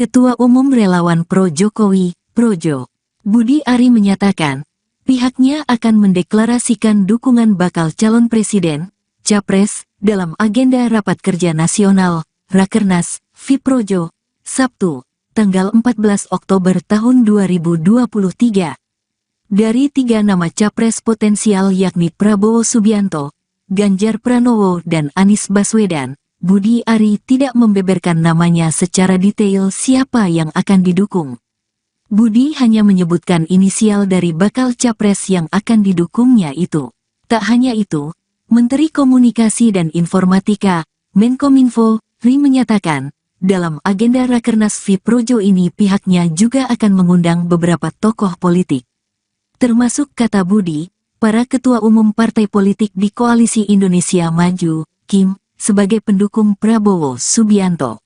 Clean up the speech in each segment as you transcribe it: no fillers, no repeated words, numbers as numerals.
Ketua Umum Relawan Pro Jokowi, Projo, Budi Ari menyatakan, pihaknya akan mendeklarasikan dukungan bakal calon presiden, Capres, dalam agenda Rapat Kerja Nasional, Rakernas, Fiprojo, Sabtu, tanggal 14 Oktober tahun 2023. Dari 3 nama Capres potensial yakni Prabowo Subianto, Ganjar Pranowo dan Anies Baswedan, Budi Ari tidak membeberkan namanya secara detail siapa yang akan didukung. Budi hanya menyebutkan inisial dari bakal capres yang akan didukungnya itu. Tak hanya itu, Menteri Komunikasi dan Informatika, Menkominfo, Ri menyatakan, dalam agenda Rakernas Fiprojo ini pihaknya juga akan mengundang beberapa tokoh politik. Termasuk kata Budi, para ketua umum partai politik di Koalisi Indonesia Maju, Kim, sebagai pendukung Prabowo Subianto.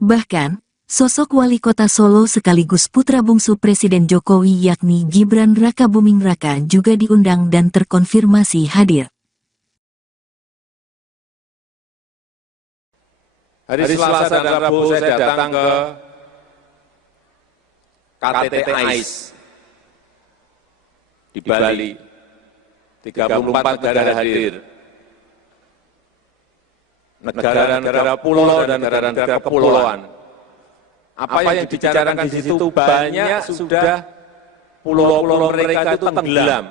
Bahkan, sosok wali kota Solo sekaligus putra bungsu Presiden Jokowi yakni Gibran Rakabuming Raka juga diundang dan terkonfirmasi hadir. Hari Selasa dan Rabu saya datang ke KTT AIS di Bali. 34 negara hadir. Negara-negara pulau dan negara-negara kepulauan. Apa yang dibicarakan di situ banyak sudah pulau-pulau mereka itu tenggelam.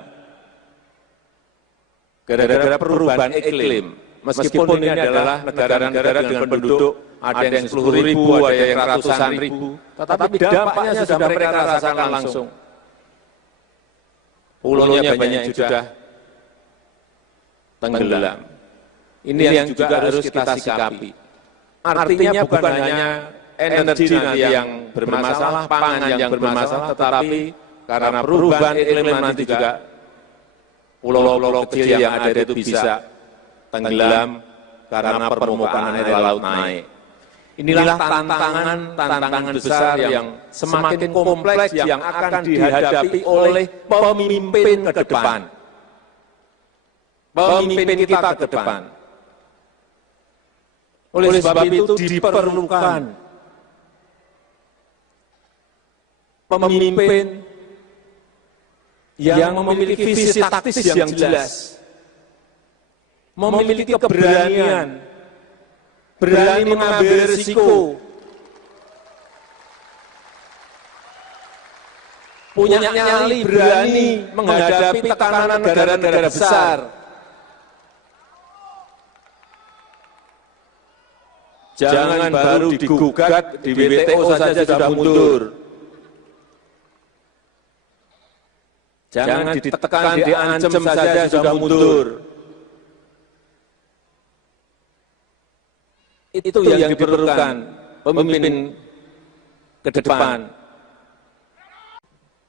Gara-gara perubahan iklim. Meskipun ini adalah negara-negara dengan penduduk ada yang 10.000, ada yang ratusan ribu, tetapi dampaknya sudah mereka rasakan langsung. Pulaunya banyak yang sudah tenggelam. Ini yang juga harus kita sikapi. Artinya bukan hanya energi nanti yang bermasalah, pangan yang bermasalah, tetapi karena perubahan iklim nanti juga pulau-pulau kecil yang ada itu bisa tenggelam karena permukaan air laut naik. Inilah tantangan besar yang semakin kompleks yang akan dihadapi oleh pemimpin ke depan. Pemimpin kita ke depan. Oleh sebab itu diperlukan pemimpin yang memiliki visi taktis yang jelas, memiliki keberanian, berani mengambil risiko, punya nyali berani menghadapi tekanan negara-negara besar. Jangan baru digugat di WTO saja sudah mundur. Jangan ditekan, diancam saja sudah mundur. Itu yang diperlukan pemimpin ke depan.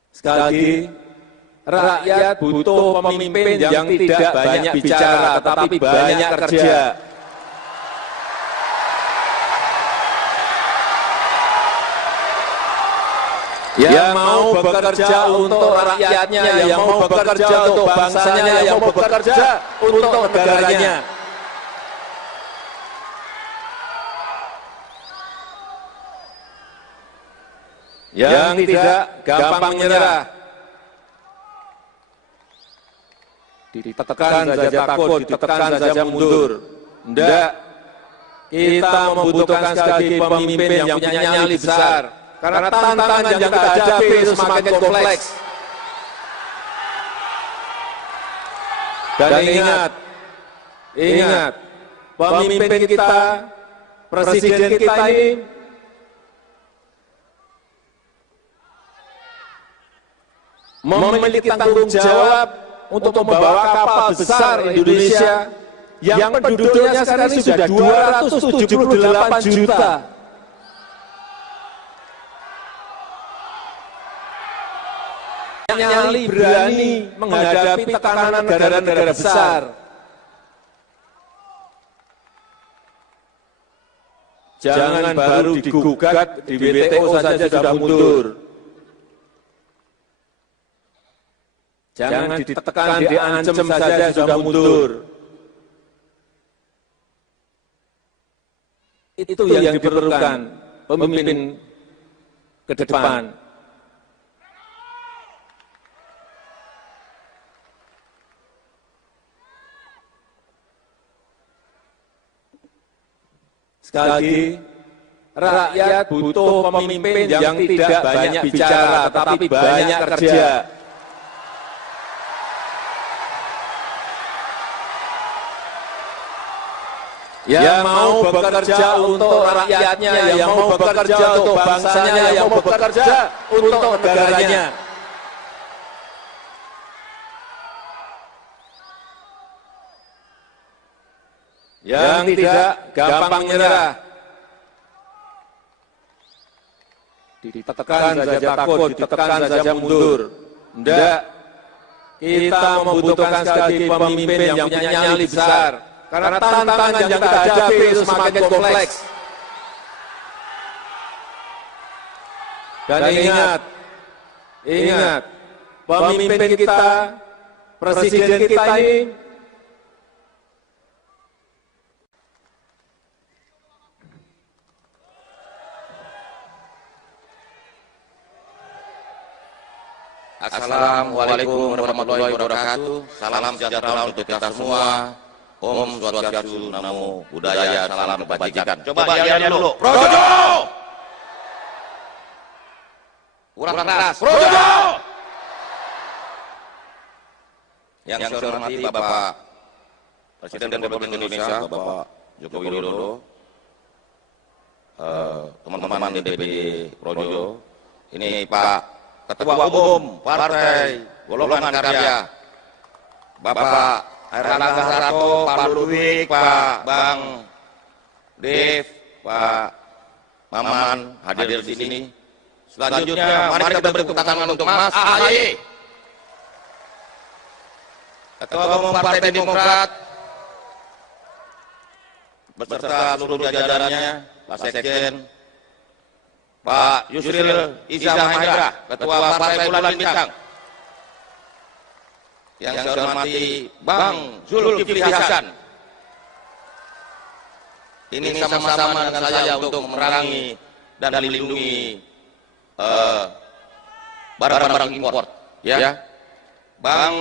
Sekali lagi, rakyat butuh pemimpin yang tidak banyak bicara, tetapi banyak kerja. Yang mau bekerja untuk rakyatnya, yang mau bekerja untuk bangsanya, yang mau bekerja untuk negaranya. Yang tidak gampang menyerah, ditekan saja takut, ditekan saja mundur. Tidak, kita membutuhkan sekali lagi pemimpin yang punya nyali besar. Karena tantangan yang kita hadapi itu semakin kompleks. Dan ingat, pemimpin kita, presiden kita ini memiliki tanggung jawab untuk membawa kapal besar Indonesia yang penduduknya sekarang ini sudah 278 juta. Nyali berani menghadapi tekanan negara-negara besar. Jangan baru digugat di WTO saja sudah mundur. Jangan ditekan, diancam saja sudah mundur. Itu yang diperlukan pemimpin ke depan. Sekali lagi, rakyat butuh pemimpin yang tidak banyak bicara, tetapi banyak kerja. Yang mau bekerja untuk rakyatnya, yang mau bekerja untuk bangsanya, yang mau bekerja untuk negaranya. Yang tidak gampang menyerah, ditekan saja takut, ditekan saja mundur. Tidak, kita membutuhkan sekali lagi pemimpin yang punya nyali besar. Karena tantangan yang kita hadapi itu semakin kompleks. Dan ingat, pemimpin kita, presiden kita ini Assalamualaikum warahmatullahi wabarakatuh. Salam sejahtera untuk kita semua. Om Swastiastu, Namo Buddhaya, salam kebajikan. Coba lihat dulu. Projo! Kurang keras. Projo! Yang saya hormati Bapak Presiden Republik Indonesia, Bapak Joko Widodo, teman-teman DPD Projo, ini Pak Ketua Umum Partai Golongan Karya, Bapak Erlangga Hartarto, Pak Ludwig, Pak Bang Dev, Pak Maman hadir di sini. Selanjutnya, mari kita beri tepuk tangan untuk Mas AHY, Ketua Umum Partai Demokrat, beserta seluruh jajarannya, Pak Sekjen, Pak Yusril Iza Mahendra, Ketua Partai Bulan Bintang. Yang saya hormati Bang Zulkifli Hasan. Ini sama-sama dengan saya untuk memerangi dan melindungi barang-barang impor. Ya, Bang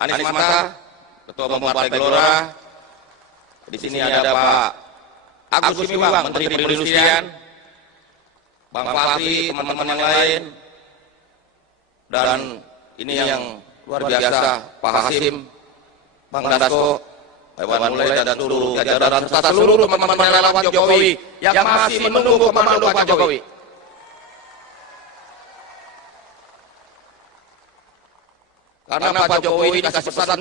Anies Mata, Ketua Umum Partai Gelora. Di sini ada Pak Agus Gumiwang, Menteri Perindustrian, Bang Fahri, teman-teman yang lain, dan ini yang luar biasa, Pak Hasim, Bang Dasko, Hewan Mulai, dan seluruh jajaran serta seluruh teman-teman relawan Jokowi yang masih menunggu komando Pak Jokowi. Karena Pak Jokowi dikasih pesan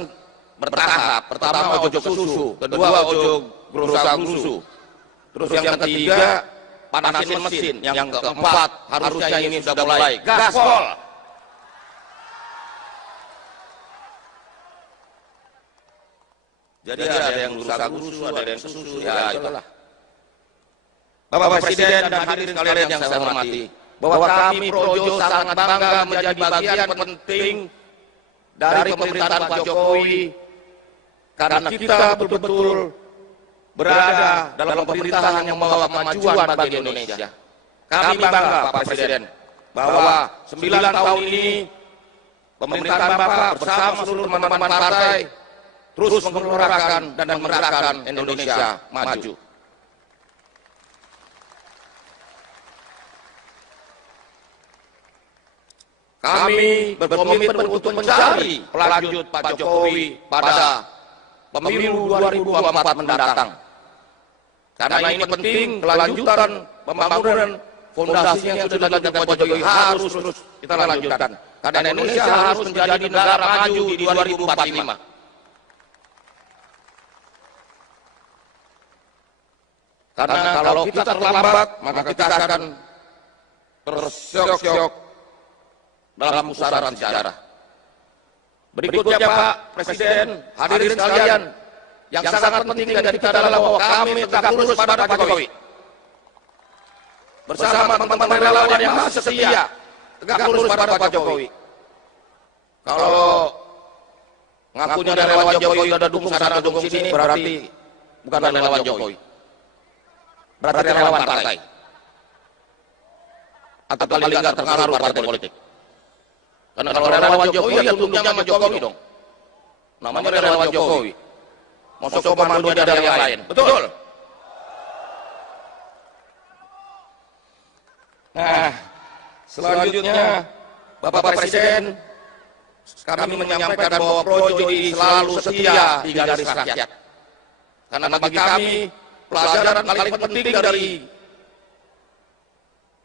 bertahap. Pertama ojo susu, kedua ojo gerusa-gerusu, terus yang ketiga panasin mesin, yang keempat harusnya ini sudah mulai gaspol. Jadi ada yang gerusa-gerusu, ada yang susu, ya itulah. Bapak Presiden dan hadirin sekalian yang saya hormati, bahwa kami Projo sangat bangga menjadi bagian penting dari pemerintahan Pak Jokowi, karena kita betul-betul berada dalam pemerintahan yang membawa kemajuan bagi Indonesia. Kami bangga Pak Presiden bahwa 9 tahun ini pemerintahan Bapak bersama seluruh teman-teman partai terus menggelorakan dan menggerakkan Indonesia maju. Kami berkomitmen untuk mencari pelanjut Pak Jokowi pada pemilu 2024 mendatang. Karena ini penting, kelanjutan pembangunan fondasi yang sudah dilakukan Pak Jokowi harus terus kita lanjutkan. Karena Indonesia harus menjadi negara maju di 2045. Karena kalau kita terlambat, maka kita akan tersyok-syok dalam pusaran sejarah. Berikutnya Pak Presiden, hadirin sekalian, yang sangat penting dari kita adalah bahwa kami tegak lurus pada Pak Jokowi. Bersama teman-teman relawan yang masih setia, tegak lurus pada Pak Jokowi. Kalau ngakunya relawan Jokowi ada dukung sana dukung sini, berarti bukan relawan Jokowi. Berarti relawan partai. atau paling nggak terpengaruh partai politik. Karena kalau relawan Jokowi ya tunduknya sama Jokowi dong. Namanya relawan Jokowi. Masuk komando dari yang lain. Betul? Nah, selanjutnya Bapak Presiden, kami menyampaikan bahwa Projo ini selalu setia di garis rakyat. Karena bagi kami, pelajaran paling penting dari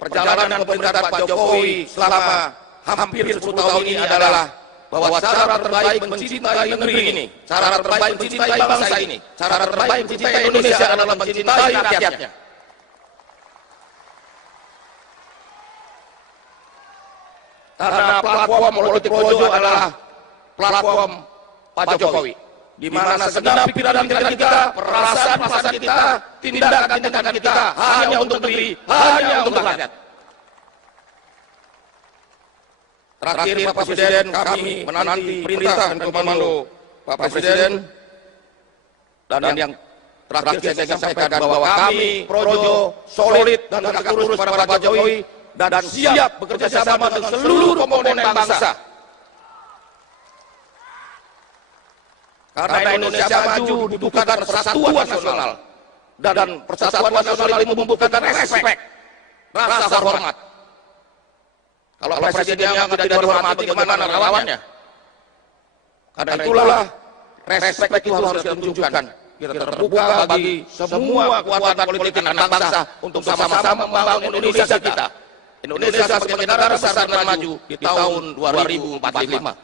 perjalanan pemerintahan Pak Jokowi selama hampir 10 tahun ini adalah bahwa cara terbaik mencintai negeri ini, cara terbaik mencintai bangsa ini, cara terbaik mencintai Indonesia adalah mencintai rakyatnya. Karena platform politik Projo adalah platform Pak Jokowi, di mana segenap pikiran kita, perasaan kita, tindakan kita hanya untuk negeri, hanya untuk rakyat. Terakhir Pak Presiden, kami menanti perintah dan komando Pak Presiden, dan yang terakhir saya ingin sampaikan bahwa kami Projo solid dan tegak lurus pada Pak Jokowi dan siap bekerja sama dengan seluruh komponen bangsa. Karena Indonesia maju dibutuhkan persatuan nasional, dan persatuan nasional itu membutuhkan respek, rasa hormat. Kalau presidennya tidak dihormati, bagaimana lawannya? Karena itulah respek itu harus kita tunjukkan. Kita terbuka bagi semua kekuatan politik anak bangsa untuk sama-sama membangun Indonesia kita. Indonesia sebagai negara besar dan maju di tahun 2045.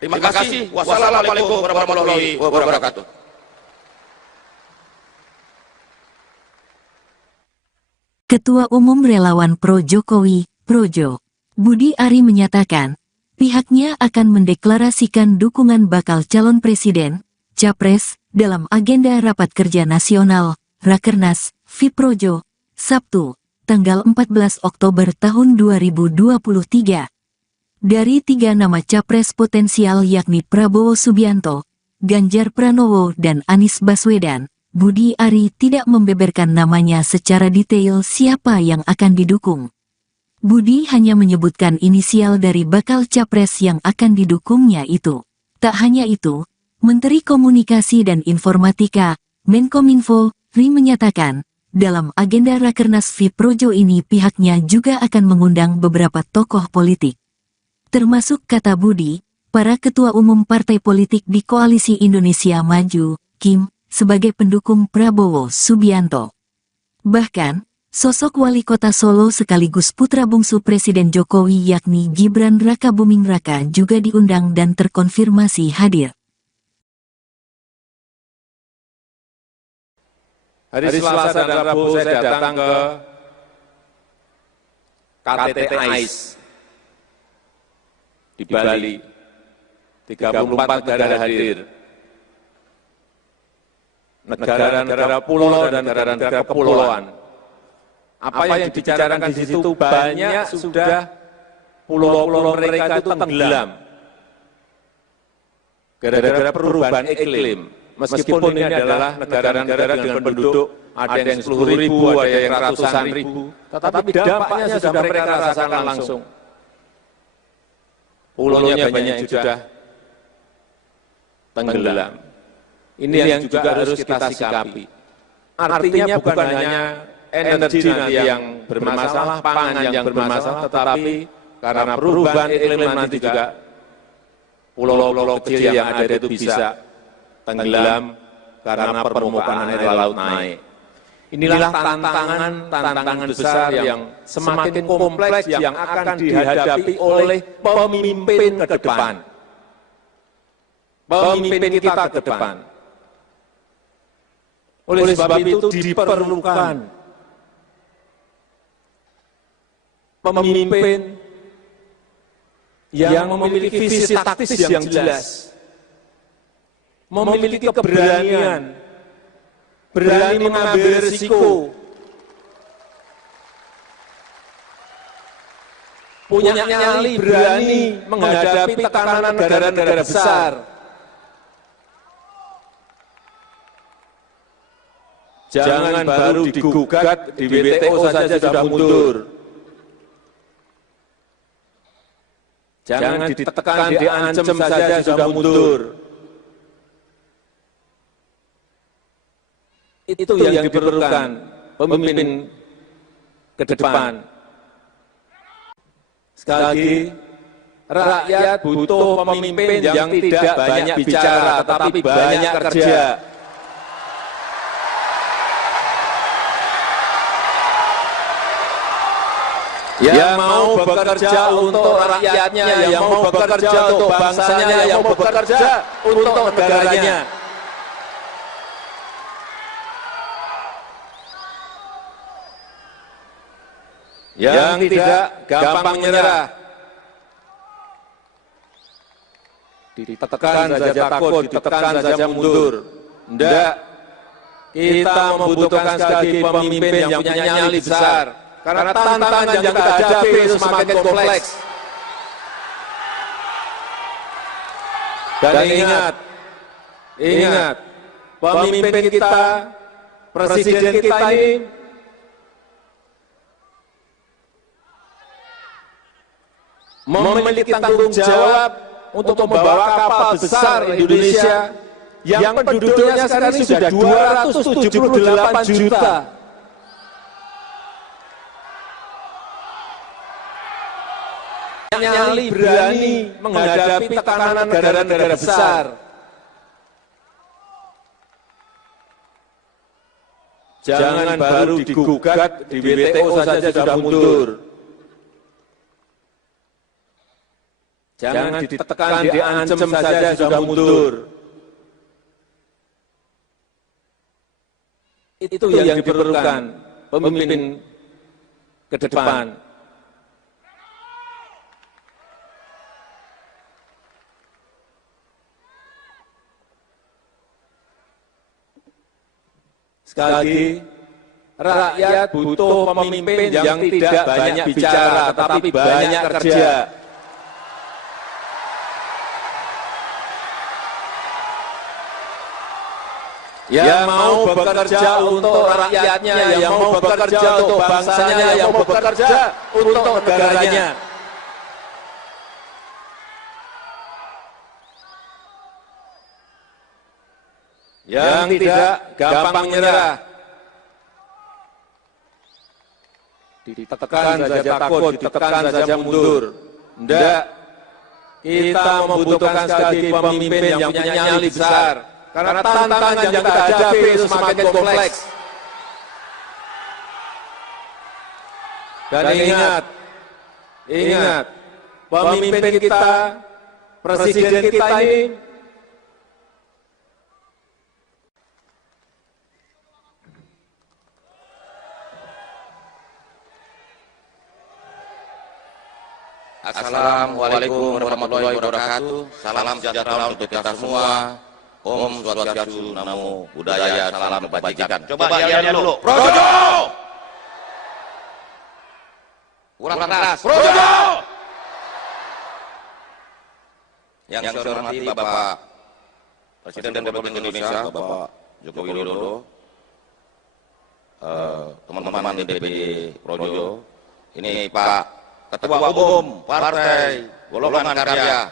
Terima kasih. Wassalamualaikum warahmatullahi wabarakatuh. Ketua Umum Relawan Pro Jokowi, Projo, Budi Ari menyatakan, pihaknya akan mendeklarasikan dukungan bakal calon presiden, Capres, dalam agenda Rapat Kerja Nasional, Rakernas, Fiprojo, Sabtu, tanggal 14 Oktober tahun 2023. Dari 3 nama Capres potensial yakni Prabowo Subianto, Ganjar Pranowo dan Anies Baswedan, Budi Ari tidak membeberkan namanya secara detail siapa yang akan didukung. Budi hanya menyebutkan inisial dari bakal capres yang akan didukungnya itu. Tak hanya itu, Menteri Komunikasi dan Informatika, Menkominfo, Ri menyatakan, dalam agenda Rakernas Fiprojo ini pihaknya juga akan mengundang beberapa tokoh politik. Termasuk kata Budi, para ketua umum partai politik di Koalisi Indonesia Maju, Kim, sebagai pendukung Prabowo Subianto. Bahkan, sosok wali kota Solo sekaligus putra bungsu Presiden Jokowi yakni Gibran Rakabuming Raka juga diundang dan terkonfirmasi hadir. Hari Selasa dan Rabu saya datang ke KTT AIS di Bali. 34 negara hadir. Negara-negara pulau dan negara-negara kepulauan. Apa yang dibicarakan di situ banyak sudah pulau-pulau mereka itu tenggelam. Gara-gara perubahan iklim. Meskipun ini adalah negara-negara dengan penduduk ada yang 10.000, ada yang ratusan ribu, tetapi dampaknya sudah mereka rasakan langsung. Pulaunya banyak yang sudah tenggelam. Ini yang juga harus kita sikapi. Artinya bukan hanya energi nanti yang bermasalah, pangan yang bermasalah, tetapi karena perubahan iklim nanti juga pulau-pulau kecil yang ada itu bisa tenggelam karena permukaan air laut naik. Inilah tantangan besar yang semakin kompleks yang akan dihadapi oleh pemimpin ke depan. Pemimpin kita ke depan. Oleh sebab itu diperlukan pemimpin yang memiliki visi taktis yang jelas, memiliki keberanian, berani mengambil risiko, punya nyali, berani menghadapi tekanan negara-negara besar. Jangan baru digugat di WTO saja sudah mundur. Jangan ditekan, diancam saja sudah mundur. Itu yang diperlukan pemimpin ke depan. Sekali lagi, rakyat butuh pemimpin yang tidak banyak bicara, tetapi banyak kerja. Yang mau bekerja untuk rakyatnya, yang mau bekerja untuk bangsanya, yang mau bekerja untuk negaranya. Yang tidak gampang menyerah, ditekan saja takut, ditekan saja mundur. Tidak, kita membutuhkan sekali lagi pemimpin yang punya nyali besar. Karena tantangan yang kita hadapi itu semakin kompleks. Dan ingat, pemimpin kita, presiden kita ini memiliki tanggung jawab untuk membawa kapal besar Indonesia yang penduduknya sekarang ini sudah 278 juta. Nyali berani menghadapi tekanan negara-negara besar. Jangan baru digugat di WTO saja sudah mundur. Jangan ditekan, diancam saja sudah mundur. Itu yang diperlukan pemimpin ke depan. Sekali lagi, rakyat butuh pemimpin yang tidak banyak bicara, tetapi banyak kerja. Yang mau bekerja untuk rakyatnya, yang mau bekerja untuk bangsanya, yang mau bekerja untuk negaranya. Yang tidak gampang menyerah, ditekan saja takut, ditekan saja mundur. Tidak, kita membutuhkan sekali lagi pemimpin yang punya nyali besar. Karena tantangan yang kita hadapi itu semakin kompleks. Dan ingat, pemimpin kita, presiden kita ini Assalamualaikum warahmatullahi wabarakatuh. Salam sejahtera untuk kita semua. Om Swastiastu, Namo Buddhaya, salam kebajikan. Coba yel dulu. Projo! Kurang keras. Projo! Yang saya hormati Bapak Presiden Republik Indonesia, Bapak Joko Widodo, teman-teman DPD Projo, ini Pak Ketua Umum Partai Golongan Karya,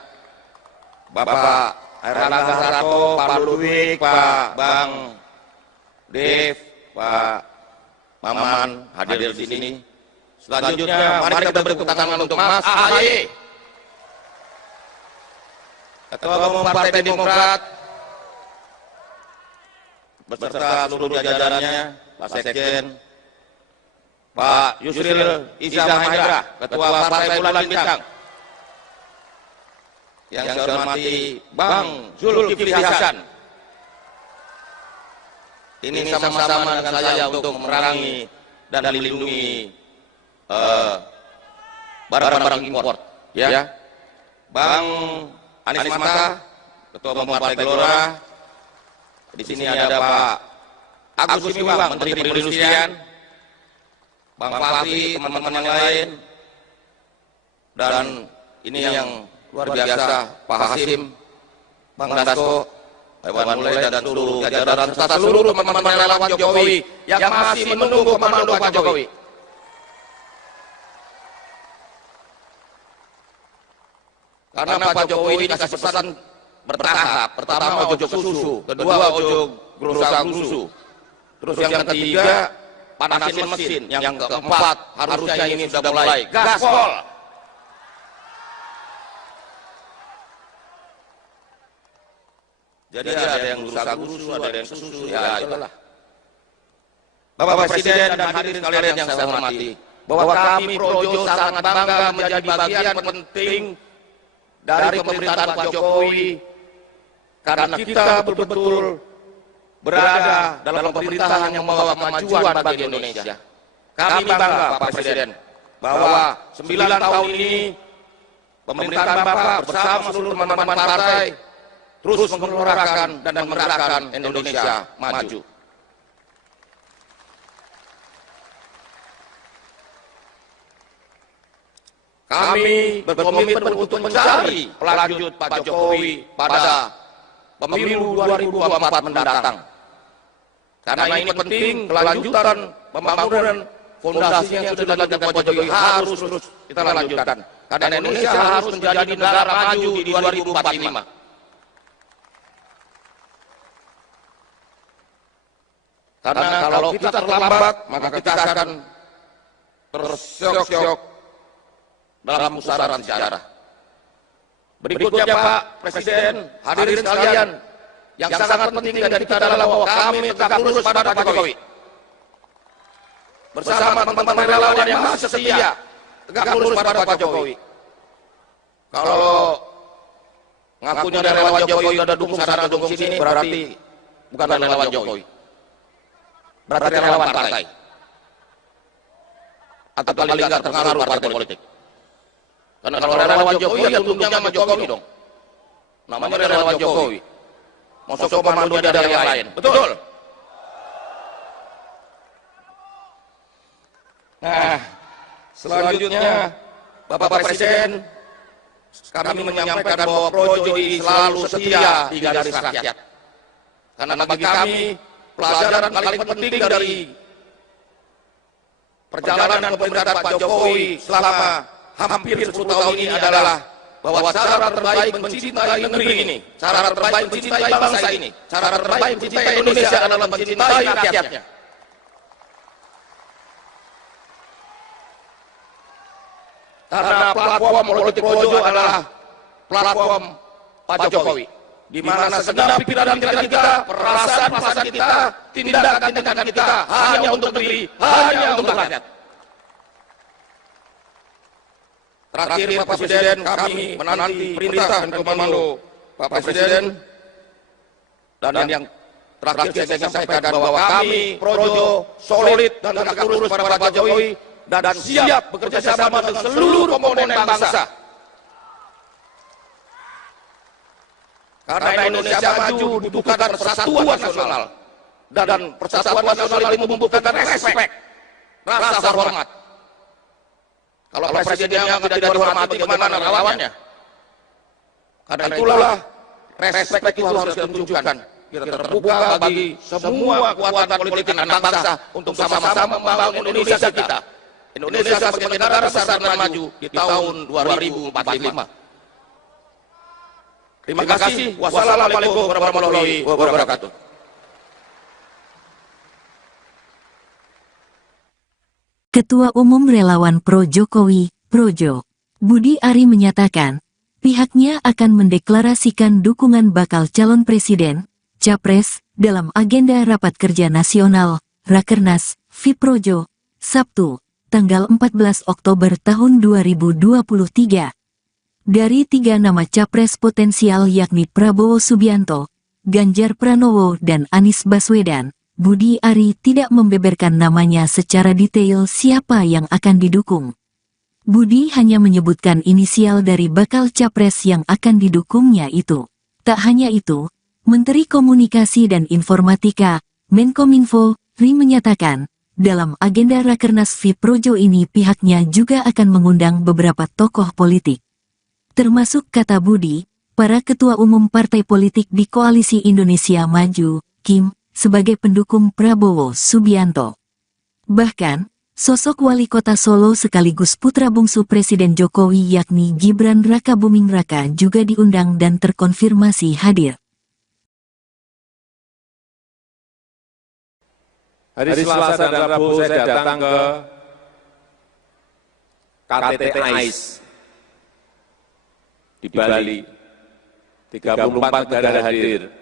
Bapak Erlangga Hartarto, Pak Ludwig, Pak Bang Dev, Pak Maman hadir di sini. Selanjutnya, mari kita beri tepuk tangan untuk Mas AHY, Ketua Umum Partai Demokrat, beserta seluruh jajarannya, Pak Sekjen, Pak Yusril Iza Mahendra, Ketua Partai Bulan Bintang. Yang saya hormati Bang Zulkifli Hasan. Ini sama-sama dengan saya untuk memerangi dan melindungi barang-barang impor. Ya, Bang Anies Mata, Ketua Umum Partai Gelora. Di sini ada Pak Agus Miwang, Menteri Perindustrian, Bang Fahri, teman-teman yang lain, dan ini yang luar biasa, Pak Hasim, Bang Dasko, Hewan Mulai dan seluruh jajaran serta seluruh teman-teman relawan Jokowi yang masih menunggu komando Pak Jokowi. Karena Pak Jokowi ini kasih pesan bertahap. Pertama ojo susu, kedua ojo gerusa-gerusu. Terus yang ketiga panasin mesin, yang keempat harusnya ini sudah mulai gaspol. Jadi ada yang gerusa-gerusu, ada yang susu, ya itulah. Bapak Presiden dan hadirin sekalian yang saya hormati, bahwa kami Projo sangat bangga menjadi bagian penting dari pemerintahan Pak Jokowi, karena kita betul-betul berada dalam pemerintahan yang membawa kemajuan bagi Indonesia. Kami bangga Pak Presiden bahwa 9 tahun ini pemerintahan Bapak bersama seluruh teman-teman partai terus menggelorakan dan menggerakkan Indonesia maju. Kami berkomitmen untuk mencari pelanjut Pak Jokowi pada pemilu 2024 mendatang. Karena ini penting, kelanjutan pembangunan fondasi yang sudah dilakukan Pak Jokowi harus terus kita lanjutkan. Karena Indonesia harus menjadi negara maju di 2045. Karena kalau kita terlambat, maka kita akan tersyok-syok dalam pusaran sejarah. Berikutnya Pak Presiden, hadirin sekalian, yang sangat penting dari kita adalah bahwa kami tegak lurus pada Pak Jokowi. Bersama teman-teman relawan yang masih setia, tegak lurus pada Pak Jokowi. Kalau ngakunya dari relawan Jokowi udah dukung sana dukung sini, berarti bukan relawan Jokowi. Berarti relawan partai. Atau paling nggak terpengaruh partai politik. Karena kalau relawan Jokowi ya tunduknya sama Jokowi dong. Namanya relawan Jokowi. Masuk komando ada yang lain. Betul. Nah, selanjutnya Bapak Presiden, kami menyampaikan bahwa Projo ini selalu setia di garis rakyat. Karena bagi kami pelajaran paling penting dari perjalanan pemerintahan Pak Jokowi selama hampir 10 tahun ini adalah bahwa cara terbaik mencintai negeri ini, cara terbaik mencintai bangsa ini, cara terbaik mencintai Indonesia adalah mencintai rakyatnya. Karena platform politik Projo adalah platform Pak Jokowi, di mana segenap pikiran kita, perasaan kita, tindakan kita hanya untuk negeri, hanya untuk rakyat. Terakhir Pak Presiden, kami menanti perintah dan komando Pak Presiden, dan yang terakhir saya ingin sampaikan bahwa kami Projo solid dan tegak lurus pada Pak Jokowi dan siap bekerja sama dengan seluruh komponen bangsa. Karena Indonesia maju dibutuhkan persatuan nasional, dan persatuan nasional itu membutuhkan respek, rasa hormat. Kalau presidennya tidak dihormati, bagaimana lawannya? Karena itulah respek itu harus ditunjukkan. Kita terbuka bagi semua kekuatan politik anak bangsa untuk sama-sama membangun Indonesia kita. Indonesia sebagai negara besar dan maju di tahun 2045. Terima kasih. Wassalamualaikum warahmatullahi wabarakatuh. Ketua Umum Relawan Pro Jokowi, Projo, Budi Ari menyatakan, pihaknya akan mendeklarasikan dukungan bakal calon presiden, Capres, dalam agenda Rapat Kerja Nasional, Rakernas, FIProjo, Sabtu, tanggal 14 Oktober tahun 2023. Dari 3 nama Capres potensial yakni Prabowo Subianto, Ganjar Pranowo dan Anies Baswedan, Budi Ari tidak membeberkan namanya secara detail siapa yang akan didukung. Budi hanya menyebutkan inisial dari bakal capres yang akan didukungnya itu. Tak hanya itu, Menteri Komunikasi dan Informatika, Menkominfo, Ri menyatakan, dalam agenda Rakernas FIProjo ini pihaknya juga akan mengundang beberapa tokoh politik. Termasuk kata Budi, para ketua umum partai politik di Koalisi Indonesia Maju, KIM, sebagai pendukung Prabowo Subianto. Bahkan, sosok wali kota Solo sekaligus putra bungsu Presiden Jokowi yakni Gibran Rakabuming Raka juga diundang dan terkonfirmasi hadir. Hari Selasa dan Rabu saya datang ke KTT AIS di Bali. 34 negara hadir.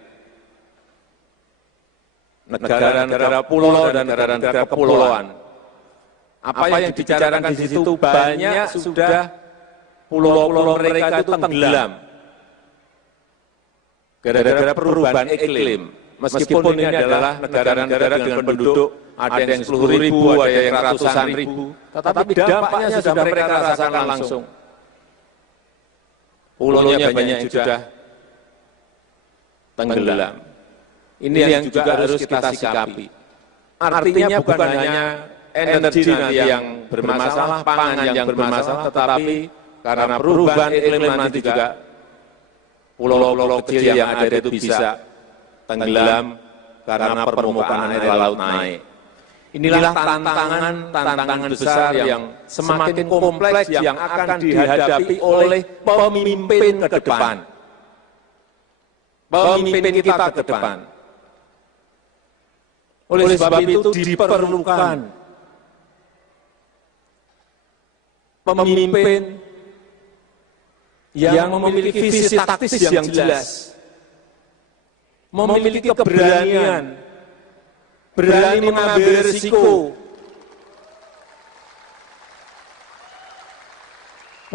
Negara-negara pulau dan negara-negara kepulauan. Apa yang dibicarakan di situ banyak sudah pulau-pulau mereka itu tenggelam. Gara-gara perubahan iklim. Meskipun ini adalah negara-negara dengan penduduk, ada yang 10.000, ada yang ratusan ribu, tetapi dampaknya sudah mereka rasakan langsung. Pulaunya banyak yang sudah tenggelam. Ini yang juga harus kita sikapi. Artinya bukan hanya energi nanti yang bermasalah, pangan yang bermasalah, tetapi karena perubahan iklim nanti juga pulau-pulau kecil yang ada itu bisa tenggelam karena permukaan air laut naik. Inilah tantangan besar yang semakin kompleks yang akan dihadapi oleh pemimpin ke depan. Pemimpin kita ke depan. Oleh sebab itu diperlukan pemimpin yang memiliki visi taktis yang jelas, memiliki keberanian, berani mengambil risiko,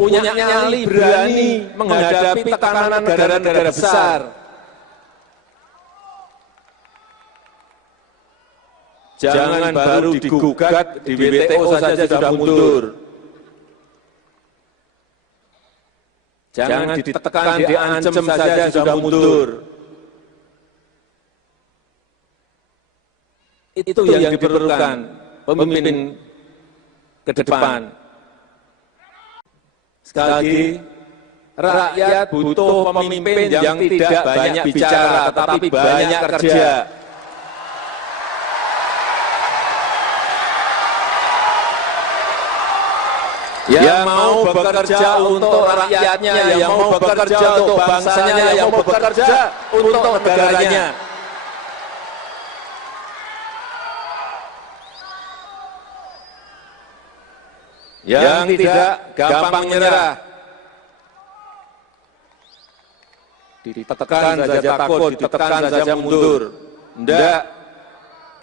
punya nyali, berani menghadapi tekanan negara-negara besar. Jangan baru digugat di WTO saja sudah mundur. Jangan ditekan, diancam saja sudah mundur. Itu yang diperlukan pemimpin ke depan. Sekali lagi, rakyat butuh pemimpin yang tidak banyak bicara, tetapi banyak kerja. Yang mau bekerja untuk rakyatnya, yang mau bekerja untuk bangsanya, yang mau bekerja untuk negaranya. Yang tidak gampang menyerah, ditekan saja takut, ditekan saja mundur. Tidak,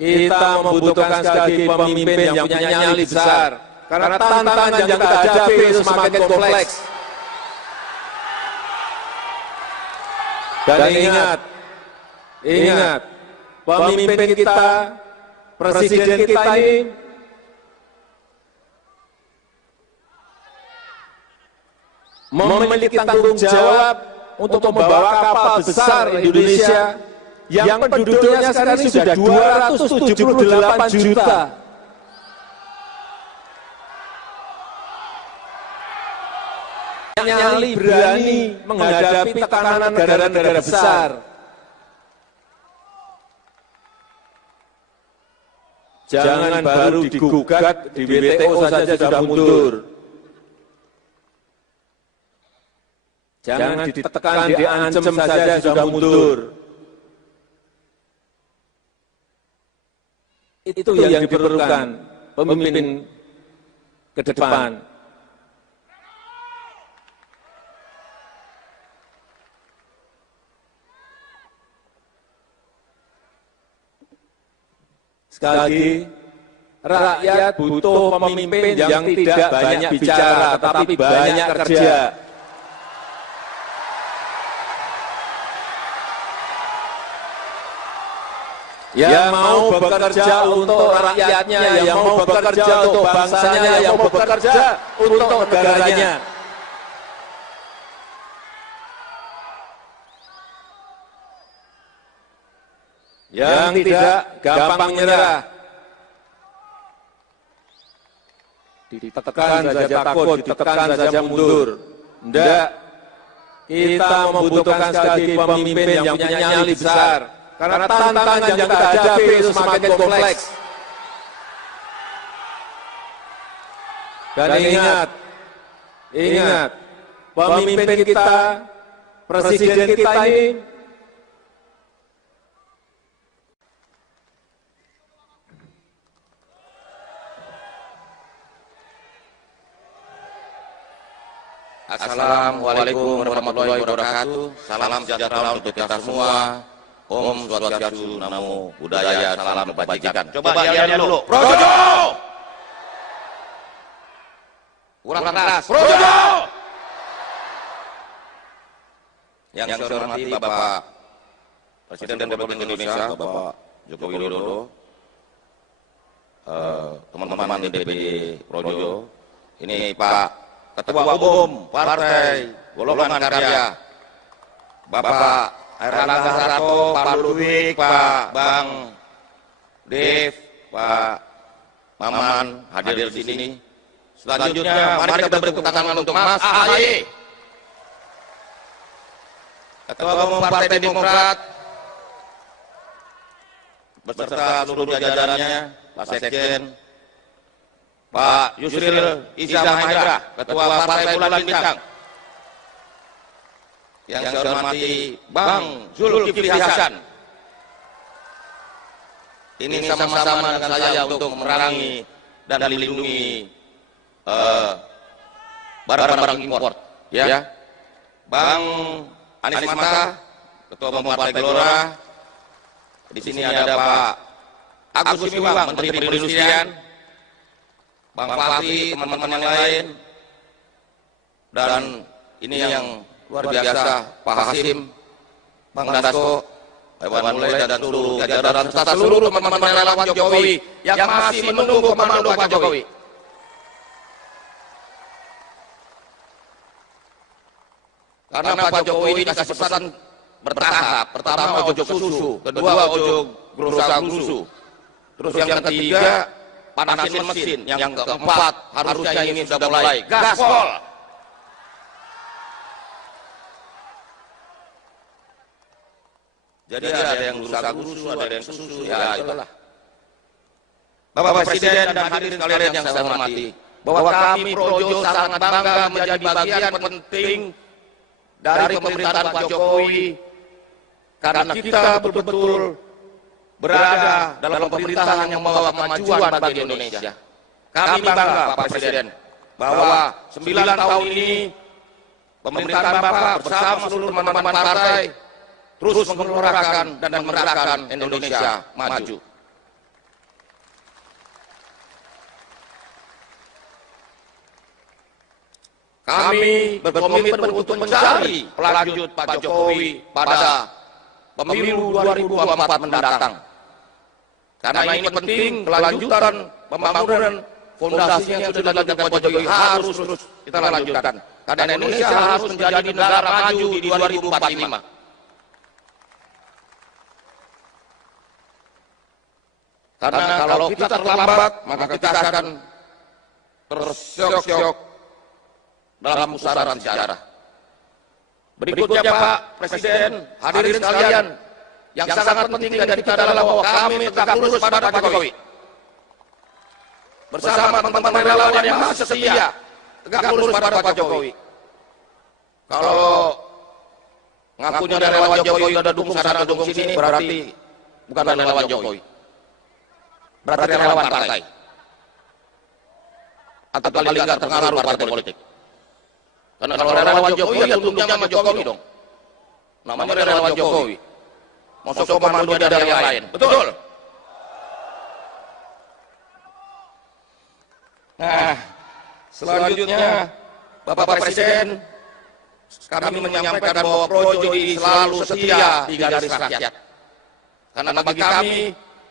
kita membutuhkan sekali lagi pemimpin yang punya nyali besar. Karena tantangan yang kita hadapi itu semakin kompleks. Dan ingat, pemimpin kita, presiden kita ini memiliki tanggung jawab untuk membawa kapal besar Indonesia yang penduduknya sekarang ini sudah 278 juta. Nyali, berani menghadapi tekanan negara-negara besar. Jangan baru digugat di WTO saja sudah mundur. Jangan ditekan, diancam saja sudah mundur. Itu yang diperlukan pemimpin ke depan. Sekali lagi, rakyat butuh pemimpin yang tidak banyak bicara, tetapi banyak kerja. Yang mau bekerja untuk rakyatnya, yang mau bekerja untuk bangsanya, yang mau bekerja untuk negaranya. Yang tidak gampang menyerah, ditekan saja takut, ditekan saja mundur. Tidak, Kita membutuhkan sekali lagi pemimpin yang punya nyali besar. Karena tantangan yang kita hadapi itu semakin kompleks. Dan ingat, pemimpin kita, presiden kita ini Assalamualaikum warahmatullahi wabarakatuh. Salam sejahtera untuk kita semua. Om Swastiastu, Namo Buddhaya, salam kebajikan. Coba lihat dulu. Projo! Kurang keras. Projo! Yang saya hormati Bapak Presiden Republik Indonesia, Bapak Joko Widodo, teman-teman DPD Projo, ini Pak Ketua Umum Partai Golongan Karya, Bapak Airlangga Hartarto, Pak Ludwig, Pak Bang Dev, Pak Maman hadir di sini. Selanjutnya, mari kita beri tepuk tangan untuk Mas AHY, Ketua Umum Partai Demokrat, beserta seluruh jajarannya, Pak Sekjen, Pak Yusril Iza Mahendra, Ketua Partai Bulan Bintang. Yang saya hormati Bang Zulkifli Hasan. Ini sama-sama dengan saya untuk memerangi dan melindungi barang-barang impor. Ya. Bang Anies Mata, Ketua Umum Partai Gelora. Di sini ada Pak Agus Miwang, Menteri Perindustrian. Bang Fahri, teman-teman yang lain, dan ini yang luar biasa, Pak Hasim, Bang Dasko, Iwan Mulai, dan seluruh jajaran serta seluruh teman-teman relawan Jokowi yang masih menunggu komando Pak Jokowi. Karena Pak Jokowi ini kasih pesan bertahap. Pertama ojo susu, kedua ojo gerusa-gerusu, terus yang ketiga panasin mesin, yang keempat harusnya ini sudah mulai gaspol. Jadi ada yang gerusa-gerusu, ada yang susu, ya itulah. Bapak Presiden dan hadirin sekalian yang saya hormati, bahwa kami Projo sangat bangga menjadi bagian penting dari pemerintahan Pak Jokowi, karena kita betul-betul berada dalam pemerintahan yang membawa kemajuan bagi Indonesia. Kami bangga Pak Presiden bahwa 9 tahun ini pemerintahan Bapak bersama seluruh teman-teman partai terus menggelorakan dan menggerakkan Indonesia maju. Kami berkomitmen untuk mencari pelanjut Pak Jokowi pada pemilu 2024 mendatang. Karena ini penting, kelanjutan pembangunan fondasi yang sudah dilakukan Pak Jokowi harus terus kita lanjutkan. Karena Indonesia harus menjadi negara maju di 2045. Karena kalau kita terlambat, maka kita akan tersyok-syok dalam pusaran sejarah. Berikutnya Pak Presiden, hadirin sekalian, yang sangat penting dari kita adalah bahwa kami tegak lurus pada Pak Jokowi. Bersama teman-teman relawan yang masih setia, tegak lurus pada Pak Jokowi. Kalau ngakunya ada relawan Jokowi, ada dukung sana, dukung sini, berarti bukan relawan Jokowi. Berarti relawan partai. Atau paling nggak terpengaruh partai politik. Karena kalau relawan Jokowi, ya tunduknya sama Jokowi dong. Namanya relawan Jokowi. Masuk komando dari yang lain. Betul? Nah, selanjutnya Bapak Presiden, kami menyampaikan bahwa Projo ini selalu setia di garis rakyat. Karena bagi kami,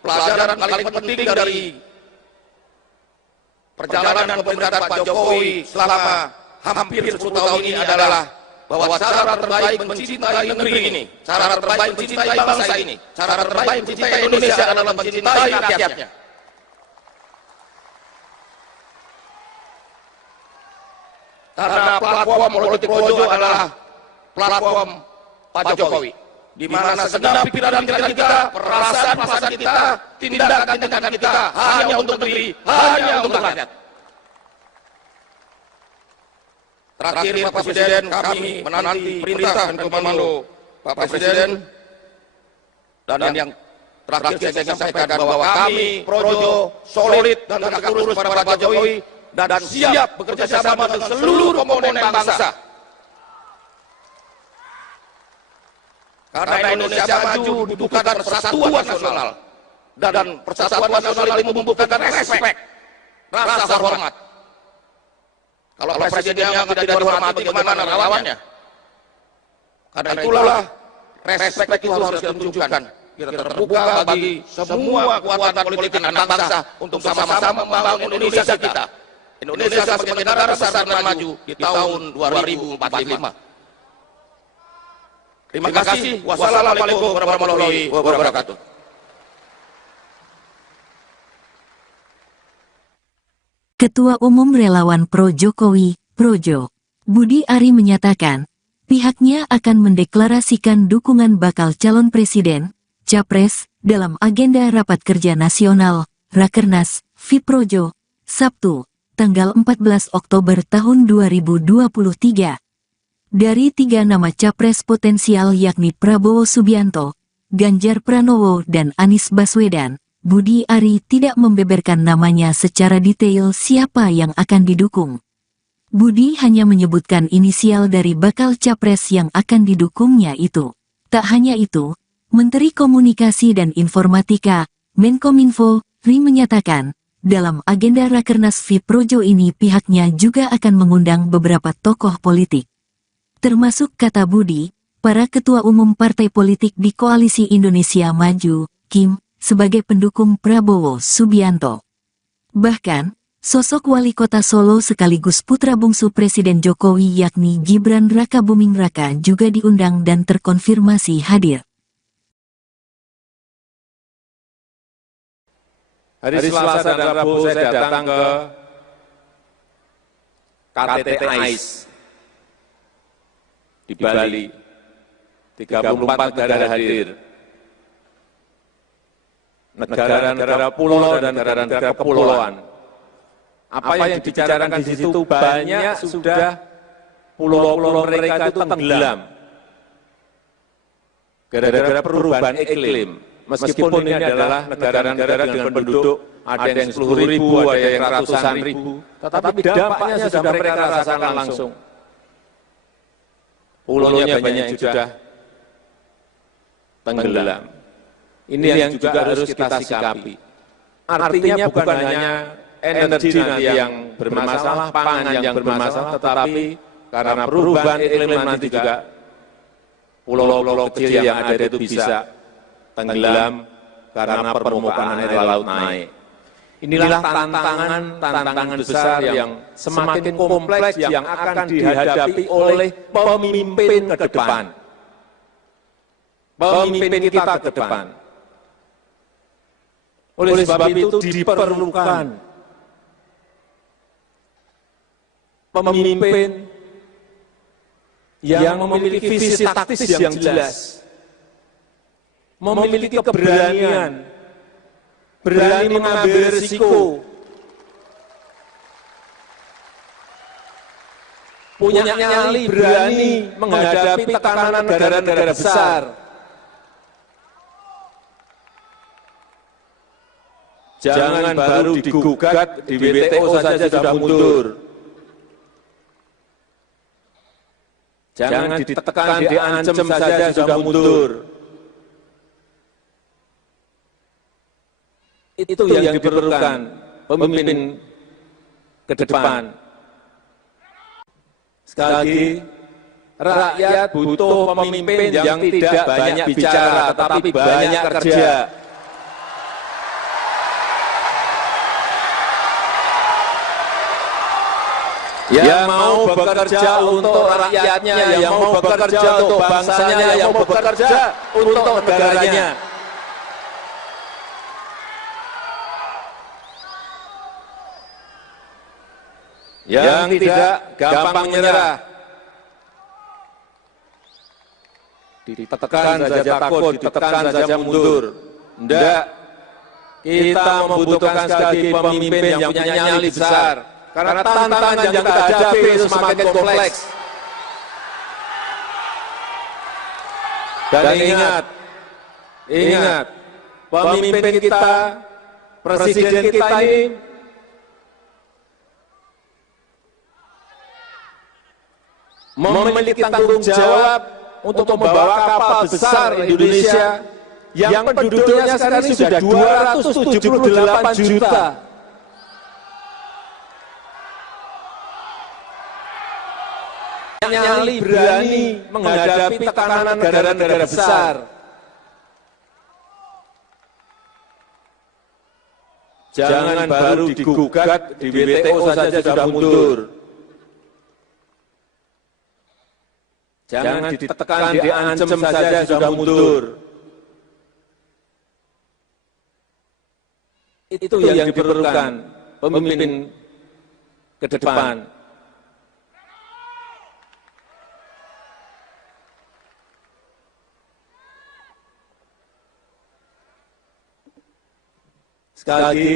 pelajaran paling penting dari perjalanan pemerintahan Pak Jokowi selama hampir 10 tahun ini adalah bahwa cara terbaik mencintai negeri ini, cara terbaik mencintai bangsa ini, cara terbaik mencintai Indonesia adalah mencintai rakyatnya. Karena platform politik Projo adalah platform Pak Jokowi, di mana segenap pikiran kita, perasaan kita, tindakan kita hanya untuk negeri, hanya untuk rakyat. Terakhir Pak Presiden, kami menanti perintah dan komando Pak Presiden, dan yang terakhir saya ingin sampaikan bahwa kami Projo solid dan tegak lurus pada Pak Jokowi dan siap bekerja sama dengan seluruh komponen bangsa. Karena Indonesia maju dibutuhkan persatuan nasional, dan persatuan nasional itu membutuhkan respek, rasa hormat. Kalau presidennya tidak dihormati, bagaimana relawannya? Karena itulah respek itu harus kita tunjukkan. Kita terbuka bagi semua kekuatan politik anak bangsa untuk sama-sama membangun Indonesia kita. Indonesia sebagai negara besar dan maju di tahun 2045. Terima kasih. Wassalamualaikum warahmatullahi wabarakatuh. Ketua Umum Relawan Pro Jokowi, Projo, Budi Ari menyatakan, pihaknya akan mendeklarasikan dukungan bakal calon presiden, Capres, dalam agenda Rapat Kerja Nasional, Rakernas, Fiprojo, Sabtu, tanggal 14 Oktober tahun 2023. Dari 3 nama Capres potensial yakni Prabowo Subianto, Ganjar Pranowo dan Anies Baswedan, Budi Ari tidak membeberkan namanya secara detail siapa yang akan didukung. Budi hanya menyebutkan inisial dari bakal Capres yang akan didukungnya itu. Tak hanya itu, Menteri Komunikasi dan Informatika, Menkominfo, Ri menyatakan, dalam agenda Rakernas Fiprojo ini pihaknya juga akan mengundang beberapa tokoh politik. Termasuk kata Budi, para ketua umum partai politik di Koalisi Indonesia Maju, Kim, sebagai pendukung Prabowo Subianto. Bahkan, sosok wali kota Solo sekaligus putra bungsu Presiden Jokowi yakni Gibran Rakabuming Raka juga diundang dan terkonfirmasi hadir. Hari Selasa dan Rabu saya datang ke KTT AIS di Bali. 34 negara hadir. Negara-negara pulau dan negara-negara kepulauan. Apa yang dibicarakan di situ banyak sudah pulau-pulau mereka itu tenggelam. Gara-gara perubahan iklim. Meskipun ini adalah negara-negara dengan penduduk ada yang 10.000, ada yang ratusan ribu, tetapi dampaknya sudah mereka rasakan langsung. Pulaunya banyak yang sudah tenggelam. Ini yang juga harus kita sikapi. Artinya bukan hanya energi nanti yang bermasalah, pangan yang bermasalah, tetapi karena perubahan iklim nanti juga pulau-pulau kecil yang ada itu bisa tenggelam karena permukaan air laut naik. Inilah tantangan besar yang semakin kompleks yang akan dihadapi oleh pemimpin ke depan. Pemimpin kita ke depan. Oleh sebab itu diperlukan pemimpin yang memiliki visi taktis yang jelas, memiliki keberanian, berani mengambil risiko, punya nyali, berani menghadapi tekanan negara-negara besar. Jangan baru digugat di WTO saja sudah mundur. Jangan ditekan, diancam saja sudah mundur. Itu yang diperlukan pemimpin ke depan. Sekali lagi, rakyat butuh pemimpin yang tidak banyak bicara, tetapi banyak kerja. Yang mau bekerja untuk rakyatnya, yang mau bekerja untuk bangsanya, yang mau bekerja untuk negaranya. Yang tidak gampang menyerah. ditekan saja takut, ditekan saja mundur. Tidak, kita membutuhkan sekali lagi pemimpin yang punya nyali besar. Karena tantangan yang kita hadapi itu semakin kompleks. Dan ingat, pemimpin kita, presiden kita ini memiliki tanggung jawab untuk membawa kapal besar Indonesia yang penduduknya sekarang ini sudah 278 juta. Nyali berani menghadapi tekanan negara-negara besar. Jangan baru digugat di WTO saja sudah mundur. Jangan ditekan, diancam saja sudah mundur. Itu yang diperlukan pemimpin ke depan. Sekali lagi,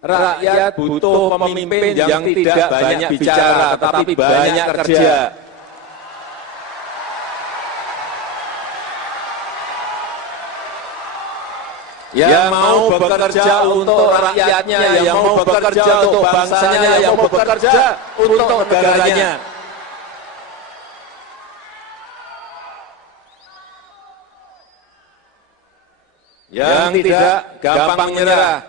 rakyat butuh pemimpin yang tidak banyak bicara, tetapi banyak kerja. Yang mau bekerja untuk rakyatnya, yang mau bekerja untuk bangsanya, yang mau bekerja untuk negaranya. Yang tidak gampang menyerah,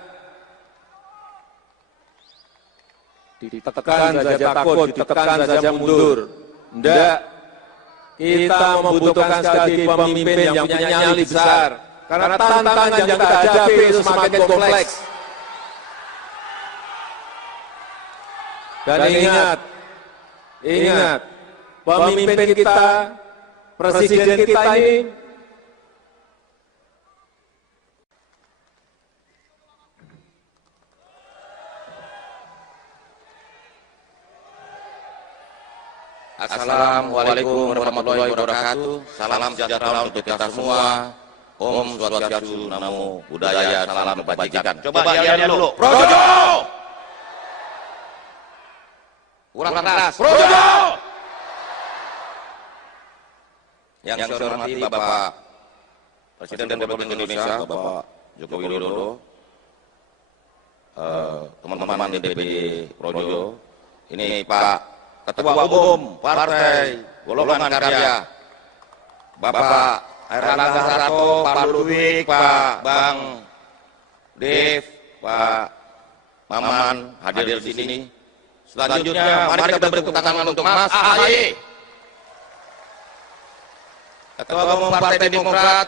ditekan saja takut, ditekan saja mundur. Tidak, kita membutuhkan sekali lagi pemimpin yang punya nyali besar. Karena tantangan yang kita hadapi itu semakin kompleks. Dan ingat, pemimpin kita, presiden kita ini Assalamualaikum warahmatullahi wabarakatuh. Salam sejahtera untuk kita semua. Om Swastiastu, Namo Buddhaya, salam kebajikan. Coba kalian dulu. Projo! Kurang keras. Projo! Yang saya hormati Bapak Presiden Republik Indonesia, Bapak Joko Widodo, teman-teman DPD Projo, ini Pak Ketua Umum Partai Golongan Karya, Bapak Erlangga Hartarto, Pak Ludwig, Pak Bang Dev, Pak Maman hadir di sini. Selanjutnya, mari kita beri tepuk tangan untuk Mas AHY, Ketua Umum Partai Demokrat,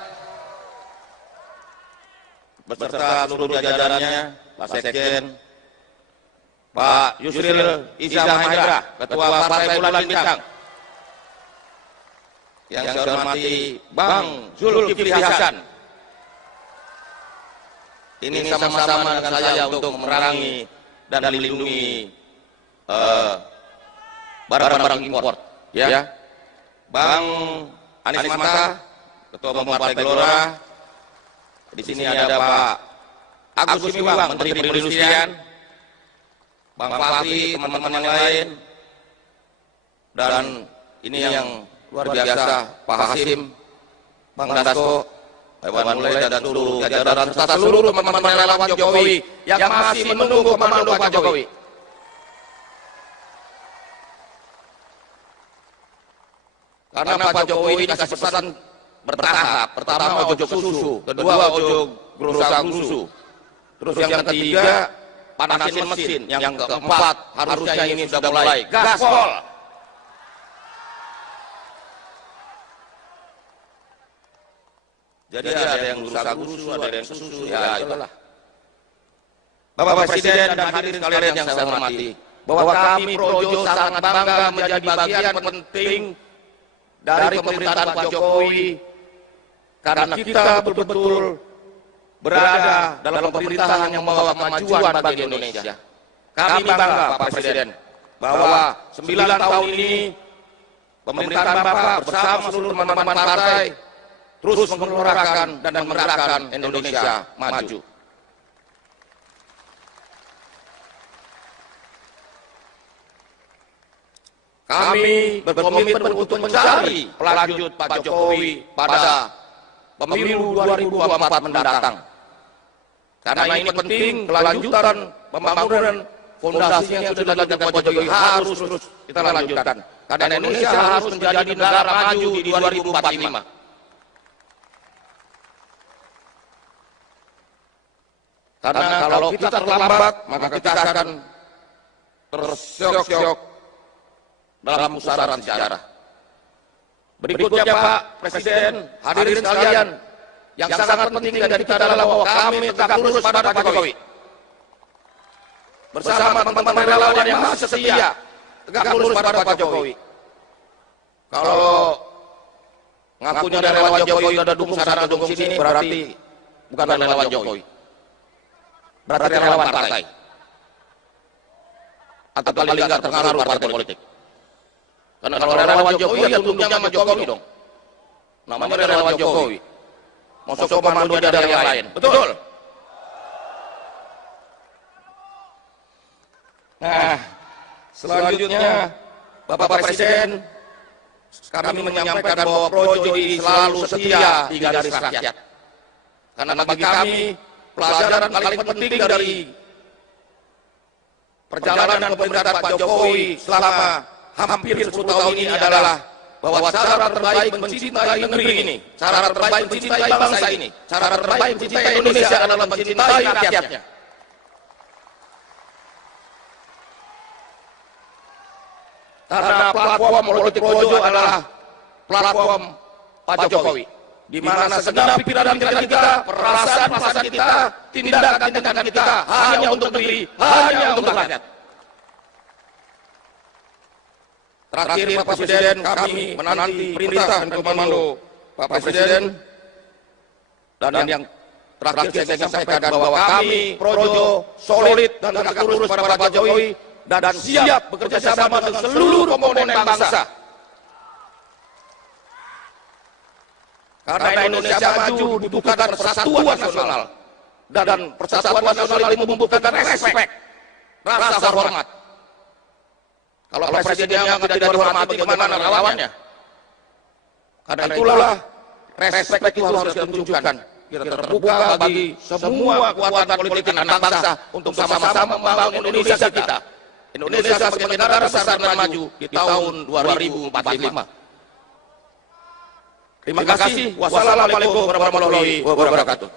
beserta seluruh jajarannya, Pak Sekjen, Pak Yusril Iza Mahendra, Ketua Partai Bulan Bintang. Yang saya hormati Bang Zulkifli Hasan. Ini sama-sama dengan saya untuk memerangi dan melindungi barang-barang impor. Ya. Bang Anies Mata, Ketua Umum Partai Gelora. Di sini ada Pak Agus Gumiwang, Menteri Perindustrian. Bang Fahri, teman-teman yang lain. Dan ini yang luar biasa, Pak Hasim, Bang Dasko, Hewan Mulai, dan seluruh jajaran serta seluruh teman-teman relawan Jokowi yang masih menunggu komando Pak Jokowi. Karena Pak Jokowi ini kasih pesan bertahap. Pertama ojo susu, kedua ojo gerusa-gerusu, terus yang ketiga panasin mesin, yang keempat harusnya ini sudah mulai gaspol. Jadi ada yang gerusa-gerusu, ada yang susu, ya itulah. Bapak Presiden dan hadirin sekalian yang saya hormati, bahwa kami Projo sangat bangga menjadi bagian penting dari pemerintahan Pak Jokowi, karena kita betul-betul berada dalam pemerintahan yang membawa kemajuan bagi Indonesia. Kami bangga Pak Presiden bahwa 9 tahun ini pemerintahan Bapak bersama seluruh teman-teman partai terus menggelorakan dan menggerakkan Indonesia maju. Kami berkomitmen untuk mencari pelanjut Pak Jokowi pada pemilu 2024 mendatang. Karena ini penting, kelanjutan pembangunan fondasi yang sudah dilakukan Pak Jokowi harus terus kita lanjutkan. Karena Indonesia harus menjadi negara maju di 2045. Karena kalau kita terlambat, maka kita akan terseok-seok dalam pusaran sejarah. Berikutnya Pak Presiden, hadirin sekalian, yang sangat penting dari kita adalah bahwa kami tegak lurus pada Pak Jokowi. Bersama teman-teman relawan yang masih setia, tegak lurus pada Pak Jokowi. Kalau ngakunya relawan Jokowi ada dukung sana dukung sini, berarti bukan relawan Jokowi. Berarti relawan partai. Atau paling nggak terpengaruh partai politik. Karena kalau relawan Jokowi ya tunduknya sama Jokowi dong. Namanya relawan Jokowi. Masuk komando dari yang lain. Betul? Nah, selanjutnya Bapak Presiden, kami menyampaikan bahwa Projo ini selalu setia di garis rakyat. Karena bagi kami, pelajaran paling penting dari perjalanan pemerintahan Pak Jokowi selama hampir 10 tahun ini adalah bahwa cara terbaik mencintai negeri ini, cara terbaik mencintai bangsa ini, cara terbaik mencintai Indonesia adalah mencintai rakyatnya. Karena platform politik Projo adalah platform Pak Jokowi, di mana segenap pikiran kita, perasaan kita, tindakan kita hanya untuk negeri, hanya untuk rakyat. Terakhir Pak Presiden, kami menanti perintah dan komando Pak Presiden, dan yang terakhir saya ingin sampaikan bahwa kami Projo solid dan tegak lurus pada Pak Jokowi dan siap bekerja sama dengan seluruh komponen bangsa. Karena Indonesia maju dibutuhkan persatuan nasional, dan persatuan nasional itu membutuhkan respek, rasa hormat. Kalau presidennya tidak dihormati, bagaimana lawannya? Karena itulah respek itu harus kita tunjukkan. Kita terbuka bagi semua kekuatan politik anak bangsa untuk sama-sama membangun Indonesia kita. Indonesia sebagai negara besar dan maju di tahun 2045. Terima kasih. Wassalamualaikum warahmatullahi wabarakatuh.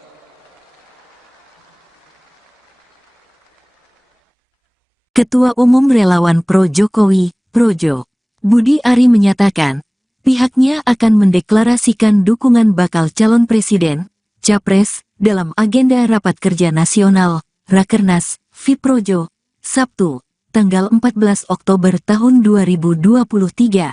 Ketua Umum Relawan Pro Jokowi, Projo, Budi Ari menyatakan, pihaknya akan mendeklarasikan dukungan bakal calon presiden, Capres, dalam agenda Rapat Kerja Nasional, Rakernas, FIProjo, Sabtu, tanggal 14 Oktober tahun 2023.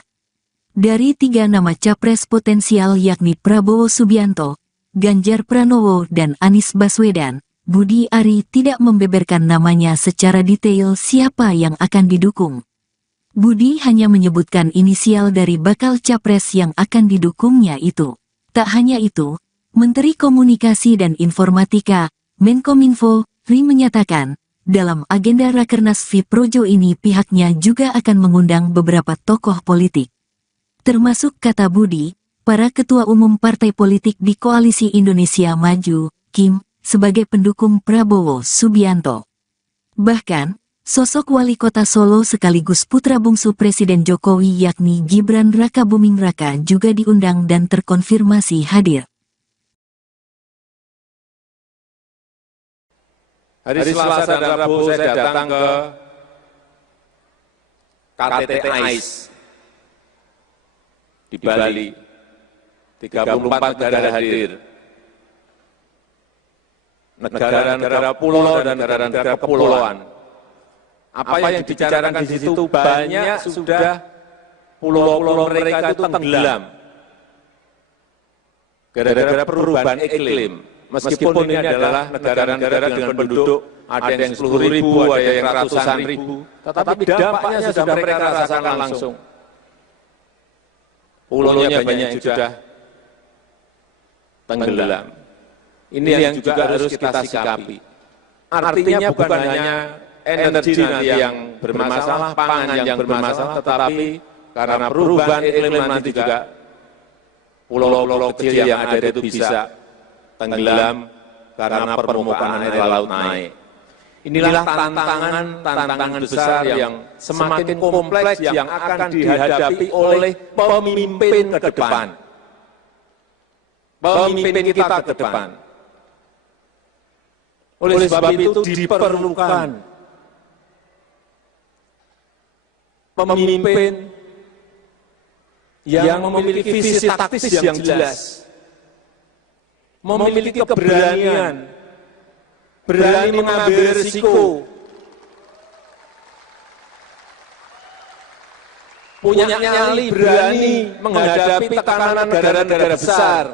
Dari 3 nama Capres potensial yakni Prabowo Subianto, Ganjar Pranowo dan Anies Baswedan, Budi Ari tidak membeberkan namanya secara detail siapa yang akan didukung. Budi hanya menyebutkan inisial dari bakal capres yang akan didukungnya itu. Tak hanya itu, Menteri Komunikasi dan Informatika, Menkominfo, Ri menyatakan, dalam agenda Rakernas FIProjo ini pihaknya juga akan mengundang beberapa tokoh politik. Termasuk kata Budi, para ketua umum partai politik di Koalisi Indonesia Maju, Kim, sebagai pendukung Prabowo Subianto. Bahkan, sosok wali kota Solo sekaligus putra bungsu Presiden Jokowi yakni Gibran Rakabuming Raka juga diundang dan terkonfirmasi hadir. Hari Selasa dan Rabu saya datang ke KTT AIS di Bali. 34 negara hadir. Negara-negara pulau dan negara-negara kepulauan. Apa yang dibicarakan di situ banyak sudah pulau-pulau mereka itu tenggelam. Gara-gara perubahan iklim. Meskipun ini adalah negara-negara dengan penduduk ada yang 10.000, ada yang 100.000, tetapi dampaknya sudah mereka rasakan langsung. 34 negara hadir, Pulau-nya banyak yang sudah tenggelam. Ini yang juga harus kita sikapi. Artinya bukan hanya energi nanti yang bermasalah, pangan yang bermasalah, tetapi karena perubahan iklim nanti juga pulau-pulau kecil yang ada itu bisa tenggelam karena permukaan air laut naik. Inilah tantangan besar yang semakin kompleks yang akan dihadapi oleh pemimpin ke depan. Pemimpin kita ke depan. Oleh sebab itu diperlukan pemimpin yang memiliki visi taktis yang jelas, memiliki keberanian, berani mengambil risiko, punya nyali, berani menghadapi tekanan negara-negara besar.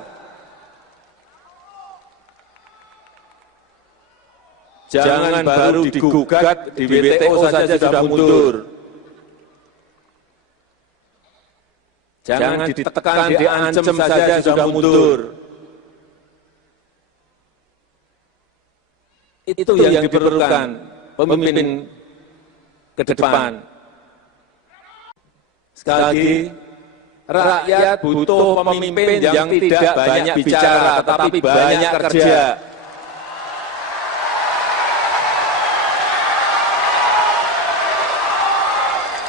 Jangan baru digugat di WTO saja sudah mundur. Jangan ditekan, diancam saja sudah mundur. Itu yang diperlukan pemimpin ke depan. Sekali lagi, rakyat butuh pemimpin yang tidak banyak bicara, tetapi banyak kerja.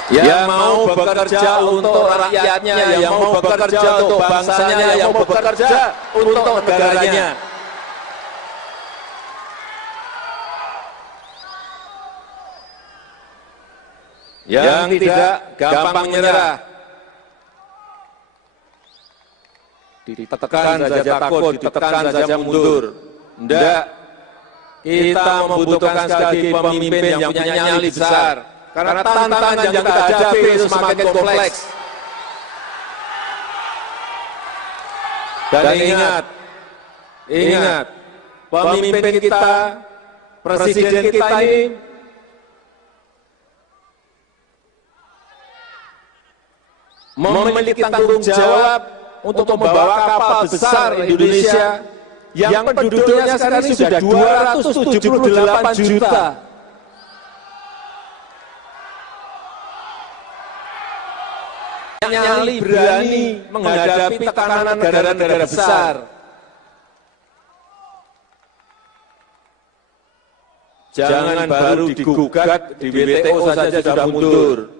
Yang mau bekerja untuk rakyatnya, yang mau bekerja untuk bangsanya, yang mau bekerja untuk negaranya. Yang tidak gampang menyerah, ditekan saja takut, ditekan saja mundur. Tidak, kita membutuhkan sekali lagi pemimpin yang punya nyali besar. Karena tantangan yang kita hadapi itu semakin kompleks. Dan ingat, pemimpin kita, presiden kita ini memiliki tanggung jawab untuk membawa kapal besar Indonesia yang penduduknya sekarang ini sudah 278 juta. Nyali, berani menghadapi tekanan negara-negara besar. Jangan baru digugat di WTO saja sudah mundur.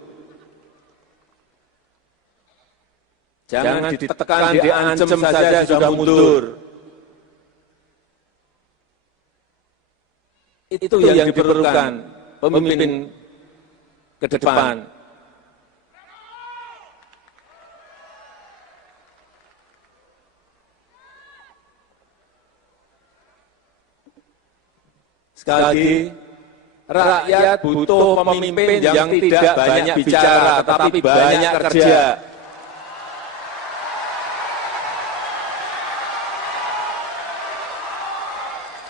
Jangan ditekan, diancam saja sudah mundur. Itu yang diperlukan pemimpin ke depan. Sekali lagi, rakyat butuh pemimpin yang tidak banyak bicara, tetapi banyak kerja.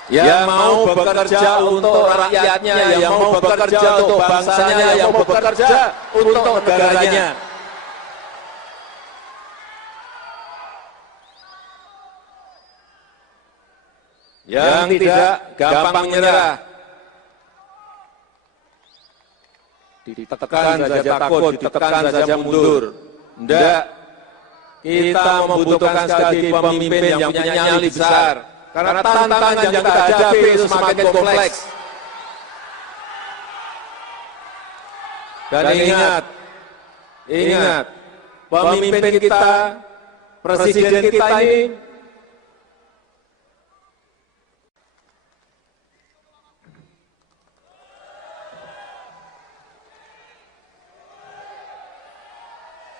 Yang mau bekerja untuk rakyatnya, yang mau bekerja untuk bangsanya, yang mau bekerja untuk negaranya. Yang tidak gampang menyerah, ditekan saja takut, ditekan saja mundur. Tidak, kita membutuhkan sekali lagi pemimpin yang punya nyali besar. Karena tantangan yang kita hadapi itu semakin kompleks. Dan ingat, pemimpin kita, presiden kita ini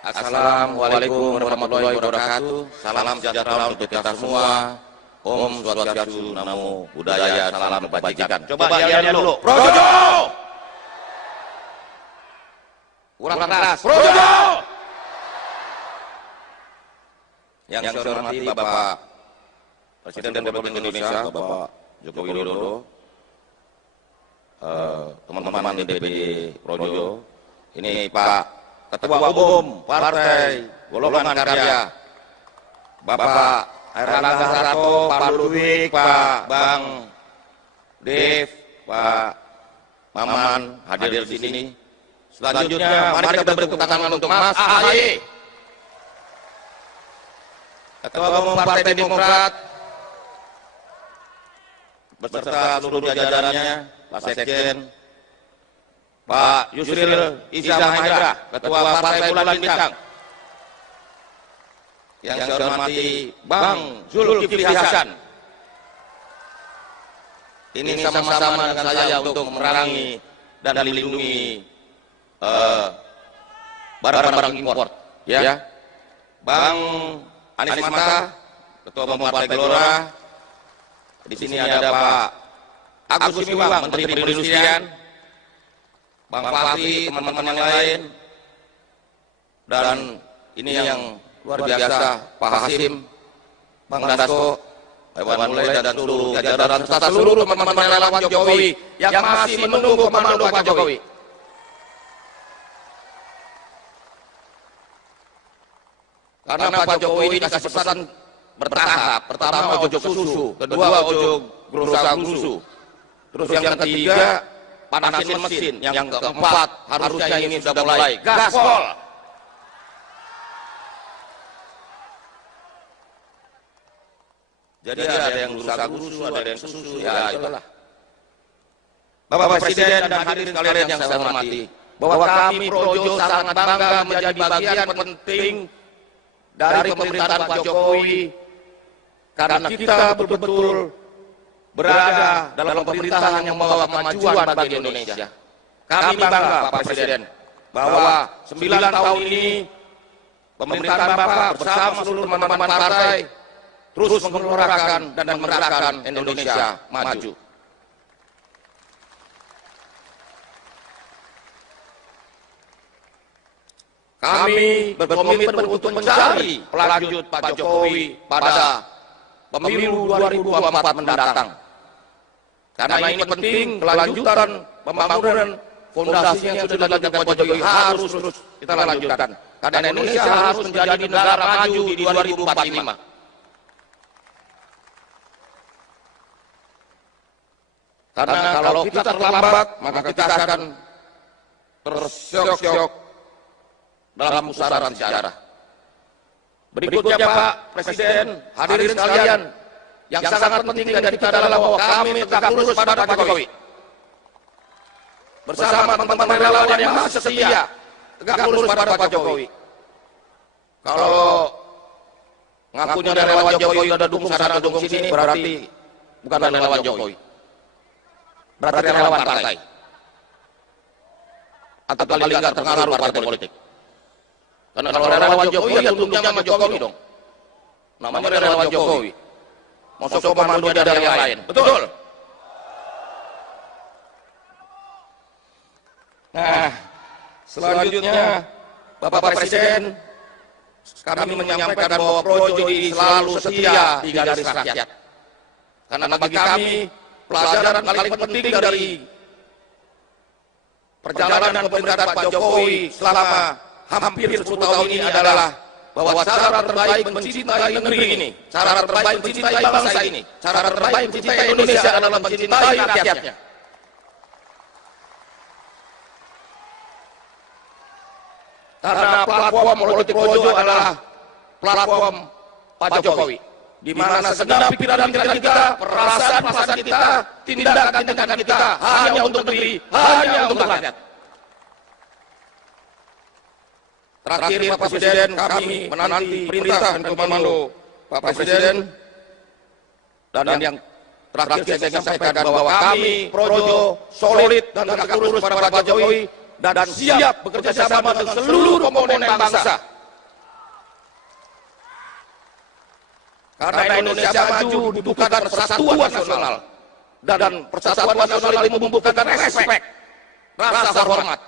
Assalamualaikum warahmatullahi wabarakatuh. Salam sejahtera untuk kita semua. Om Swastiastu, Namo Buddhaya, salam kebajikan. Coba lihat dulu. Projo! Kurang keras. Projo! Yang saya hormati Bapak Presiden Republik Indonesia, Bapak Joko Widodo, teman-teman DPD Projo, ini Pak Ketua Umum Partai golongan karya, Bapak Erlangga Hartarto, Pak Ludwig, Pak Bang Dev, Pak Maman hadir di sini. Selanjutnya mari kita beri tepuk tangan untuk Mas AHY, Ketua Umum Partai Demokrat, beserta seluruh jajarannya, Pak Sekjen, Pak Yusril Iza Mahendra, Ketua Partai Bulan Bintang, yang saya hormati Bang Zulkifli Hasan. Ini sama-sama dengan saya untuk memerangi dan melindungi barang-barang impor, ya. Bang Anies Mata, Ketua Umum Partai Gelora. Di sini ada Pak Agus Gumiwang, Menteri Perindustrian, Bang Fahri, teman-teman yang lain, dan ini yang luar biasa, Pak Hasim, Bang Dasko, Iwan Mulai, dan seluruh jajaran serta seluruh teman-teman relawan Jokowi yang masih menunggu komando Pak Jokowi. Karena Pak Jokowi ini kasih pesan bertahap. Pertama ojo susu, kedua ojo gerusa-gerusu, terus yang ketiga panasin mesin, yang keempat harusnya ini sudah mulai gaspol. Jadi ada yang gerusa-gerusu, ada yang susu, ya itulah. Bapak Presiden dan hadirin sekalian yang saya hormati, bahwa kami Projo sangat bangga menjadi bagian penting dari pemerintahan Pak Jokowi, karena kita betul-betul berada dalam pemerintahan yang membawa kemajuan bagi Indonesia. Kami bangga Pak Presiden bahwa 9 tahun ini pemerintahan Bapak bersama seluruh teman-teman partai terus menggelorakan dan menggerakkan Indonesia maju. Kami berkomitmen untuk mencari pelanjut Pak Jokowi pada pemilu 2024 mendatang. Karena ini penting, kelanjutan pembangunan fondasi yang sudah dilakukan Pak Jokowi harus terus kita lanjutkan. Karena Indonesia harus menjadi negara maju di 2045. Karena kalau kita terlambat, maka kita akan tersyok-syok dalam pusaran sejarah. Berikutnya Pak Presiden, hadirin sekalian, yang sangat penting dari kita adalah bahwa kami tegak lurus pada Pak Jokowi. Bersama teman-teman relawan yang masih setia, tegak lurus pada Pak Jokowi. Kalau ngakunya relawan Jokowi ada dukung sana dukung sini, berarti bukan relawan Jokowi. Berarti relawan partai. Atau paling nggak terpengaruh partai politik. Karena kalau relawan Jokowi ya tunduknya sama Jokowi dong. Namanya relawan Jokowi. Masuk komandonya dari yang lain. Betul? Nah, selanjutnya Bapak Presiden, kami menyampaikan bahwa Projo ini selalu setia di garis rakyat. Karena bagi kami, pelajaran paling penting dari perjalanan pemerintahan Pak Jokowi selama hampir 10 tahun ini adalah bahwa cara terbaik mencintai negeri ini, cara terbaik mencintai bangsa ini, cara terbaik mencintai Indonesia adalah mencintai rakyatnya. Karena platform politik Projo adalah platform Pak Jokowi, di mana segenap pikiran-pikiran kita, perasaan-perasaan kita, tindakan-tindakan kita hanya untuk negeri, hanya untuk rakyat. Terakhir Pak Presiden, kami menanti perintah dan komando Pak Presiden, dan yang terakhir saya ingin sampaikan bahwa kami Projo solid dan tegak lurus pada Pak Jokowi dan siap bekerja sama dengan seluruh komponen bangsa. Karena Indonesia maju dibutuhkan persatuan nasional, dan persatuan nasional ini membutuhkan respek, rasa hormat.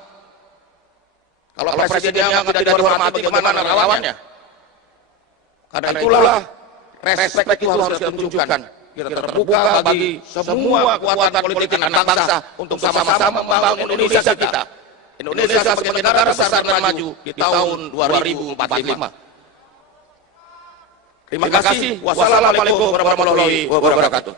Kalau presidennya tidak dihormati, kemana relawannya? Karena itulah respek itu harus kita tunjukkan. Kita terbuka bagi semua kekuatan politik anak bangsa untuk sama-sama membangun Indonesia kita. Indonesia sebagai negara besar dan maju di tahun 2045. Terima kasih. Wassalamualaikum warahmatullahi wabarakatuh.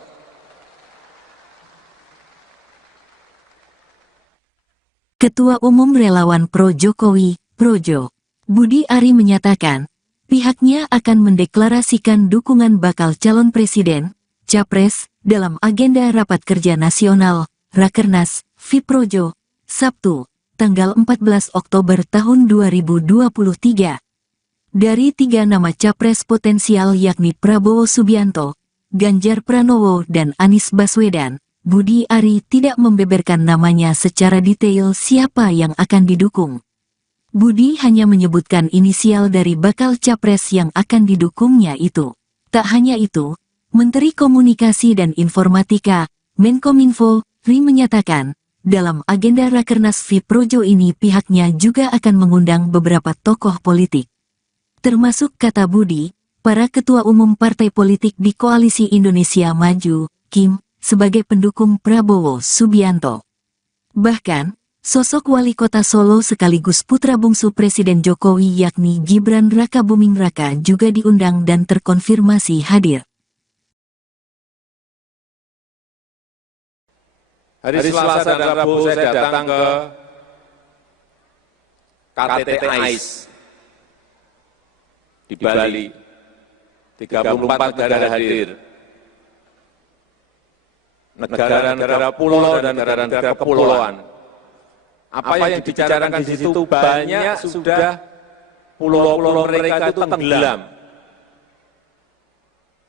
Ketua Umum Relawan Pro Jokowi, Projo, Budi Ari menyatakan, pihaknya akan mendeklarasikan dukungan bakal calon presiden, Capres, dalam agenda Rapat Kerja Nasional, Rakernas, Fiprojo, Sabtu, tanggal 14 Oktober tahun 2023. Dari 3 nama Capres potensial yakni Prabowo Subianto, Ganjar Pranowo dan Anies Baswedan, Budi Ari tidak membeberkan namanya secara detail siapa yang akan didukung. Budi hanya menyebutkan inisial dari bakal Capres yang akan didukungnya itu. Tak hanya itu, Menteri Komunikasi dan Informatika, Menkominfo, Ri menyatakan, dalam agenda Rakernas Fiprojo ini pihaknya juga akan mengundang beberapa tokoh politik. Termasuk kata Budi, para ketua umum partai politik di Koalisi Indonesia Maju, Kim, sebagai pendukung Prabowo Subianto. Bahkan, sosok wali kota Solo sekaligus putra bungsu Presiden Jokowi yakni Gibran Rakabuming Raka juga diundang dan terkonfirmasi hadir. Hari Selasa dan Rabu saya datang ke KTT AIS di Bali. 34 negara hadir. Negara-negara pulau dan negara-negara kepulauan. Apa yang dibicarakan di situ banyak sudah pulau-pulau mereka itu tenggelam.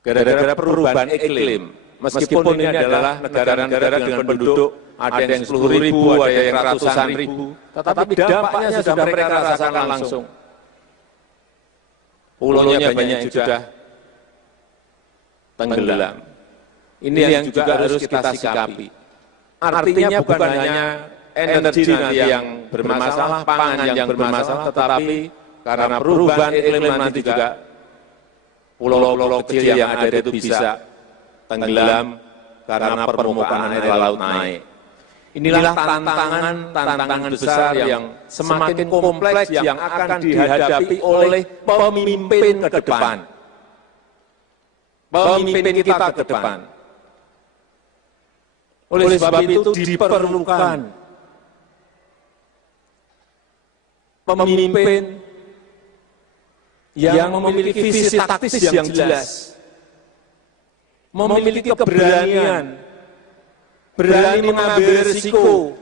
Gara-gara perubahan iklim. Meskipun ini adalah negara-negara dengan penduduk ada yang 10.000, ada yang ratusan ribu, tetapi dampaknya sudah mereka rasakan langsung. Pulaunya banyak yang sudah tenggelam. Ini yang juga harus kita sikapi. Artinya bukan hanya energi nanti yang bermasalah, pangan yang bermasalah, tetapi karena perubahan iklim nanti juga pulau-pulau kecil yang ada itu bisa tenggelam karena permukaan air laut naik. Inilah tantangan besar yang semakin kompleks yang akan dihadapi oleh pemimpin ke depan. Pemimpin kita ke depan. Oleh sebab itu diperlukan pemimpin yang memiliki visi taktis yang jelas, memiliki keberanian, berani mengambil risiko,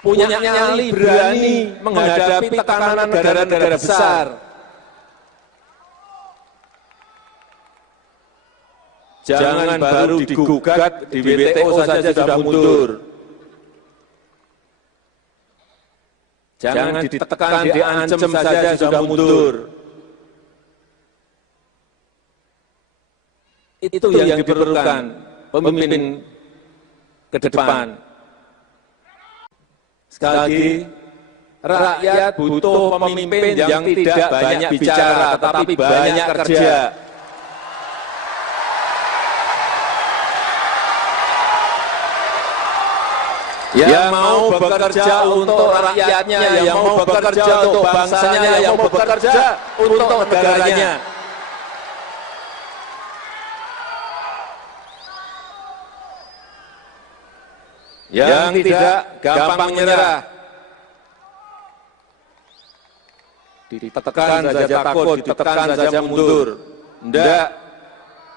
punya nyali, berani menghadapi tekanan negara-negara besar. Jangan baru digugat di WTO saja sudah mundur. Jangan ditekan, diancam saja sudah mundur. Itu yang diperlukan pemimpin ke depan. Sekali lagi, rakyat butuh pemimpin yang tidak banyak bicara, tetapi banyak kerja. Yang mau bekerja untuk rakyatnya, yang mau bekerja untuk bangsanya, yang mau bekerja untuk negaranya. Yang tidak gampang menyerah, ditekan saja takut, ditekan saja mundur. Tidak,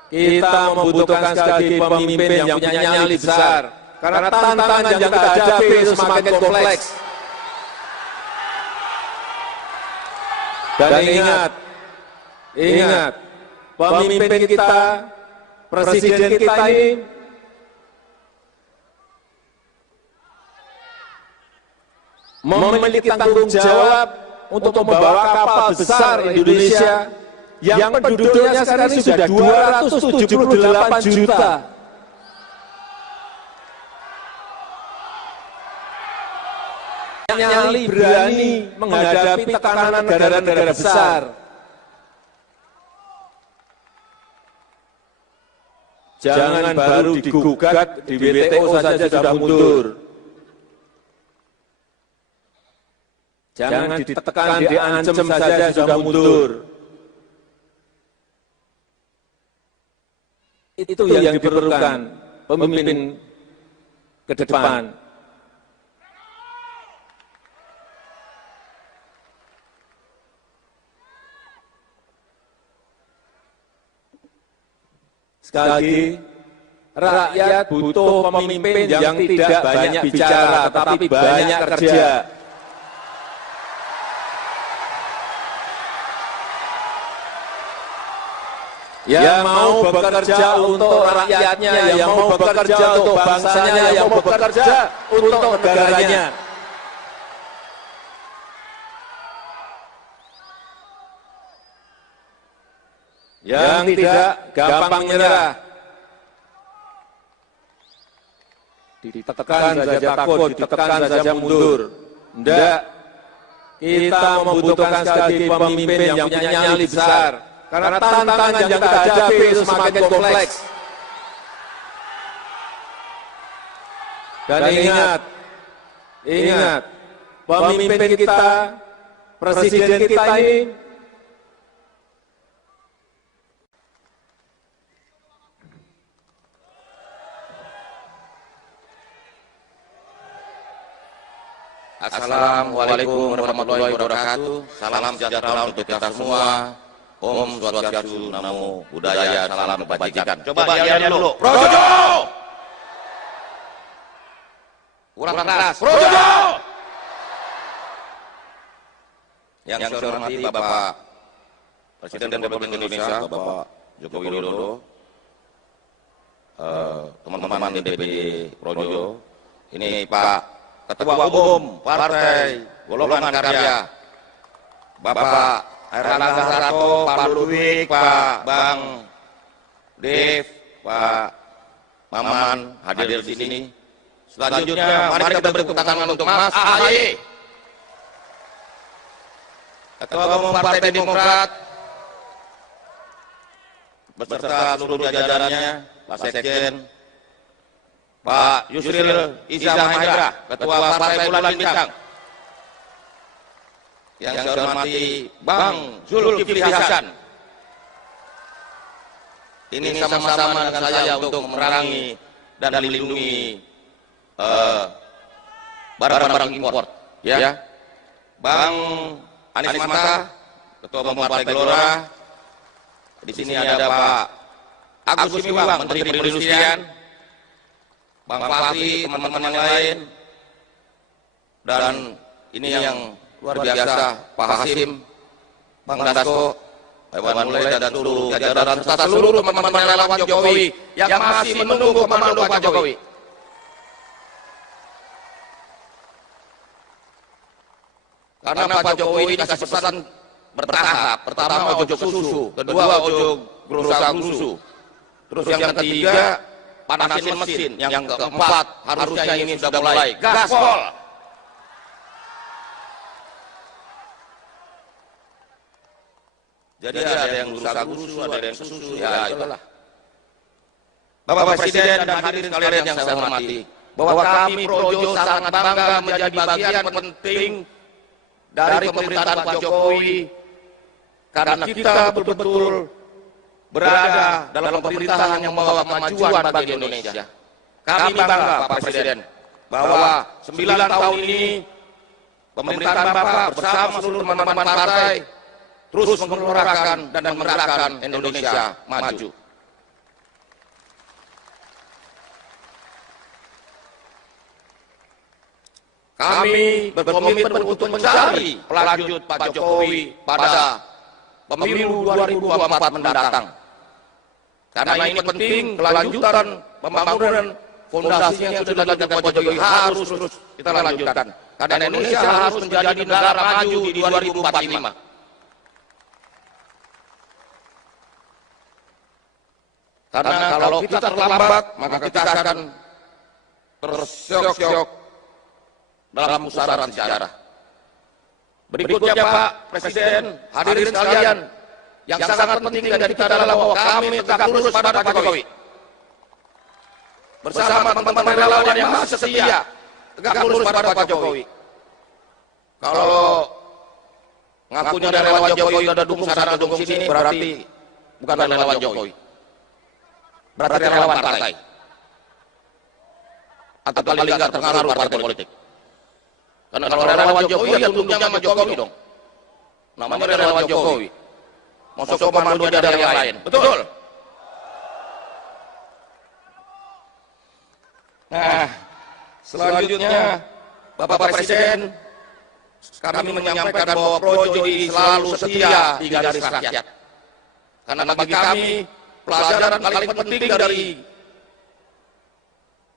kita membutuhkan sekali lagi pemimpin yang punya nyali besar. Karena tantangan yang kita hadapi itu semakin kompleks. Dan ingat, pemimpin kita, presiden kita ini memiliki tanggung jawab untuk membawa kapal besar Indonesia yang penduduknya sekarang ini sudah 278 juta. Nyali, berani menghadapi tekanan negara-negara besar. Jangan baru digugat di WTO saja sudah mundur. Jangan ditekan, diancam saja sudah mundur. Itu yang diperlukan pemimpin ke depan. Sekali lagi, rakyat butuh pemimpin yang tidak banyak bicara, tetapi banyak kerja. Yang mau bekerja untuk rakyatnya, yang mau bekerja untuk bangsanya, yang mau bekerja untuk negaranya. Yang tidak gampang menyerah. Ditekan saja takut, ditekan saja mundur. Tidak. Kita membutuhkan sekali pemimpin yang punya nyali besar. Karena tantangan yang kita hadapi itu semakin kompleks. Dan ingat, pemimpin kita, presiden kita ini Assalamualaikum warahmatullahi wabarakatuh. Salam sejahtera untuk kita semua. Om Swastiastu, Namo Buddhaya, salam kebajikan. Coba lihat dulu. Projo! Kurang keras. Projo! Yang saya hormati Bapak Presiden Republik Indonesia, Bapak Joko Widodo, teman-teman DPD Projo, ini Pak Ketua Umum Partai Golongan Karya, Bapak Airlangga Hartarto, Pak Ludwig, Pak Bang Dev, Pak Maman hadir di sini. Selanjutnya, mari kita beri tepuk tangan untuk Mas AHY, Ketua Umum Partai Demokrat, beserta seluruh jajarannya, Pak Sekjen, Pak Yusril Iza Mahendra, Ketua Partai Bulan Bintang. Yang saya hormati Bang Zulkifli Hasan. Ini sama-sama dengan saya untuk memerangi dan melindungi barang-barang impor. Ya. Bang Anies Mata, Ketua Umum Partai Gelora. Di sini ada Pak Agus Gumiwang, Menteri Perindustrian. Bang Fahri, teman-teman yang lain. Dan ini yang luar biasa, Pak Hasim, Bang Dasko, Iwan Mulai, dan seluruh jajaran serta seluruh teman-teman relawan Jokowi yang masih menunggu komando Pak Jokowi. Karena Pak Jokowi ini kasih pesan bertahap. Pertama ojo susu, kedua ojo gerusa-gerusu. Terus yang ketiga panasin mesin, yang keempat harusnya ini sudah mulai gaspol. Jadi ada yang gerusa-gerusu, ada yang susu, ya itulah. Bapak Presiden dan hadirin sekalian yang saya hormati, bahwa kami Projo sangat bangga menjadi bagian penting dari pemerintahan Pak Jokowi, karena kita betul-betul berada dalam pemerintahan yang membawa kemajuan bagi Indonesia. Kami bangga Pak Presiden bahwa 9 tahun ini pemerintahan Bapak bersama seluruh teman-teman partai terus mengelorakan dan menggerakkan Indonesia maju. Kami berkomitmen untuk mencari pelanjut Pak Jokowi pada pemilu 2024 mendatang. Karena ini penting, kelanjutan pembangunan fondasi yang sudah dilakukan Pak Jokowi harus terus kita lanjutkan. Karena Indonesia harus menjadi negara maju di 2045. Karena kalau kita terlambat, maka kita akan tersyok-syok dalam pusaran sejarah. Berikutnya Pak Presiden, hadirin sekalian, yang sangat penting dari kita adalah bahwa kami tegak lurus pada Pak Jokowi. Bersama teman-teman relawan yang masih setia, tegak lurus pada Pak Jokowi. Kalau ngakunya relawan Jokowi udah dukung sana dukung sini, berarti bukan relawan Jokowi. Berarti relawan partai. Atau paling nggak terpengaruh partai politik. Karena kalau relawan Jokowi ya tunduknya sama Jokowi dong. Namanya relawan Jokowi. Masuk komandonya dari yang lain. Betul? Nah, selanjutnya Bapak Presiden, kami menyampaikan bahwa Projo ini selalu setia di garis rakyat. Karena bagi kami, pelajaran paling penting dari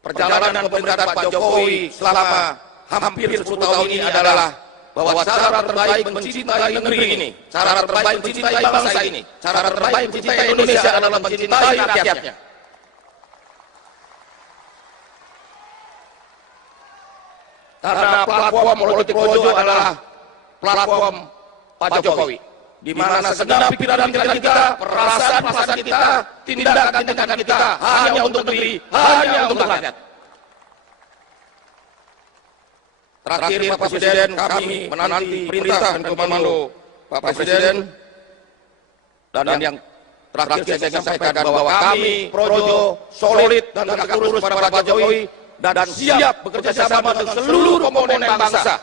perjalanan pemerintahan Pak Jokowi selama hampir 10 tahun ini adalah bahwa cara terbaik mencintai negeri ini, cara terbaik mencintai bangsa ini, cara terbaik mencintai Indonesia adalah mencintai rakyatnya. Karena platform politik Projo adalah platform Pak Jokowi, di mana segenap pikiran kita, perasaan kita, tindakan kita hanya untuk negeri, hanya untuk rakyat. Terakhir Pak Presiden, kami menanti perintah dan komando Pak Presiden, dan yang terakhir saya ingin sampaikan bahwa kami Projo solid dan tegak lurus pada Pak Jokowi dan siap bekerja sama dengan seluruh komponen bangsa.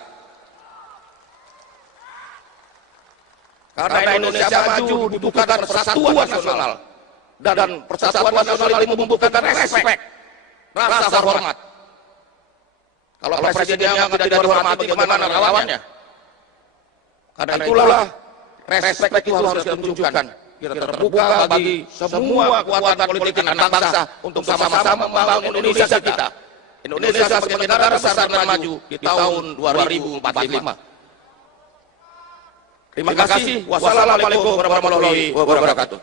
Karena Indonesia maju dibutuhkan persatuan nasional, dan persatuan nasional itu membutuhkan respek, rasa hormat. Kalau presidennya tidak dihormati, bagaimana lawannya? Karena itulah respek itu harus kita tunjukkan. Kita terbuka bagi semua kekuatan politik anak bangsa untuk sama-sama membangun Indonesia kita. Indonesia sebagai negara besar dan maju di tahun 2045. Terima kasih. Wassalamualaikum warahmatullahi wabarakatuh.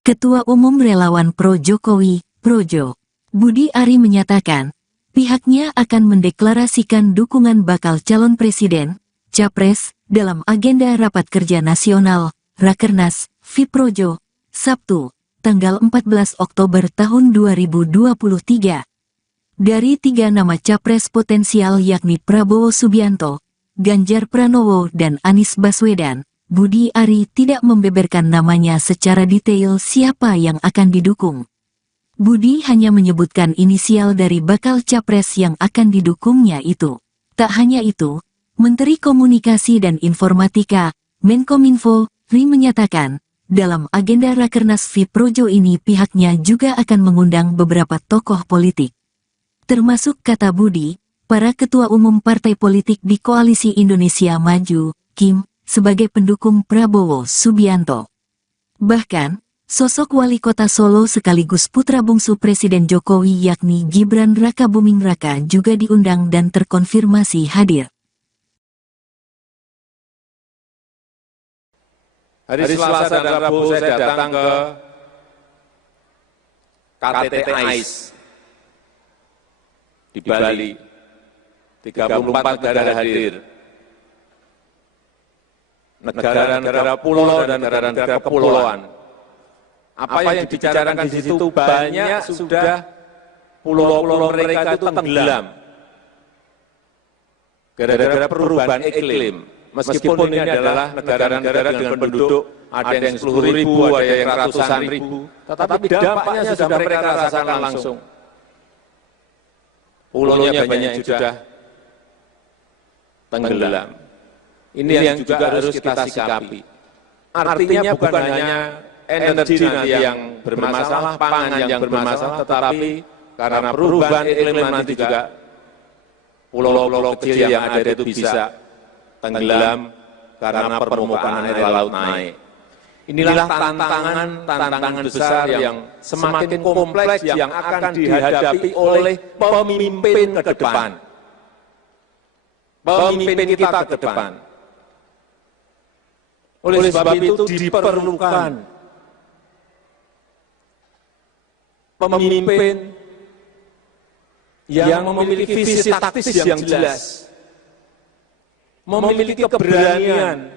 Ketua Umum Relawan Pro Jokowi, Projo, Budi Ari menyatakan, pihaknya akan mendeklarasikan dukungan bakal calon presiden, Capres, dalam agenda Rapat Kerja Nasional, Rakernas, Fiprojo, Sabtu, tanggal 14 Oktober tahun 2023. Dari 3 nama Capres potensial yakni Prabowo Subianto, Ganjar Pranowo dan Anies Baswedan, Budi Ari tidak membeberkan namanya secara detail siapa yang akan didukung. Budi hanya menyebutkan inisial dari bakal capres yang akan didukungnya itu. Tak hanya itu, Menteri Komunikasi dan Informatika, Menkominfo, Ri menyatakan, dalam agenda Rakernas Fiprojo ini pihaknya juga akan mengundang beberapa tokoh politik. Termasuk kata Budi, para ketua umum partai politik di Koalisi Indonesia Maju, Kim, sebagai pendukung Prabowo Subianto. Bahkan, sosok wali kota Solo sekaligus putra bungsu Presiden Jokowi yakni Gibran Rakabuming Raka juga diundang dan terkonfirmasi hadir. Hari Selasa dan Rabu saya datang ke KTT AIS di Bali. 34 negara hadir. Negara-negara pulau dan negara-negara kepulauan. Apa yang dibicarakan di situ banyak sudah pulau-pulau mereka itu tenggelam. Gara-gara perubahan iklim. Meskipun ini adalah negara-negara dengan penduduk ada yang 10.000, ada yang ratusan ribu, tetapi dampaknya sudah mereka rasakan langsung. Pulaunya banyak yang sudah tenggelam. Ini yang juga harus kita sikapi. Artinya bukan hanya energi nanti yang bermasalah, pangan yang bermasalah, tetapi karena perubahan iklim nanti juga pulau-pulau kecil yang ada itu bisa tenggelam karena permukaan air laut naik. Inilah tantangan besar yang semakin kompleks yang akan dihadapi oleh pemimpin ke depan. Pemimpin kita ke depan. Oleh sebab itu diperlukan pemimpin yang memiliki visi taktis yang jelas, memiliki keberanian,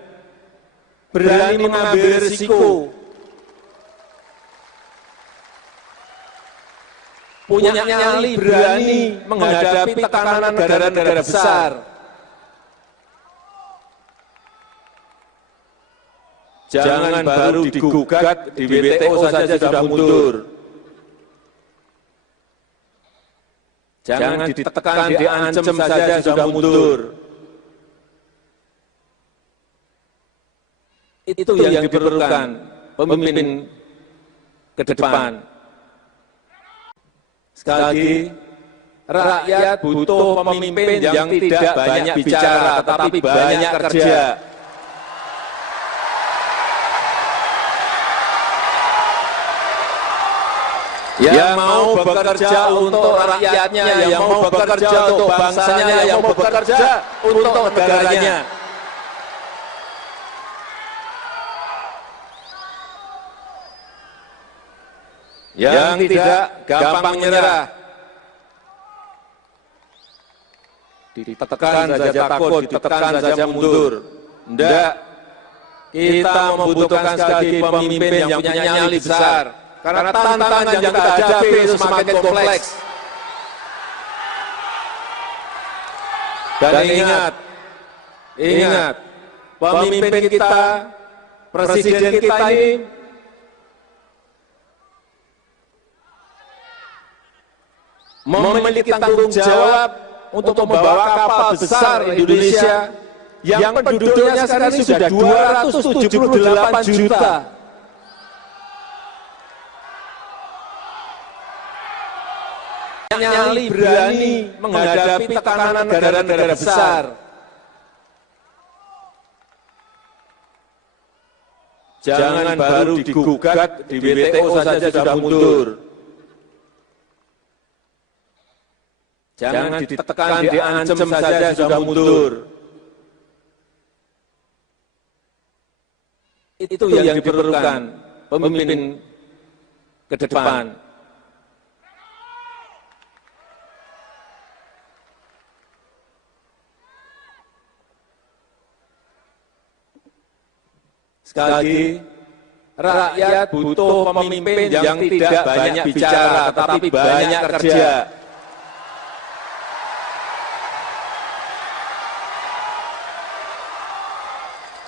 berani mengambil risiko, punya nyali berani menghadapi tekanan negara-negara besar. Jangan baru digugat di WTO saja sudah mundur. Jangan ditekan, diancam saja sudah mundur. Itu yang diperlukan pemimpin ke depan. Sekali lagi, rakyat butuh pemimpin yang tidak banyak bicara, tetapi banyak kerja. Yang mau bekerja untuk rakyatnya, yang mau bekerja untuk bangsanya, yang mau bekerja untuk negaranya. Yang tidak gampang menyerah, ditekan saja takut, ditekan saja mundur. Tidak, kita membutuhkan sekali lagi pemimpin yang punya nyali besar. Karena tantangan yang kita hadapi itu semakin kompleks. Dan ingat, pemimpin kita, presiden kita ini memiliki tanggung jawab untuk membawa kapal besar Indonesia yang penduduknya sekarang ini sudah 278 juta. Nyali berani menghadapi tekanan negara-negara besar. Jangan baru digugat di WTO saja sudah mundur. Jangan ditekan, diancam saja sudah mundur. Itu yang diperlukan pemimpin ke depan. Sekali lagi, rakyat butuh pemimpin yang tidak banyak bicara, tetapi banyak kerja.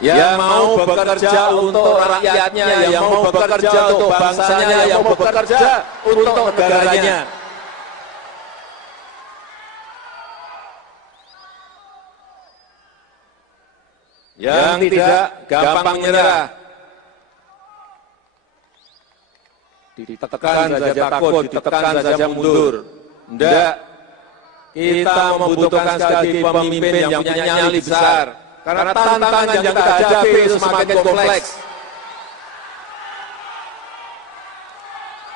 Yang mau bekerja untuk rakyatnya, yang mau bekerja untuk bangsanya, yang mau bekerja untuk negaranya. Yang tidak gampang menyerah, ditekan saja takut, ditekan saja mundur. Tidak, kita membutuhkan sekali lagi pemimpin yang punya nyali besar. Karena tantangan yang kita hadapi itu semakin kompleks.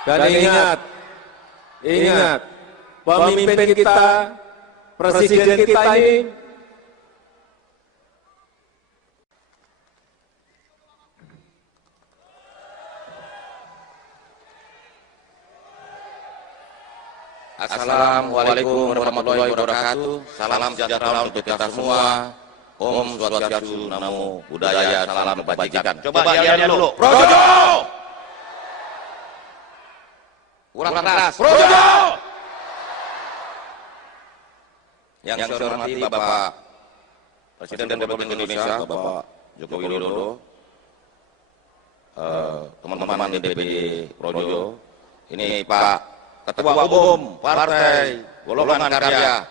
Dan ingat, pemimpin kita, presiden kita ini Assalamualaikum warahmatullahi wabarakatuh. Salam sejahtera untuk kita semua. Om Swastiastu, Namo Buddhaya, salam kebajikan. Coba lihat dulu. Projo! Kurang keras. Projo! Yang saya hormati Bapak Presiden Republik Indonesia, Bapak Joko Widodo, teman-teman DPD Projo, ini Pak Ketua Umum Partai Golongan Karya,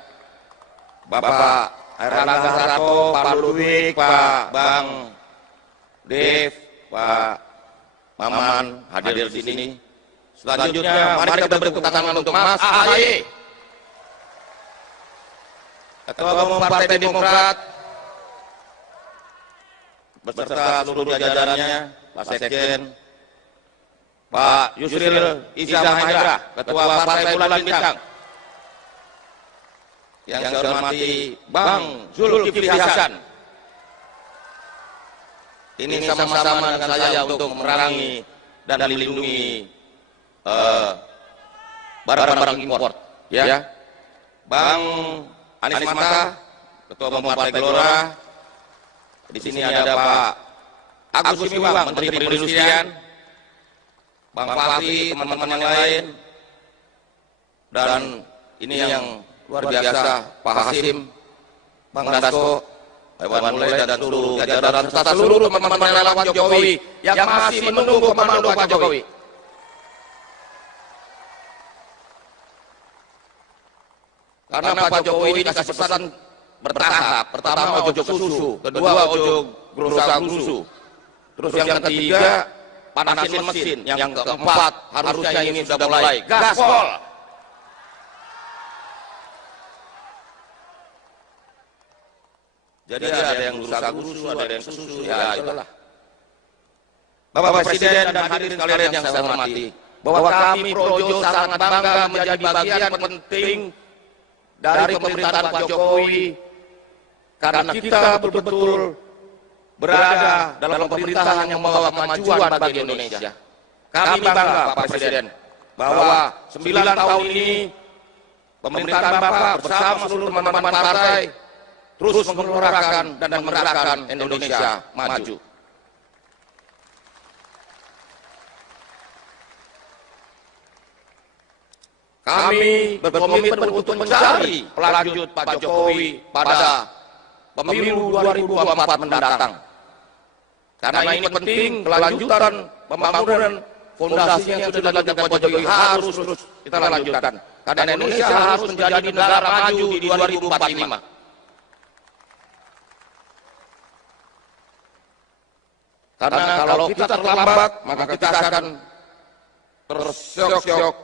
Bapak Erlangga Hartarto, Pak Ludwig, Pak Bang Dev, Pak Maman hadir di sini. Selanjutnya, mari kita beri tepuk tangan untuk Mas AHY, Ketua Umum Partai Demokrat, beserta seluruh jajarannya, Pak Sekjen, Pak Yusril Iza Mahendra, Ketua Partai Bulan Bintang. Yang saya hormati Bang Zulkifli Hasan. Ini sama-sama dengan saya untuk memerangi dan melindungi barang-barang impor. Ya, Bang Anies Mata, Ketua Umum Partai Gelora. Di sini ada Pak Agus Miwang, Menteri Perindustrian. Bang Fahri, teman-teman yang lain. Dan ini yang luar biasa, Pak Hasim, Bang Dasko, Hewan Mulai dan seluruh jajaran serta seluruh teman-teman relawan Jokowi yang masih menunggu komando Pak Jokowi. Karena Pak Jokowi ini kasih pesan bertahap. Pertama ojo susu, kedua ojo gerusa-gerusu. Terus yang ketiga panasin mesin, yang keempat harusnya ini sudah mulai gaspol. Jadi ada yang gerusa-gerusu, ada yang susu, ya itulah. Bapak Presiden dan hadirin sekalian yang saya hormati, bahwa kami Projo sangat bangga menjadi bagian penting dari pemerintahan Pak Jokowi, karena kita betul-betul berada dalam pemerintahan yang membawa kemajuan bagi Indonesia. Kami bangga Pak Presiden bahwa 9 tahun ini pemerintahan Bapak bersama seluruh teman-teman partai terus menggelorakan dan menggerakkan Indonesia maju. Kami berkomitmen untuk mencari pelanjut Pak Jokowi pada pemilu 2024 mendatang. Karena ini penting, kelanjutan pembangunan fondasinya yang sudah dilakukan Pak Jokowi harus terus kita lanjutkan. Karena Indonesia harus menjadi negara maju di 2045. Karena kalau kita terlambat, maka kita akan tersyok-syok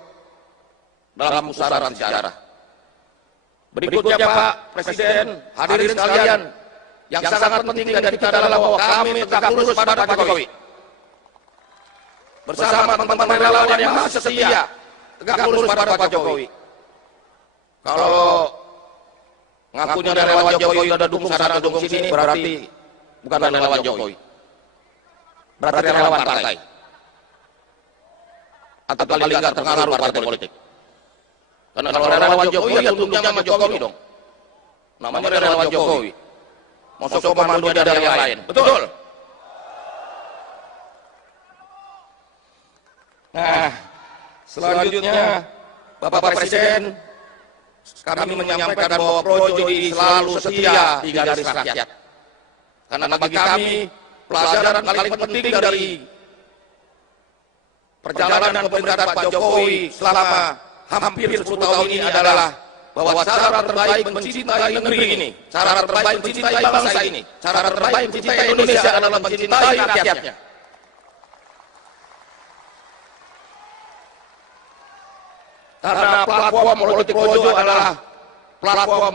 dalam pusaran sejarah. Berikutnya Pak Presiden, hadirin sekalian, yang sangat penting dari kita adalah bahwa kami tegak lurus pada Pak Jokowi. Bersama teman-teman relawan yang masih setia, tegak lurus pada Pak Jokowi. Kalau ngakunya relawan Jokowi udah dukung sana dukung sini, berarti bukan relawan Jokowi. Berarti relawan partai. Atau paling nggak terpengaruh partai politik. Karena kalau relawan Jokowi ya tunduknya sama Jokowi dong. Namanya relawan Jokowi. Masuk komando ada yang lain. Betul. Nah, selanjutnya Bapak Presiden, kami menyampaikan bahwa Projo ini selalu setia di garis rakyat. Karena bagi kami pelajaran paling penting dari perjalanan pemerintahan Pak Jokowi selama hampir 10 tahun ini adalah bahwa cara terbaik mencintai negeri ini, cara terbaik mencintai bangsa ini, cara terbaik mencintai Indonesia adalah mencintai rakyatnya. Karena platform politik Projo adalah platform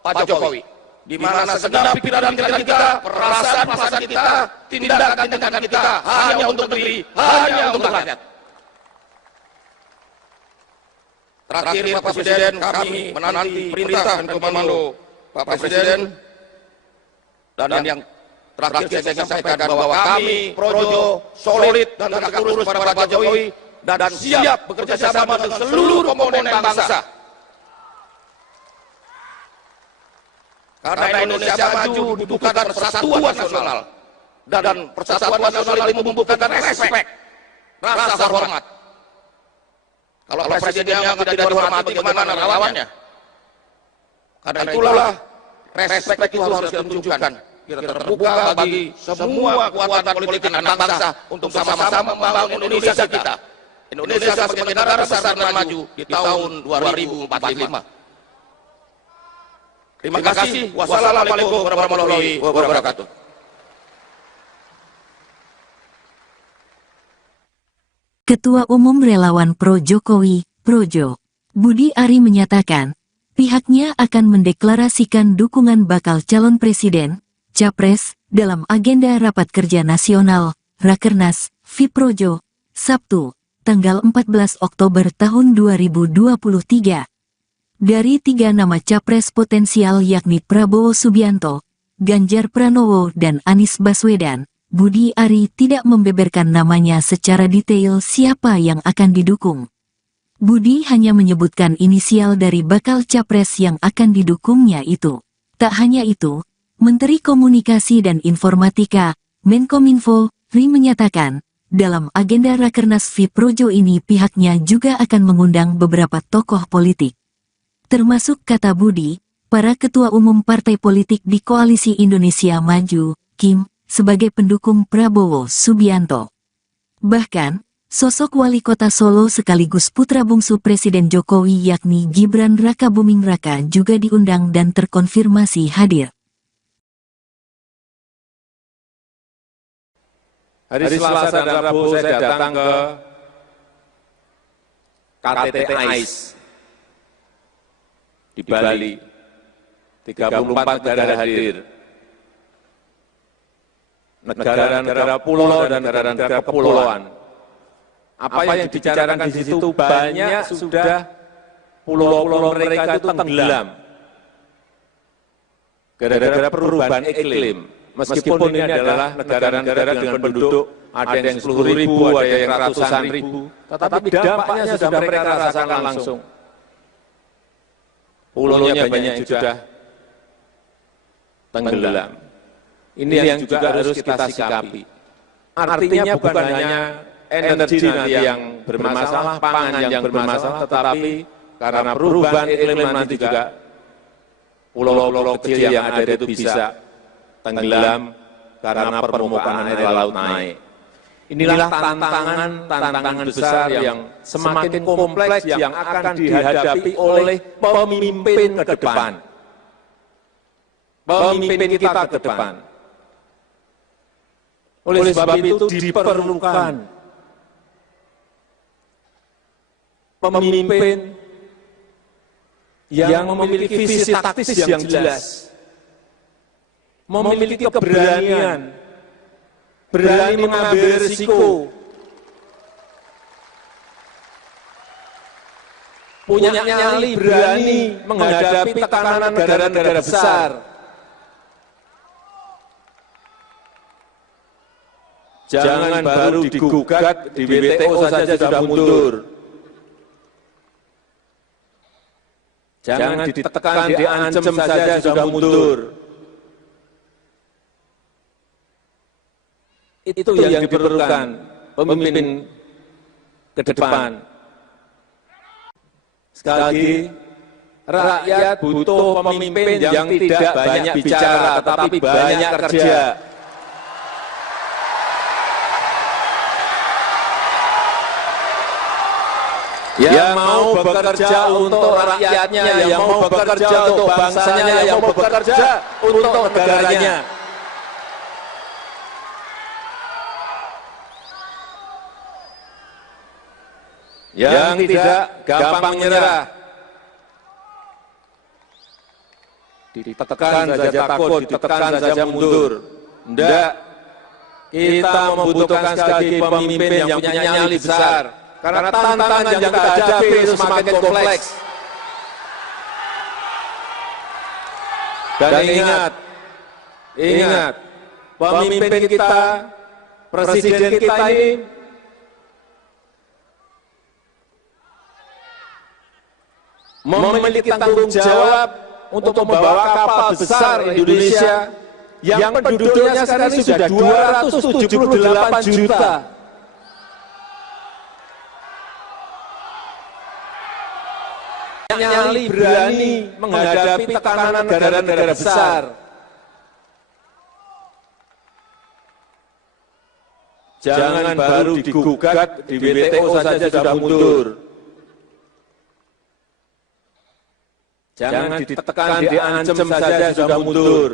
Pak Jokowi, di mana segenap pikiran kita, perasaan kita, tindakan kita hanya untuk negeri, hanya untuk rakyat. Terakhir Pak Presiden, kami menanti perintah dan komando Pak Presiden. Dan yang terakhir saya ingin sampaikan bahwa kami Projo solid dan tegak lurus pada Pak Jokowi dan siap bekerja sama dengan seluruh komponen bangsa. Karena Indonesia maju dibutuhkan persatuan nasional, dan persatuan nasional itu membutuhkan respek, rasa hormat. Kalau presidennya tidak dihormati, bagaimana lawannya? Karena itulah respek itu harus kita tunjukkan. Kita terbuka bagi semua kekuatan politik anak bangsa untuk sama-sama membangun Indonesia kita. Indonesia sebagai negara besar dan maju di tahun 2045. Terima kasih. Wassalamualaikum warahmatullahi wabarakatuh. Ketua Umum Relawan Pro Jokowi, Projo, Budi Ari menyatakan, pihaknya akan mendeklarasikan dukungan bakal calon presiden, Capres, dalam agenda Rapat Kerja Nasional, Rakernas, Fiprojo, Sabtu, tanggal 14 Oktober tahun 2023. Dari 3 nama Capres potensial yakni Prabowo Subianto, Ganjar Pranowo dan Anies Baswedan, Budi Ari tidak membeberkan namanya secara detail siapa yang akan didukung. Budi hanya menyebutkan inisial dari bakal capres yang akan didukungnya itu. Tak hanya itu, Menteri Komunikasi dan Informatika, Menkominfo, Ri menyatakan, Dalam agenda Rakernas V Projo ini pihaknya juga akan mengundang beberapa tokoh politik. Termasuk kata Budi, para ketua umum partai politik di Koalisi Indonesia Maju, Kim, sebagai pendukung Prabowo Subianto. Bahkan, sosok wali kota Solo sekaligus putra bungsu Presiden Jokowi yakni Gibran Rakabuming Raka juga diundang dan terkonfirmasi hadir. Hari Selasa dan Rabu saya datang ke KTT AIS di Bali. 34 negara hadir. Negara-negara pulau dan negara-negara kepulauan. Apa yang dibicarakan di situ banyak sudah pulau-pulau mereka itu tenggelam. Gara-gara perubahan iklim. Meskipun ini adalah negara-negara dengan penduduk ada yang 10.000, ada yang ratusan ribu, tetapi dampaknya sudah mereka rasakan langsung. Pulaunya banyak yang sudah tenggelam. Ini yang juga harus kita sikapi. Artinya bukan hanya energi nanti yang bermasalah, pangan yang bermasalah, tetapi karena perubahan iklim nanti juga pulau-pulau kecil yang ada itu bisa tenggelam karena permukaan air laut naik. Inilah tantangan besar yang semakin kompleks yang akan dihadapi oleh pemimpin ke depan. Pemimpin kita ke depan. Oleh sebab itu diperlukan pemimpin yang memiliki visi taktis yang jelas. Memiliki keberanian, berani mengambil risiko, punya nyali, berani menghadapi tekanan negara-negara besar. Jangan baru digugat di WTO saja sudah mundur. Jangan ditekan, diancam saja sudah mundur. Itu yang diperlukan pemimpin ke depan. Sekali lagi, rakyat butuh pemimpin yang tidak banyak bicara, tetapi banyak kerja. Yang mau bekerja untuk rakyatnya, yang mau bekerja untuk bangsanya, yang mau bekerja untuk negaranya. Yang tidak gampang menyerah, ditekan saja takut, ditekan saja mundur. Tidak, kita membutuhkan sekali lagi pemimpin yang punya nyali besar. Karena tantangan yang kita hadapi itu semakin kompleks. Dan ingat, pemimpin kita, presiden kita ini memiliki tanggung jawab untuk membawa kapal besar Indonesia yang penduduknya sekarang ini sudah 278 juta. Nyali, berani menghadapi tekanan negara-negara besar. Jangan baru digugat di WTO saja sudah mundur. Jangan ditekan, diancam saja sudah mundur.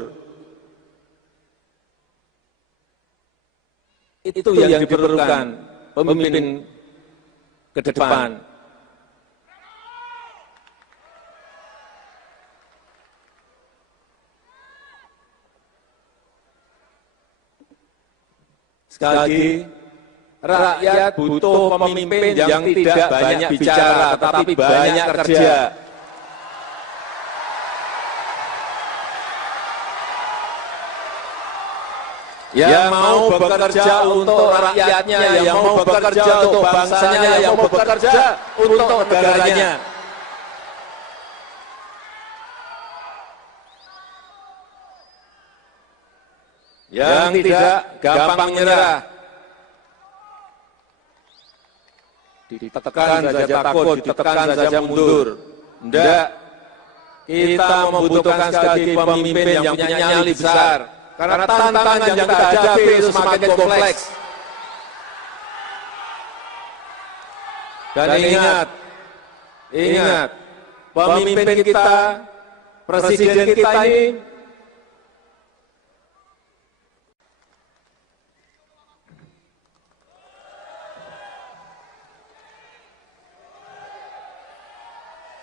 Itu yang diperlukan pemimpin ke depan. Sekali lagi, rakyat butuh pemimpin yang tidak banyak bicara, tetapi banyak kerja. Yang mau bekerja untuk rakyatnya, yang mau bekerja untuk bangsanya, yang mau bekerja untuk negaranya. Yang tidak gampang menyerah, ditekan saja takut, ditekan saja mundur. Tidak, kita membutuhkan sekali lagi pemimpin yang punya nyali besar. Karena tantangan yang kita hadapi itu semakin kompleks. Dan ingat, pemimpin kita, presiden kita ini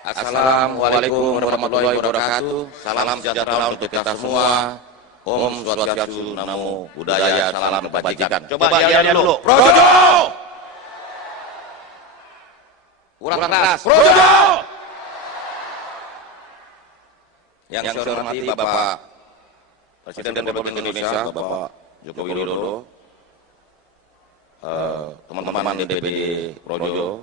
Assalamualaikum warahmatullahi wabarakatuh. Salam sejahtera untuk kita semua. Om Swastiastu, Namo Buddhaya, salam kebajikan. Coba yel dulu. Projo! Kurang keras. Projo! Yang saya hormati Bapak Presiden Republik Indonesia, Bapak Joko Widodo, teman-teman DPD Projo,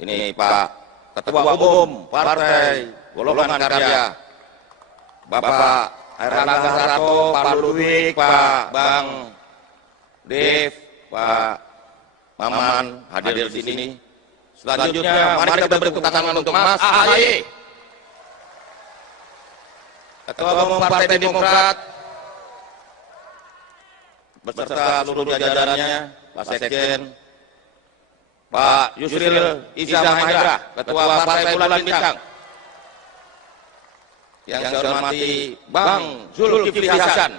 ini Pak Ketua Umum Partai Golongan Karya, Bapak Airlangga Hartarto, Pak Ludwig, Pak Bang Dev, Pak Maman hadir di sini. Selanjutnya, mari kita beri tepuk tangan untuk Mas AHY, Ketua Umum Partai Demokrat, beserta seluruh jajarannya, Pak Sekjen, Pak Yusril Iza Mahendra, Ketua Partai Bulan Bintang. Yang saya hormati Bang Zulkifli Hasan.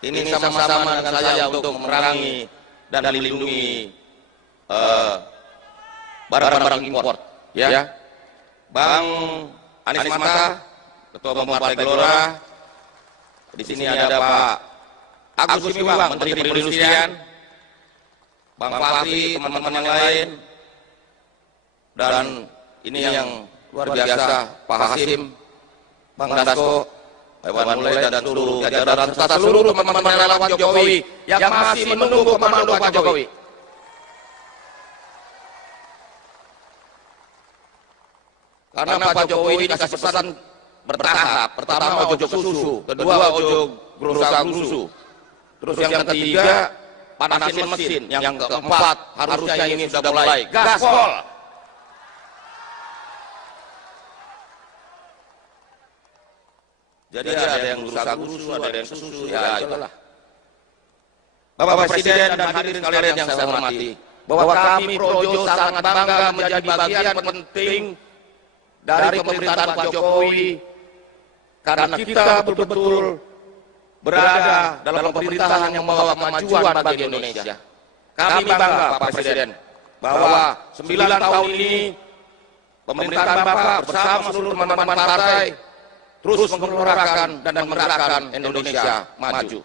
Ini sama-sama dengan saya untuk memerangi dan melindungi barang-barang impor. Ya. Bang Anies Mata, Ketua Umum Partai Gelora. Di sini ada Pak Agus Gumiwang, Menteri Perindustrian. Bang Fahri, teman-teman yang lain, dan ini yang luar biasa, Pak Hasim, Bang Dasko, Iwan Mulai, dan seluruh jajaran serta seluruh teman-teman relawan Jokowi yang masih menunggu komando Pak Jokowi. Karena Pak Jokowi ini kasih pesan bertahap. Pertama ojo susu, kedua ojo gerusa-gerusu, terus yang ketiga panasin mesin, yang keempat harusnya ini sudah mulai gaspol. Jadi ada yang gerusa-gerusu, ada yang susu, ya itulah. Bapak Presiden dan hadirin sekalian yang saya hormati, bahwa kami Projo sangat bangga menjadi bagian penting dari pemerintahan Pak Jokowi, karena kita betul-betul berada dalam pemerintahan yang membawa kemajuan bagi Indonesia. Kami bangga Pak Presiden bahwa 9 tahun ini pemerintahan Bapak bersama seluruh teman-teman partai terus menggelorakan dan menggerakkan Indonesia maju.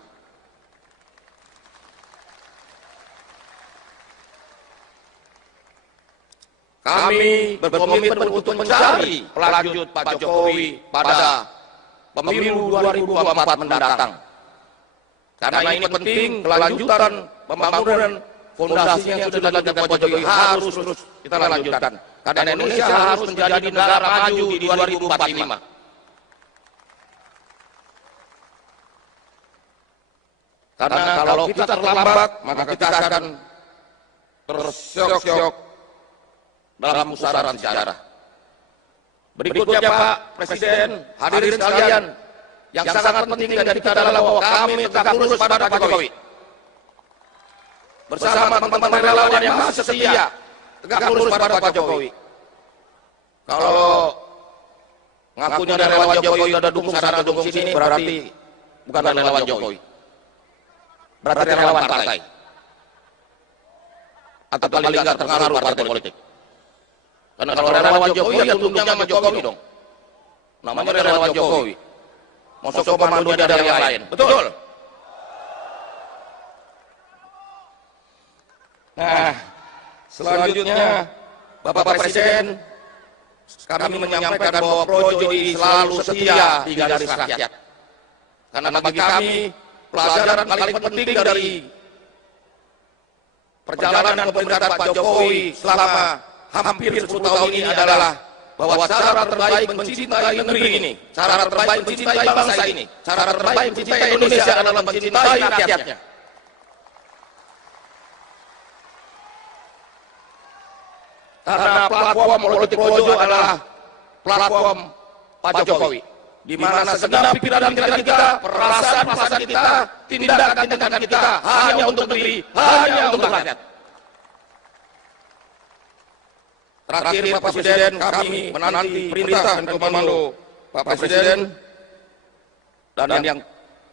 Kami berkomitmen untuk mencari pelanjut Pak Jokowi pada pemilu 2024 mendatang. Karena ini penting, kelanjutan pembangunan fondasi yang sudah dilakukan Pak Jokowi harus terus kita lanjutkan. Karena Indonesia harus menjadi negara maju di 2045. Karena kalau kita terlambat, maka kita akan tersyok-syok dalam pusaran sejarah. Berikutnya Pak Presiden, hadirin sekalian, yang sangat penting dari kita adalah bahwa kami tegak lurus pada Pak Jokowi. Bersama teman-teman relawan yang masih setia, tegak lurus pada Pak Jokowi. Kalau ngakunya relawan Jokowi ada dukung sana dukung sini, berarti bukan relawan Jokowi. Berarti relawan partai. Atau paling nggak terpengaruh partai politik. Karena kalau relawan Jokowi ya tunduknya sama Jokowi dong. Namanya relawan Jokowi. Masuk komando dari yang lain. Betul. Nah, selanjutnya Bapak Presiden, kami menyampaikan bahwa Projo ini selalu setia di garis rakyat. Karena bagi kami pelajaran paling penting dari perjalanan pemerintahan Pak Jokowi selama hampir 10 tahun ini adalah bahwa cara terbaik mencintai negeri ini, cara terbaik mencintai bangsa ini, cara terbaik mencintai Indonesia adalah mencintai rakyatnya. Karena platform politik Projo adalah platform Pak Jokowi, di mana segenap pikiran kita, perasaan kita, tindakan kita hanya untuk negeri, hanya untuk rakyat. Terakhir Pak Presiden, kami menanti perintah dan komando Pak Presiden, dan yang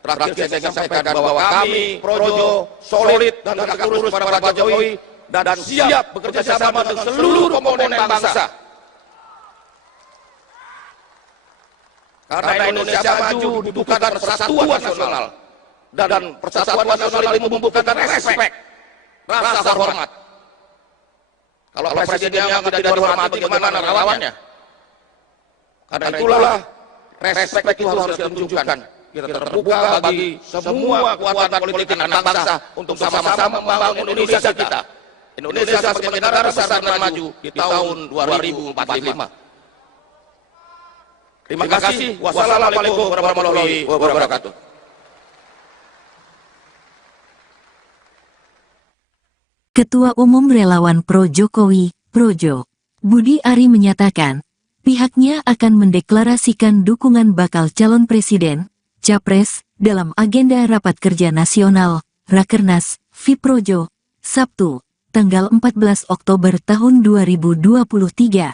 terakhir saya ingin sampaikan bahwa kami Projo solid dan tegak lurus pada Pak Jokowi dan siap bekerja sama dengan seluruh komponen bangsa. Karena Indonesia maju dibutuhkan persatuan nasional, dan persatuan nasional itu membutuhkan respek, rasa hormat. Kalau presidennya tidak dihormati, bagaimana lawannya? Karena itulah respek itu harus kita tunjukkan. Kita terbuka bagi semua kekuatan politik anak bangsa untuk sama-sama membangun Indonesia kita. Indonesia sebagai negara besar dan maju di tahun 2045. Terima kasih. Wassalamualaikum warahmatullahi wabarakatuh. Ketua Umum Relawan Pro Jokowi, Projo, Budi Ari menyatakan, pihaknya akan mendeklarasikan dukungan bakal calon presiden, Capres, dalam agenda Rapat Kerja Nasional, Rakernas, Fiprojo, Sabtu, tanggal 14 Oktober tahun 2023.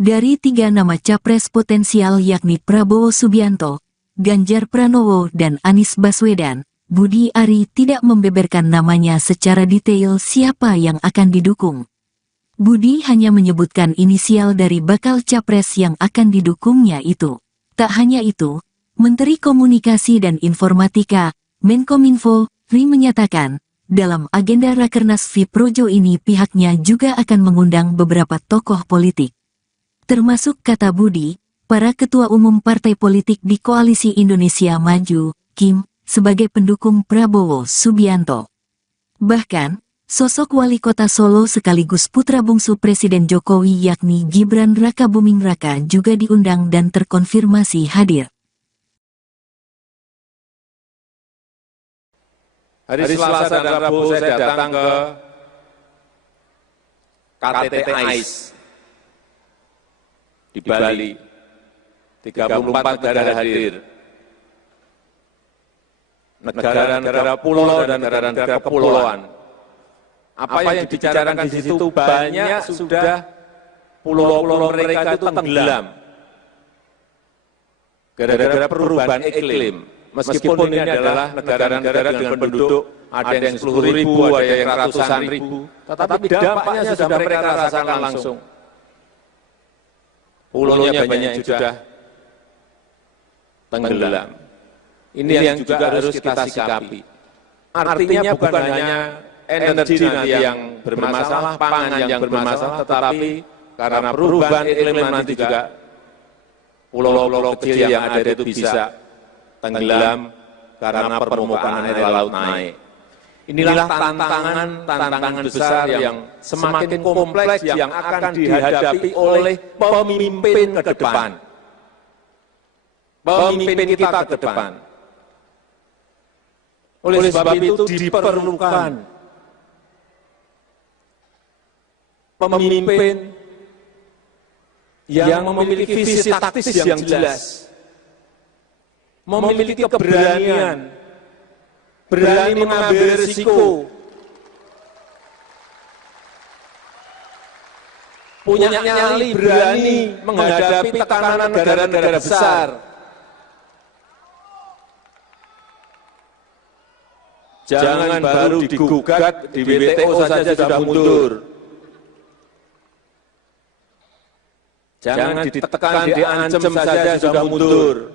Dari 3 nama Capres potensial yakni Prabowo Subianto, Ganjar Pranowo dan Anies Baswedan, Budi Ari tidak membeberkan namanya secara detail siapa yang akan didukung. Budi hanya menyebutkan inisial dari bakal capres yang akan didukungnya itu. Tak hanya itu, Menteri Komunikasi dan Informatika, Menkominfo, Ri menyatakan, dalam agenda Rakernas Fiprojo ini pihaknya juga akan mengundang beberapa tokoh politik. Termasuk kata Budi, para ketua umum partai politik di Koalisi Indonesia Maju, Kim, sebagai pendukung Prabowo Subianto. Bahkan, sosok wali kota Solo sekaligus putra bungsu Presiden Jokowi yakni Gibran Rakabuming Raka juga diundang dan terkonfirmasi hadir. Hari Selasa dan Rabu saya datang ke KTT AIS di Bali. 34 negara hadir. Negara-negara pulau dan negara-negara kepulauan. Apa yang dibicarakan di situ banyak sudah pulau-pulau mereka itu tenggelam. Gara-gara perubahan iklim. Meskipun ini adalah negara-negara dengan penduduk ada yang 10.000, ada yang ratusan ribu, tetapi dampaknya sudah mereka rasakan langsung. Pulaunya banyak yang sudah tenggelam. Ini yang juga harus kita sikapi. Artinya bukan hanya energi nanti yang bermasalah, pangan yang bermasalah, tetapi karena perubahan iklim nanti juga pulau-pulau kecil yang ada itu bisa tenggelam karena permukaan air laut naik. Inilah tantangan besar yang semakin kompleks yang akan dihadapi oleh pemimpin ke depan. Pemimpin kita ke depan. Oleh sebab itu diperlukan pemimpin yang memiliki visi taktis yang jelas, memiliki keberanian, berani mengambil risiko, punya nyali, berani menghadapi tekanan negara-negara besar. Jangan baru digugat di WTO saja sudah mundur. Jangan ditekan, diancam saja sudah mundur.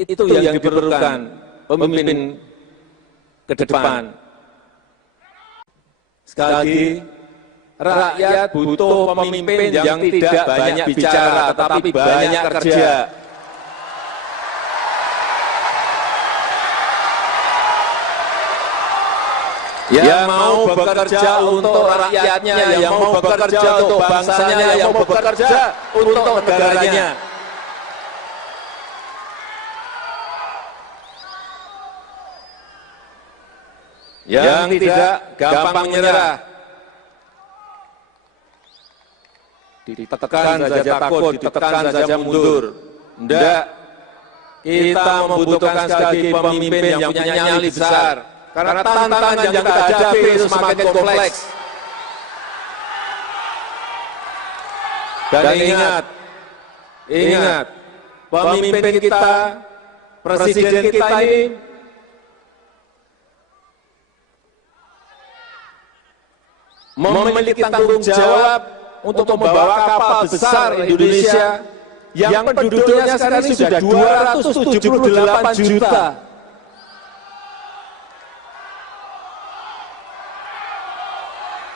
Itu yang diperlukan pemimpin ke depan. Sekali lagi, rakyat butuh pemimpin yang tidak banyak bicara, tetapi banyak kerja. Yang mau bekerja untuk rakyatnya, yang mau bekerja untuk bangsanya, yang mau bekerja untuk negaranya. yang tidak gampang menyerah, ditekan saja takut, ditekan saja mundur. Tidak, kita membutuhkan sekali lagi pemimpin yang punya nyali besar, karena tantangan yang kita hadapi itu semakin kompleks. Dan ingat, pemimpin kita, presiden kita ini memiliki tanggung jawab untuk membawa kapal besar Indonesia yang penduduknya sekarang ini sudah 278 juta.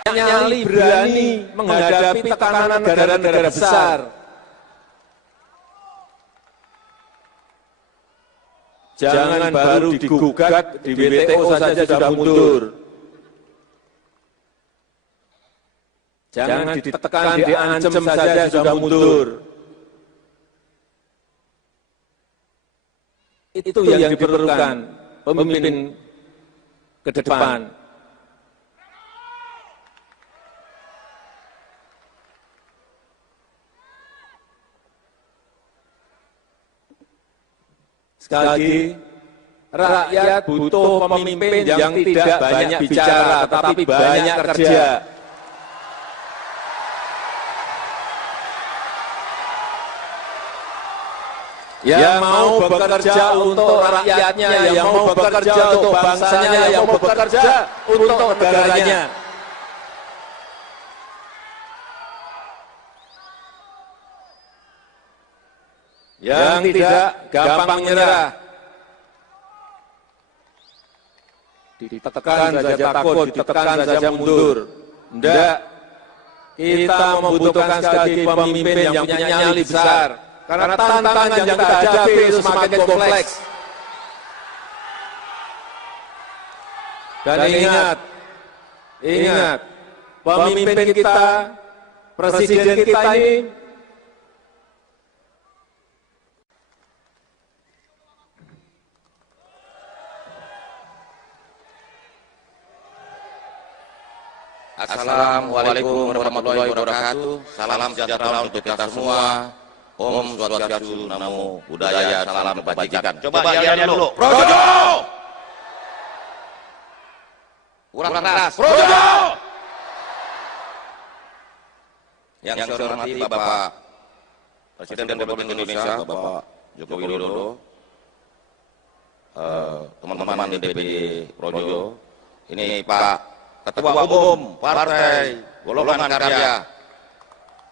Nyali berani menghadapi tekanan negara-negara besar. Jangan baru digugat di WTO saja sudah mundur. Jangan ditekan, diancam saja sudah mundur. Itu yang diperlukan pemimpin ke depan. Sekali lagi, rakyat butuh pemimpin yang tidak banyak bicara, tetapi banyak kerja. Yang mau bekerja untuk rakyatnya, yang mau bekerja untuk bangsanya, yang mau bekerja untuk negaranya. Yang tidak gampang menyerah, ditekan saja takut, ditekan saja mundur. Tidak, kita membutuhkan sekali lagi pemimpin yang punya nyali besar, karena tantangan yang kita hadapi itu semakin kompleks. Dan ingat, pemimpin kita, presiden kita ini Assalamualaikum warahmatullahi wabarakatuh. Salam sejahtera untuk kita semua. Om Swastiastu, Namo Buddhaya, salam kebajikan. Coba lihat dulu. Projo! Kurang keras. Projo! Yang saya hormati Bapak Presiden Republik Indonesia, Bapak Joko Widodo, teman-teman DPD Projo, ini Pak Ketua Umum Partai Golongan Karya,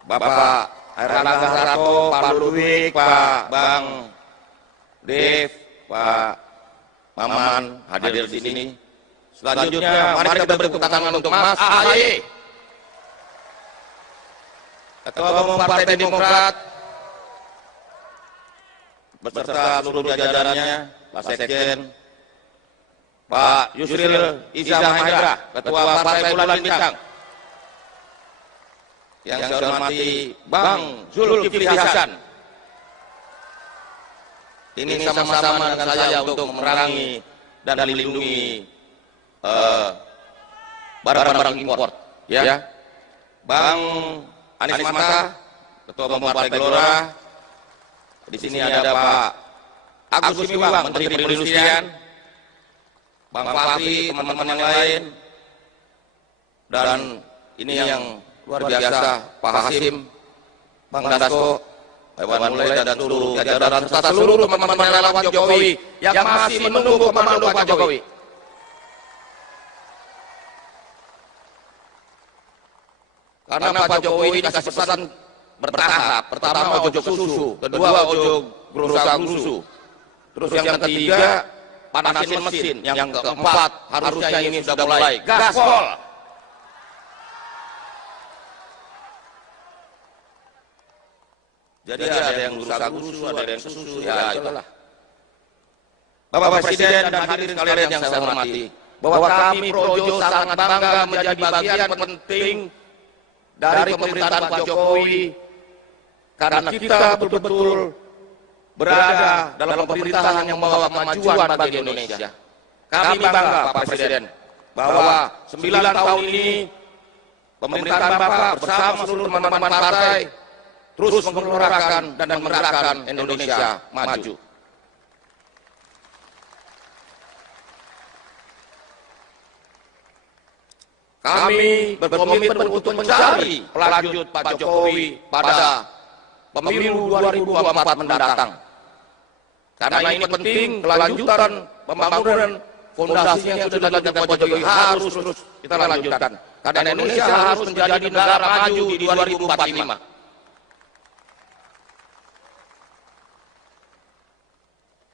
Bapak Airlangga Hartarto, Pak Ludwig, Pak Bang Dev, Pak Maman hadir di sini. Selanjutnya, mari kita beri tepuk tangan untuk Mas AHY, Ketua Umum Partai Demokrat, beserta seluruh jajarannya, Pak Sekjen, Pak Yusril Iza Mahendra, Ketua Partai Bulan Bintang. Yang saya hormati Bang Zulkifli Hasan. Ini sama-sama dengan saya untuk memerangi dan melindungi barang-barang impor. Ya, Bang Anies Mata, Ketua Umum Partai Gelora. Di sini ada Pak Agus Gumiwang, Menteri Perindustrian. Bang Fahri, teman-teman yang lain, dan ini yang luar biasa, Pak Hasim, Bang Dasko, Hewan Mulai, dan seluruh jajaran serta seluruh teman-teman relawan Jokowi yang masih menunggu komando Pak Jokowi. Karena Pak Jokowi ini kasih pesan bertahap. Pertama ojo susu, kedua ojo gerusa-gerusu, terus yang ketiga panasin mesin, yang keempat harusnya ini sudah mulai gaspol. Jadi ada yang gerusa-gerusu, ada yang susu, ya itulah. Bapak Presiden dan hadirin sekalian yang saya hormati, bahwa kami Projo sangat bangga menjadi bagian penting dari pemerintahan Pak Jokowi, karena kita betul-betul berada dalam pemerintahan yang membawa kemajuan bagi Indonesia. Kami bangga, Pak Presiden, bahwa 9 tahun ini pemerintahan Bapak bersama seluruh teman-teman partai terus menggelorakan dan menggerakkan Indonesia maju. Kami berkomitmen untuk mencari pelanjut Pak Jokowi pada pemilu 2024 mendatang. Karena ini penting, kelanjutan pembangunan fondasi yang sudah dilakukan Pak Jokowi harus terus kita lanjutkan. Karena Indonesia harus menjadi negara maju di 2045.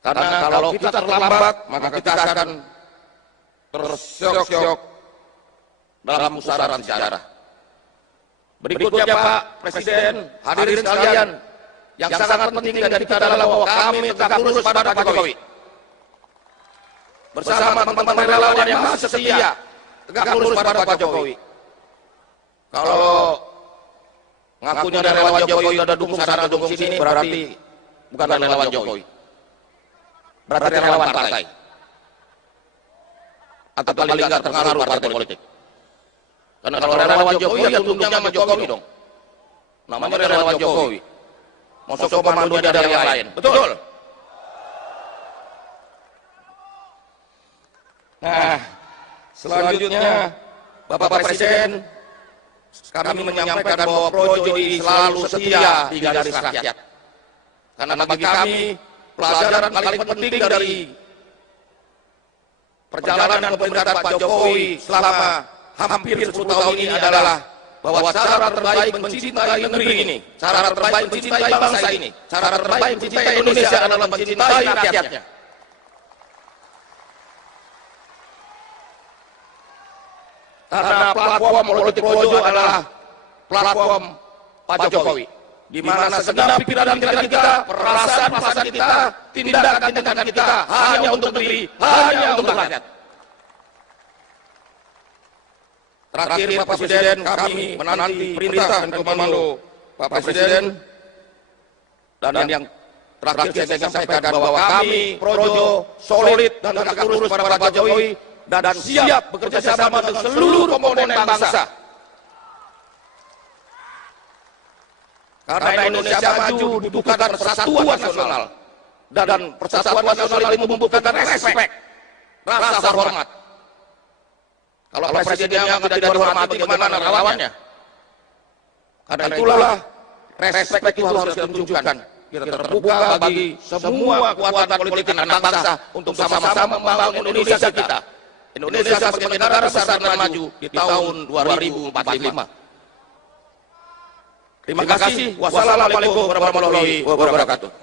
Karena kalau kita terlambat, maka kita akan terseok-seok dalam pusaran sejarah. Berikutnya Pak Presiden, hadirin sekalian, yang sangat penting dari kita adalah bahwa kami tegak lurus pada Pak Jokowi. Bersama teman-teman relawan yang masih setia, tegak lurus pada Pak Jokowi. Kalau ngakunya dari relawan Jokowi ada dukung sana dukung sini, berarti bukan relawan Jokowi. Berarti relawan partai. Atau paling nggak terpengaruh partai politik. Karena kalau relawan Jokowi ya tunduknya sama Jokowi dong. Namanya relawan Jokowi. Masuk komando dari yang lain. Betul? Nah, selanjutnya Bapak Presiden, kami menyampaikan bahwa Projo ini selalu setia di garis rakyat. Karena bagi kami, pelajaran paling penting dari perjalanan pemerintahan Pak Jokowi selama hampir 10 tahun ini adalah bahwa cara terbaik mencintai negeri ini, cara terbaik mencintai bangsa ini, cara terbaik mencintai Indonesia adalah mencintai rakyatnya. Karena platform politik Projo adalah platform Pak Jokowi, di mana segenap pikiran kita, perasaan kita, tindakan kita hanya untuk negeri, hanya untuk rakyat. Terakhir Pak Presiden, kami menanti perintah dan komando Pak Presiden, dan yang terakhir saya ingin sampaikan bahwa kami Projo solid dan tegak lurus pada Pak Jokowi dan siap bekerja sama dengan seluruh komponen bangsa. Karena Indonesia maju dibutuhkan persatuan nasional, dan persatuan nasional itu membutuhkan respek, rasa hormat. Kalau presidennya tidak dihormati, bagaimana relawannya? Karena itulah respek itu harus kita tunjukkan. Kita terbuka bagi semua kekuatan politik anak bangsa untuk sama-sama membangun Indonesia kita. Indonesia sebagai negara besar dan maju di tahun 2045. Terima kasih. Wassalamualaikum warahmatullahi wabarakatuh.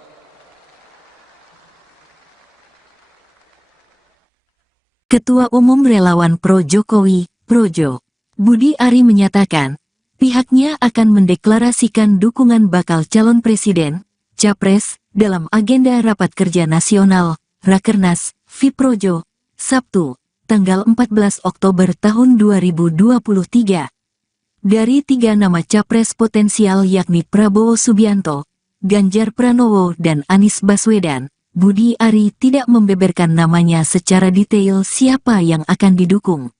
Ketua Umum Relawan Pro Jokowi, Projo, Budi Ari menyatakan, pihaknya akan mendeklarasikan dukungan bakal calon presiden, Capres, dalam agenda Rapat Kerja Nasional, Rakernas, FIProjo, Sabtu, tanggal 14 Oktober tahun 2023. Dari 3 nama Capres potensial yakni Prabowo Subianto, Ganjar Pranowo dan Anies Baswedan, Budi Ari tidak membeberkan namanya secara detail siapa yang akan didukung.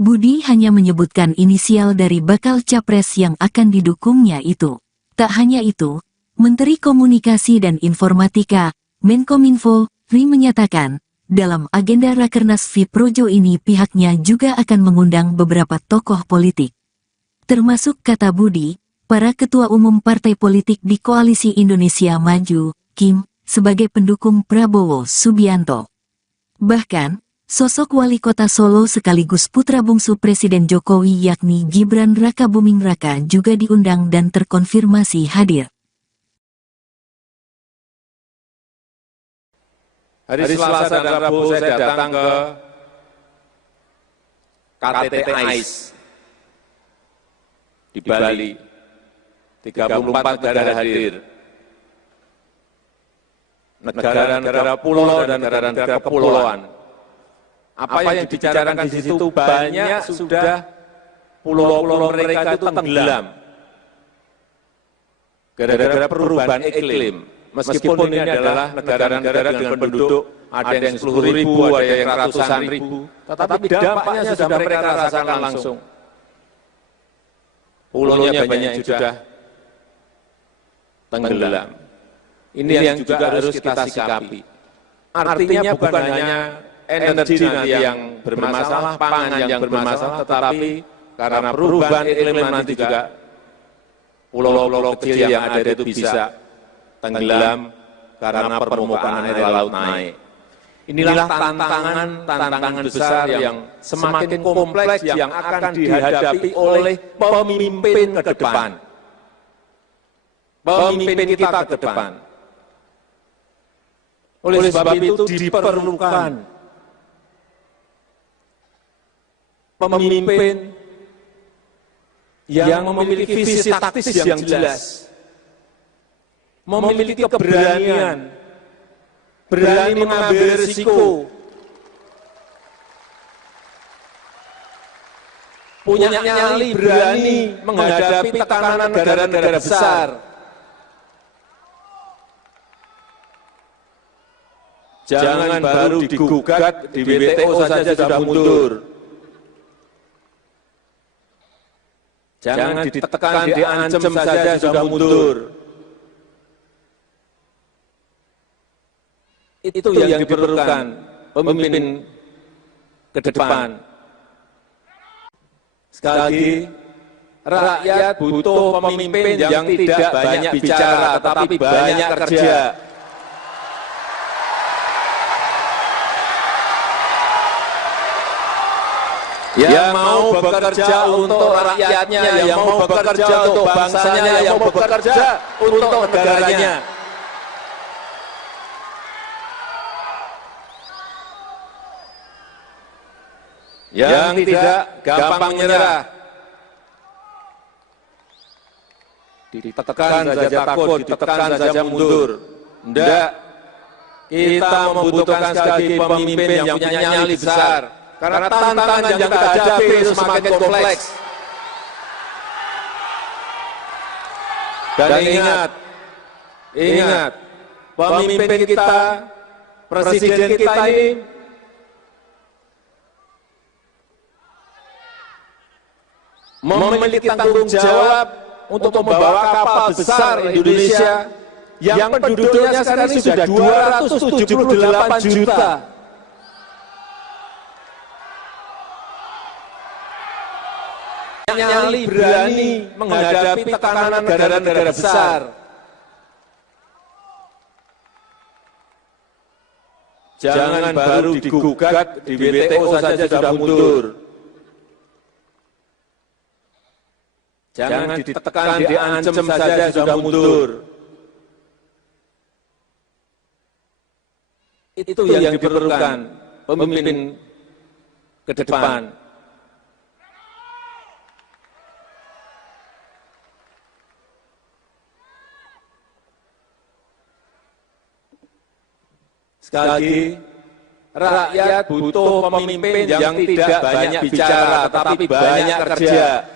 Budi hanya menyebutkan inisial dari bakal capres yang akan didukungnya itu. Tak hanya itu, Menteri Komunikasi dan Informatika, Menkominfo, Ri menyatakan, dalam agenda Rakernas FIProjo ini pihaknya juga akan mengundang beberapa tokoh politik. Termasuk kata Budi, para ketua umum partai politik di Koalisi Indonesia Maju, KIM, sebagai pendukung Prabowo Subianto. Bahkan, sosok wali kota Solo sekaligus putra bungsu Presiden Jokowi yakni Gibran Rakabuming Raka juga diundang dan terkonfirmasi hadir. Hari Selasa dan Rabu saya datang ke KTT AIS di Bali. 34 negara hadir. Negara-negara pulau dan negara-negara kepulauan. Apa yang dibicarakan di situ banyak sudah pulau-pulau mereka itu tenggelam. Gara-gara perubahan iklim. Meskipun ini adalah negara-negara dengan penduduk ada yang 10.000, ada yang ratusan ribu, tetapi dampaknya sudah mereka rasakan langsung. Pulaunya banyak yang sudah tenggelam. Ini yang juga harus kita sikapi. Artinya bukan hanya energi nanti yang bermasalah, pangan yang bermasalah, tetapi karena perubahan iklim nanti juga pulau-pulau kecil yang ada itu bisa tenggelam karena permukaan air laut naik. Inilah tantangan besar yang semakin kompleks yang akan dihadapi oleh pemimpin ke depan. Pemimpin kita ke depan. Oleh sebab itu diperlukan pemimpin yang memiliki visi taktis yang jelas, memiliki keberanian, berani mengambil risiko, punya nyali, berani menghadapi tekanan negara-negara besar. Jangan baru digugat di WTO saja sudah mundur. Jangan ditekan, diancam saja sudah mundur. Itu yang diperlukan pemimpin ke depan. Sekali lagi, rakyat butuh pemimpin yang tidak banyak bicara, tetapi banyak kerja. Yang mau bekerja untuk rakyatnya, yang mau bekerja untuk bangsanya, yang mau bekerja untuk negaranya. Yang tidak gampang menyerah, ditekan saja takut, ditekan saja mundur. Tidak, kita membutuhkan sekali pemimpin yang punya nyali besar. Karena tantangan yang kita hadapi itu semakin kompleks. Dan ingat, pemimpin kita, presiden kita ini memiliki tanggung jawab untuk membawa kapal besar Indonesia yang penduduknya sekarang ini sudah 278 juta. Nyali, berani menghadapi tekanan negara-negara besar. Jangan baru digugat di WTO saja sudah mundur. Jangan ditekan, diancam saja sudah mundur. Itu yang diperlukan pemimpin ke depan. Sekali lagi, rakyat butuh pemimpin yang tidak banyak bicara, tetapi banyak kerja.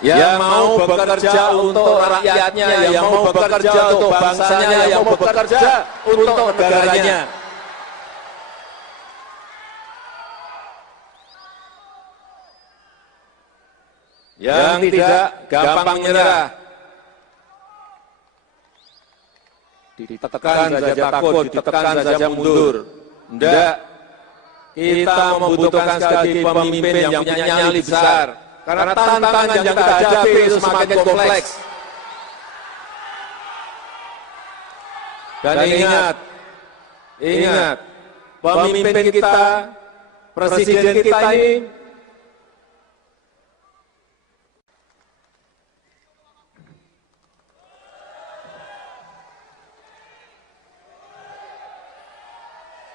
Yang mau bekerja untuk rakyatnya, yang mau bekerja untuk bangsanya, yang mau bekerja untuk negaranya. Yang tidak gampang menyerah, ditekan saja takut, ditekan saja mundur. Tidak, kita membutuhkan sekali pemimpin yang punya nyali besar. Karena tantangan yang kita hadapi itu semakin kompleks. Dan ingat, pemimpin kita, presiden kita ini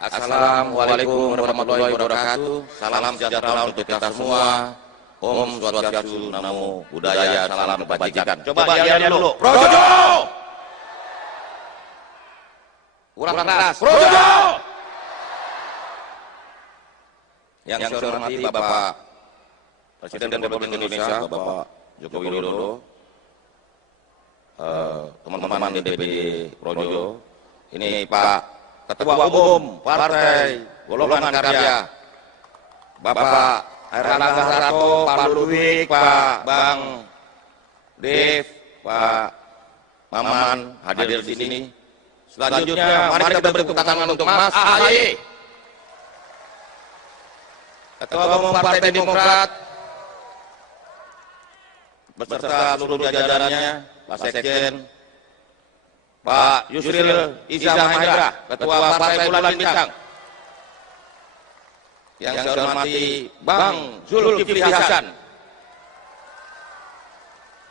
Assalamualaikum warahmatullahi wabarakatuh. Salam sejahtera untuk kita semua. Om Swastiastu, Namo Buddhaya, salam kebajikan. Coba lihat dulu. Projo! Kurang keras. Projo! Yang saya hormati Bapak Presiden Republik Indonesia, Bapak Joko Widodo, teman-teman DPD Projo, ini Pak Ketua Umum Partai Golongan Karya, Bapak Airlangga Hartarto, Pak Ludwig, Pak Bang Dev, Pak Maman hadir di sini. Selanjutnya mari kita beri tepuk tangan untuk Mas AHY, Ketua Umum Partai Demokrat, beserta seluruh jajarannya, Pak Sekjen, Pak Yusril Iza Mahendra, Ketua Partai Bulan Bintang, yang saya hormati Bang Zulkifli Hasan.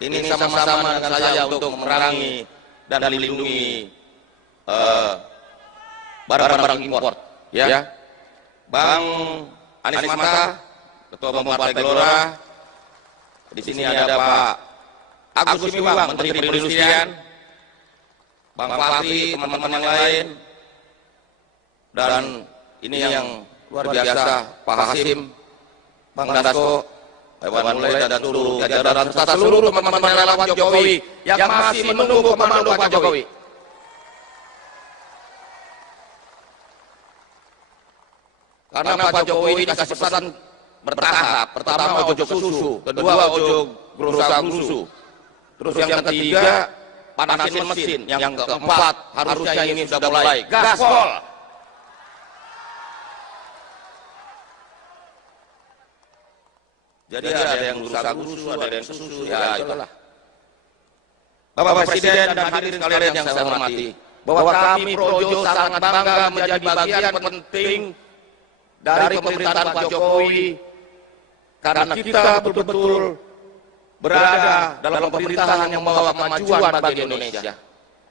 Ini sama-sama dengan saya untuk memerangi dan melindungi barang-barang impor, ya. Bang Anies Mata, Ketua Umum Partai Gelora. Di sini ada Pak Agus Miwang, Menteri Perindustrian, Bang Fahri, teman-teman yang lain, dan ini yang luar biasa, Pak Hasim, Bang Dasko, Hewan Mulai, dan seluruh jajaran serta seluruh teman-teman relawan Jokowi yang masih menunggu komando Pak Jokowi. Karena Pak Jokowi ini kasih pesan bertahap. Pertama ojo susu, kedua ojo gerusa-gerusu, terus yang ketiga panasin mesin, yang keempat harusnya ini sudah mulai gaspol. Jadi ada yang gerusa-gerusu, ada yang susu, ya itulah. Bapak Presiden dan hadirin sekalian yang saya hormati, bahwa kami Projo sangat bangga menjadi bagian penting dari pemerintahan Pak Jokowi, karena kita betul-betul berada dalam pemerintahan yang membawa kemajuan bagi Indonesia.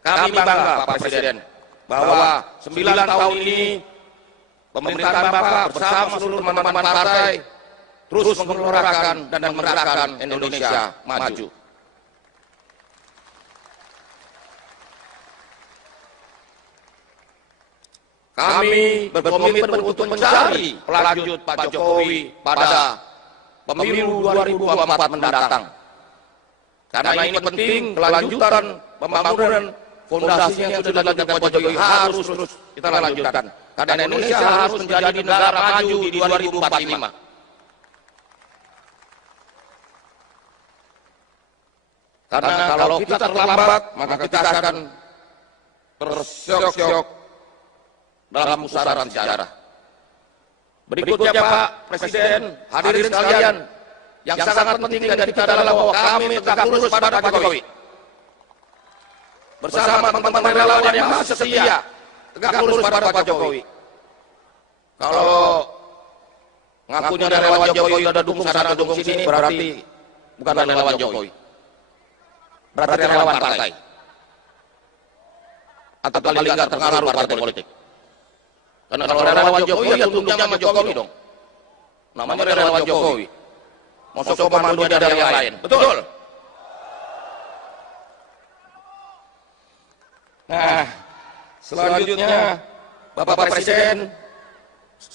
Kami bangga Pak Presiden bahwa 9 tahun ini pemerintahan Bapak bersama seluruh teman-teman partai terus menggelorakan dan menggerakkan Indonesia maju. Kami berkomitmen untuk mencari pelanjut Pak Jokowi pada pemilu 2024 mendatang. Karena ini penting, kelanjutan pembangunan fondasi yang sudah dilakukan Pak Jokowi harus terus kita lanjutkan. Karena Indonesia harus menjadi negara maju di 2045. Karena kalau kita terlambat, maka kita akan tersyok-syok dalam pusaran sejarah. Berikutnya Pak Presiden, hadirin sekalian, yang sangat penting dari kita adalah bahwa kami tegak lurus pada Pak Jokowi. Bersama teman-teman relawan yang masih setia, tegak lurus pada Pak Jokowi. Kalau ngakunya ada relawan Jokowi, ada dukung sana, dukung sini, berarti bukan relawan Jokowi. Berarti relawan partai. Atau paling nggak terpengaruh partai politik. Karena kalau relawan Jokowi ya tunduknya sama Jokowi dong. Namanya relawan Jokowi. Masuk komando dari yang lain. Betul? Nah, selanjutnya Bapak Presiden,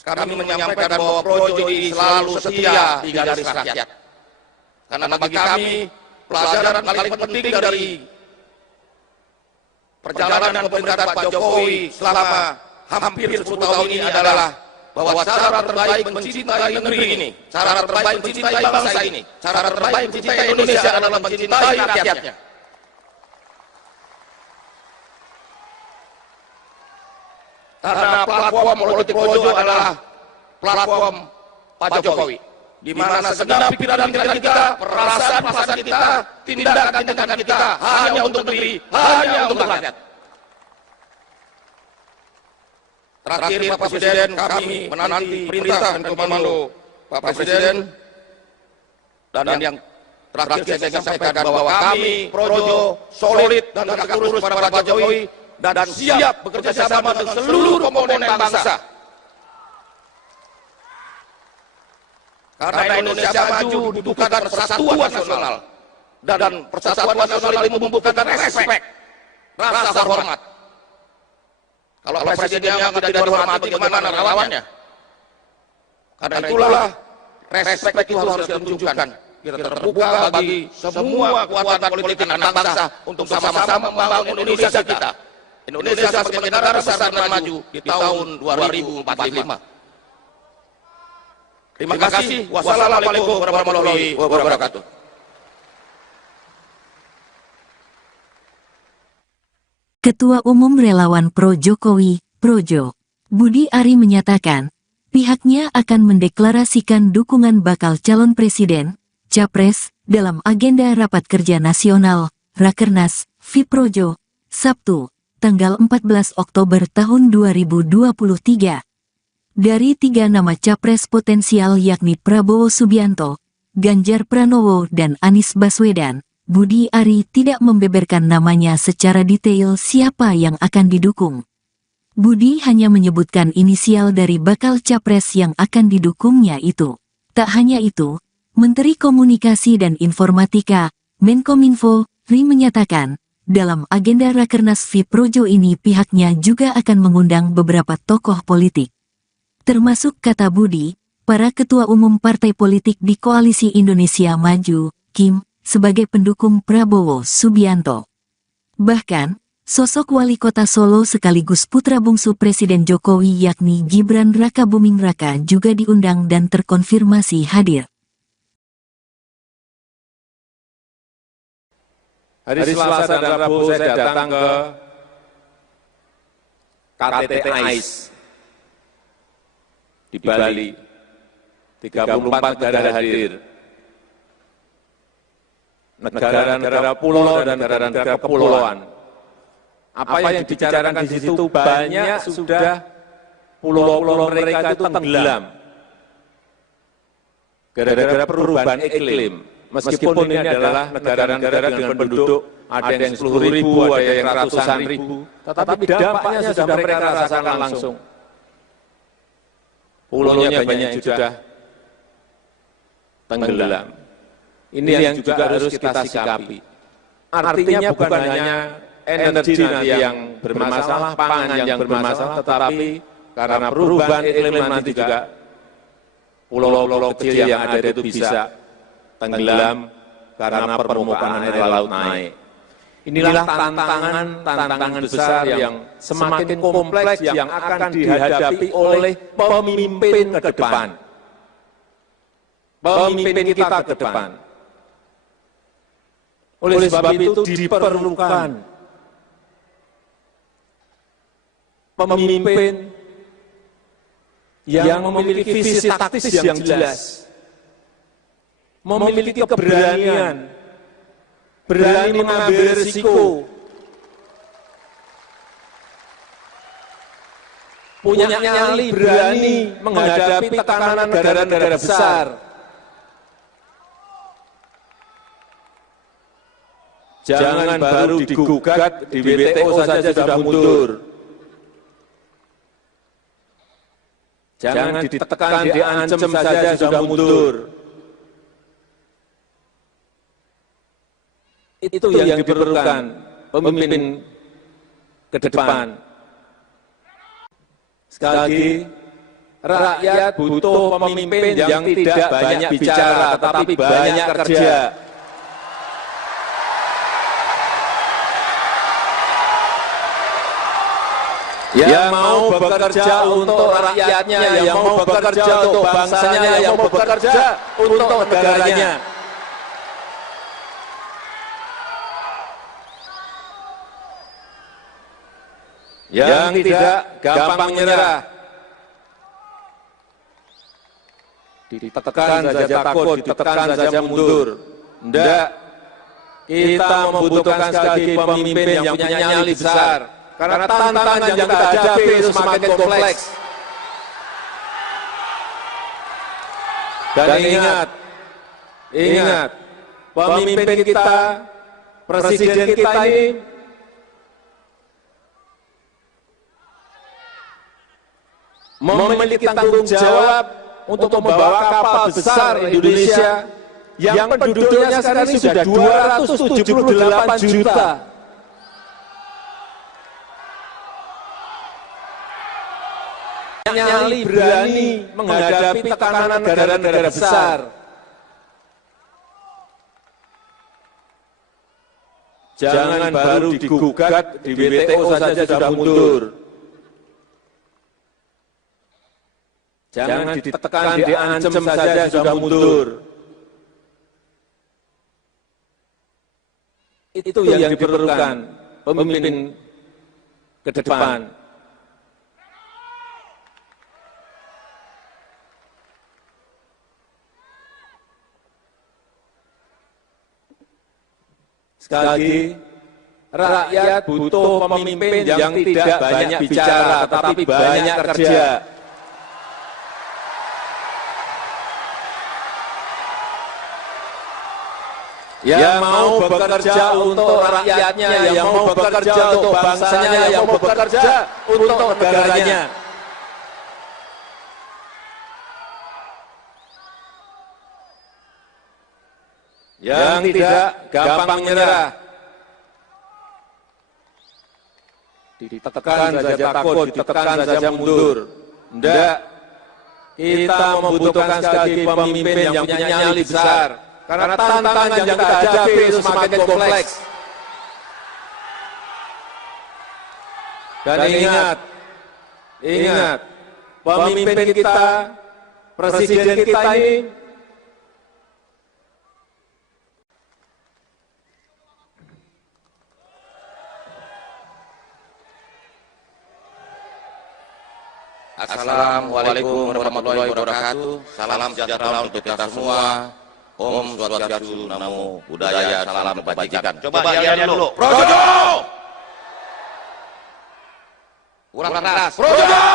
kami menyampaikan bahwa Projo ini selalu setia di garis rakyat. Karena bagi kami pelajaran paling penting dari perjalanan pemerintahan Pak Jokowi selama hampir 10 tahun ini adalah bahwa cara terbaik mencintai negeri ini, cara terbaik mencintai bangsa ini, cara terbaik mencintai Indonesia adalah mencintai rakyatnya. Karena platform politik Projo adalah platform Pak Jokowi, di mana segenap pikiran kita, perasaan kita, tindakan kita hanya untuk negeri, hanya untuk rakyat. Terakhir Pak Presiden, kami menanti perintah dan komando Pak Presiden, dan yang terakhir saya sampaikan bahwa kami Projo solid dan tegak lurus pada Pak Jokowi dan siap bekerja sama dengan seluruh komponen bangsa. Karena Indonesia maju dibutuhkan persatuan nasional, dan persatuan nasional itu membutuhkan respek, rasa hormat. Kalau presidennya tidak dihormati, bagaimana relawannya? Karena itulah respek itu harus kita tunjukkan. kita terbuka bagi semua kekuatan politik anak bangsa untuk sama-sama membangun Indonesia kita. Indonesia sebagai negara besar dan maju di tahun 2045. Terima kasih. Wassalamualaikum warahmatullahi wabarakatuh. Ketua Umum Relawan Pro Jokowi, Projo, Budi Ari menyatakan, pihaknya akan mendeklarasikan dukungan bakal calon presiden, Capres, dalam agenda Rapat Kerja Nasional, Rakernas, Fiprojo, Sabtu, tanggal 14 Oktober tahun 2023. Dari 3 nama Capres potensial yakni Prabowo Subianto, Ganjar Pranowo dan Anies Baswedan, Budi Ari tidak membeberkan namanya secara detail siapa yang akan didukung. Budi hanya menyebutkan inisial dari bakal Capres yang akan didukungnya itu. Tak hanya itu, Menteri Komunikasi dan Informatika, Menkominfo, Ri menyatakan, dalam agenda Rakernas Fiprojo ini pihaknya juga akan mengundang beberapa tokoh politik. Termasuk kata Budi, para ketua umum partai politik di Koalisi Indonesia Maju, Kim, sebagai pendukung Prabowo Subianto. Bahkan, sosok wali kota Solo sekaligus putra bungsu Presiden Jokowi yakni Gibran Rakabuming Raka juga diundang dan terkonfirmasi hadir. Hari Selasa dan Rabu saya datang ke KTT AIS di Bali. 34 negara hadir. Negara-negara pulau dan negara-negara kepulauan. Apa yang dibicarakan di situ banyak sudah pulau-pulau mereka itu tenggelam. Gara-gara perubahan iklim. Meskipun ini adalah negara-negara dengan penduduk ada yang 10.000, ada yang ratusan ribu, tetapi dampaknya sudah mereka rasakan langsung. Pulaunya banyak yang sudah tenggelam. Ini yang juga harus kita sikapi. Artinya bukan hanya energi nanti yang bermasalah, pangan yang bermasalah, tetapi karena perubahan iklim nanti juga pulau-pulau kecil yang ada itu bisa tenggelam karena permukaan air laut naik. Inilah tantangan besar yang semakin kompleks yang akan dihadapi oleh pemimpin ke depan. Pemimpin kita ke depan. Oleh sebab itu diperlukan pemimpin yang memiliki visi taktis yang jelas, memiliki keberanian, berani mengambil risiko, punya nyali, berani menghadapi tekanan negara-negara besar. Jangan baru digugat di WTO saja sudah mundur. Jangan ditekan, diancam saja sudah mundur. Itu yang diperlukan pemimpin ke depan. Sekali lagi, rakyat butuh pemimpin yang tidak banyak bicara, tetapi banyak kerja. Yang mau bekerja untuk rakyatnya, yang mau bekerja untuk bangsanya, yang mau bekerja untuk negaranya. Yang tidak gampang menyerah, ditekan saja takut, ditekan saja mundur. Tidak, kita membutuhkan sekali lagi pemimpin yang punya nyali besar. Karena tantangan yang kita hadapi itu semakin kompleks. Dan ingat, pemimpin kita, presiden kita ini memiliki tanggung jawab untuk membawa kapal besar Indonesia yang penduduknya sekarang ini sudah 278 juta. Nyali, berani menghadapi tekanan negara-negara besar. Jangan baru digugat di WTO saja sudah mundur. Jangan ditekan, diancam saja sudah mundur. Itu yang diperlukan pemimpin ke depan. Sekali lagi, rakyat butuh pemimpin yang tidak banyak bicara, tetapi banyak kerja. Yang mau bekerja untuk rakyatnya, yang mau bekerja untuk bangsanya, yang mau bekerja untuk negaranya. Yang tidak gampang menyerah, ditekan saja takut, ditekan saja mundur. Tidak, kita membutuhkan sekali lagi pemimpin yang punya nyali besar. Karena tantangan yang kita hadapi itu semakin kompleks. Dan ingat, pemimpin kita, presiden kita ini Assalamualaikum warahmatullahi wabarakatuh. Salam sejahtera untuk kita semua. Om Swastiastu, Namo Buddhaya, salam kebajikan. Coba lihat dulu. Projo! Kurang keras. Projo!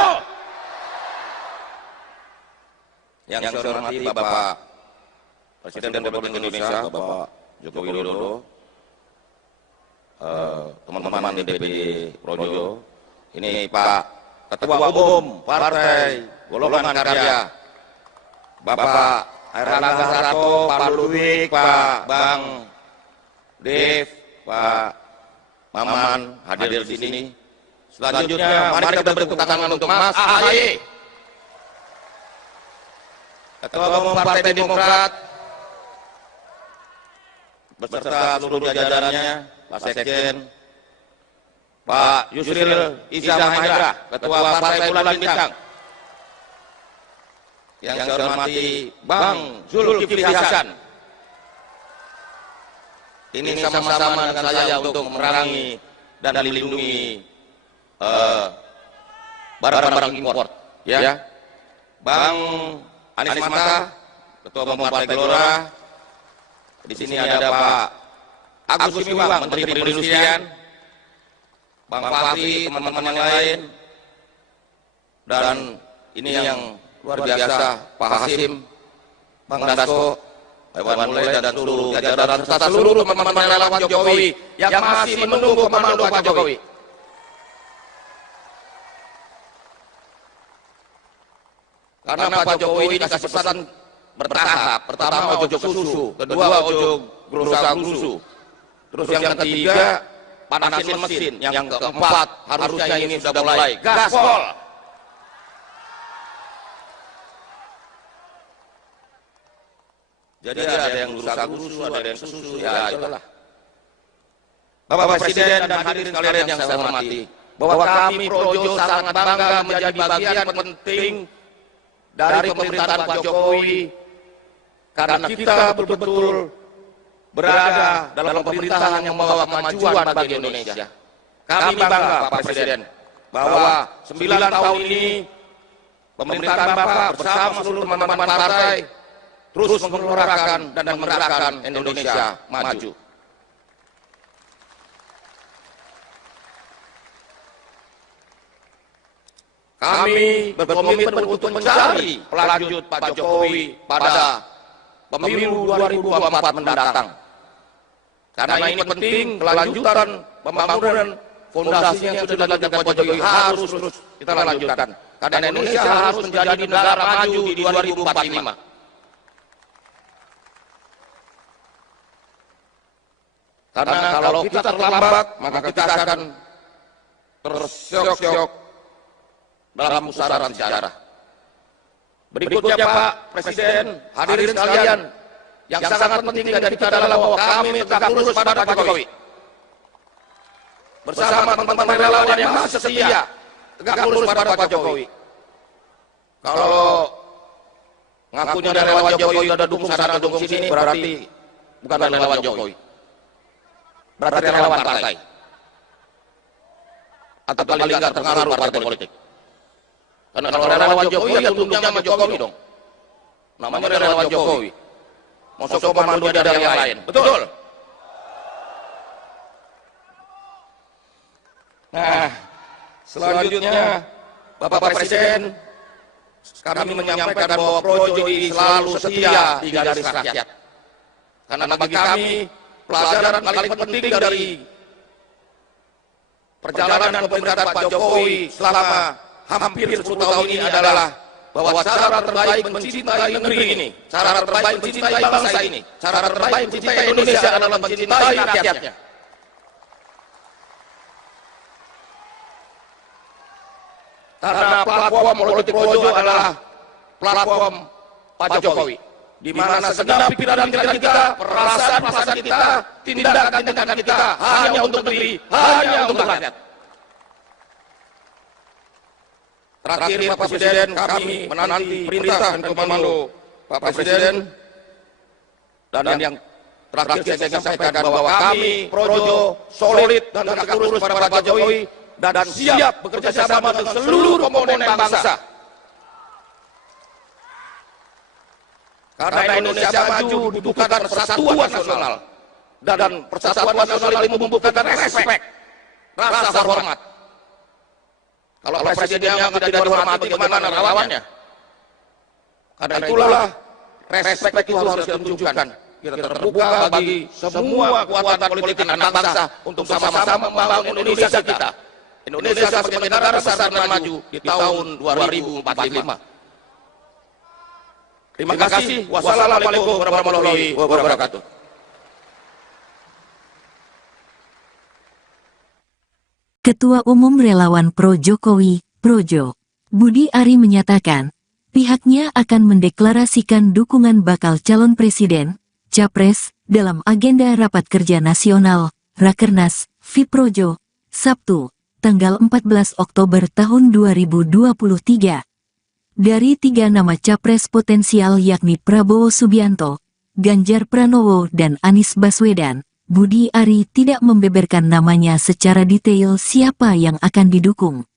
Yang saya hormati Bapak Presiden Republik Indonesia, Bapak Joko Widodo, teman-teman DPD Projo, ini Pak Ketua Umum Partai Golongan Karya, Bapak Erlangga Hartarto, Pak Ludwig, Pak Bang Dev, Pak Maman hadir di sini. Selanjutnya, mari kita bertepuk tangan untuk Mas AHY, Ketua Umum Partai Demokrat, beserta seluruh jajarannya, Pak Sekjen, Pak Yusril Iza Mahendra, Ketua Partai Bulan Bintang. Yang saya hormati Bang Zulkifli Hasan. Ini sama-sama dengan saya untuk memerangi dan melindungi barang-barang impor. Ya, Bang Anies Mata, Ketua Umum Partai Gelora. Di sini ada Pak Agus Gumiwang, Menteri Perindustrian, Bang Fahri, teman-teman yang lain, dan ini yang luar biasa, Pak Hasim, Bang Dasko, Hewan Mulai, dan seluruh jajaran serta seluruh teman-teman relawan Jokowi yang masih menunggu komando Pak Jokowi. Karena Pak Jokowi ini kasih pesan bertahap. Pertama ojo susu, kedua ojo gerusa-gerusu, terus yang ketiga panasin mesin, yang keempat harusnya ini sudah mulai gaspol. Jadi ada yang gerusa-gerusu, ada yang susu, ya itulah. Bapak Presiden dan hadirin sekalian yang saya hormati, bahwa kami Projo sangat bangga menjadi bagian penting dari pemerintahan Pak Jokowi, karena kita betul-betul berada dalam pemerintahan yang membawa kemajuan bagi Indonesia. Kami bangga Pak Presiden bahwa 9 tahun ini pemerintahan Bapak bersama seluruh teman-teman partai terus mengelorakan dan menggerakkan Indonesia maju. Kami berkomitmen untuk mencari pelanjut Pak Jokowi pada pemilu 2024 mendatang. Karena ini penting, kelanjutan pembangunan fondasi yang sudah dilakukan Pak Jokowi harus terus kita lanjutkan. Karena Indonesia harus menjadi negara maju di 2045. Karena kalau kita terlambat, maka kita akan tersyok-syok dalam pusaran sejarah. Berikutnya Pak Presiden, hadirin sekalian, yang sangat penting dari kita adalah bahwa kami tegak lurus pada Pak Jokowi. bersama teman-teman relawan yang masih setia tegak lurus pada Pak Jokowi. Kalau ngakunya dari relawan Jokowi udah dukung sana dukung sini, berarti bukan relawan Jokowi, berarti relawan partai, atau paling nggak terpengaruh partai politik. Karena kalau relawan Jokowi ya tunduknya sama Jokowi dong, namanya relawan Jokowi. Masuk komando dari yang lain, betul? Nah, selanjutnya Bapak Presiden, kami menyampaikan bahwa Projo ini selalu setia di garis rakyat. Karena bagi kami, pelajaran paling penting dari perjalanan pemerintahan Pak Jokowi selama hampir 10 tahun ini adalah bahwa cara terbaik mencintai negeri ini, cara terbaik mencintai bangsa ini, cara terbaik mencintai Indonesia adalah mencintai rakyatnya. Karena platform politik Projo adalah platform Pak Jokowi, di mana segenap pikiran kita, perasaan kita, tindakan kita hanya untuk negeri, hanya untuk rakyat. Terakhir Pak Presiden, kami menanti perintah dan komando Pak Presiden, dan yang terakhir saya ingin sampaikan bahwa kami Projo solid dan tegak lurus pada Pak Jokowi dan siap bekerja sama dengan seluruh komponen bangsa. Karena Indonesia maju dibutuhkan persatuan nasional, dan persatuan nasional itu membutuhkan respek, rasa hormat. Kalau presidennya tidak dihormati, bagaimana lawannya? Karena itulah respek itu harus ditunjukkan. Kita terbuka bagi semua kekuatan politik anak bangsa untuk sama-sama membangun Indonesia kita. Indonesia sebagai negara besar dan maju di tahun 2045. Terima kasih. Wassalamualaikum warahmatullahi wabarakatuh. Ketua Umum Relawan Pro Jokowi, Projo, Budi Ari menyatakan, pihaknya akan mendeklarasikan dukungan bakal calon presiden, Capres, dalam agenda Rapat Kerja Nasional, Rakernas, FIProjo, Sabtu, tanggal 14 Oktober tahun 2023. Dari 3 nama Capres potensial yakni Prabowo Subianto, Ganjar Pranowo dan Anies Baswedan, Budi Ari tidak membeberkan namanya secara detail siapa yang akan didukung.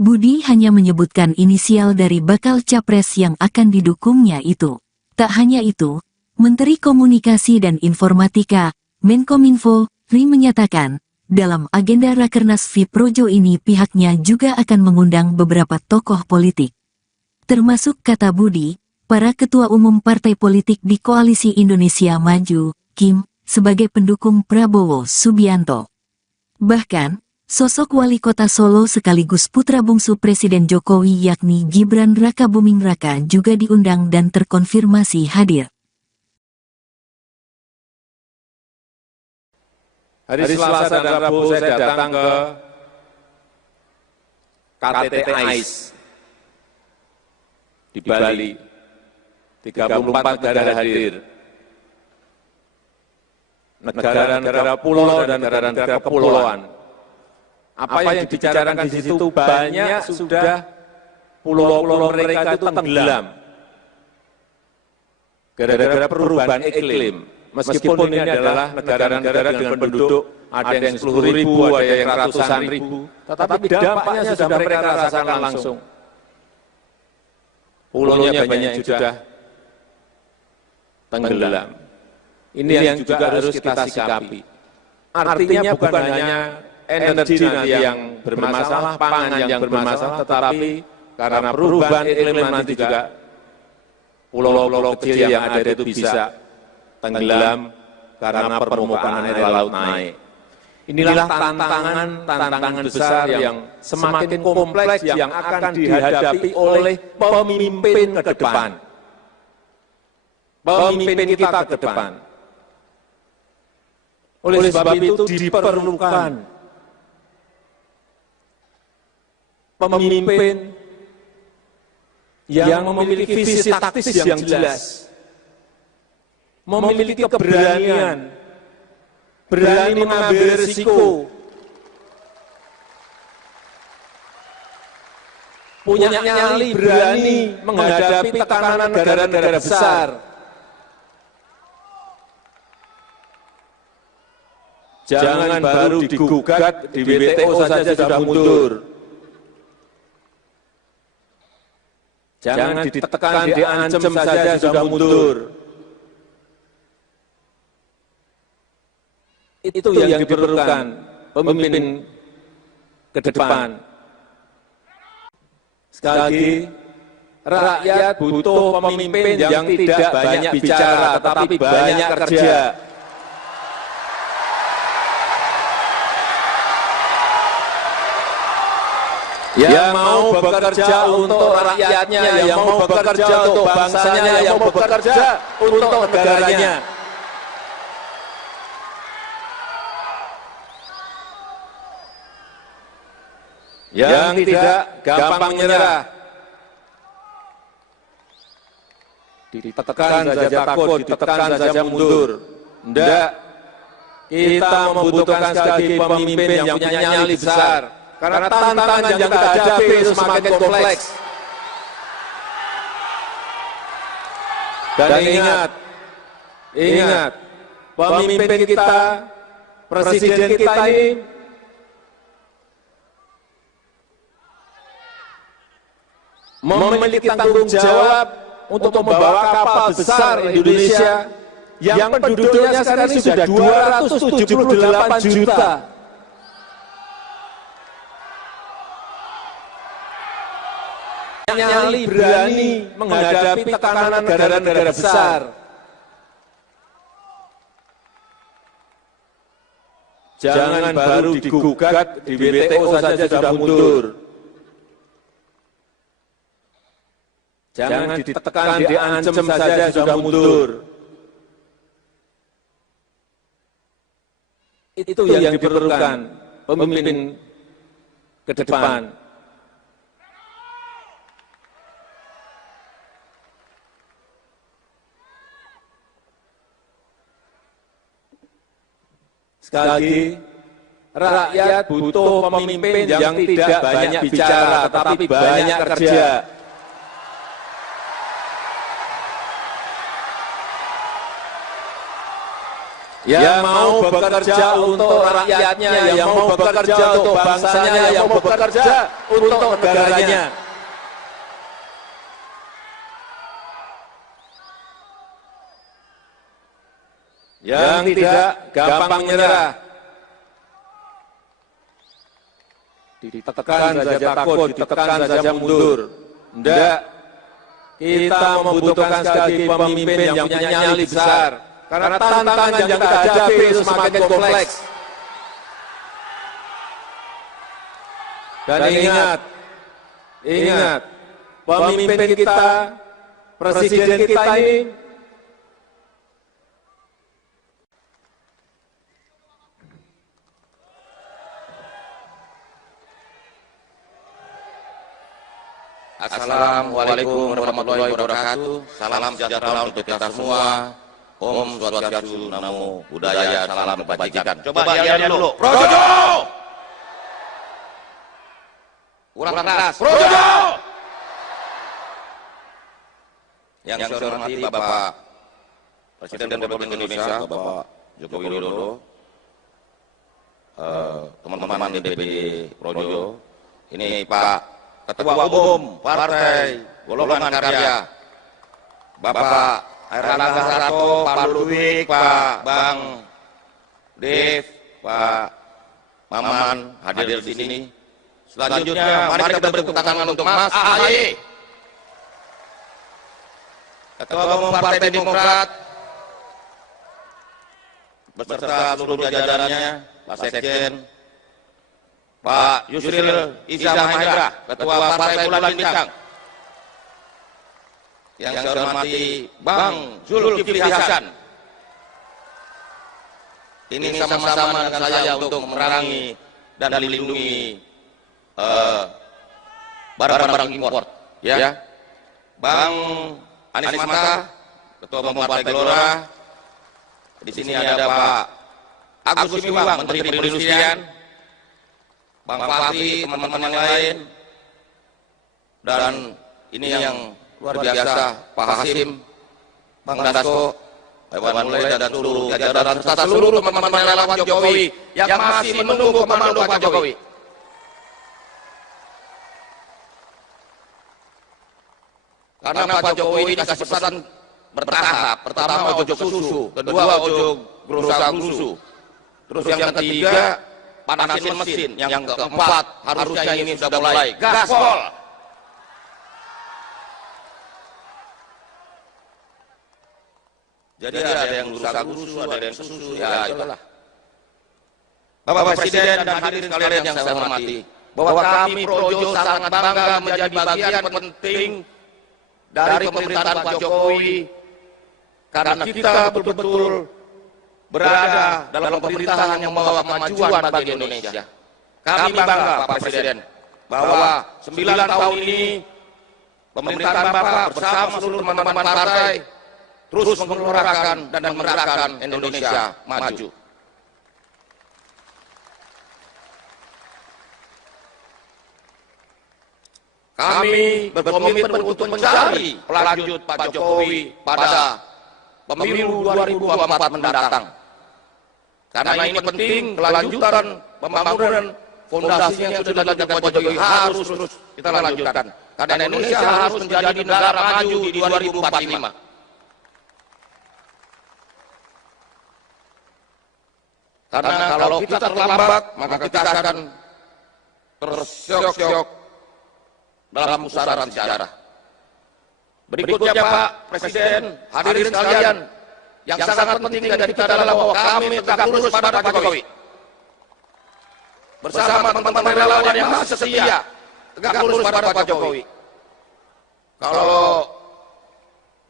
Budi hanya menyebutkan inisial dari bakal capres yang akan didukungnya itu. Tak hanya itu, Menteri Komunikasi dan Informatika, Menkominfo, Ri menyatakan, dalam agenda Rakernas FIProjo ini pihaknya juga akan mengundang beberapa tokoh politik. Termasuk kata Budi, para ketua umum partai politik di Koalisi Indonesia Maju, Kim, sebagai pendukung Prabowo Subianto. Bahkan, sosok wali kota Solo sekaligus putra bungsu Presiden Jokowi yakni Gibran Rakabuming Raka juga diundang dan terkonfirmasi hadir. Hari Selasa dan Rabu saya datang ke KTT AIS di Bali. 34 negara hadir. Negara-negara pulau dan negara-negara kepulauan. Apa yang dibicarakan di situ banyak sudah pulau-pulau mereka itu tenggelam. Gara-gara perubahan iklim. Meskipun ini adalah negara-negara dengan penduduk, ada yang 10.000, ada yang ratusan ribu. Tetapi dampaknya sudah mereka rasakan langsung. Pulaunya banyak yang sudah tenggelam. Ini yang juga harus kita sikapi. Artinya bukan hanya energi nanti yang bermasalah, pangan yang bermasalah, tetapi karena perubahan iklim nanti juga pulau-pulau kecil yang ada itu bisa tenggelam karena permukaan air laut naik. Inilah tantangan besar yang semakin kompleks yang akan dihadapi oleh pemimpin ke depan. Pemimpin kita ke depan. Oleh sebab itu diperlukan pemimpin yang memiliki visi taktis yang jelas, memiliki keberanian, berani mengambil risiko, punya nyali berani menghadapi tekanan negara-negara besar. Jangan baru digugat di WTO saja sudah mundur. Jangan ditekan, diancam saja sudah mundur. Itu yang diperlukan pemimpin ke depan. Sekali lagi, rakyat butuh pemimpin yang tidak banyak bicara, tetapi banyak kerja. Yang mau bekerja untuk rakyatnya, yang mau bekerja untuk bangsanya, yang mau bekerja untuk negaranya. Yang tidak gampang menyerah, ditekan saja takut, ditekan saja mundur. Tidak, kita membutuhkan sekali lagi pemimpin yang punya nyali besar. Karena tantangan yang kita hadapi itu semakin kompleks. Dan ingat, pemimpin kita, presiden kita ini memiliki tanggung jawab untuk membawa kapal besar Indonesia yang penduduknya sekarang ini sudah 278 juta. Nyali berani menghadapi tekanan negara-negara besar. Jangan baru digugat di WTO saja sudah mundur. Jangan ditekan, diancam saja sudah mundur. Itu yang diperlukan pemimpin ke depan. Sekali lagi, rakyat butuh pemimpin yang tidak banyak bicara, tetapi banyak kerja. Yang mau bekerja untuk rakyatnya, yang mau bekerja untuk bangsanya, yang mau bekerja untuk negaranya. Yang tidak gampang menyerah, ditekan saja takut, ditekan saja mundur. Tidak, kita membutuhkan sekali lagi pemimpin yang punya nyali besar. Karena tantangan yang kita hadapi itu semakin kompleks. Dan ingat, pemimpin kita, presiden kita ini Assalamualaikum warahmatullahi wabarakatuh. Salam sejahtera untuk kita semua. Om Swastiastu, Namo Buddhaya, salam kebajikan. Coba lihat dulu. Projo! Kurang keras. Projo! Yang saya hormati Bapak Presiden Republik Indonesia, Bapak Joko Widodo, teman-teman DPD Projo, ini Pak Ketua Umum Partai Golongan Karya, Bapak Airlangga Hartarto, Pak Ludwig, Pak Bang Dev, Pak Maman hadir di sini. Selanjutnya, mari kita beri tepuk tangan untuk Mas AHY, Ketua Umum Partai Demokrat, beserta seluruh jajarannya, Pak Sekjen, Pak Yusril Iza Mahendra, Ketua Partai Bulan Bintang. Yang saya hormati Bang Zulkifli Hasan. Ini sama-sama dengan saya untuk memerangi dan melindungi barang-barang impor. Ya. Bang Anies Mata, Ketua Umum Partai Gelora. Di sini ada Pak Agus Miwang, Menteri Perindustrian. Bang Fahri, teman-teman yang lain. Dan ini yang luar biasa, Pak Hasim, Bang Dasko, Iwan Mulai dan seluruh jajaran serta seluruh teman-teman relawan Jokowi yang masih menunggu komando Pak Jokowi. Karena Pak Jokowi ini kasih pesan bertahap. Pertama ojo susu, kedua ojo gerusa-gerusu. Terus yang ketiga panasin mesin, yang keempat harusnya ini sudah mulai gaspol. Jadi ada yang gerusa-gerusu, ada yang susu, ya itulah. Bapak Presiden dan hadirin sekalian yang saya hormati, bahwa kami Projo sangat bangga menjadi bagian penting dari pemerintahan Pak Jokowi, karena kita betul-betul berada dalam pemerintahan yang membawa kemajuan bagi Indonesia. Kami bangga Pak Presiden bahwa 9 tahun ini pemerintahan Bapak bersama seluruh teman-teman partai terus menggelorakan dan menggerakkan Indonesia maju. Kami berkomitmen untuk mencari pelanjut Pak Jokowi pada pemilu 2024 mendatang. Karena ini penting, kelanjutan pembangunan fondasi yang sudah dilakukan Pak Jokowi harus terus kita lanjutkan. Karena Indonesia harus menjadi negara maju di 2045. Karena kalau kita terlambat, maka kita akan tersyok-syok dalam pusaran sejarah. Berikutnya Pak Presiden, hadirin sekalian, yang sangat penting dari kita adalah bahwa kami tegak lurus pada Pak Jokowi. Bersama teman-teman relawan yang masih setia, tegak lurus pada Pak Jokowi. Kalau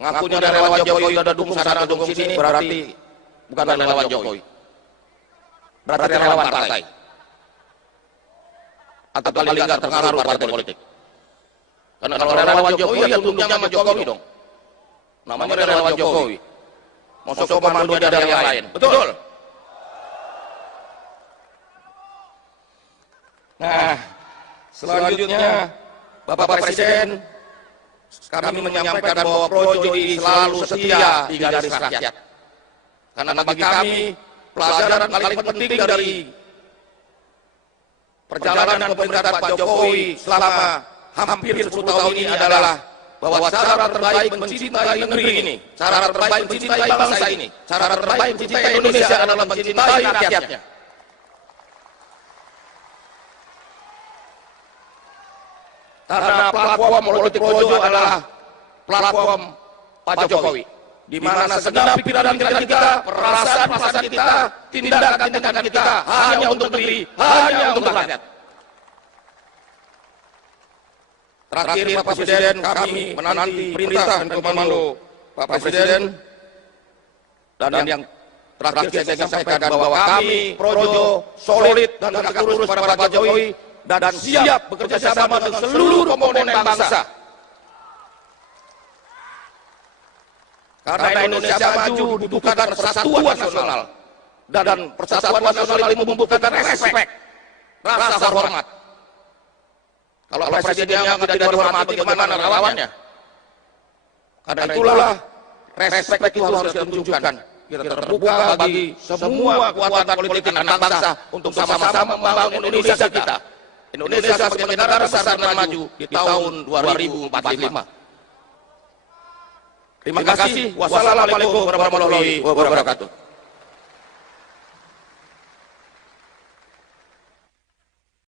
ngakunya ada relawan Jokowi, ada dukung sana, dukung sini, berarti bukan relawan Jokowi. Berarti relawan partai. Atau paling nggak terpengaruh partai politik. Karena kalau relawan Jokowi ya tunduknya sama Jokowi dong. Namanya relawan Jokowi. Mau sok komando dari yang lain. Betul? Nah, selanjutnya Bapak Presiden, kami menyampaikan bahwa Projo ini selalu setia di garis rakyat. Karena bagi kami pelajaran paling penting dari perjalanan pemerintahan Pak Jokowi selama hampir 10 tahun ini adalah bahwa cara terbaik mencintai negeri ini, cara terbaik mencintai bangsa ini, cara terbaik mencintai Indonesia adalah mencintai rakyatnya. Karena platform politik Projo adalah platform Pak Jokowi, di mana segenap pikiran-pikiran kita, perasaan-perasaan kita, tindakan-tindakan kita hanya untuk negeri, hanya untuk rakyat. Terakhir Pak Presiden, kami menanti perintah dan komando Pak Presiden, dan yang terakhir saya sampaikan bahwa kami Projo solid dan tegak lurus pada Pak Jokowi dan siap bekerja sama dengan seluruh komponen bangsa. Karena Indonesia maju dibutuhkan persatuan nasional, dan persatuan nasional itu membutuhkan respek, rasa hormat. Kalau presidennya tidak dihormati, bagaimana relawannya? Karena itulah respek itu harus kita tunjukkan. Kita terbuka bagi semua kekuatan politik anak bangsa untuk sama-sama membangun Indonesia kita. Indonesia sebagai negara besar dan maju di tahun 2045. Terima kasih. Wassalamualaikum warahmatullahi wabarakatuh.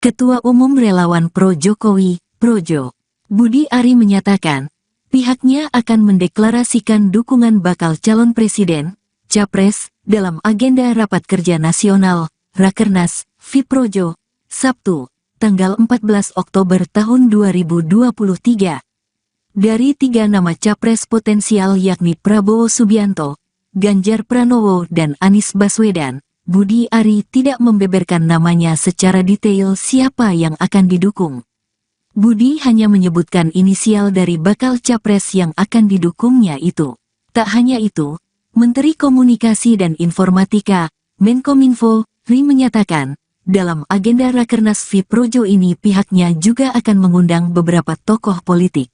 Ketua Umum Relawan Pro Jokowi, Projo, Budi Ari menyatakan, pihaknya akan mendeklarasikan dukungan bakal calon presiden, capres, dalam agenda Rapat Kerja Nasional, Rakernas, Fiprojo, Sabtu, tanggal 14 Oktober tahun 2023. Dari 3 nama capres potensial yakni Prabowo Subianto, Ganjar Pranowo dan Anies Baswedan, Budi Ari tidak membeberkan namanya secara detail siapa yang akan didukung. Budi hanya menyebutkan inisial dari bakal capres yang akan didukungnya itu. Tak hanya itu, Menteri Komunikasi dan Informatika, Menkominfo, Ri menyatakan, Dalam agenda Rakernas V Projo ini pihaknya juga akan mengundang beberapa tokoh politik.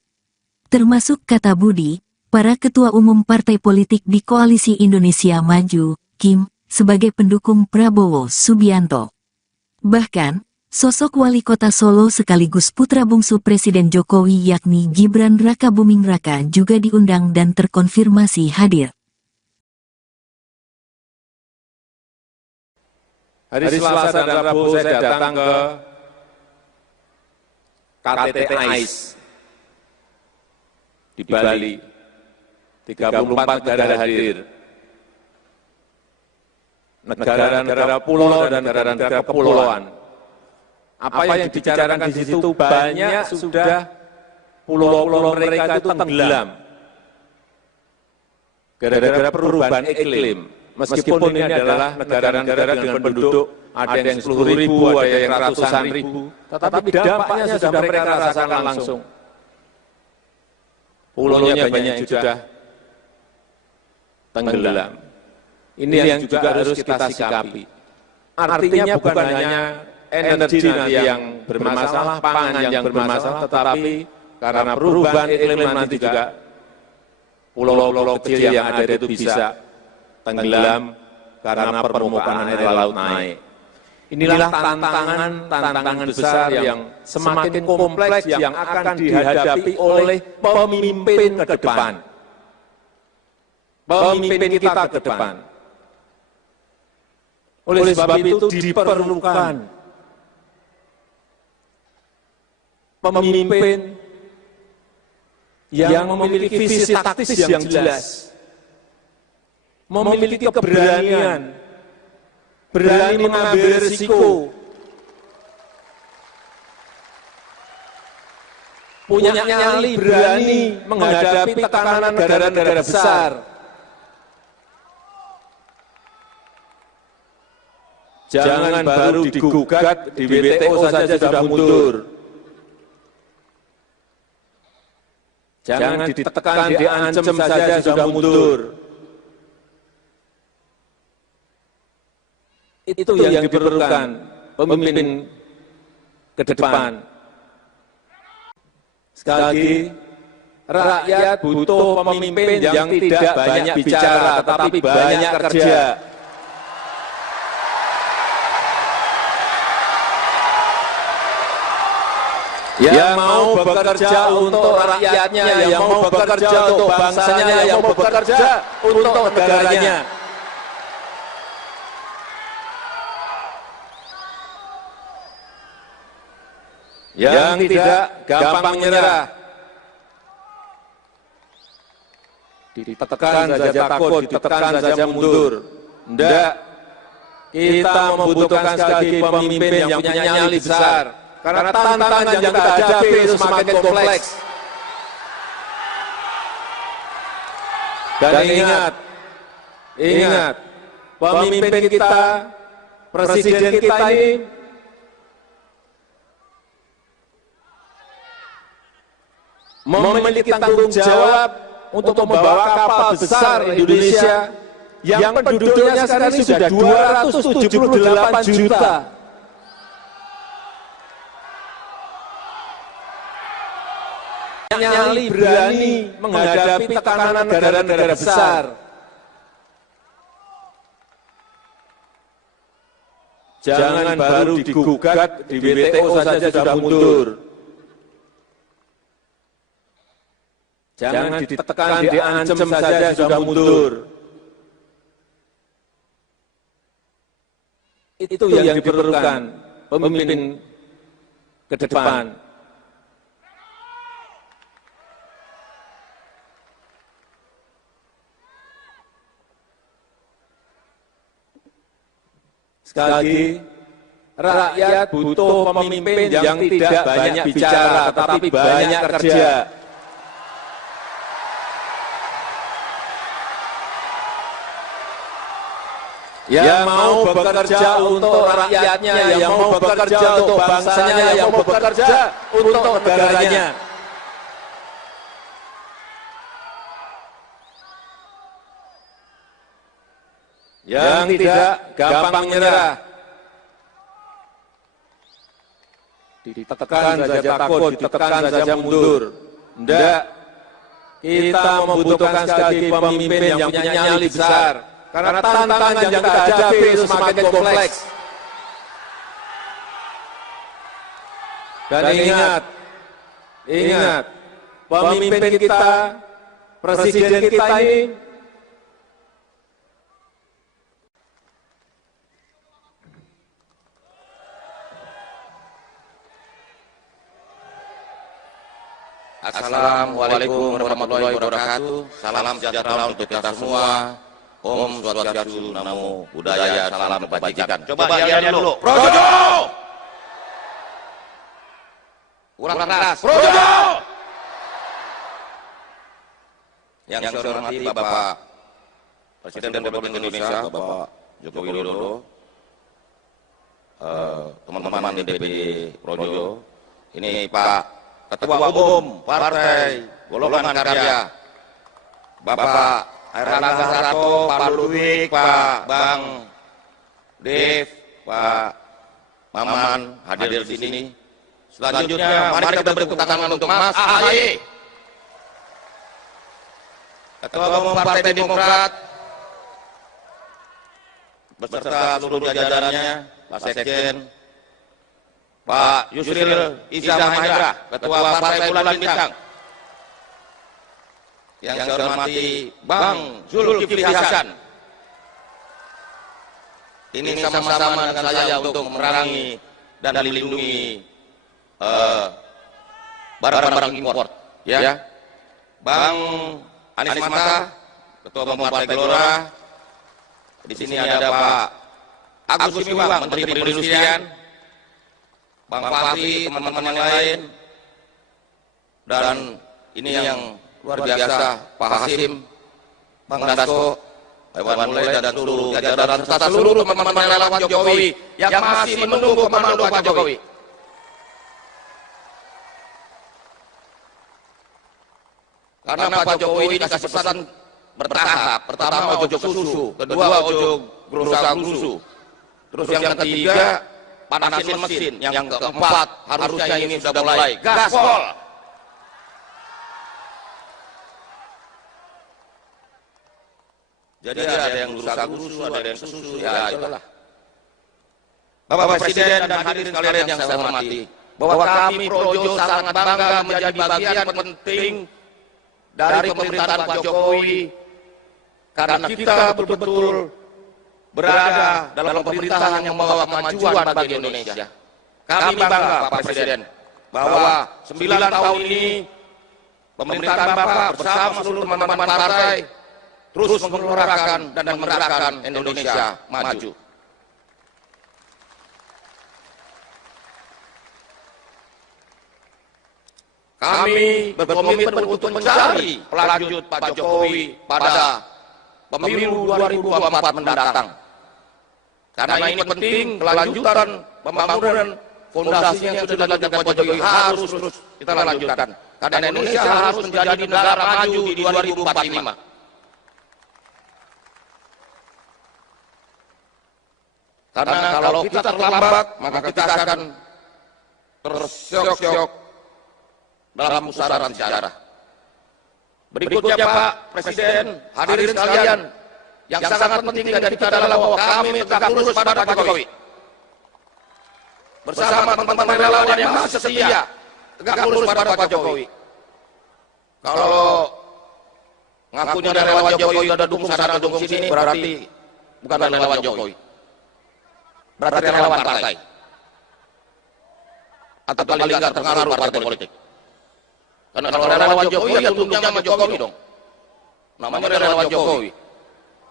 Termasuk kata Budi, para ketua umum partai politik di Koalisi Indonesia Maju, Kim, sebagai pendukung Prabowo Subianto. Bahkan, sosok wali kota Solo sekaligus putra bungsu Presiden Jokowi yakni Gibran Rakabuming Raka juga diundang dan terkonfirmasi hadir. Hari Selasa dan Rabu saya datang ke KTT AIS di Bali. 34 negara hadir. Negara-negara pulau dan negara-negara kepulauan. Apa yang dibicarakan di situ banyak sudah pulau-pulau mereka itu tenggelam. Gara-gara perubahan iklim. Meskipun ini adalah negara-negara dengan penduduk ada yang 10.000, ada yang ratusan ribu, tetapi dampaknya sudah mereka rasakan langsung. Pulaunya banyak yang sudah tenggelam. Ini yang juga harus kita sikapi. Artinya bukan hanya energi nanti yang bermasalah, pangan yang bermasalah, tetapi karena perubahan iklim nanti juga pulau-pulau kecil yang ada itu bisa tenggelam karena permukaan air laut naik. Inilah tantangan besar yang semakin kompleks yang akan dihadapi oleh pemimpin ke depan. Pemimpin kita ke depan. Oleh sebab itu diperlukan pemimpin yang memiliki visi taktis yang jelas, memiliki keberanian, berani mengambil risiko, punya nyali berani menghadapi tekanan negara-negara besar. Jangan baru digugat di WTO saja sudah mundur. Jangan ditekan, diancam saja sudah mundur. Itu yang diperlukan pemimpin ke depan. Sekali lagi, rakyat butuh pemimpin yang tidak banyak bicara, tetapi banyak kerja. Yang mau bekerja untuk rakyatnya, yang mau bekerja untuk bangsanya, yang mau bekerja untuk negaranya. Yang tidak gampang menyerah, ditekan saja takut, ditekan saja mundur. Tidak, kita membutuhkan sekali lagi pemimpin yang punya nyali besar. Karena tantangan yang kita hadapi itu semakin kompleks. Dan ingat, pemimpin kita, presiden kita ini memiliki tanggung jawab untuk membawa kapal besar Indonesia yang penduduknya sekarang ini sudah 278 juta. Nyali berani menghadapi tekanan negara-negara besar. Jangan baru digugat di WTO saja sudah mundur. Jangan ditekan, diancam saja sudah mundur. Itu yang diperlukan pemimpin ke depan. Sekali lagi, rakyat butuh pemimpin yang tidak banyak bicara, tetapi banyak kerja. Yang mau bekerja untuk rakyatnya, yang mau bekerja untuk bangsanya, yang mau bekerja untuk negaranya. Yang tidak gampang menyerah, ditekan saja takut, ditekan saja mundur. Tidak, kita membutuhkan sekali lagi pemimpin yang punya nyali besar. Karena tantangan yang kita hadapi itu semakin kompleks. Dan ingat, pemimpin kita, presiden kita ini Assalamualaikum warahmatullahi wabarakatuh. Salam sejahtera untuk kita semua. Om Swastiastu, Namo Buddhaya, salam kebajikan. Coba lihat dulu. Projo! Ulang keras. Projo! Yang saya hormati Bapak Presiden Republik Indonesia, Bapak Joko Widodo, teman-teman di DPD Projo, ini Pak Ketua Umum Partai Golongan Karya, Bapak Airlangga Hartarto, Pak Ludwig, Pak Bang Dev, Pak Maman hadir di sini. Selanjutnya, mari kita beri tepuk tangan untuk Mas AHY, Ketua Umum Partai Demokrat, beserta seluruh jajarannya, Pak Sekjen, Pak Yusril Iza Mahendra, Ketua Partai Bulan Bintang. Yang saya hormati Bang Zulkifli Hasan. Ini sama-sama dengan saya untuk memerangi dan melindungi barang-barang impor. Ya. Bang Anies Mata, Ketua Umum Partai Gelora. Di sini ada Pak Agus Gumiwang, Menteri Perindustrian. Bang Fahri, teman-teman yang lain, dan ini yang luar biasa, Pak Hasim, Bang Dasko, Hewan Mulai, dan seluruh jajaran serta seluruh teman-teman relawan Jokowi yang masih menunggu komando Pak Jokowi. Karena Pak Jokowi ini kasih pesan bertahap. Pertama ojo susu, kedua ojo gerusa-gerusu, terus yang ketiga panasin mesin, yang keempat harusnya ini sudah mulai gaspol. Jadi ada yang gerusa-gerusu, ada yang kesusu, ya itulah. Bapak Presiden dan hadirin sekalian yang saya hormati, bahwa kami Projo sangat bangga menjadi bagian penting dari pemerintahan Pak Jokowi, karena kita betul-betul berada dalam pemerintahan yang membawa kemajuan bagi Indonesia. Kami bangga Pak Presiden bahwa 9 tahun ini pemerintahan Bapak bersama seluruh teman-teman partai terus menggelorakan dan menggerakkan Indonesia maju. Kami berkomitmen untuk mencari pelanjut Pak Jokowi pada pemilu 2024 mendatang. Karena ini penting, kelanjutan pembangunan fondasi yang sudah dilakukan Pak Jokowi harus terus kita lanjutkan. Karena Indonesia harus menjadi negara maju di 2045. Karena kalau kita terlambat, maka kita akan tersyok-syok dalam pusaran sejarah. Berikutnya Pak Presiden, hadirin sekalian, yang sangat penting dari kita adalah bahwa kami tegak lurus pada Pak Jokowi. Bersama teman-teman relawan yang masih setia, tegak lurus pada Pak Jokowi. Kalau ngakunya relawan Jokowi ada dukung sana dukung sini, berarti bukan relawan Jokowi. Berarti relawan partai. Atau paling nggak terpengaruh partai politik. Karena kalau relawan Jokowi ya tunduknya sama Jokowi dong. Namanya relawan Jokowi.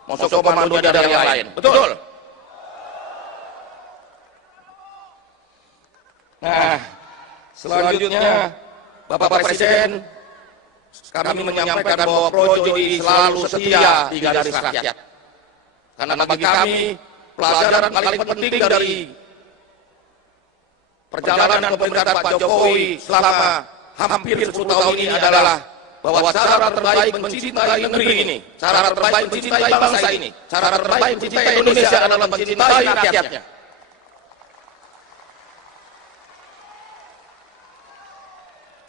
Masuk komando dari yang lain. Betul. Nah, selanjutnya Bapak Presiden, kami menyampaikan bahwa Projo ini selalu setia di garis rakyat. Karena bagi kami pelajaran paling penting dari perjalanan pemerintahan Pak Jokowi selama hampir 10 tahun ini adalah bahwa cara terbaik mencintai negeri ini, cara terbaik mencintai bangsa ini, cara terbaik mencintai Indonesia adalah mencintai rakyatnya.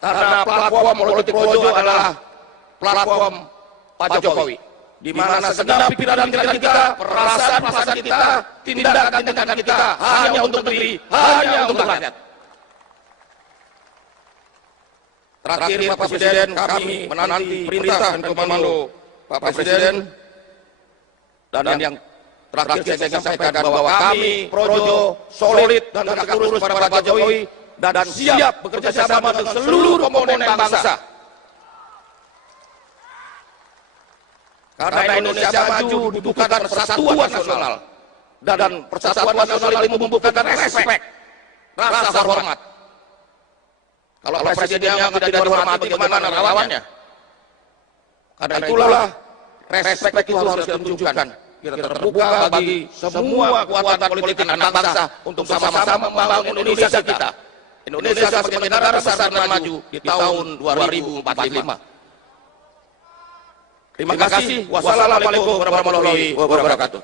Karena platform politik Projo adalah platform Pak Jokowi, di mana segenap pikiran kita, perasaan kita, tindakan kita hanya untuk negeri, hanya untuk rakyat. Terakhir Pak Presiden, kami menanti perintah dan komando Pak Presiden, dan yang terakhir saya ingin sampaikan bahwa kami Projo solid dan tegak lurus pada Pak Jokowi dan siap bekerja sama dengan seluruh komponen bangsa. Karena Indonesia maju dibutuhkan persatuan nasional, dan persatuan nasional itu membutuhkan respek, rasa hormat. Kalau presidennya tidak dihormati, bagaimana lawannya? Karena itulah respek itu harus ditunjukkan. Kita terbuka bagi semua kekuatan politik anak bangsa untuk sama-sama membangun Indonesia kita. Indonesia sebagai negara besar dan maju di tahun 2045. Terima kasih. Wassalamualaikum warahmatullahi wabarakatuh.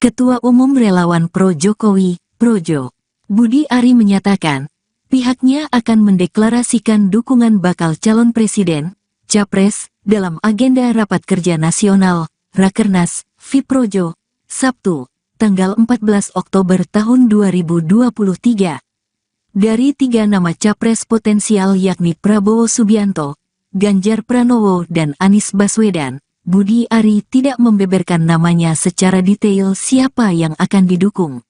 Ketua Umum Relawan Pro Jokowi, Projo, Budi Ari menyatakan, pihaknya akan mendeklarasikan dukungan bakal calon presiden, Capres, dalam agenda Rapat Kerja Nasional, Rakernas, FIProjo, Sabtu, tanggal 14 Oktober tahun 2023. Dari 3 nama Capres potensial yakni Prabowo Subianto, Ganjar Pranowo dan Anies Baswedan, Budi Ari tidak membeberkan namanya secara detail siapa yang akan didukung.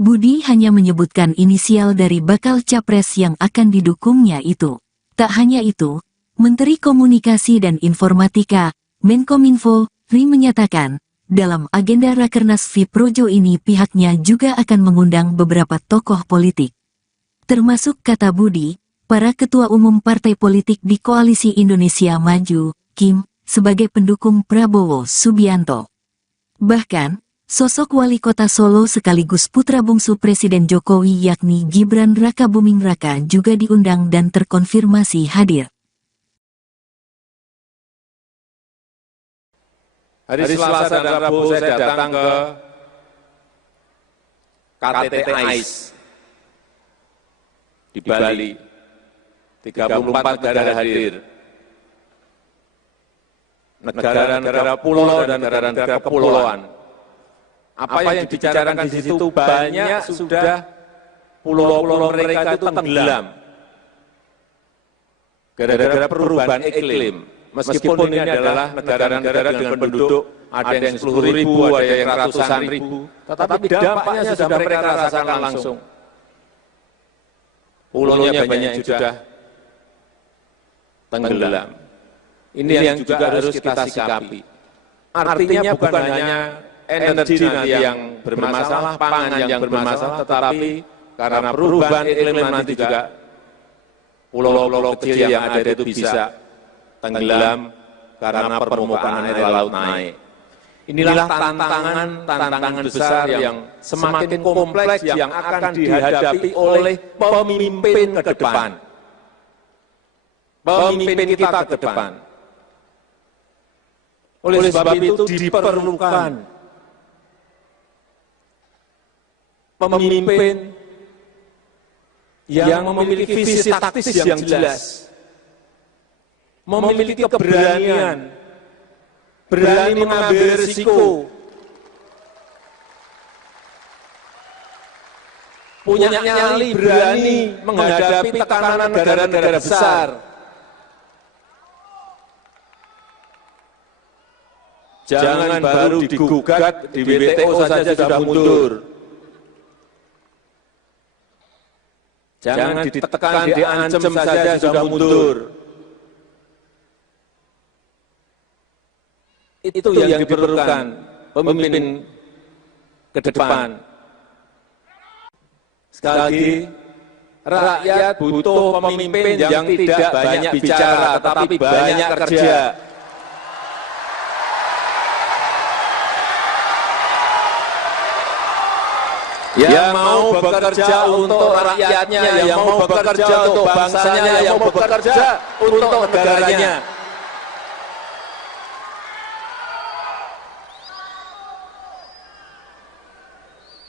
Budi hanya menyebutkan inisial dari bakal capres yang akan didukungnya itu. Tak hanya itu, Menteri Komunikasi dan Informatika, Menkominfo, Ri menyatakan, dalam agenda Rakernas FIProjo ini pihaknya juga akan mengundang beberapa tokoh politik. Termasuk kata Budi, para ketua umum partai politik di Koalisi Indonesia Maju, Kim, sebagai pendukung Prabowo Subianto. Bahkan, sosok wali kota Solo sekaligus putra bungsu Presiden Jokowi yakni Gibran Rakabuming Raka juga diundang dan terkonfirmasi hadir. Hari Selasa dan Rabu saya datang ke KTT AIS di Bali. 34 negara hadir. Negara-negara pulau dan negara-negara kepulauan. Apa yang dibicarakan di situ banyak sudah pulau-pulau mereka itu tenggelam. Gara-gara perubahan iklim. Meskipun ini adalah negara-negara dengan penduduk ada yang 10.000, ada yang ratusan ribu, tetapi dampaknya sudah mereka rasakan langsung. Pulaunya banyak yang sudah tenggelam. Ini yang juga harus kita sikapi. Artinya bukan hanya energi nanti yang bermasalah, pangan yang bermasalah, tetapi karena perubahan iklim nanti juga pulau-pulau kecil yang ada itu bisa tenggelam karena permukaan air laut naik. Inilah tantangan besar yang semakin kompleks yang akan dihadapi oleh pemimpin ke depan. Pemimpin kita ke depan. Oleh sebab itu diperlukan pemimpin yang memiliki visi taktis yang jelas, memiliki keberanian, berani mengambil risiko, punya nyali, berani menghadapi tekanan negara-negara besar. Jangan baru digugat di WTO saja sudah mundur. Jangan ditekan, diancam saja sudah mundur. Itu yang diperlukan pemimpin ke depan. Sekali lagi, rakyat butuh pemimpin yang tidak banyak bicara, tetapi banyak kerja. Yang mau bekerja untuk rakyatnya, yang mau bekerja untuk bangsanya, yang mau bekerja untuk negaranya.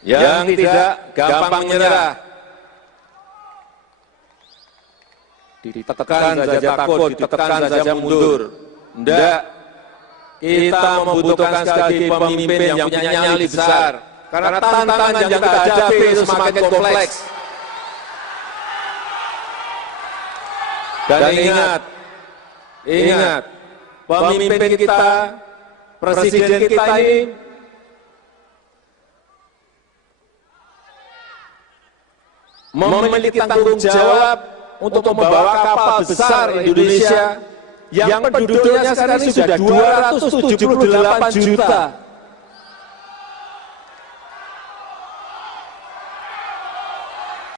yang tidak gampang menyerah. Ditekan saja takut, ditekan saja mundur. Tidak, kita membutuhkan sekali lagi pemimpin yang punya nyali besar. Karena tantangan yang kita hadapi itu semakin kompleks. Dan ingat, pemimpin kita, presiden kita ini memiliki tanggung jawab untuk membawa kapal besar Indonesia yang penduduknya sekarang ini sudah 278 juta.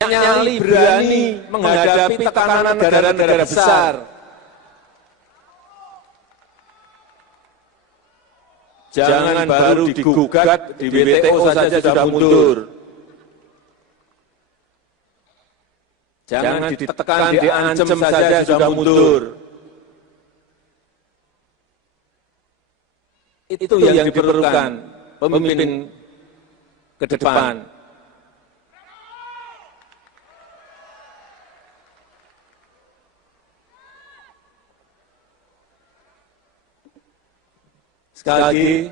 Nyali berani menghadapi tekanan negara-negara besar. Jangan baru digugat di WTO saja sudah mundur. Jangan ditekan, diancam saja sudah mundur. Itu yang diperlukan pemimpin ke depan. Sekali lagi,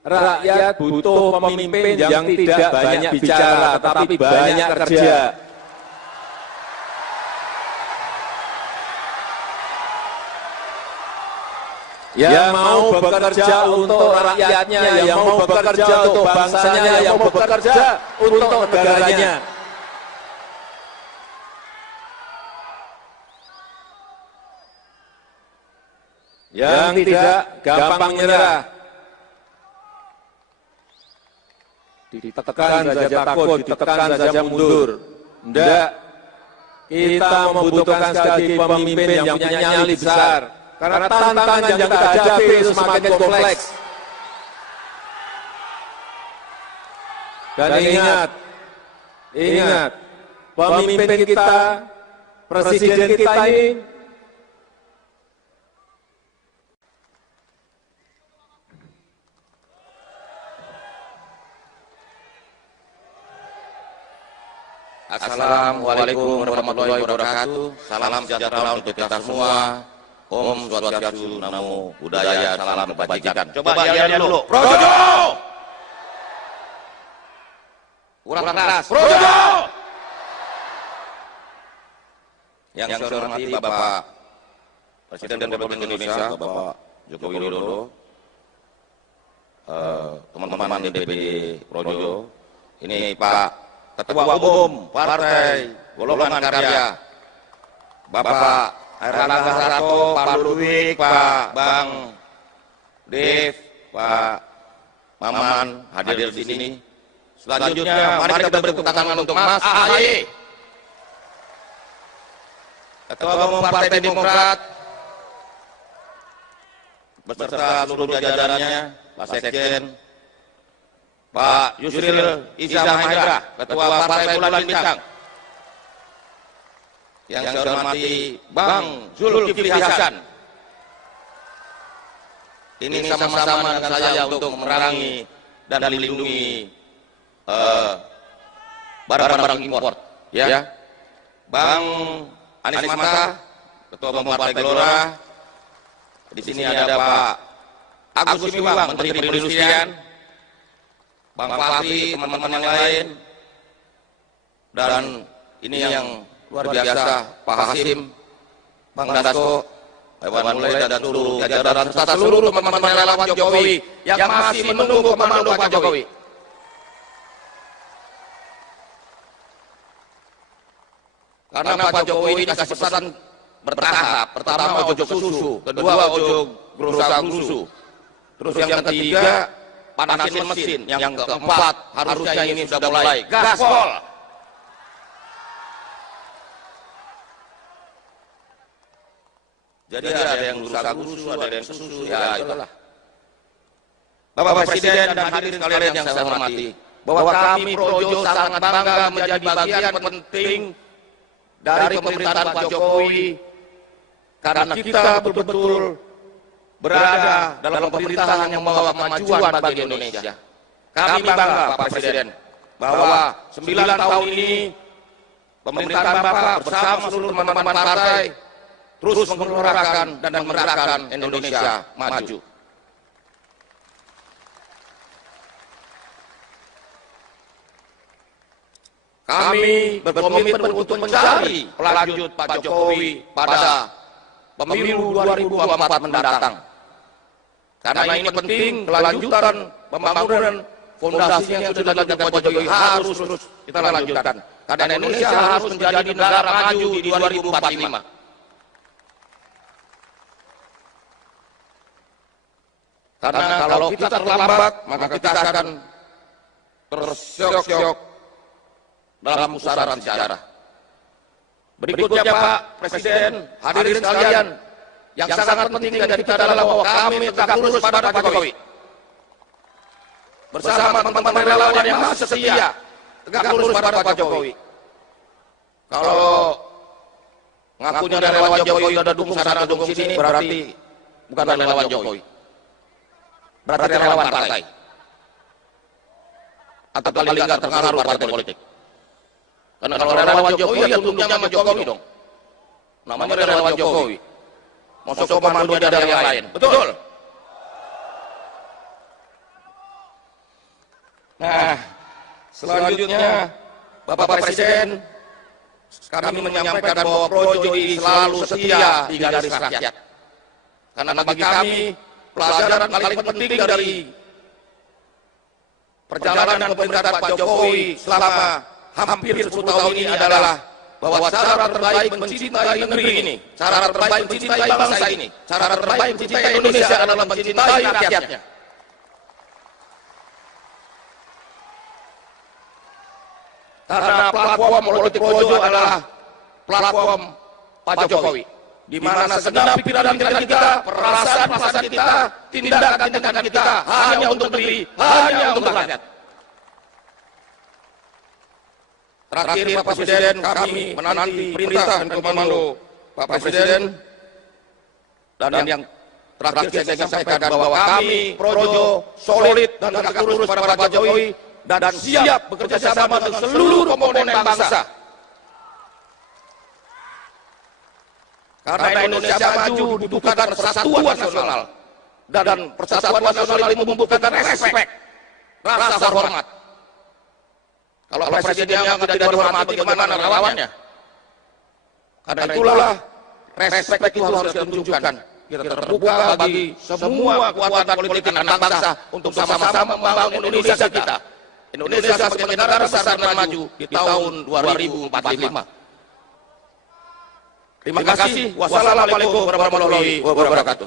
rakyat butuh pemimpin yang tidak banyak bicara, tetapi banyak kerja. Yang mau bekerja untuk rakyatnya, yang mau bekerja untuk bangsanya, yang mau bekerja untuk negaranya. Yang tidak gampang menyerah. Ditekan saja takut, ditekan saja mundur. Tidak, kita membutuhkan sekali lagi pemimpin yang punya nyali besar. Karena tantangan yang kita hadapi itu semakin kompleks. Dan ingat, pemimpin kita, presiden kita ini Assalamualaikum warahmatullahi wabarakatuh. Salam sejahtera untuk kita semua. Om Swastiastu, Namo Buddhaya, salam kebajikan. Coba lihat dulu. Projo! Kurang keras. Projo! Yang saya hormati Bapak Presiden Republik Indonesia, Bapak Joko Widodo, teman-teman DPD Projo, ini Pak Ketua Umum Partai Golongan Karya, Bapak Airlangga Hartarto, Pak Ludwig, Pak Bang Dev, Pak Maman hadir di sini. Selanjutnya, mari kita beri tepuk tangan untuk Mas AHY, Ketua Umum Partai Demokrat, beserta seluruh jajarannya, Pak Sekjen, Pak Yusril Iza Mahendra, Ketua Partai Bulan Bintang. Yang saya hormati Bang Zulkifli Hasan. Ini sama-sama dengan saya untuk memerangi dan melindungi barang-barang impor. Ya. Bang Anies Mata, Ketua Umum Partai Gelora. Di sini ada Pak Agus Miwang, Menteri Perindustrian. Bang Fahri, teman-teman yang lain. Dan ini yang luar biasa, Pak Hasim, Bang Dasko, Hewan Mulai, dan seluruh jajaran serta seluruh teman-teman relawan Jokowi yang masih menunggu komando Pak Jokowi. Karena Pak Jokowi ini kasih pesan bertahap. Pertama ojo susu, kedua ojo gerusa-gerusu. Terus yang ketiga panasin mesin, yang keempat harusnya ini sudah mulai gaspol. Jadi ada yang gerusa-gerusu, ada yang susu, ya itulah. Bapak Presiden dan hadirin sekalian yang saya hormati, bahwa kami Projo sangat bangga menjadi bagian penting dari pemerintahan Pak Jokowi, karena kita betul-betul berada dalam pemerintahan yang membawa kemajuan bagi Indonesia. Kami bangga Pak Presiden bahwa 9 tahun ini pemerintahan Bapak bersama seluruh teman-teman partai terus menggelorakan dan menggerakkan Indonesia maju. Kami berkomitmen untuk mencari pelanjut Pak Jokowi pada pemilu 2024 mendatang. Karena ini penting, kelanjutan pembangunan fondasi yang sudah dilakukan Pak Jokowi harus terus kita lanjutkan. Karena Indonesia harus menjadi negara maju di 2045. Karena kalau kita terlambat, maka kita akan tersyok-syok dalam pusaran sejarah. Berikutnya Pak Presiden, hadirin sekalian, yang sangat penting dari kita adalah bahwa kami tegak lurus pada Pak Jokowi. Bersama teman-teman relawan yang masih setia, tegak lurus pada Pak Jokowi. Kalau ngakunya relawan Jokowi ada dukung sana dukung sini, berarti bukan relawan Jokowi. Berarti relawan partai. Atau paling nggak terpengaruh partai politik. Karena kalau relawan Jokowi ya tunduknya sama Jokowi dong. Namanya relawan Jokowi. Masuk komando dari yang lain. Betul? Nah, selanjutnya Bapak Presiden, kami menyampaikan bahwa Projo ini selalu setia di garis rakyat. Karena bagi kami, pelajaran paling penting dari perjalanan pemerintahan Pak Jokowi selama hampir 10 tahun ini adalah bahwa cara terbaik mencintai negeri ini, cara terbaik mencintai bangsa ini, cara terbaik mencintai Indonesia adalah mencintai rakyatnya. Karena platform politik Projo adalah platform Pak Jokowi, di mana segenap pikiran kita, perasaan kita, tindakan kita hanya untuk negeri, hanya untuk rakyat. Terakhir Pak Presiden, kami menanti perintah dan komando Pak Presiden, dan yang terakhir saya ingin sampaikan bahwa kami Projo solid dan tegak lurus pada Pak Jokowi dan siap bekerja sama dengan seluruh komponen bangsa. Karena Indonesia maju dibutuhkan persatuan nasional, dan persatuan nasional itu membutuhkan respek, rasa hormat. Kalau presidennya tidak dihormati, bagaimana relawannya? Karena itulah respek itu harus kita tunjukkan. Kita terbuka bagi semua kekuatan politik anak bangsa untuk sama-sama membangun Indonesia kita. Indonesia sebagai negara besar dan maju di tahun 2045. Terima kasih. Wassalamualaikum warahmatullahi wabarakatuh.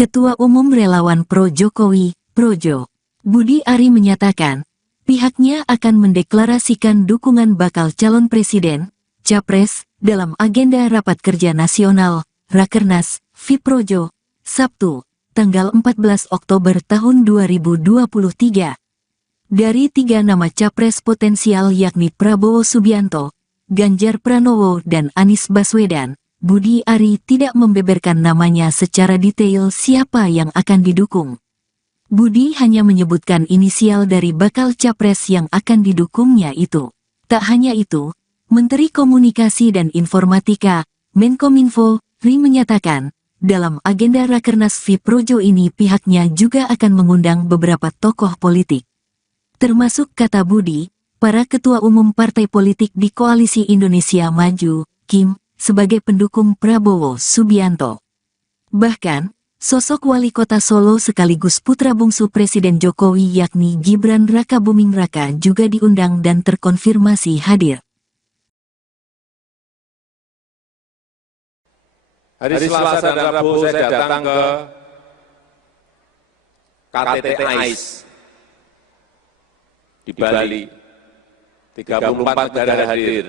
Ketua Umum Relawan Pro Jokowi, Projo, Budi Ari menyatakan, pihaknya akan mendeklarasikan dukungan bakal calon presiden, Capres, dalam agenda Rapat Kerja Nasional, Rakernas, Fiprojo, Sabtu, tanggal 14 Oktober tahun 2023. Dari 3 nama Capres potensial yakni Prabowo Subianto, Ganjar Pranowo dan Anies Baswedan, Budi Ari tidak membeberkan namanya secara detail siapa yang akan didukung. Budi hanya menyebutkan inisial dari bakal capres yang akan didukungnya itu. Tak hanya itu, Menteri Komunikasi dan Informatika, Menkominfo, Ri menyatakan, dalam agenda Rakernas Fiprojo ini pihaknya juga akan mengundang beberapa tokoh politik. Termasuk kata Budi, para ketua umum partai politik di Koalisi Indonesia Maju, Kim, sebagai pendukung Prabowo Subianto. Bahkan, sosok wali kota Solo sekaligus putra bungsu Presiden Jokowi yakni Gibran Rakabuming Raka juga diundang dan terkonfirmasi hadir. Hari Selasa dan Rabu saya datang ke KTT AIS di Bali. 34 negara hadir.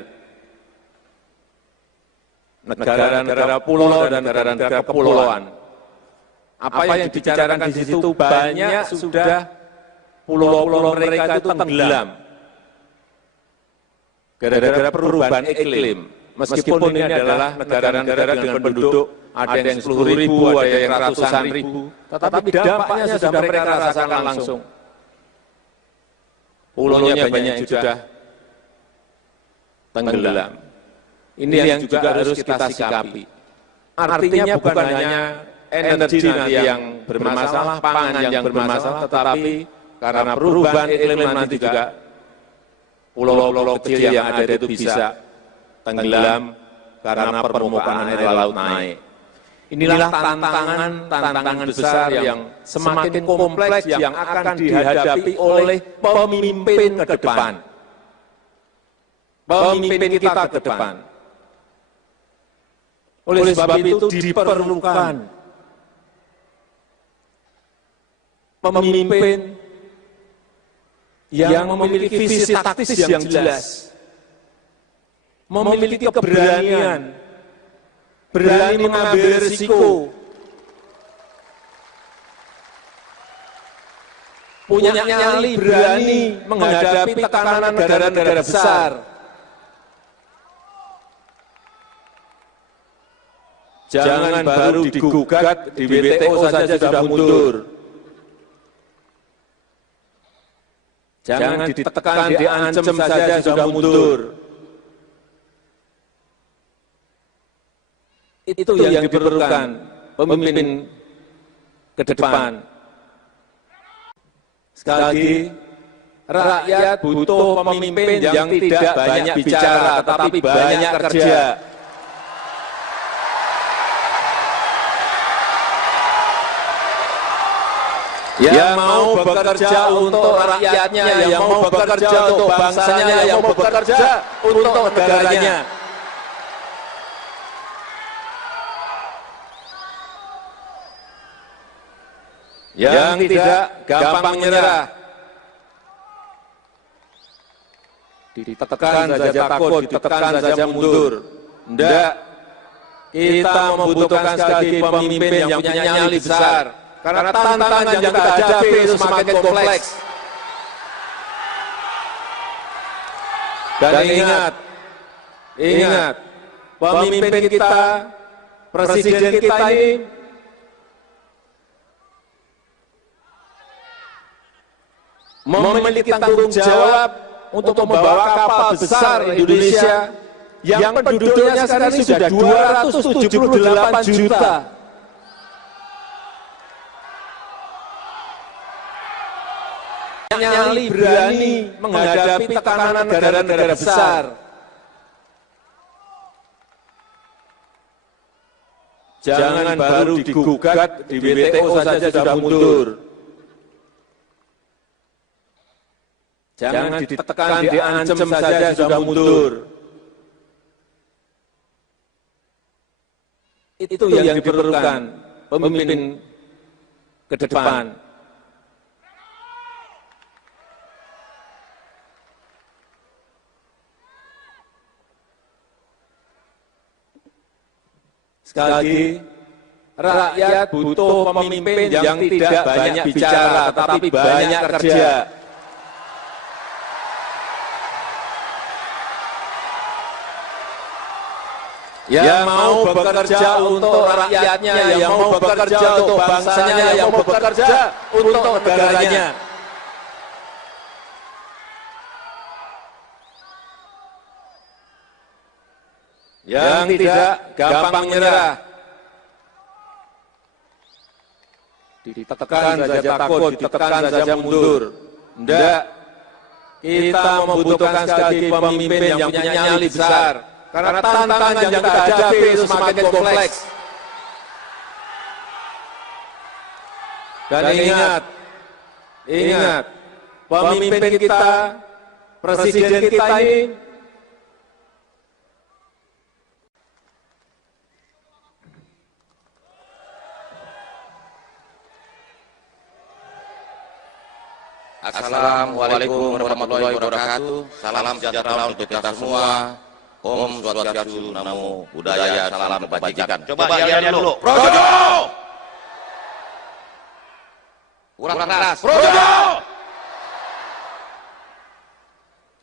Negara-negara pulau dan negara-negara kepulauan. Apa yang dibicarakan di situ banyak sudah pulau-pulau mereka itu tenggelam. Gara-gara perubahan iklim. meskipun ini adalah negara-negara dengan penduduk ada yang 10.000, ada yang ratusan ribu, tetapi dampaknya sudah mereka rasakan langsung. Pulaunya banyak yang sudah tenggelam. Ini yang juga harus kita sikapi. Artinya bukan hanya energi nanti yang bermasalah, pangan yang bermasalah, tetapi karena perubahan iklim nanti juga pulau-pulau kecil yang ada itu bisa tenggelam karena permukaan air laut naik. Inilah tantangan besar yang semakin kompleks yang akan dihadapi oleh pemimpin ke depan. Pemimpin kita ke depan. Oleh sebab itu diperlukan pemimpin yang memiliki visi taktis yang jelas, memiliki keberanian, berani mengambil risiko, punya nyali berani menghadapi tekanan negara-negara besar. Jangan baru digugat di WTO saja sudah mundur. Jangan ditekan, diancam saja sudah mundur. Itu yang diperlukan pemimpin ke depan. Sekali lagi, rakyat butuh pemimpin yang tidak banyak bicara, tetapi banyak kerja. Yang mau bekerja untuk rakyatnya, yang mau bekerja untuk bangsanya, yang mau bekerja untuk negaranya. Yang tidak gampang menyerah, ditekan saja takut, ditekan saja mundur. Tidak, kita membutuhkan sekali lagi pemimpin yang punya nyali besar. Karena tantangan yang kita hadapi itu semakin kompleks. Dan ingat, pemimpin kita, presiden kita ini memiliki tanggung jawab untuk membawa kapal besar Indonesia yang penduduknya sekarang ini sudah 278 juta. Nyali berani menghadapi tekanan negara-negara besar. Jangan baru digugat di WTO saja sudah mundur. Jangan ditekan, diancam saja sudah mundur. Itu yang diperlukan pemimpin ke depan. Sekali lagi, rakyat butuh pemimpin yang tidak banyak bicara, tetapi banyak kerja. Yang mau bekerja untuk rakyatnya, yang mau bekerja untuk bangsanya, yang mau bekerja untuk negaranya. Yang tidak gampang menyerah, ditekan saja takut, ditekan saja mundur. Tidak, kita membutuhkan sekali lagi pemimpin yang punya nyali besar. Karena tantangan yang kita hadapi itu semakin kompleks. Dan ingat, pemimpin kita, presiden kita ini Assalamualaikum warahmatullahi wabarakatuh. Salam sejahtera untuk kita semua. Om Swastiastu, Namo Buddhaya, salam kebajikan. Coba kalian dulu. Projo! Kurang keras. Projo!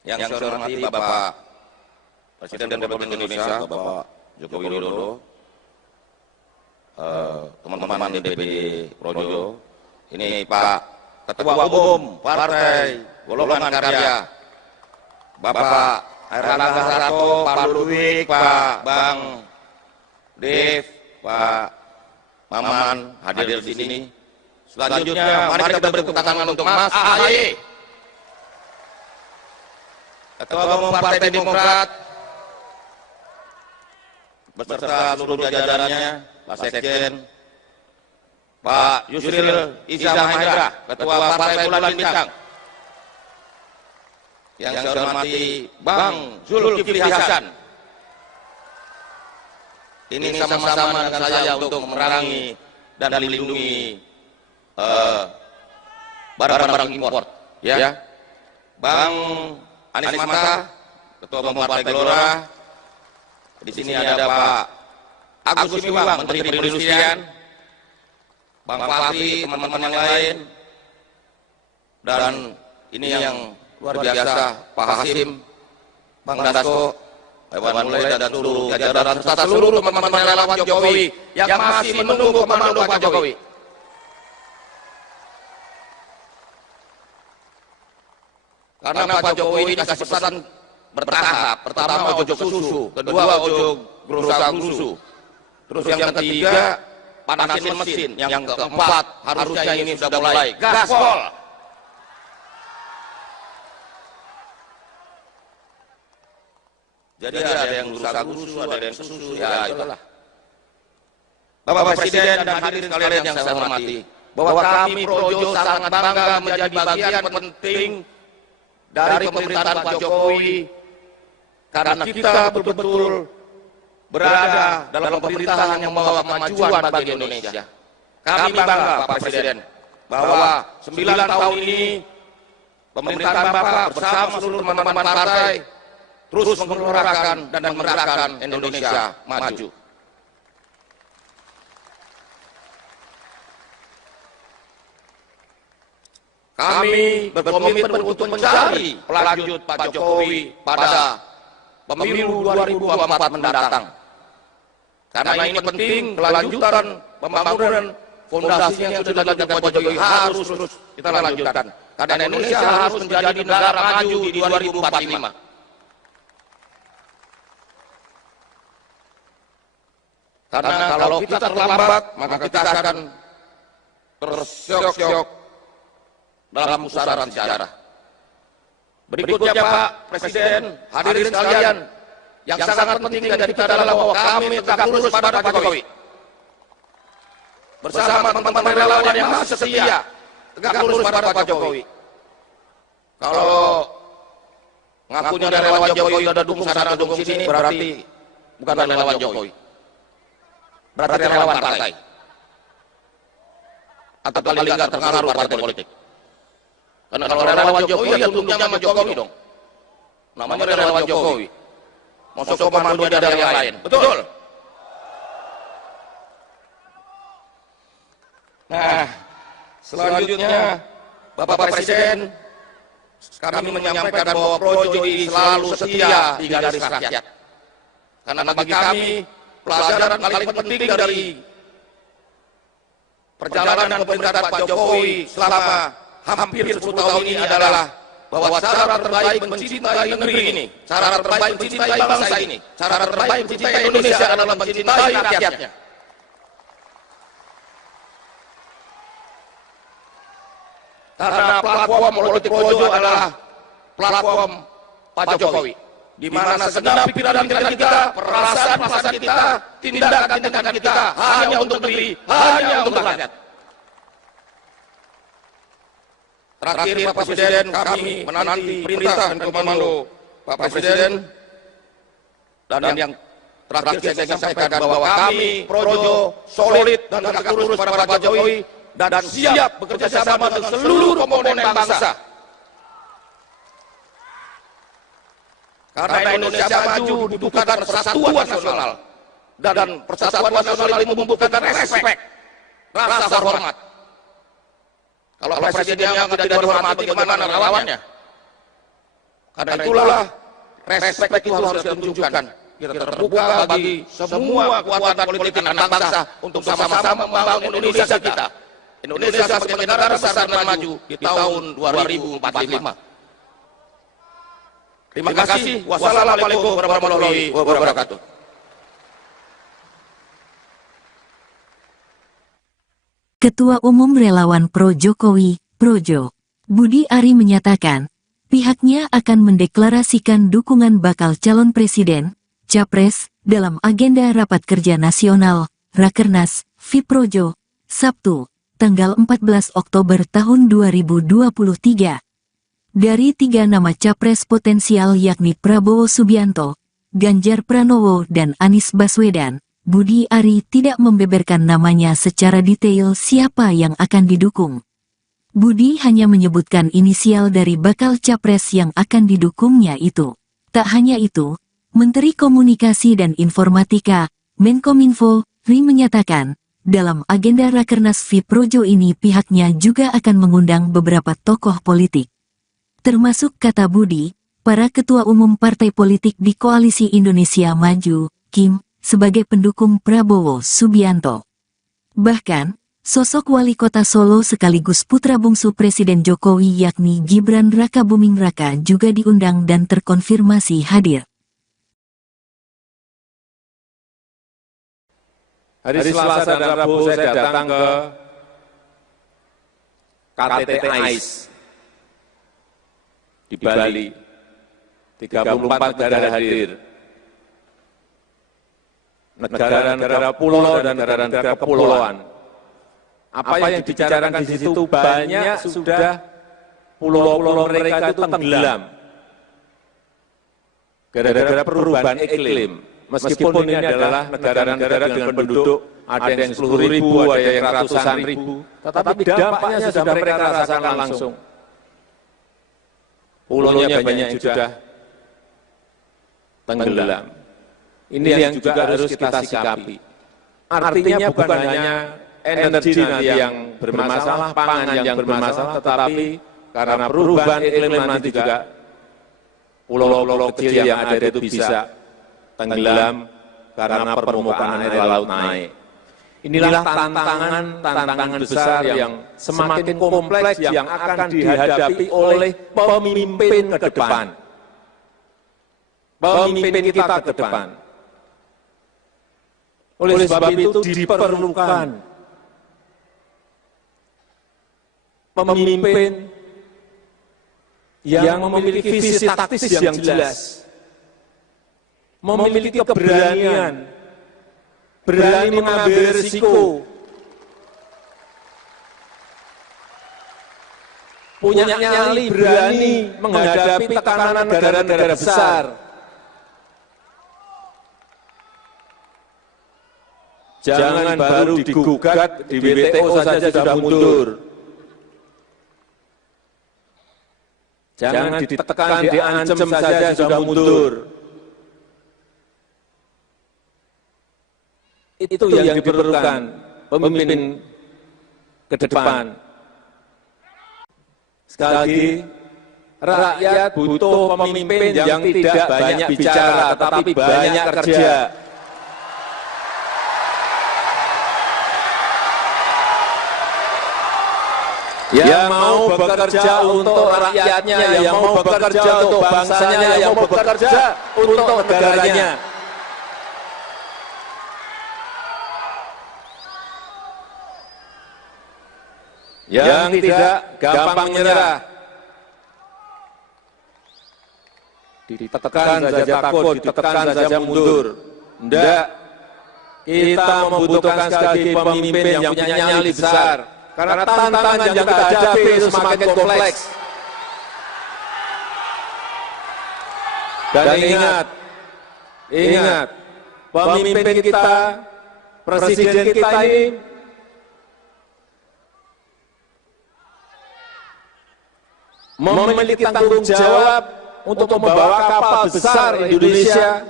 Yang saya hormati Bapak Presiden Republik Indonesia Bapak Joko Widodo, teman-teman DPD Projo, ini Pak Ketua Umum Partai Golongan Karya, Bapak Airlangga Hartarto, Pak Ludwig, Pak Bang Dev, Pak Maman hadir di sini. Selanjutnya mari kita beri tepuk tangan untuk Mas AHY, Ketua Umum Partai Demokrat, beserta seluruh jajarannya, Pak Sekjen, Pak Yusril Iza Mahendra, Ketua Partai Bulan Bintang, yang saya hormati Bang Zulkifli Hasan. Ini sama-sama dengan saya untuk memerangi dan melindungi barang-barang impor, ya. Bang Anies Mata, Ketua Umum Partai Gelora. Di sini ada Pak Agus Gumiwang, Menteri Perindustrian, Bang Fahri, teman-teman yang lain, dan ini yang luar biasa, Pak Hasim, Bang Dasko, Hewan Mulai, dan seluruh jajaran serta seluruh teman-teman relawan Jokowi yang masih menunggu komando Pak Jokowi. Karena Pak Jokowi ini kasih pesan bertahap. Pertama ojo susu, kedua ojo gerusa-gerusu, terus yang ketiga panasin mesin, yang keempat harusnya ini sudah mulai gaspol. Jadi ada yang gerusa-gerusu, ada yang susu, ya itulah. Bapak Presiden dan hadirin sekalian yang saya hormati, bahwa kami Projo sangat bangga menjadi bagian penting dari pemerintahan Pak Jokowi, karena kita betul-betul berada dalam pemerintahan yang membawa kemajuan bagi Indonesia. Kami bangga Pak Presiden bahwa 9 tahun ini pemerintahan Bapak bersama seluruh teman-teman partai terus menggelorakan dan menggerakkan Indonesia maju. Kami berkomitmen untuk mencari pelanjut Pak Jokowi pada pemilu 2024 mendatang. Karena ini penting, kelanjutan pembangunan fondasi yang sudah dilakukan Pak Jokowi harus terus kita lanjutkan. Karena Indonesia harus menjadi negara maju di 2045. Karena kalau kita terlambat, maka kita akan tersyok-syok dalam pusaran sejarah. Berikutnya Pak Presiden, hadirin sekalian, yang sangat penting dari kita adalah bahwa kami tegak lurus pada Pak Jokowi. Bersama teman-teman relawan yang masih setia, tegak lurus pada Pak Jokowi. Kalau ngakunya relawan Jokowi ada dukung sana dukung sini, berarti bukan relawan Jokowi. Berarti relawan partai. Atau paling nggak terpengaruh partai politik. Karena kalau relawan Jokowi ya tunduknya sama Jokowi dong. Namanya relawan Jokowi. Masuk komando dari yang lain. Betul. Nah, selanjutnya Bapak Presiden, kami menyampaikan bahwa Projo ini selalu setia di garis rakyat. Karena bagi kami pelajaran paling penting dari perjalanan pemerintahan Pak Jokowi selama hampir 10 tahun ini adalah bahwa cara terbaik mencintai negeri ini, cara terbaik mencintai bangsa ini, cara terbaik mencintai Indonesia adalah mencintai rakyatnya. Karena platform politik Projo adalah platform Pak Jokowi, di mana segenap pikiran kita, perasaan kita, tindakan kita hanya untuk negeri, hanya untuk rakyat. Terakhir Pak Presiden, kami menanti perintah dan komando Pak Presiden, dan yang terakhir saya ingin sampaikan bahwa kami Projo solid dan tegak lurus pada Pak Jokowi dan siap bekerja sama dengan seluruh komponen bangsa. Karena Indonesia maju dibutuhkan persatuan nasional, dan persatuan nasional itu membutuhkan respek, rasa hormat. Kalau presidennya tidak dihormati, bagaimana relawannya? Karena itulah respek itu harus kita tunjukkan. Kita terbuka bagi semua kekuatan politik anak bangsa untuk sama-sama membangun Indonesia kita. Indonesia sebagai negara besar dan maju di tahun 2045. Terima kasih. Wassalamualaikum warahmatullahi wabarakatuh. Ketua Umum Relawan Pro Jokowi, Projo, Budi Ari menyatakan, pihaknya akan mendeklarasikan dukungan bakal calon presiden, Capres, dalam agenda Rapat Kerja Nasional, Rakernas, Fiprojo, Sabtu, tanggal 14 Oktober tahun 2023. Dari 3 nama Capres potensial yakni Prabowo Subianto, Ganjar Pranowo dan Anies Baswedan, Budi Ari tidak membeberkan namanya secara detail siapa yang akan didukung. Budi hanya menyebutkan inisial dari bakal capres yang akan didukungnya itu. Tak hanya itu, Menteri Komunikasi dan Informatika, Menkominfo, Ri menyatakan, dalam agenda Rakernas Fiprojo ini pihaknya juga akan mengundang beberapa tokoh politik. Termasuk kata Budi, para ketua umum partai politik di Koalisi Indonesia Maju, Kim, sebagai pendukung Prabowo Subianto. Bahkan, sosok wali kota Solo sekaligus putra bungsu Presiden Jokowi yakni Gibran Rakabuming Raka juga diundang dan terkonfirmasi hadir. Hari Selasa dan Rabu saya datang ke KTT AIS di Bali. 34 negara hadir. Negara-negara pulau dan negara-negara kepulauan. Apa yang dibicarakan di situ banyak sudah pulau-pulau mereka itu tenggelam. Gara-gara perubahan iklim. Meskipun ini adalah negara-negara dengan penduduk ada yang 10.000, ada yang ratusan ribu, tetapi dampaknya sudah mereka rasakan langsung. Pulaunya banyak sudah tenggelam. Ini yang juga harus kita sikapi. Artinya bukan hanya energi nanti yang bermasalah, pangan yang bermasalah, tetapi karena perubahan iklim nanti juga pulau-pulau kecil yang ada itu bisa tenggelam karena permukaan air laut naik. Inilah tantangan besar yang semakin kompleks yang akan dihadapi oleh pemimpin ke depan. Pemimpin kita ke depan. Oleh sebab itu diperlukan pemimpin yang memiliki visi taktis yang jelas, memiliki keberanian, berani mengambil risiko, punya nyali, berani menghadapi tekanan negara-negara besar. Jangan baru digugat di WTO saja sudah mundur. Jangan ditekan, diancam saja sudah mundur. Itu yang diperlukan pemimpin ke depan. Sekali lagi, rakyat butuh pemimpin yang tidak banyak bicara, tetapi banyak kerja. Yang mau bekerja untuk rakyatnya, yang mau bekerja untuk bangsanya, yang mau bekerja untuk negaranya. Yang tidak gampang menyerah, ditekan saja takut, ditekan saja mundur. Tidak, kita membutuhkan sekali lagi pemimpin yang punya nyali besar. Karena tantangan yang kita hadapi itu semakin kompleks. Dan ingat, pemimpin kita, presiden kita ini memiliki tanggung jawab untuk membawa kapal besar Indonesia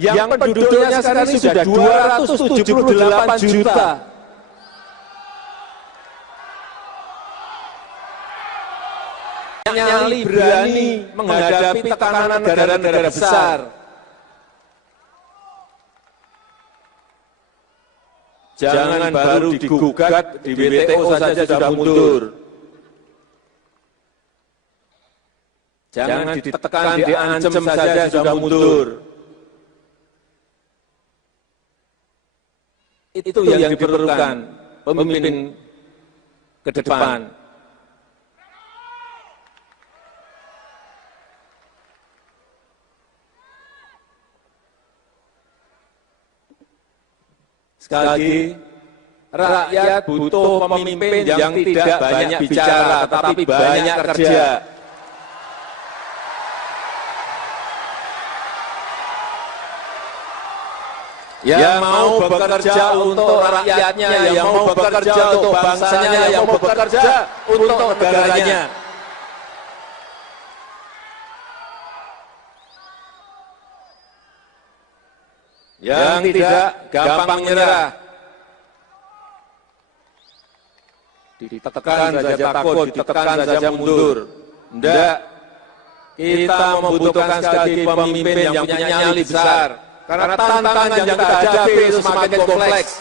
yang penduduknya sekarang ini sudah 278 juta. nyali berani menghadapi tekanan negara-negara besar. Jangan baru digugat di WTO saja sudah mundur. Jangan ditekan, diancam saja sudah mundur. Itu yang diperlukan pemimpin ke depan. Sekali lagi, rakyat butuh pemimpin yang tidak banyak bicara, tetapi banyak kerja. Yang mau bekerja untuk rakyatnya, yang mau bekerja untuk bangsanya, yang mau bekerja untuk negaranya. Yang tidak gampang menyerah. Ditekan saja takut, ditekan saja mundur. Tidak. Kita membutuhkan sekali pemimpin yang punya nyali besar. Karena tantangan yang kita hadapi itu semakin kompleks.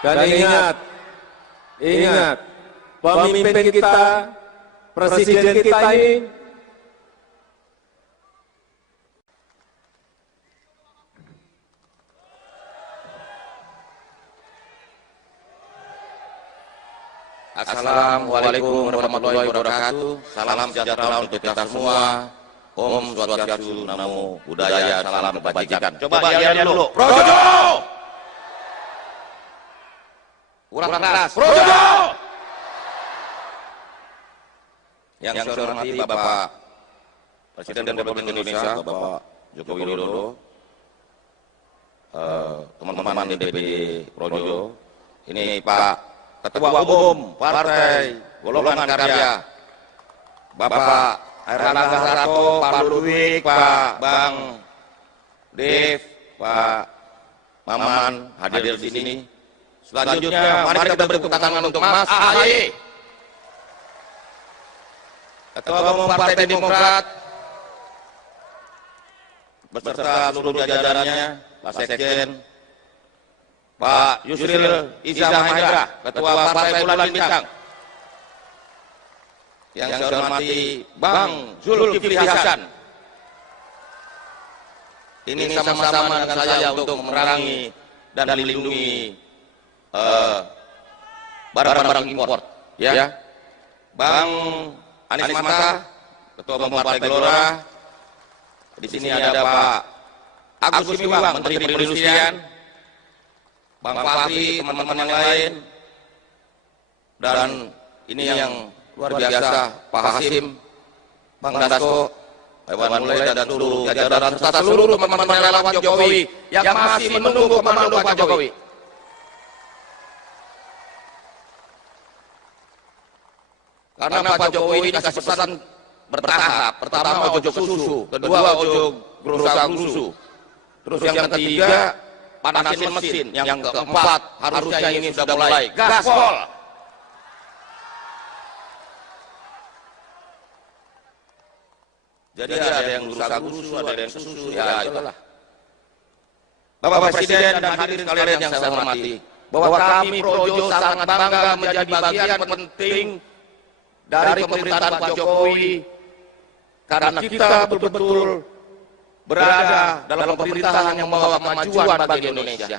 Dan ingat, pemimpin kita, presiden kita ini Assalamualaikum warahmatullahi wabarakatuh. Salam sejahtera untuk kita semua. Om Swastiastu, Namo Buddhaya, salam kebajikan. Coba lihat dulu. Projo! Kurang keras. Projo! Yang saya hormati Bapak Presiden Republik Indonesia, Bapak Joko Widodo, teman-teman DPD Projo, ini Pak Ketua Umum Partai Golongan Karya, Bapak Erlangga Hartarto, Pak Ludwig, Pak Bang Dev, Pak Maman hadir di sini. Selanjutnya, mari kita beri tepuk tangan untuk Mas AHY, Ketua Umum Partai Demokrat, beserta seluruh jajarannya, Pak Sekjen, Pak Yusril Iza Mahendra, Ketua Partai Bulan Bintang. Yang saya hormati Bang Zulkifli Hasan. Ini sama-sama dengan saya untuk memerangi dan melindungi barang-barang impor. Ya. Bang Anies Mata, Ketua Umum Partai Gelora. Di sini ada Pak Agus Gumiwang, Menteri Perindustrian. Bang Fahri, teman-teman yang lain. Dan ini yang luar biasa, Pak Hasim, Bang Dasko, Iwan Mulai, dan seluruh jajaran serta seluruh teman-teman relawan Jokowi yang masih menunggu komando Pak Jokowi. Karena Pak Jokowi ini kasih pesan bertahap. Pertama ojo susu, kedua ojo gerusa-gerusu, terus yang ketiga panasin mesin, yang keempat harusnya ini sudah mulai gaspol. Jadi ada yang gerusa-gerusu, ada yang susu, ya itulah. Bapak Presiden dan hadirin sekalian yang saya hormati, bahwa kami Projo sangat bangga menjadi bagian penting dari pemerintahan Pak Jokowi, karena kita betul-betul berada dalam pemerintahan yang membawa kemajuan bagi Indonesia.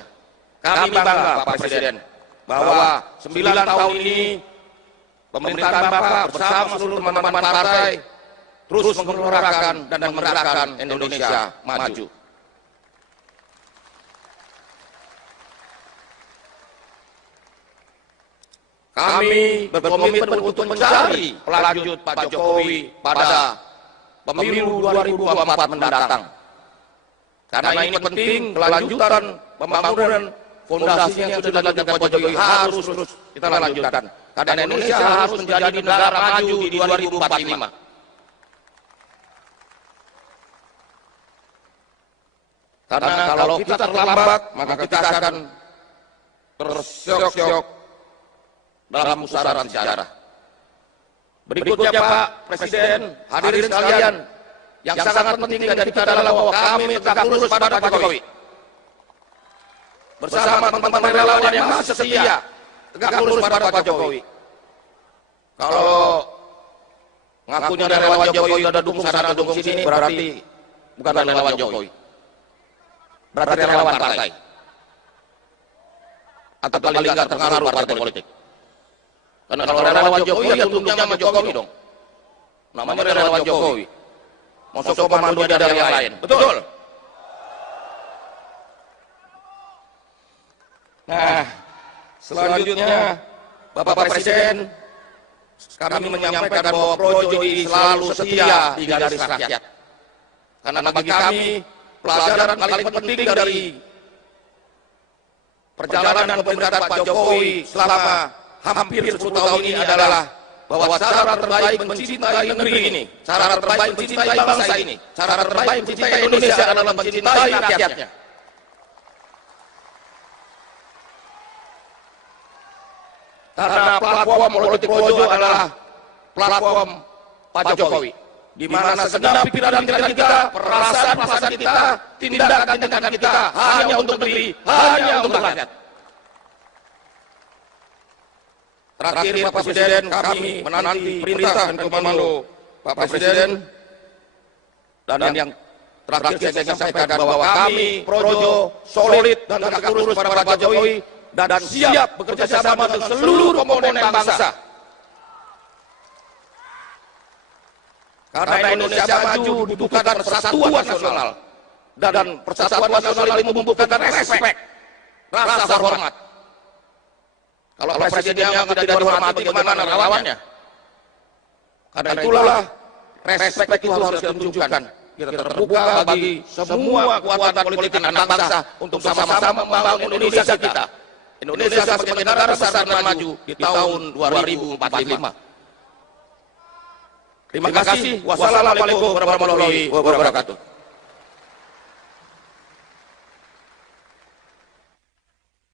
Kami bangga Pak Presiden bahwa 9 tahun ini pemerintahan Bapak bersama seluruh teman-teman partai terus menggelorakan dan menggerakkan Indonesia maju. Kami berkomitmen untuk mencari pelanjut Pak Jokowi pada pemilu 2024 mendatang. Karena ini penting, kelanjutan pembangunan fondasinya yang sudah dilakukan Pak Jokowi harus terus kita lanjutkan. Karena Indonesia harus menjadi negara maju di 2045. Karena kalau kita terlambat, maka kita akan tersyok-syok dalam pusaran sejarah. Berikutnya Pak Presiden, hadirin sekalian, yang sangat penting dari kita adalah bahwa kami tegak lurus pada Pak Jokowi. Bersama teman-teman relawan yang masih setia, tegak lurus pada Pak Jokowi. Kalau ngakunya relawan Jokowi udah dukung sana dukung sini, berarti bukan relawan Jokowi. Berarti relawan partai. Atau paling nggak terpengaruh partai politik. Karena kalau relawan Jokowi ya tunduknya sama Jokowi dong. Namanya relawan Jokowi. Masuk komandonya dari yang lain. Betul? Nah, selanjutnya Bapak Presiden, kami menyampaikan bahwa Projo ini selalu setia di garis rakyat. Karena bagi kami, pelajaran paling penting dari perjalanan pemerintahan Pak Jokowi selama hampir 10 tahun ini adalah bahwa cara terbaik mencintai negeri ini, cara terbaik mencintai bangsa ini, cara terbaik mencintai Indonesia adalah mencintai rakyatnya. Karena platform politik Projo adalah platform Pak Jokowi, di mana segenap pikiran-pikiran kita, perasaan-perasaan kita, tindakan-tindakan kita hanya untuk negeri, hanya untuk rakyat. Terakhir Pak Presiden, kami menanti perintah dan komando Pak Presiden, dan yang terakhir saya ingin sampaikan bahwa kami Projo solid dan tegak lurus pada Pak Jokowi dan siap bekerja sama dengan seluruh komponen bangsa. Karena Indonesia maju dibutuhkan persatuan nasional, dan persatuan nasional ini membutuhkan respek, rasa hormat. Kalau presidennya tidak dihormati, bagaimana relawannya? Karena itulah respek itu harus ditunjukkan. Kita terbuka bagi semua kekuatan politik anak bangsa untuk sama-sama membangun Indonesia kita. Indonesia sebagai negara besar dan maju di tahun 2045. Terima kasih. Wassalamualaikum warahmatullahi wabarakatuh.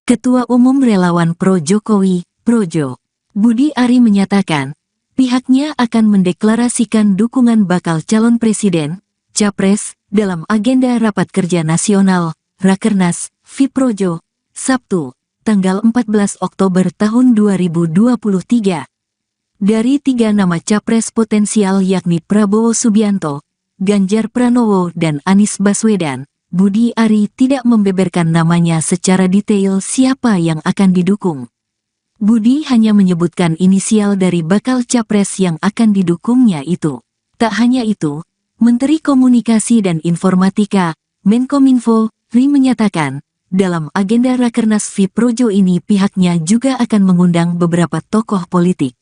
Ketua Umum Relawan Pro Jokowi, Projo, Budi Ari menyatakan, pihaknya akan mendeklarasikan dukungan bakal calon presiden, Capres, dalam agenda Rapat Kerja Nasional, Rakernas, FIProjo, Sabtu, tanggal 14 Oktober tahun 2023. Dari 3 nama Capres potensial yakni Prabowo Subianto, Ganjar Pranowo dan Anies Baswedan, Budi Ari tidak membeberkan namanya secara detail siapa yang akan didukung. Budi hanya menyebutkan inisial dari bakal capres yang akan didukungnya itu. Tak hanya itu, Menteri Komunikasi dan Informatika, Menkominfo, Ri menyatakan, dalam agenda Rakernas FIProjo ini pihaknya juga akan mengundang beberapa tokoh politik.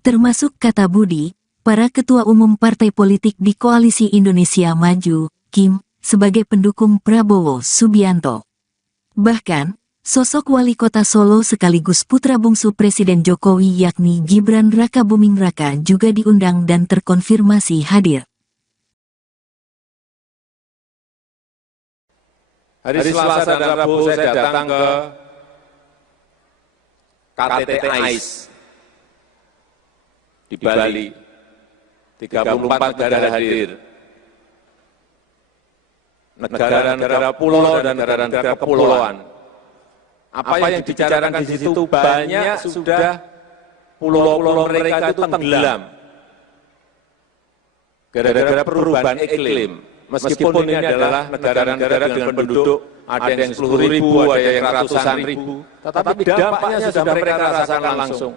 Termasuk kata Budi, para ketua umum partai politik di Koalisi Indonesia Maju, Kim, sebagai pendukung Prabowo Subianto. Bahkan, sosok wali kota Solo sekaligus putra bungsu Presiden Jokowi yakni Gibran Rakabuming Raka juga diundang dan terkonfirmasi hadir. Hari Selasa dan Rabu saya datang ke KTT AIS di Bali. 34 negara hadir. Negara-negara pulau dan negara-negara kepulauan. Apa yang dibicarakan di situ banyak sudah pulau-pulau mereka itu tenggelam. Gara-gara perubahan iklim. Meskipun ini adalah negara-negara dengan penduduk ada yang 10.000, ada yang ratusan ribu. Tetapi dampaknya sudah mereka rasakan langsung.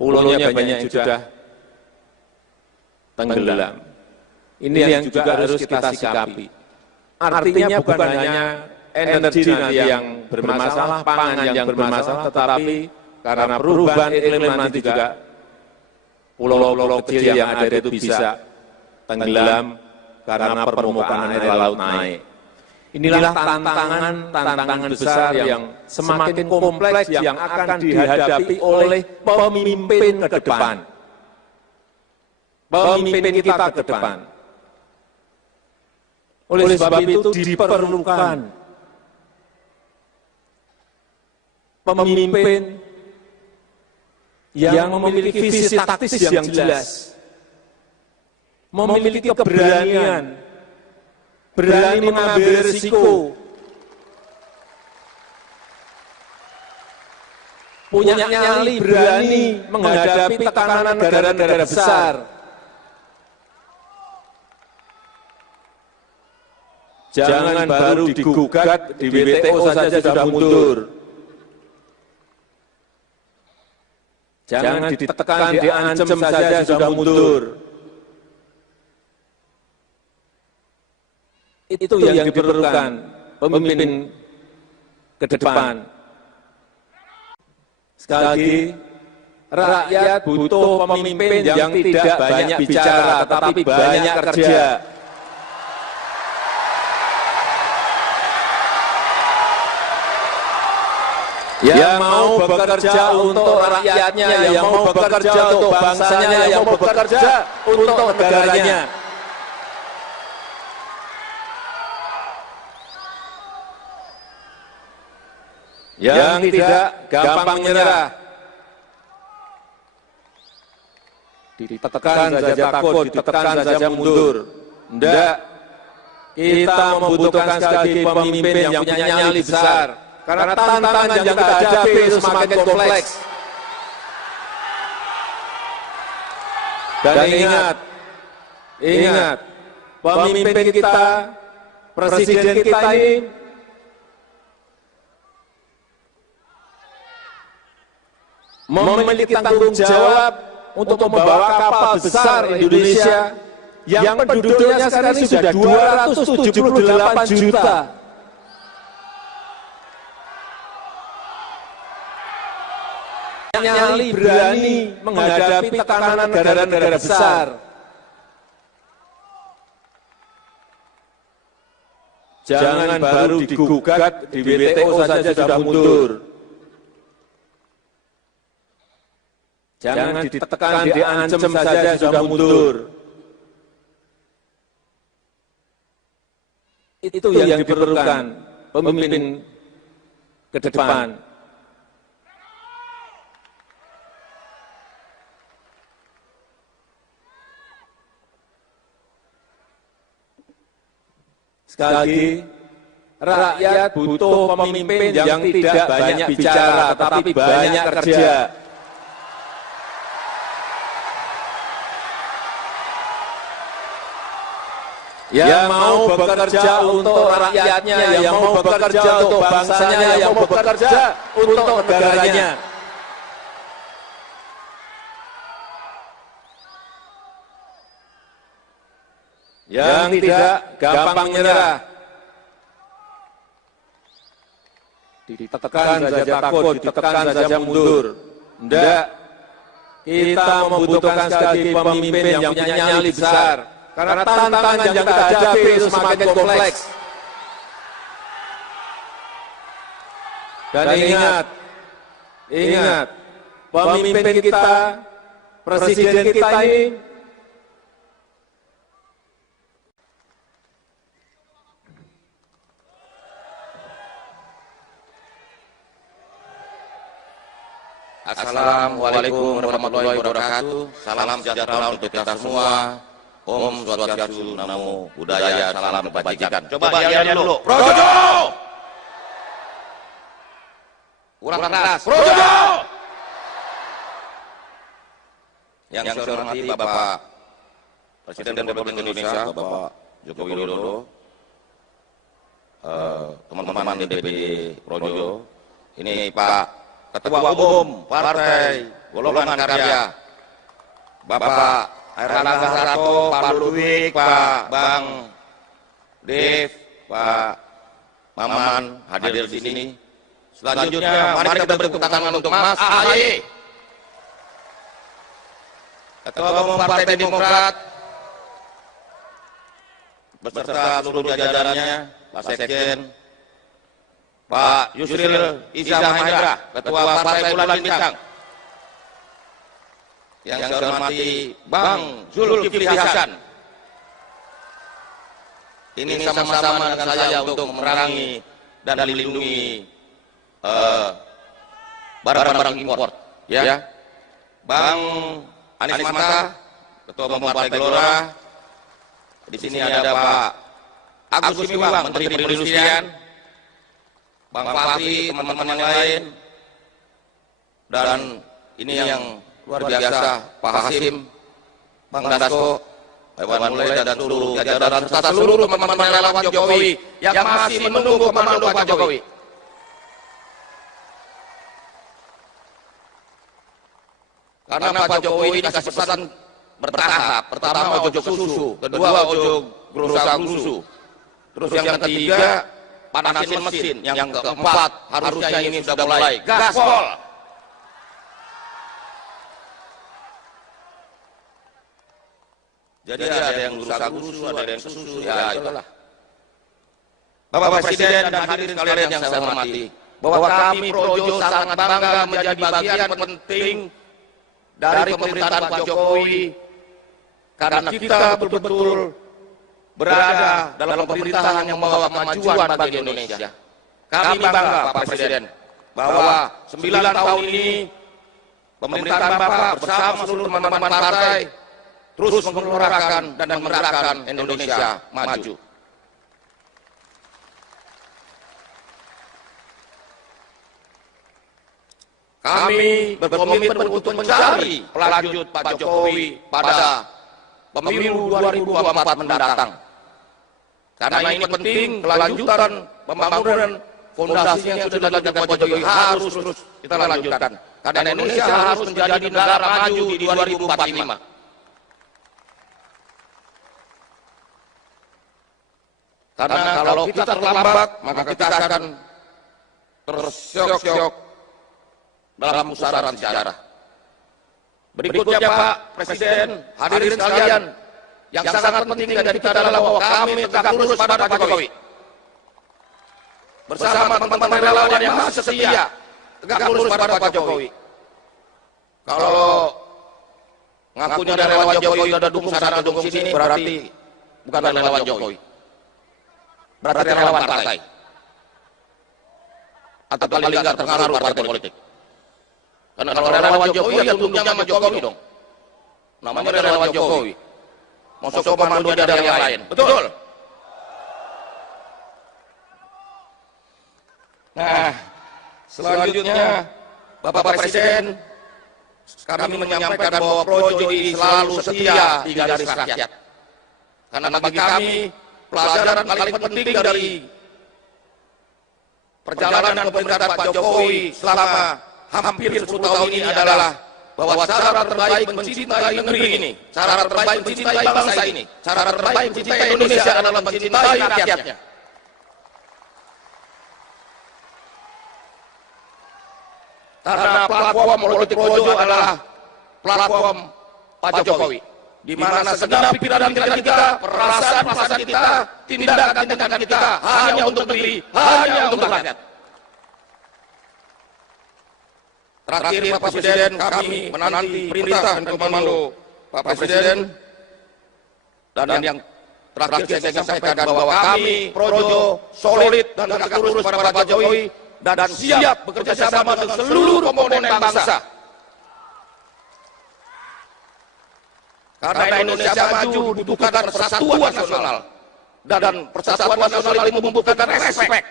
Pulaunya banyak yang sudah tenggelam. Ini yang juga harus kita sikapi. Artinya bukan hanya energi nanti yang bermasalah, pangan yang bermasalah, tetapi karena perubahan iklim nanti juga pulau-pulau kecil yang ada itu bisa tenggelam karena permukaan air laut naik. Inilah tantangan besar yang semakin kompleks yang akan dihadapi oleh pemimpin ke depan. Pemimpin kita ke depan. Oleh sebab itu diperlukan pemimpin yang memiliki visi taktis yang jelas, memiliki keberanian, berani mengambil risiko, punya nyali, berani menghadapi tekanan negara-negara besar. Jangan baru digugat di WTO saja sudah mundur. Jangan ditekan, diancam saja sudah mundur. Itu yang diperlukan pemimpin ke depan. Sekali lagi, rakyat butuh pemimpin yang tidak banyak bicara, tetapi banyak kerja. Yang mau bekerja untuk rakyatnya, yang mau bekerja untuk bangsanya, yang mau bekerja untuk negaranya. Yang tidak gampang menyerah, ditekan saja takut, ditekan saja mundur. Tidak, kita membutuhkan sekali lagi pemimpin yang punya nyali besar. Karena tantangan yang kita hadapi itu semakin kompleks. Dan ingat, pemimpin kita, presiden kita ini memiliki tanggung jawab untuk membawa kapal besar Indonesia yang penduduknya sekarang ini sudah 278 juta. Nyali, berani menghadapi tekanan negara-negara besar. Jangan baru digugat di WTO saja sudah mundur. Jangan ditekan, diancam saja sudah mundur. Itu yang diperlukan pemimpin ke depan. Sekali lagi, rakyat butuh pemimpin yang tidak banyak bicara, tetapi banyak kerja. Yang mau bekerja untuk rakyatnya, yang mau bekerja untuk bangsanya, yang mau bekerja untuk negaranya. Yang tidak gampang menyerah, ditekan saja takut, ditekan saja mundur. Tidak, kita membutuhkan sekali lagi pemimpin yang punya nyali besar. Karena tantangan yang kita hadapi itu semakin kompleks. Dan ingat, pemimpin kita, presiden kita ini Assalamualaikum warahmatullahi wabarakatuh. Salam sejahtera untuk kita semua. Om Swastiastu, Namo Buddhaya, salam kebajikan. Coba lihat dulu. Projo! Kurang keras. Projo! Yang saya hormati Bapak Presiden Republik Indonesia, Bapak Joko Widodo, teman-teman DPD Projo, ini Pak Ketua Umum Partai Golongan Karya, Bapak Airlangga Hartarto, Pak Ludwig, Pak Bang Dev, Pak Maman hadir di sini. Selanjutnya, mari kita beri tepuk tangan untuk Mas AHY, Ketua Umum Partai Demokrat, beserta seluruh jajarannya, Pak Sekjen, Pak Yusril Iza Mahendra, Ketua Partai Bulan Bintang. Yang saya hormati Bang Zulkifli Hasan. Ini sama-sama dengan saya untuk memerangi dan melindungi barang-barang impor, ya. Bang Anies Mata, Ketua Umum Partai Gelora. Di sini ada Pak Agus Gumiwang, Menteri Perindustrian, Bang Fahri, teman-teman yang lain, dan ini yang luar biasa, Pak Hasim, Bang Dasko, Iwan Mulai, dan seluruh jajaran serta seluruh teman-teman relawan Jokowi yang masih menunggu komando Pak Jokowi. Karena Pak Jokowi ini kasih pesan bertahap. Pertama ojo susu, kedua ojo gerusa-gerusu, terus yang ketiga panasin mesin, yang keempat harusnya ini sudah mulai gaspol. Jadi ada yang gerusa-gerusu, ada yang susu, ya itulah. Bapak Presiden dan hadirin sekalian yang saya hormati, bahwa kami Projo sangat bangga menjadi bagian penting dari pemerintahan Pak Jokowi, karena kita betul-betul berada dalam pemerintahan yang membawa kemajuan bagi Indonesia. Kami bangga Pak Presiden bahwa 9 tahun ini pemerintahan Bapak bersama seluruh teman-teman partai terus menggelorakan dan menggerakkan Indonesia maju. Kami berkomitmen untuk mencari pelanjut Pak Jokowi pada pemilu 2024 mendatang. Karena ini penting, kelanjutan pembangunan fondasi yang sudah dilakukan Pak Jokowi harus terus kita lanjutkan. Karena Indonesia harus menjadi negara maju di 2045. Karena kalau kita terlambat, maka kita akan tersyok-syok dalam pusaran sejarah. Berikutnya Pak Presiden, hadirin sekalian, yang sangat penting dari kita adalah bahwa kami tegak lurus pada Pak Jokowi. Bersama teman-teman relawan yang masih setia, tegak lurus pada Pak Jokowi. Kalau ngakunya ada relawan Jokowi, ada dukung sana, dukung sini, berarti bukan relawan Jokowi. Berarti relawan partai. Atau paling nggak terpengaruh partai politik. Karena kalau relawan Jokowi ya tunduknya sama Jokowi dong. Namanya relawan Jokowi. Mau sok komando dari yang lain. Betul? Nah, selanjutnya Bapak Presiden, kami menyampaikan bahwa Projo ini selalu setia di garis rakyat. Karena bagi kami pelajaran paling penting dari perjalanan pemerintahan Pak Jokowi selama hampir 10 tahun ini adalah bahwa cara terbaik mencintai negeri ini, cara terbaik mencintai bangsa ini, cara terbaik mencintai Indonesia adalah mencintai rakyatnya. Karena platform politik Projo adalah platform Pak Jokowi, di mana segenap pikiran-pikiran kita, perasaan-perasaan kita, tindakan-tindakan kita hanya untuk negeri, hanya untuk rakyat. Terakhir Pak Presiden, kami menanti perintah dan komando Pak Presiden, dan yang terakhir saya sampaikan bahwa kami Projo solid dan tegak lurus pada Pak Jokowi dan siap bekerja sama dengan seluruh komponen bangsa. Karena Indonesia maju dibutuhkan persatuan nasional, dan persatuan nasional itu membutuhkan respek,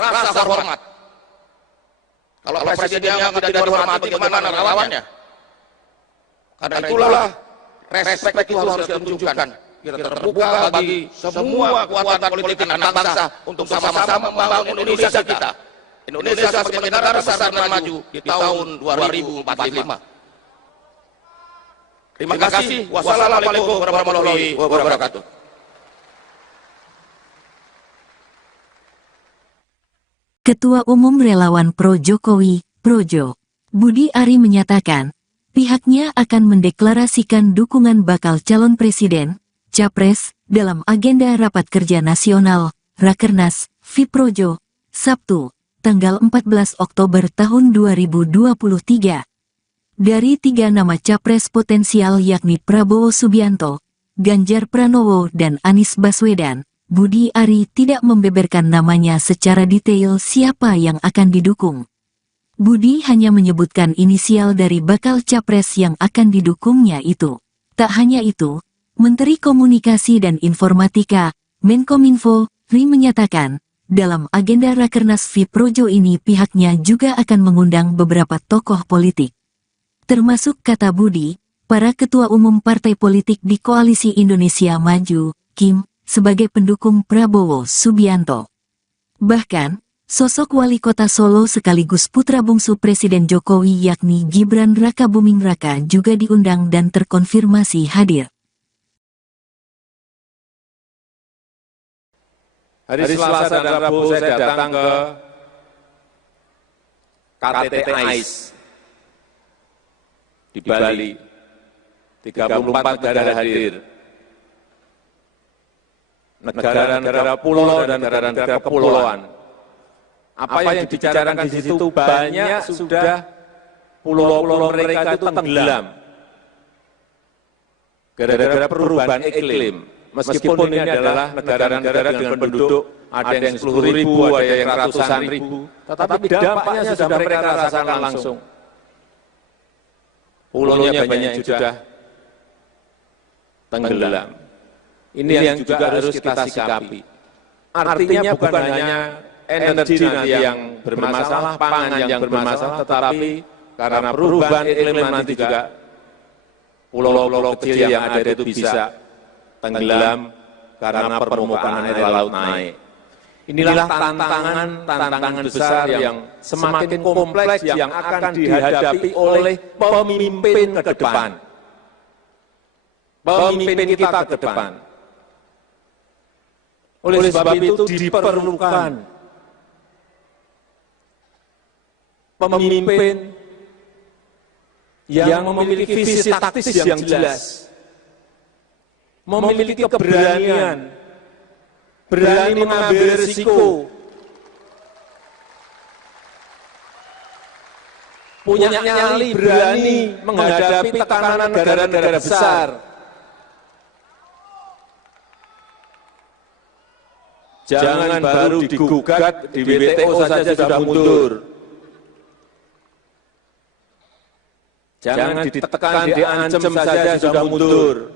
rasa hormat. Kalau presidennya tidak dihormati, bagaimana relawannya? Karena itulah respek itu harus kita tunjukkan. Kita terbuka bagi semua kekuatan politik anak bangsa untuk sama-sama membangun Indonesia kita. Indonesia sebagai negara besar dan maju di tahun 2045. Terima kasih. Wassalamualaikum warahmatullahi wabarakatuh. Ketua Umum Relawan Pro Jokowi, Projo, Budi Ari menyatakan, pihaknya akan mendeklarasikan dukungan bakal calon presiden, capres, dalam agenda Rapat Kerja Nasional, Rakernas, Fiprojo, Sabtu, tanggal 14 Oktober tahun 2023. Dari 3 nama capres potensial yakni Prabowo Subianto, Ganjar Pranowo dan Anies Baswedan, Budi Ari tidak membeberkan namanya secara detail siapa yang akan didukung. Budi hanya menyebutkan inisial dari bakal capres yang akan didukungnya itu. Tak hanya itu, Menteri Komunikasi dan Informatika, Menkominfo, Ri menyatakan, dalam agenda Rakernas VIP Projo ini pihaknya juga akan mengundang beberapa tokoh politik. Termasuk kata Budi, para ketua umum partai politik di Koalisi Indonesia Maju, Kim, sebagai pendukung Prabowo Subianto. Bahkan, sosok wali kota Solo sekaligus putra bungsu Presiden Jokowi yakni Gibran Rakabuming Raka juga diundang dan terkonfirmasi hadir. Hari Selasa dan Rabu saya datang ke KTT AIS di Bali. 34 negara hadir. Negara-negara pulau dan negara-negara kepulauan. Apa yang dibicarakan di situ banyak sudah pulau-pulau mereka itu tenggelam. Gara-gara perubahan iklim. Meskipun ini adalah negara-negara dengan penduduk ada yang 10.000, ada yang ratusan ribu, tetapi dampaknya sudah mereka rasakan langsung. Pulaunya banyak yang sudah tenggelam. Ini yang juga harus kita sikapi. Artinya bukan hanya energi nanti yang bermasalah, pangan yang bermasalah, tetapi karena perubahan iklim nanti juga pulau-pulau kecil yang ada itu bisa tenggelam karena permukaan air laut naik. Inilah tantangan besar yang semakin kompleks yang akan dihadapi oleh pemimpin ke depan. Pemimpin kita ke depan. Oleh sebab itu diperlukan pemimpin yang memiliki visi taktis yang jelas, memiliki keberanian, berani mengambil risiko, punya nyali, berani menghadapi tekanan negara-negara besar. Jangan baru digugat di WTO saja sudah mundur. Jangan ditekan, diancam saja sudah mundur.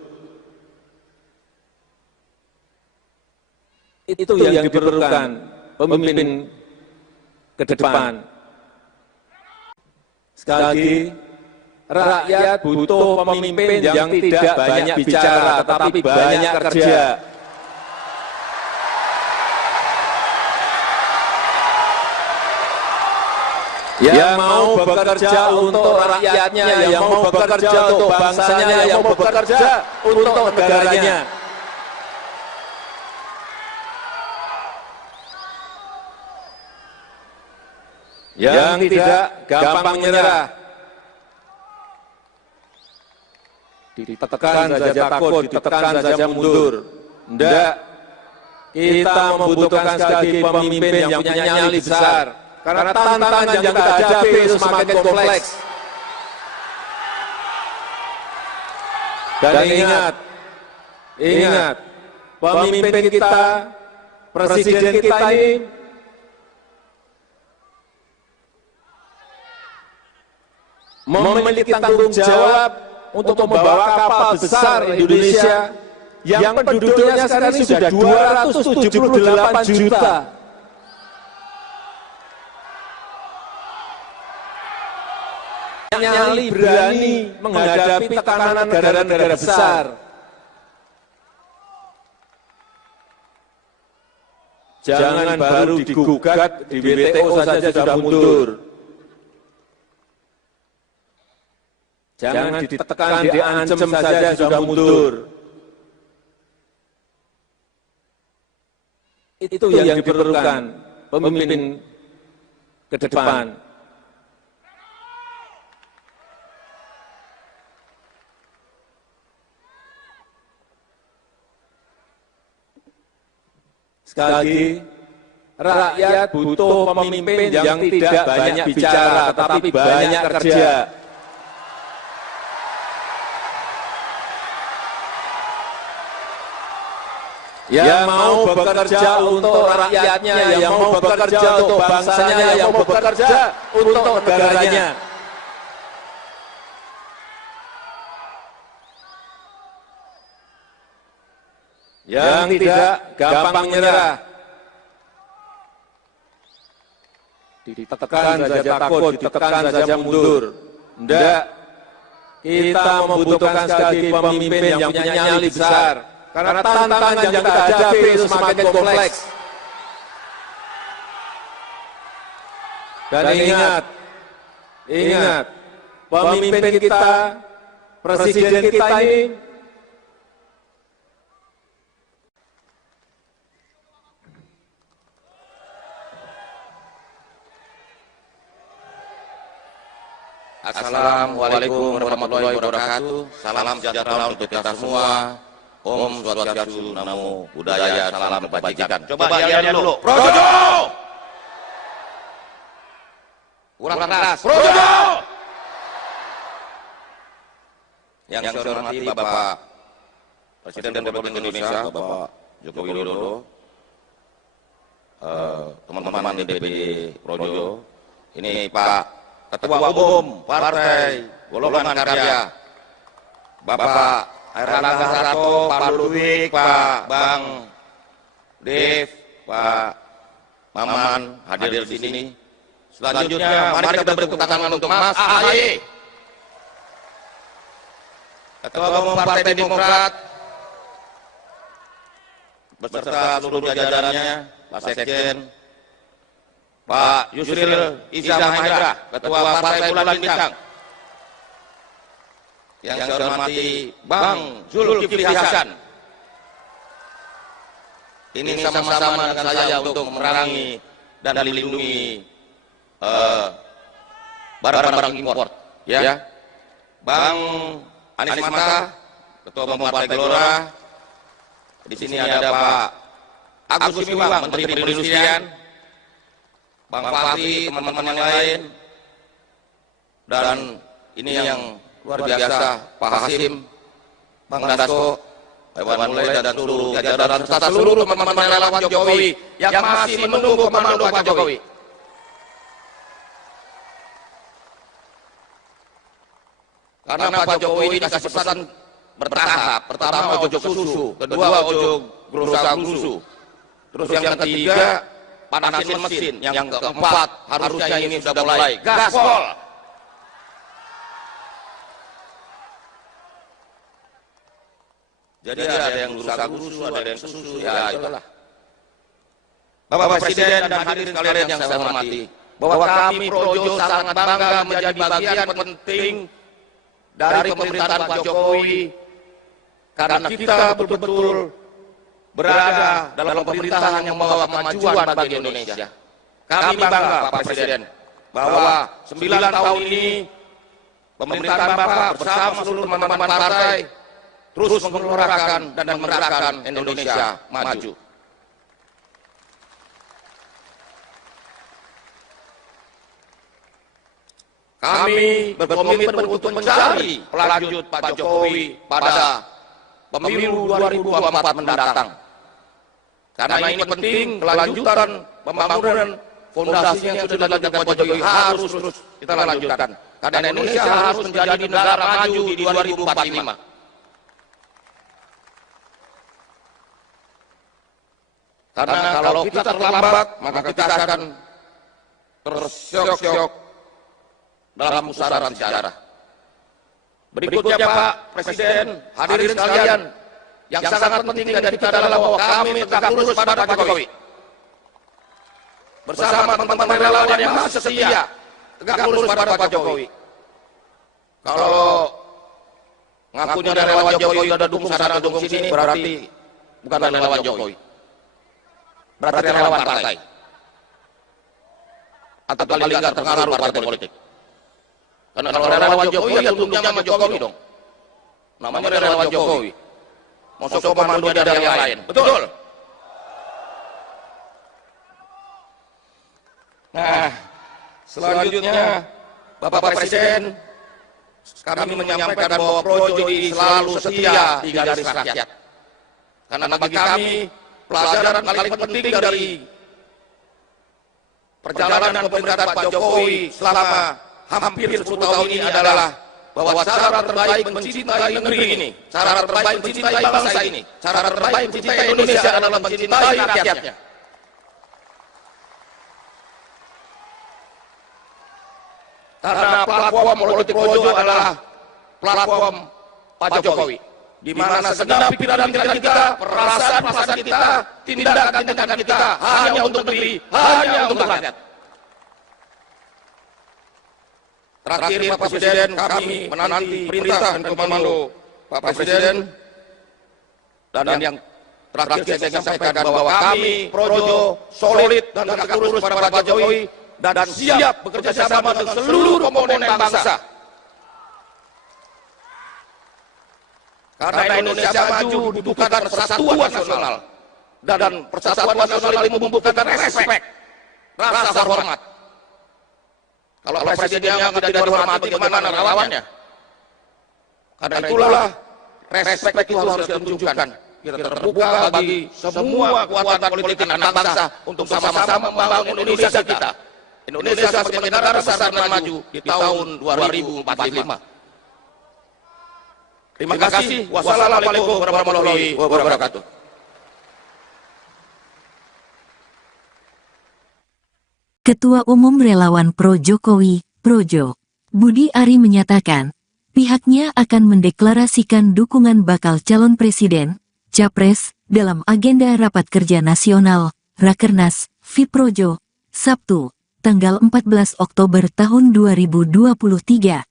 Itu yang diperlukan pemimpin ke depan. Sekali lagi, rakyat butuh pemimpin yang tidak banyak bicara, tetapi banyak kerja. Yang mau bekerja untuk rakyatnya, yang mau bekerja untuk bangsanya, yang mau bekerja untuk negaranya. Yang tidak gampang menyerah, ditekan saja takut, ditekan saja mundur. Tidak, kita membutuhkan sekali lagi pemimpin yang punya nyali besar. Karena tantangan yang kita hadapi itu semakin kompleks. Dan ingat, pemimpin kita, presiden kita ini memiliki tanggung jawab untuk membawa kapal besar Indonesia yang penduduknya sekarang ini sudah 278 juta. Nyali, berani menghadapi tekanan negara-negara besar. Jangan baru digugat di WTO saja sudah mundur. Jangan ditekan, diancam saja sudah mundur. Itu yang diperlukan pemimpin ke depan. Sekali lagi, rakyat butuh pemimpin yang tidak banyak bicara, tetapi banyak kerja. yang mau bekerja untuk rakyatnya, yang mau bekerja untuk bangsanya, yang mau bekerja untuk negaranya. Yang tidak gampang menyerah, ditekan saja takut, ditekan saja mundur. Tidak, kita membutuhkan sekali pemimpin yang punya nyali besar. Karena tantangan yang kita hadapi itu semakin kompleks. Dan ingat, pemimpin kita, presiden kita ini Assalamualaikum warahmatullahi wabarakatuh. Salam sejahtera untuk kita semua. Om Swastiastu, Namo Buddhaya, salam kebajikan. Coba lihat dulu. Projo! Kurang keras. Projo! Yang saya hormati Bapak Presiden Republik Indonesia, Bapak Joko Widodo, teman-teman di DPD Projo, ini Pak Ketua Umum Partai Golongan Karya, Bapak Erlangga Hartarto, Pak Ludwig, Pak Bang Dev, Pak Maman hadir di sini. Selanjutnya, mari kita beri tepuk tangan untuk Mas AHY, Ketua Umum Partai Demokrat, beserta seluruh jajarannya, Pak Sekjen, Pak Yusril Iza Mahendra, Ketua Partai Bulan Bintang. Yang saya hormati Bang Zulkifli Hasan. Ini sama-sama dengan saya untuk memerangi dan melindungi barang-barang impor. Ya. Bang Anies Mata, Ketua Umum Partai Gelora. Di sini ada Pak Agus Gumiwang, Menteri Perindustrian. Bang Fahri, teman-teman yang lain, dan ini yang luar biasa, Pak Hasim, Bang Dasko, Hewan Mulai, dan seluruh jajaran serta seluruh teman-teman relawan Jokowi yang masih menunggu komando Pak Jokowi. Karena Pak Jokowi ini kasih pesan bertahap. Pertama ojo susu, kedua ojo gerusa-gerusu, terus yang ketiga panasin mesin, yang keempat harusnya ini sudah mulai gaspol. Jadi ada yang gerusa-gerusu, ada yang susu, ya itulah. Bapak Presiden dan hadirin sekalian yang saya hormati, bahwa kami Projo sangat bangga menjadi bagian penting dari pemerintahan Pak Jokowi, karena kita betul-betul berada dalam pemerintahan yang membawa kemajuan bagi Indonesia. Kami bangga Pak Presiden bahwa 9 tahun ini pemerintahan Bapak bersama seluruh teman-teman partai terus menggelorakan dan menggerakkan Indonesia maju. Kami berkomitmen untuk mencari pelanjut Pak Jokowi pada pemilu 2024 mendatang. Karena ini penting, kelanjutan pembangunan fondasi yang sudah dilakukan Pak Jokowi harus terus kita lanjutkan. Karena Indonesia harus menjadi negara maju di 2045. Karena kalau kita terlambat, maka kita akan tersyok-syok dalam pusaran sejarah. Berikutnya Pak Presiden, hadirin sekalian, yang sangat penting dari kita adalah bahwa kami tegak lurus pada Pak Jokowi. Bersama teman-teman relawan yang masih setia, tegak lurus pada Pak Jokowi. Kalau ngakunya dari relawan Jokowi ada dukung sana dukung sini, berarti bukan relawan Jokowi. Berarti relawan partai. Atau paling nggak terpengaruh partai politik. Karena kalau relawan Jokowi ya tunduknya sama Jokowi dong. Namanya relawan Jokowi. Masuk komando dari yang lain. Betul. Nah, selanjutnya Bapak Presiden, kami menyampaikan bahwa Projo selalu setia di garis rakyat. Karena bagi kami, pelajaran paling penting dari perjalanan pemerintahan Pak Jokowi selama hampir 10 tahun ini adalah bahwa cara terbaik mencintai negeri ini, cara terbaik mencintai bangsa ini, cara terbaik mencintai Indonesia adalah mencintai rakyatnya. Karena platform politik Projo adalah platform Pak Jokowi, di mana segenap pikiran kita, perasaan kita, tindakan kita hanya untuk negeri, hanya untuk rakyat. Terakhir Pak Presiden, kami menanti perintah dan komando Pak Presiden, dan yang terakhir saya ingin sampaikan bahwa kami Projo solid dan tegak lurus pada Pak Jokowi dan siap bekerja sama dengan seluruh komponen bangsa. Karena Indonesia maju dibutuhkan persatuan nasional, dan persatuan nasional itu membutuhkan respek, rasa hormat. Kalau presidennya tidak dihormati, bagaimana lawannya? Karena itulah respek itu harus kita tunjukkan. Kita terbuka bagi semua kekuatan politik anak bangsa untuk sama-sama membangun Indonesia kita. Indonesia sebagai negara besar dan maju di tahun 2045. Terima kasih. Wassalamualaikum warahmatullahi wabarakatuh. Ketua Umum Relawan Pro Jokowi, Projo, Budi Ari menyatakan, pihaknya akan mendeklarasikan dukungan bakal calon presiden, Capres, dalam agenda Rapat Kerja Nasional, Rakernas, FIProjo, Sabtu, tanggal 14 Oktober tahun 2023.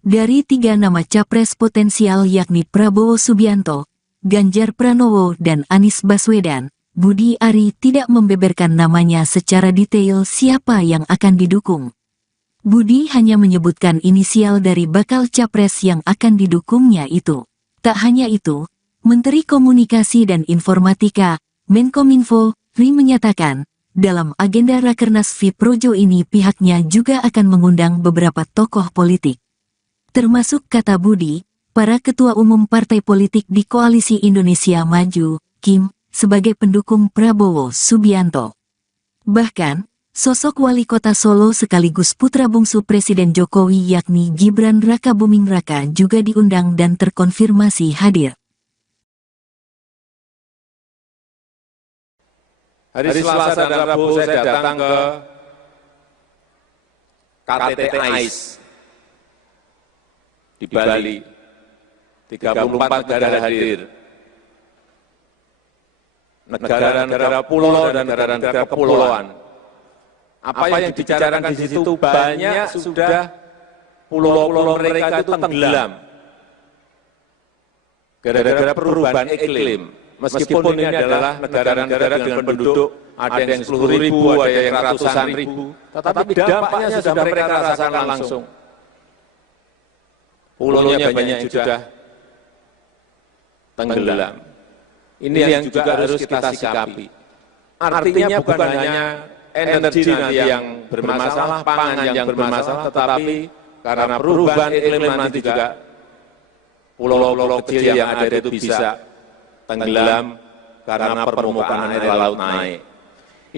Dari 3 nama Capres potensial yakni Prabowo Subianto, Ganjar Pranowo dan Anies Baswedan, Budi Ari tidak membeberkan namanya secara detail siapa yang akan didukung. Budi hanya menyebutkan inisial dari bakal capres yang akan didukungnya itu. Tak hanya itu, Menteri Komunikasi dan Informatika, Menkominfo, Ri menyatakan, dalam agenda Rakernas FIProjo ini pihaknya juga akan mengundang beberapa tokoh politik. Termasuk kata Budi, para ketua umum partai politik di Koalisi Indonesia Maju, Kim, sebagai pendukung Prabowo Subianto. Bahkan, sosok wali kota Solo sekaligus putra bungsu Presiden Jokowi yakni Gibran Rakabuming Raka juga diundang dan terkonfirmasi hadir. Hari Selasa dan Rabu saya datang ke KTT AIS di Bali. 34 negara hadir. Negara-negara pulau dan negara-negara kepulauan. Apa yang dibicarakan di situ banyak sudah pulau-pulau mereka itu tenggelam. Gara-gara perubahan iklim. Meskipun ini adalah negara-negara dengan penduduk ada yang 10.000, ada yang ratusan ribu, tetapi dampaknya sudah mereka rasakan langsung. Pulaunya banyak sudah tenggelam. Ini yang juga harus kita sikapi. Artinya bukan hanya energi nanti yang bermasalah, pangan yang bermasalah, tetapi karena perubahan iklim nanti juga pulau-pulau kecil yang ada itu bisa tenggelam karena permukaan air laut naik.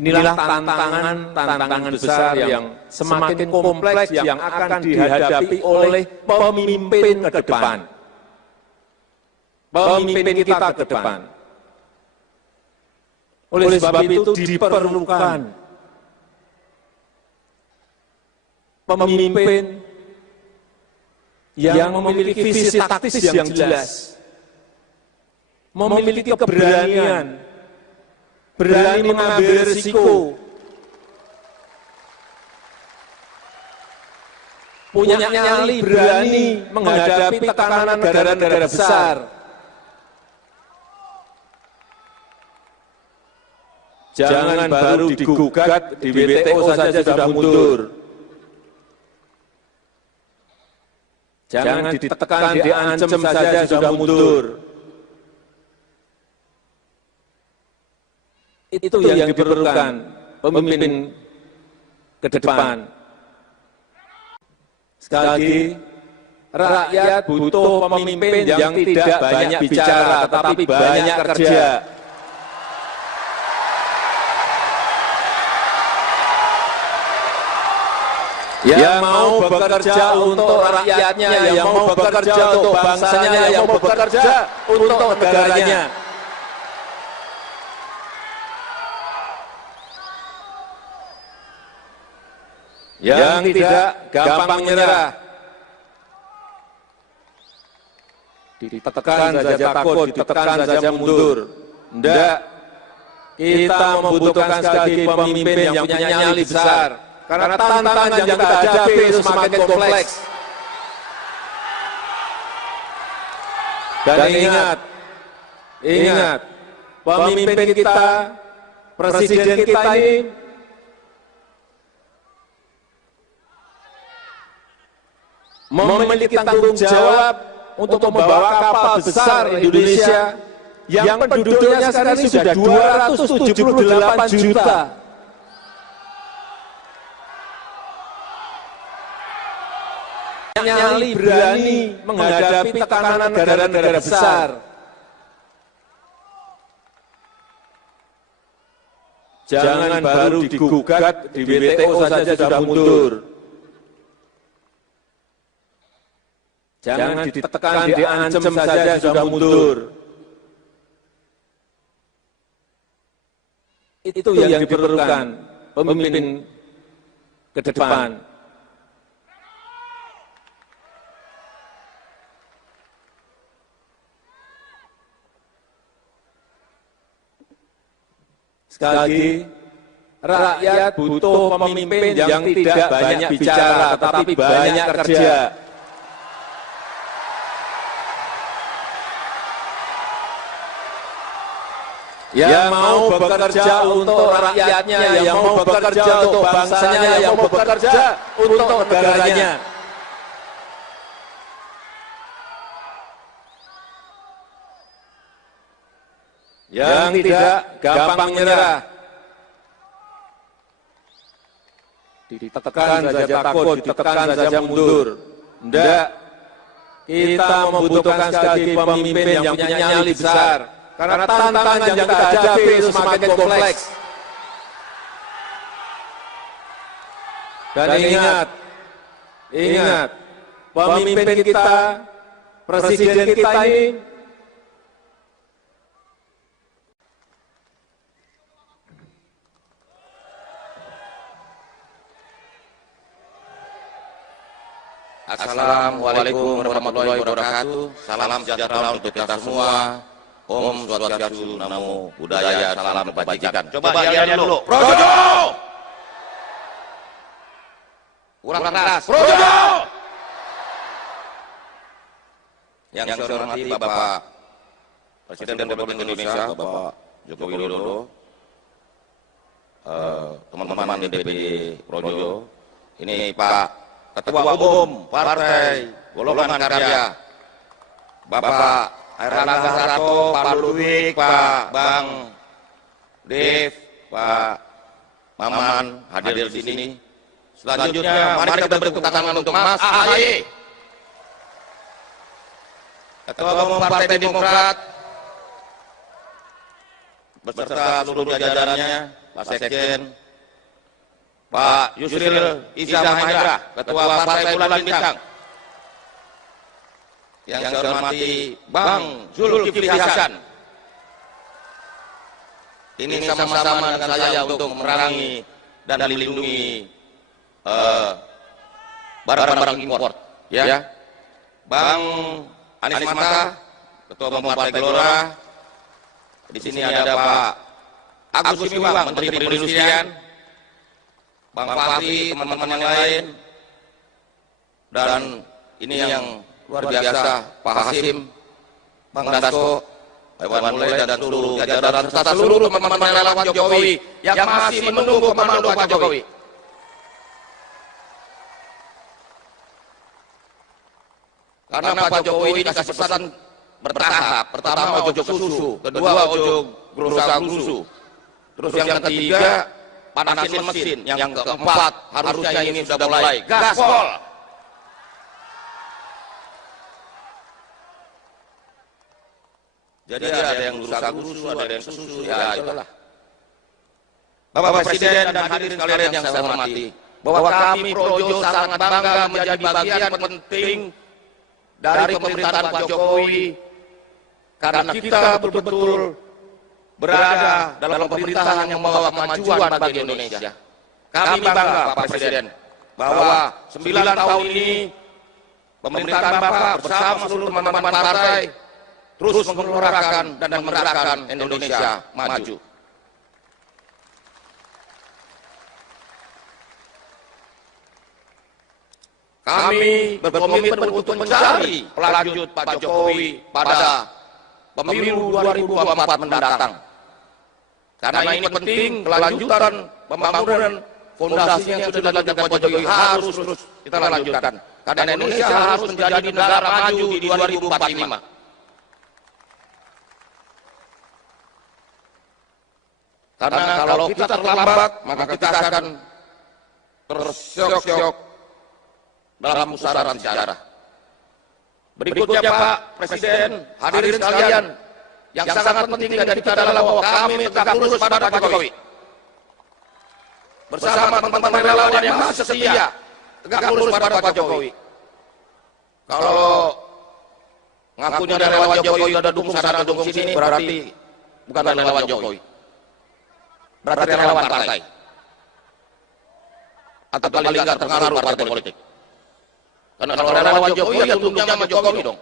Inilah tantangan besar yang semakin kompleks yang akan dihadapi oleh pemimpin ke depan. Pemimpin kita ke depan. Oleh sebab itu diperlukan pemimpin yang memiliki visi taktis yang jelas, memiliki keberanian, berani mengambil risiko, punya nyali, berani menghadapi tekanan negara-negara besar. Jangan baru digugat di WTO saja sudah mundur. Jangan ditekan, diancam saja sudah mundur. Itu yang diperlukan pemimpin ke depan. Sekali lagi, rakyat butuh pemimpin yang tidak banyak bicara, tetapi banyak kerja. Yang mau bekerja untuk rakyatnya, yang mau bekerja untuk bangsanya, yang mau bekerja untuk negaranya. Yang tidak gampang menyerah, ditekan saja takut, ditekan saja mundur. Tidak, kita membutuhkan sekali pemimpin yang punya nyali besar. Karena tantangan yang kita hadapi itu semakin kompleks. Dan ingat, pemimpin kita, presiden kita ini memiliki tanggung jawab untuk membawa kapal besar Indonesia yang penduduknya sekarang ini sudah 278 juta. Nyali berani menghadapi tekanan negara-negara besar. Jangan baru digugat di WTO saja sudah mundur. Jangan ditekan, diancam saja sudah mundur. Itu yang diperlukan pemimpin ke depan. Sekali lagi, rakyat butuh pemimpin yang tidak banyak bicara, tetapi banyak kerja. Yang mau bekerja untuk rakyatnya, yang mau bekerja untuk bangsanya, yang mau bekerja untuk negaranya. Yang tidak gampang menyerah, ditekan saja takut, ditekan saja mundur. Tidak, kita membutuhkan sekali pemimpin yang punya nyali besar. Karena tantangan yang kita hadapi itu semakin kompleks. Dan ingat, pemimpin kita, presiden kita ini Assalamualaikum warahmatullahi wabarakatuh. Salam sejahtera untuk kita semua. Om Swastiastu, Namo Buddhaya, salam kebajikan. Coba lihat dulu. Projo! Kurang keras. Projo! Yang saya hormati Bapak Presiden Republik Indonesia, Bapak Joko Widodo, teman-teman DPD Projo, ini Pak Ketua Umum Partai Golongan Karya, Bapak Airlangga Hartarto, Pak Ludwig, Pak Bang Dev, Pak Maman hadir di sini. Selanjutnya, mari kita beri tepuk tangan untuk Mas AHY, Ketua Umum Partai Demokrat, beserta seluruh jajarannya, Pak Sekjen, Pak Yusril Iza Mahendra, Ketua Partai Bulan Bintang. Yang saya hormati Bang Zulkifli Hasan. Ini sama-sama dengan saya untuk memerangi dan melindungi barang-barang impor. Ya. Bang Anies Mata, Ketua Umum Partai Gelora. Di sini ada Pak Agus Miwang, Menteri Perindustrian. Bang Fahri, teman-teman yang lain. Dan ini yang luar biasa, Pak Hasim, Bang Dasko, Pak Iwan Mulai, dan seluruh jajaran serta seluruh teman-teman relawan Jokowi yang masih menunggu komando Pak Jokowi. Karena Pak Jokowi ini kasih pesan bertahap. Pertama ojo susu, kedua ojo gerusa-gerusu. Terus yang ketiga panasin mesin, yang keempat harusnya ini sudah mulai gaspol. Jadi ada yang rusak-rusuh, ada yang susu, ya itulah. Bapak Presiden dan hadirin sekalian yang saya hormati, bahwa kami Projo sangat bangga menjadi bagian penting dari pemerintahan Pak Jokowi, karena kita betul-betul berada dalam pemerintahan yang membawa kemajuan bagi Indonesia. Kami bangga Pak Presiden bahwa 9 tahun ini pemerintahan Bapak bersama seluruh teman-teman partai terus menggelorakan dan menggerakkan Indonesia maju. Kami berkomitmen untuk mencari pelanjut Pak Jokowi pada pemilu 2024 mendatang. Karena ini penting, kelanjutan pembangunan fondasi yang sudah dilakukan Pak Jokowi harus terus kita lanjutkan. Karena Indonesia harus menjadi negara maju di 2045. Karena kalau kita terlambat, maka kita akan tersyok-syok dalam pusaran sejarah. Berikutnya Pak Presiden, hadirin sekalian, yang sangat penting dari kita adalah bahwa kami tegak lurus pada Pak Jokowi. Bersama teman-teman relawan yang masih setia, tegak lurus pada Pak Jokowi. Kalau ngakunya ada relawan Jokowi, ada dukung sana, dukung sini, berarti bukan relawan Jokowi. Berarti relawan partai. Atau paling nggak terpengaruh partai politik. Karena kalau relawan Jokowi ya tunduknya sama Jokowi dong.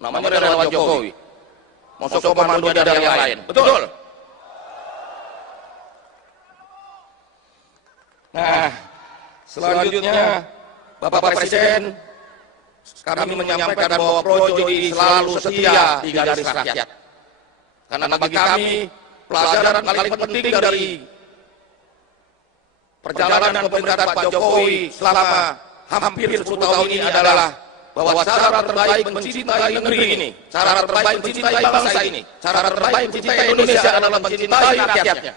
Namanya relawan Jokowi. Masuk komando dari yang lain. Betul. Nah, selanjutnya Bapak Presiden, kami menyampaikan bahwa Projo ini selalu setia di garis rakyat. Karena bagi kami pelajaran paling penting dari perjalanan pemerintahan Pak Jokowi selama hampir 10 tahun ini adalah bahwa cara terbaik mencintai negeri ini, cara terbaik mencintai bangsa ini, cara terbaik mencintai Indonesia adalah mencintai rakyatnya.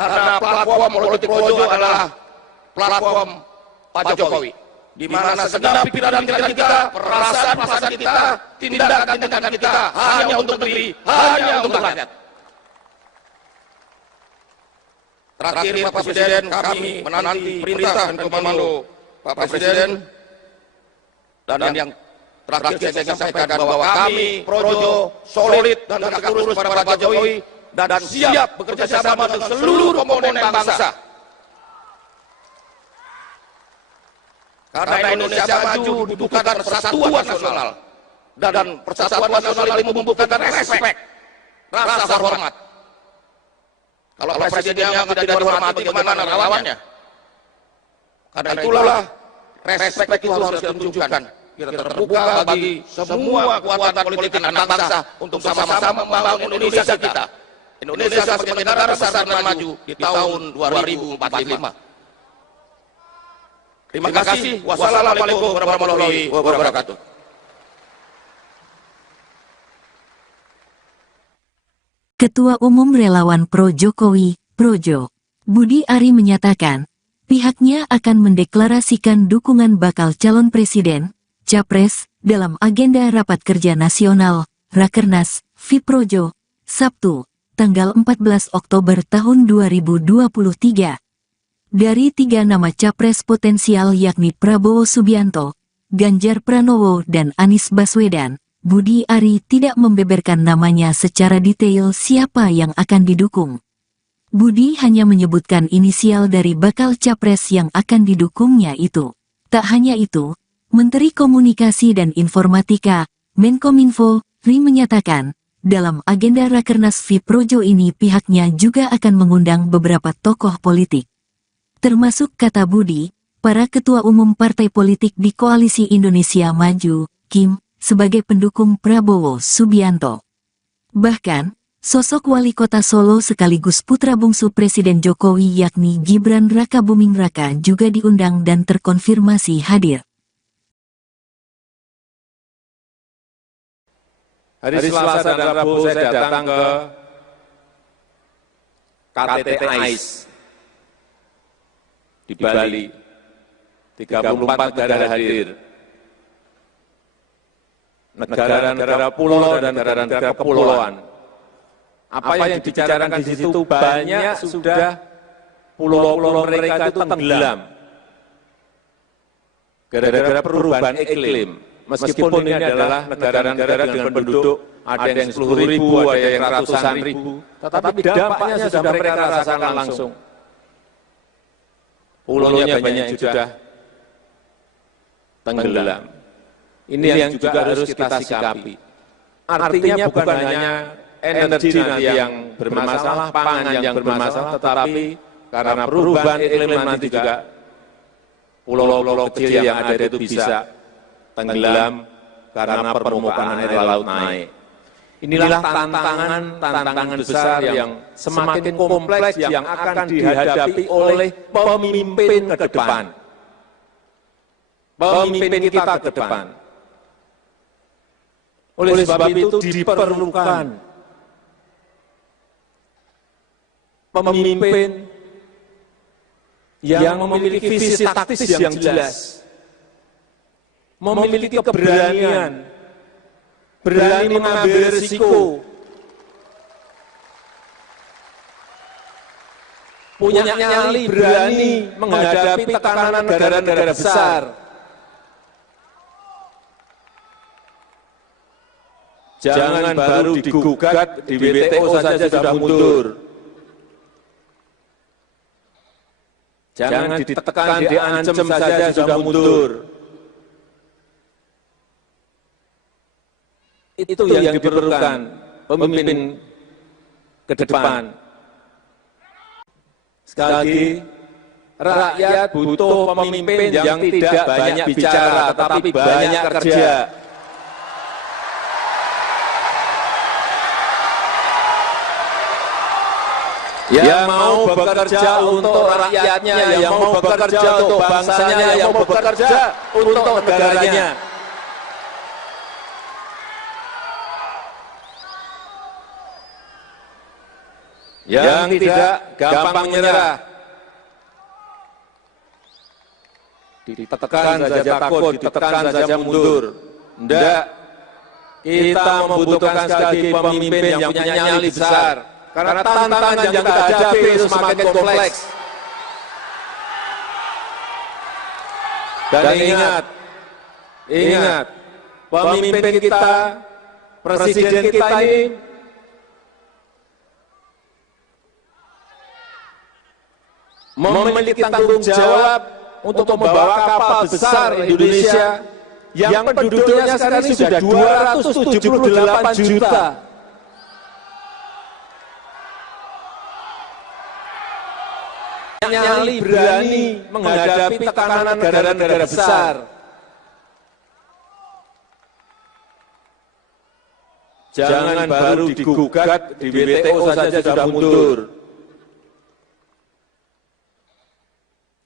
Karena platform politik Projo adalah platform Pak Jokowi, di mana segenap pikiran kita, perasaan kita, tindakan kita hanya untuk negeri, hanya untuk rakyat. Terakhir Pak Presiden, kami menanti perintah dan komando Pak Presiden, dan yang terakhir saya ingin sampaikan bahwa kami Projo solid dan tegak lurus pada Pak Jokowi dan siap bekerja sama dengan seluruh komponen bangsa. Karena Indonesia maju dibutuhkan persatuan nasional, dan persatuan nasional ini membutuhkan respek, rasa hormat. Kalau presidennya tidak dihormati, bagaimana relawannya? Karena itulah respek itu harus ditunjukkan. Kita terbuka bagi semua kekuatan politik anak bangsa untuk sama-sama membangun Indonesia kita. Indonesia sebagai negara besar dan maju di tahun 2045. Terima kasih. Wassalamualaikum warahmatullahi wabarakatuh. Ketua Umum Relawan Pro Jokowi, Projo, Budi Ari menyatakan, pihaknya akan mendeklarasikan dukungan bakal calon presiden, Capres, dalam agenda Rapat Kerja Nasional, Rakernas, FIProjo, Sabtu, tanggal 14 Oktober tahun 2023. Dari 3 nama Capres potensial yakni Prabowo Subianto, Ganjar Pranowo dan Anies Baswedan, Budi Ari tidak membeberkan namanya secara detail siapa yang akan didukung. Budi hanya menyebutkan inisial dari bakal capres yang akan didukungnya itu. Tak hanya itu, Menteri Komunikasi dan Informatika, Menkominfo, Ri menyatakan, dalam agenda Rakernas FIProjo ini pihaknya juga akan mengundang beberapa tokoh politik. Termasuk kata Budi, para ketua umum partai politik di Koalisi Indonesia Maju, KIM, sebagai pendukung Prabowo Subianto. Bahkan, sosok wali kota Solo sekaligus putra bungsu Presiden Jokowi yakni Gibran Rakabuming Raka juga diundang dan terkonfirmasi hadir. Hari Selasa dan Rabu saya datang ke KTT AIS di Bali. 34 negara hadir. negara-negara pulau dan negara-negara kepulauan. Apa yang dibicarakan di situ banyak sudah pulau-pulau mereka itu tenggelam gara-gara perubahan iklim. Meskipun ini adalah negara-negara dengan penduduk ada yang 10.000, ada yang ratusan ribu, tetapi dampaknya sudah mereka rasakan langsung. Pulaunya banyak yang sudah tenggelam. Ini yang juga harus kita sikapi. Artinya bukan hanya energi nanti yang bermasalah, pangan yang bermasalah, tetapi karena perubahan iklim nanti juga pulau-pulau kecil yang ada itu bisa tenggelam karena permukaan air laut naik. Inilah tantangan besar yang semakin kompleks yang akan dihadapi oleh pemimpin ke depan. Pemimpin kita ke depan. Oleh sebab itu diperlukan pemimpin yang memiliki visi taktis yang jelas, memiliki keberanian, berani mengambil risiko, punya nyali, berani menghadapi tekanan negara-negara besar. Jangan baru digugat di WTO saja sudah mundur. Jangan ditekan, diancam saja sudah mundur. Itu yang diperlukan pemimpin ke depan. Sekali lagi, rakyat butuh pemimpin yang tidak banyak bicara, tetapi banyak kerja. Yang mau bekerja untuk rakyatnya, yang mau bekerja untuk bangsanya, yang mau bekerja untuk negaranya. Yang tidak gampang menyerah, ditekan saja takut, ditekan saja mundur. Tidak, kita membutuhkan sekali lagi pemimpin yang punya nyali besar. Karena tantangan yang kita hadapi itu semakin kompleks. Dan ingat, pemimpin kita, presiden kita ini memiliki tanggung jawab untuk membawa kapal besar Indonesia yang penduduknya sekarang ini sudah 278 juta. Nyali, berani menghadapi tekanan negara-negara besar. Jangan baru digugat di WTO saja sudah mundur.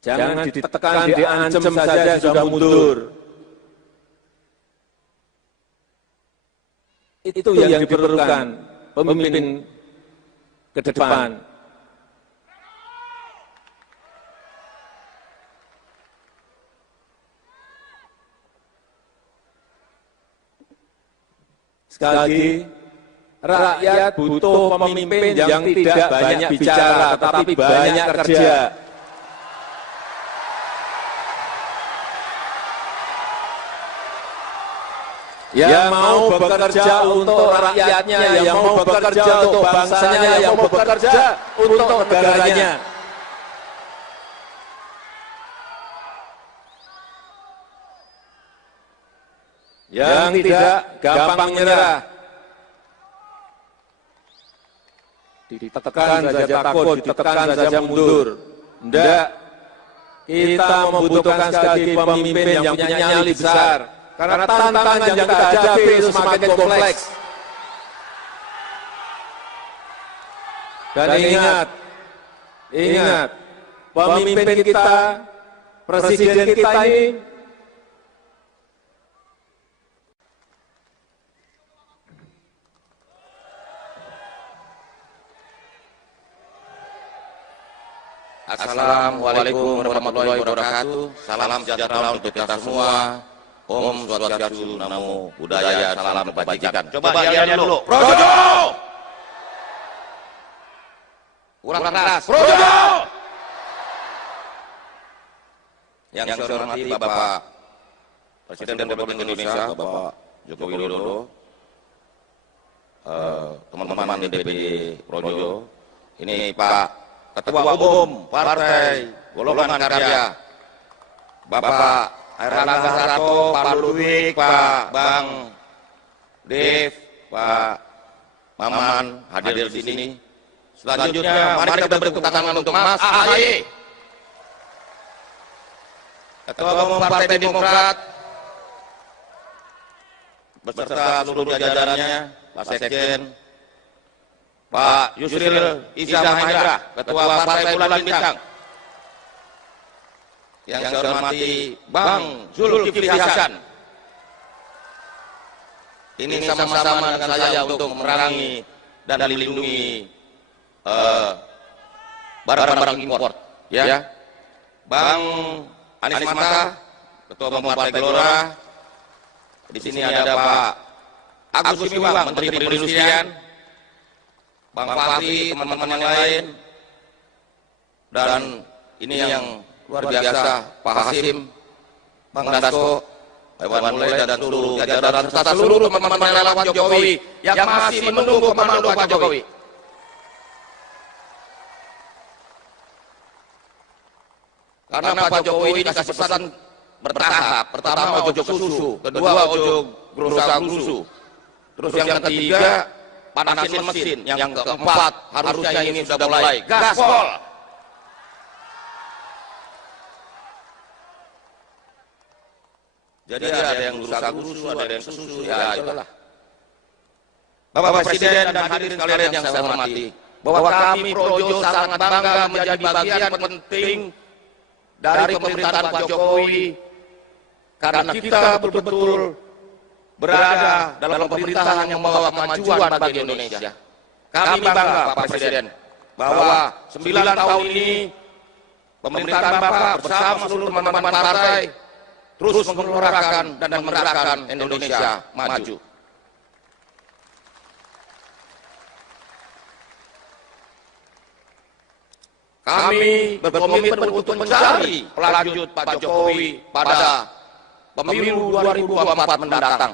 Jangan ditekan, diancam saja sudah mundur. Itu yang diperlukan pemimpin ke depan. Sekali lagi, rakyat butuh pemimpin yang tidak banyak bicara, tetapi banyak kerja. Yang mau bekerja untuk rakyatnya, yang mau bekerja untuk bangsanya, yang mau bekerja untuk negaranya. Yang tidak gampang menyerah, ditekan saja takut, ditekan saja mundur. Tidak, kita membutuhkan sekali lagi pemimpin yang punya nyali besar. Karena tantangan yang kita hadapi itu semakin kompleks. Dan ingat, pemimpin kita, presiden kita ini Assalamualaikum warahmatullahi wabarakatuh. Salam sejahtera untuk kita semua. Om Swastiastu, Namo Buddhaya, salam kebajikan. Coba yel dulu. Projo! Kurang keras. Projo! Yang saya hormati Bapak Presiden Republik Indonesia, Bapak Joko Widodo, teman-teman DPD Projo, ini Pak Ketua Umum Partai Golongan Karya, Bapak Airlangga Hartarto, Pak Ludwig, Pak Bang Dev, Pak Maman hadir di sini. Selanjutnya mari kita beri tepuk tangan untuk Mas AHY, Ketua Umum Partai Demokrat, beserta seluruh jajarannya, Pak Sekjen, Pak Yusril Iza Mahendra, Ketua Partai Bulan Bintang. Yang saya hormati Bang Zulkifli Hasan. Ini sama-sama dengan saya untuk memerangi dan melindungi barang-barang impor. Ya. Bang Anies Mata, Ketua Umum Partai Gelora. Di sini ada Pak Agus Gumiwang, Menteri Perindustrian, Bang Fahri, teman-teman yang lain, dan ini yang luar biasa, Pak Hasim, Bang Dasko, Iwan Mulai, dan seluruh jajaran serta seluruh teman-teman relawan Jokowi yang masih menunggu komando Pak Jokowi. Karena Pak Jokowi ini kasih pesan bertahap. Pertama ojo susu, kedua ojo gerusa-gerusu, terus yang ketiga panasin mesin, yang keempat harusnya ini sudah mulai gaspol. Jadi ada yang gerusa-gerusu, ada yang susu, ya itulah. Bapak Presiden dan hadirin sekalian yang saya hormati, bahwa kami Projo sangat bangga menjadi bagian penting dari pemerintahan Pak Jokowi, karena kita betul-betul berada dalam pemerintahan yang membawa kemajuan bagi Indonesia. Kami bangga Pak Presiden bahwa 9 tahun ini pemerintahan Bapak bersama seluruh teman-teman partai terus mengelorakan dan menggerakkan Indonesia maju. Kami berkomitmen untuk mencari pelanjut Pak Jokowi pada pemilu 2024 mendatang.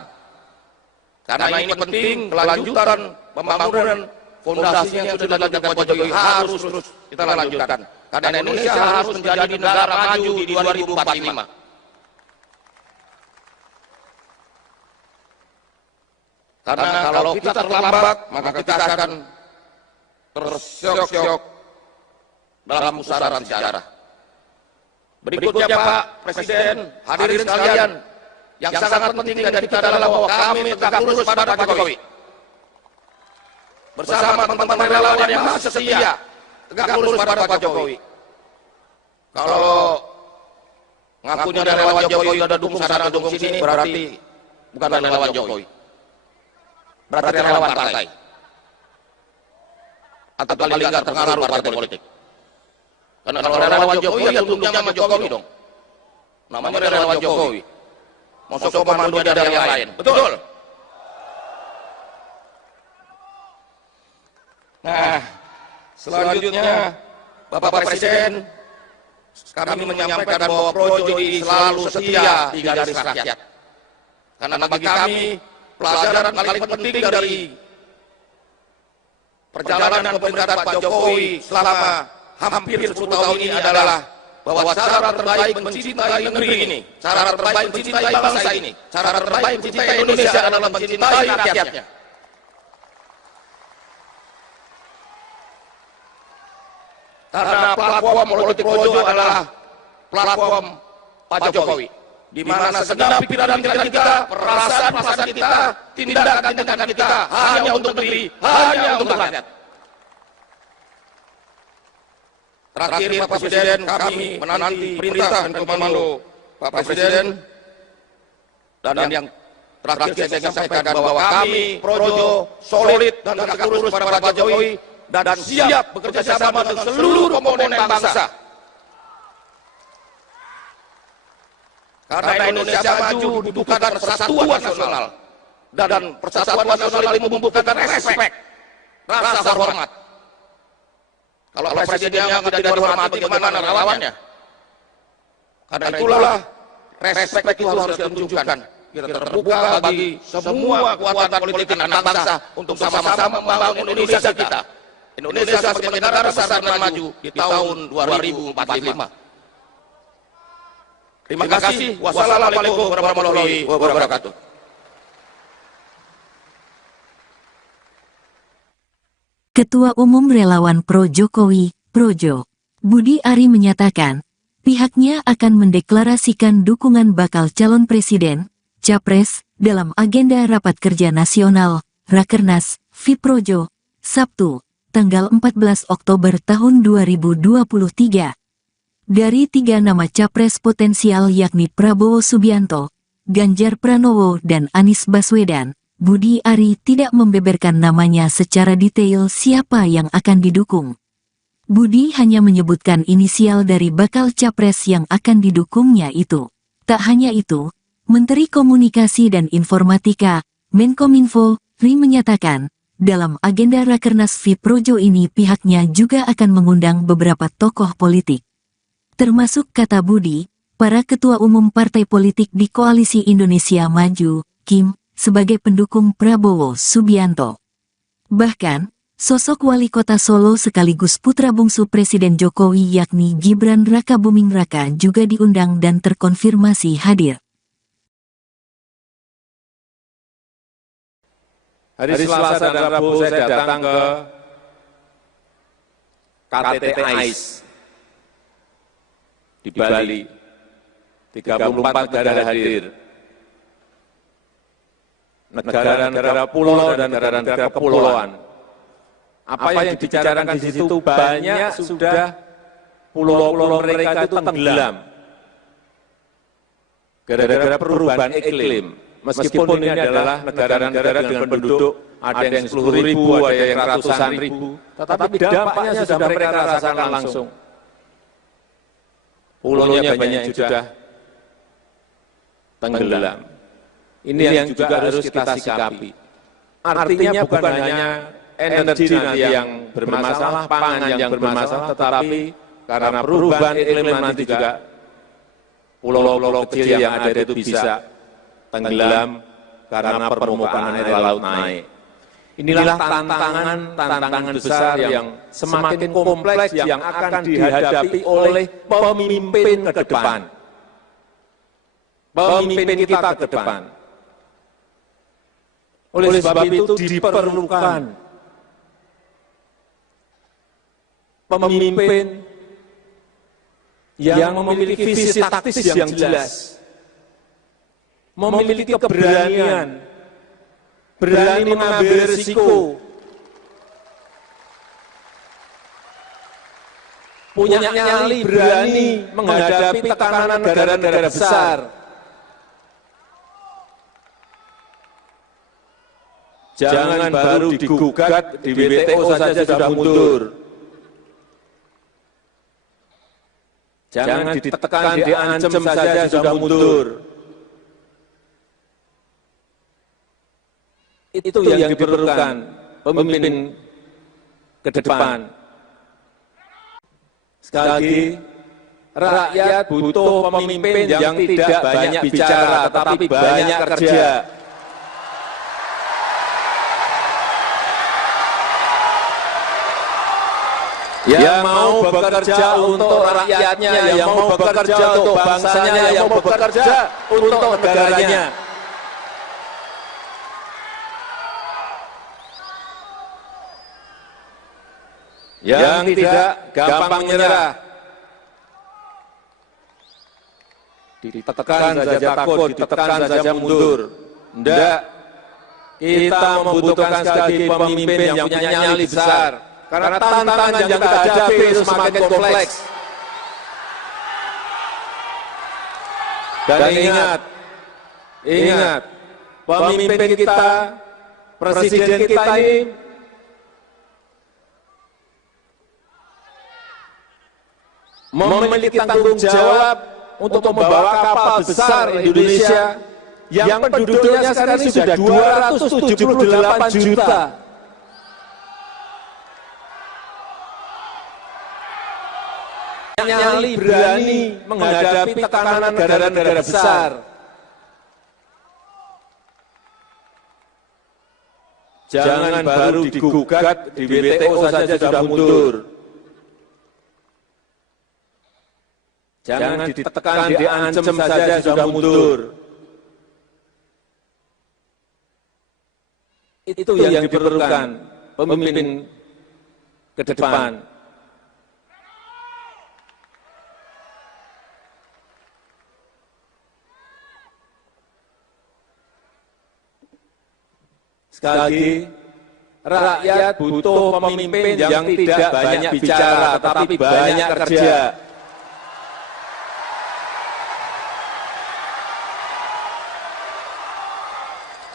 Karena ini penting, kelanjutan pembangunan fondasinya yang sudah dilakukan Pak Jokowi harus terus kita lanjutkan. Karena Indonesia harus menjadi negara maju di 2045. Karena kalau kita terlambat, maka kita akan tersyok-syok dalam pusaran sejarah. Berikutnya Pak Presiden, hadirin sekalian, yang sangat penting dari kita adalah bahwa kami tegak lurus pada Pak Jokowi. Bersama teman-teman relawan yang masih setia, tegak lurus pada Pak Jokowi. Kalau ngakunya relawan Jokowi ada dukung sana dukung sini, berarti bukan relawan Jokowi. Berarti relawan partai. Atau paling nggak terpengaruh partai politik. Karena kalau relawan Jokowi ya tunduknya sama Jokowi dong. Namanya relawan Jokowi. Masuk komando dari yang lain. Betul. Nah, selanjutnya Bapak Presiden, kami menyampaikan bahwa Projo ini selalu setia di garis rakyat. Karena bagi kami pelajaran paling penting dari perjalanan pemerintahan Pak Jokowi selama hampir 10 tahun ini adalah bahwa cara terbaik mencintai negeri ini, cara terbaik mencintai bangsa ini, cara terbaik mencintai Indonesia adalah mencintai rakyatnya. Karena platform politik Projo adalah platform Pak Jokowi, di mana segenap pikiran kita, perasaan kita, tindakan kita hanya untuk negeri, hanya untuk rakyat. Terakhir Pak Presiden, kami menanti perintah dan komando Pak Presiden, dan yang terakhir saya ingin sampaikan bahwa kami Projo solid dan tegak lurus pada Pak Jokowi dan siap bekerja sama dengan seluruh komponen bangsa. Karena Indonesia maju dibutuhkan persatuan nasional. Dan persatuan nasional itu membutuhkan respek, rasa hormat. Kalau presidennya tidak dihormati, bagaimana lawannya? Karena itulah respek itu harus kita tunjukkan. Kita terbuka bagi semua kekuatan politik anak bangsa untuk sama-sama membangun Indonesia kita. Indonesia sebagai negara besar dan maju di tahun 2045. Terima kasih. Wassalamualaikum warahmatullahi wabarakatuh. Ketua Umum Relawan Pro Jokowi, Projo, Budi Ari menyatakan, pihaknya akan mendeklarasikan dukungan bakal calon presiden, Capres, dalam agenda Rapat Kerja Nasional, Rakernas, Fiprojo, Sabtu, tanggal 14 Oktober tahun 2023. Dari 3 nama Capres potensial yakni Prabowo Subianto, Ganjar Pranowo dan Anies Baswedan, Budi Ari tidak membeberkan namanya secara detail siapa yang akan didukung. Budi hanya menyebutkan inisial dari bakal Capres yang akan didukungnya itu. Tak hanya itu, Menteri Komunikasi dan Informatika, Menkominfo, Ri menyatakan, dalam agenda Rakernas Fiprojo ini pihaknya juga akan mengundang beberapa tokoh politik. Termasuk kata Budi, para ketua umum partai politik di Koalisi Indonesia Maju, Kim, sebagai pendukung Prabowo Subianto. Bahkan, sosok wali kota Solo sekaligus putra bungsu Presiden Jokowi yakni Gibran Rakabuming Raka juga diundang dan terkonfirmasi hadir. Hari Selasa dan Rabu saya datang ke KTT AIS di Bali. 34 negara hadir. Negara-negara pulau dan negara-negara kepulauan. Apa yang dibicarakan di situ banyak sudah pulau-pulau mereka itu tenggelam. Gara-gara perubahan iklim. Meskipun ini adalah negara-negara dengan penduduk ada yang 10.000, ada yang ratusan ribu, tetapi dampaknya sudah mereka rasakan langsung. Pulaunya banyak yang sudah tenggelam. Ini yang juga harus kita sikapi. Artinya bukan hanya energi nanti yang bermasalah, pangan yang bermasalah, tetapi karena perubahan iklim nanti juga pulau-pulau kecil yang ada itu bisa tenggelam karena permukaan air laut naik. Inilah tantangan besar yang semakin kompleks yang akan dihadapi oleh pemimpin ke depan. Pemimpin kita ke depan. Oleh sebab itu diperlukan pemimpin yang memiliki visi taktis yang jelas, memiliki keberanian, berani mengambil risiko, punya nyali, berani menghadapi tekanan negara-negara besar. Jangan baru digugat di WTO saja sudah mundur. Jangan ditekan, diancam saja sudah mundur. Itu yang diperlukan pemimpin ke depan. Sekali lagi, rakyat butuh pemimpin yang tidak banyak bicara, tetapi banyak kerja. Yang mau bekerja untuk rakyatnya, yang mau bekerja untuk bangsanya, yang mau bekerja untuk negaranya. Yang tidak gampang menyerah, ditekan saja takut, ditekan saja mundur. Tidak, kita membutuhkan sekali lagi pemimpin yang punya nyali besar. Karena tantangan yang kita hadapi itu semakin kompleks. Dan ingat, pemimpin kita, presiden kita ini memiliki tanggung jawab untuk membawa kapal besar Indonesia yang penduduknya sekarang ini sudah 278 juta. Nyali berani menghadapi tekanan negara-negara besar. Jangan baru digugat di WTO saja sudah mundur. Jangan ditekan, diancam saja sudah mundur. Itu yang diperlukan pemimpin ke depan. Sekali lagi, rakyat butuh pemimpin yang tidak banyak bicara, tetapi banyak kerja.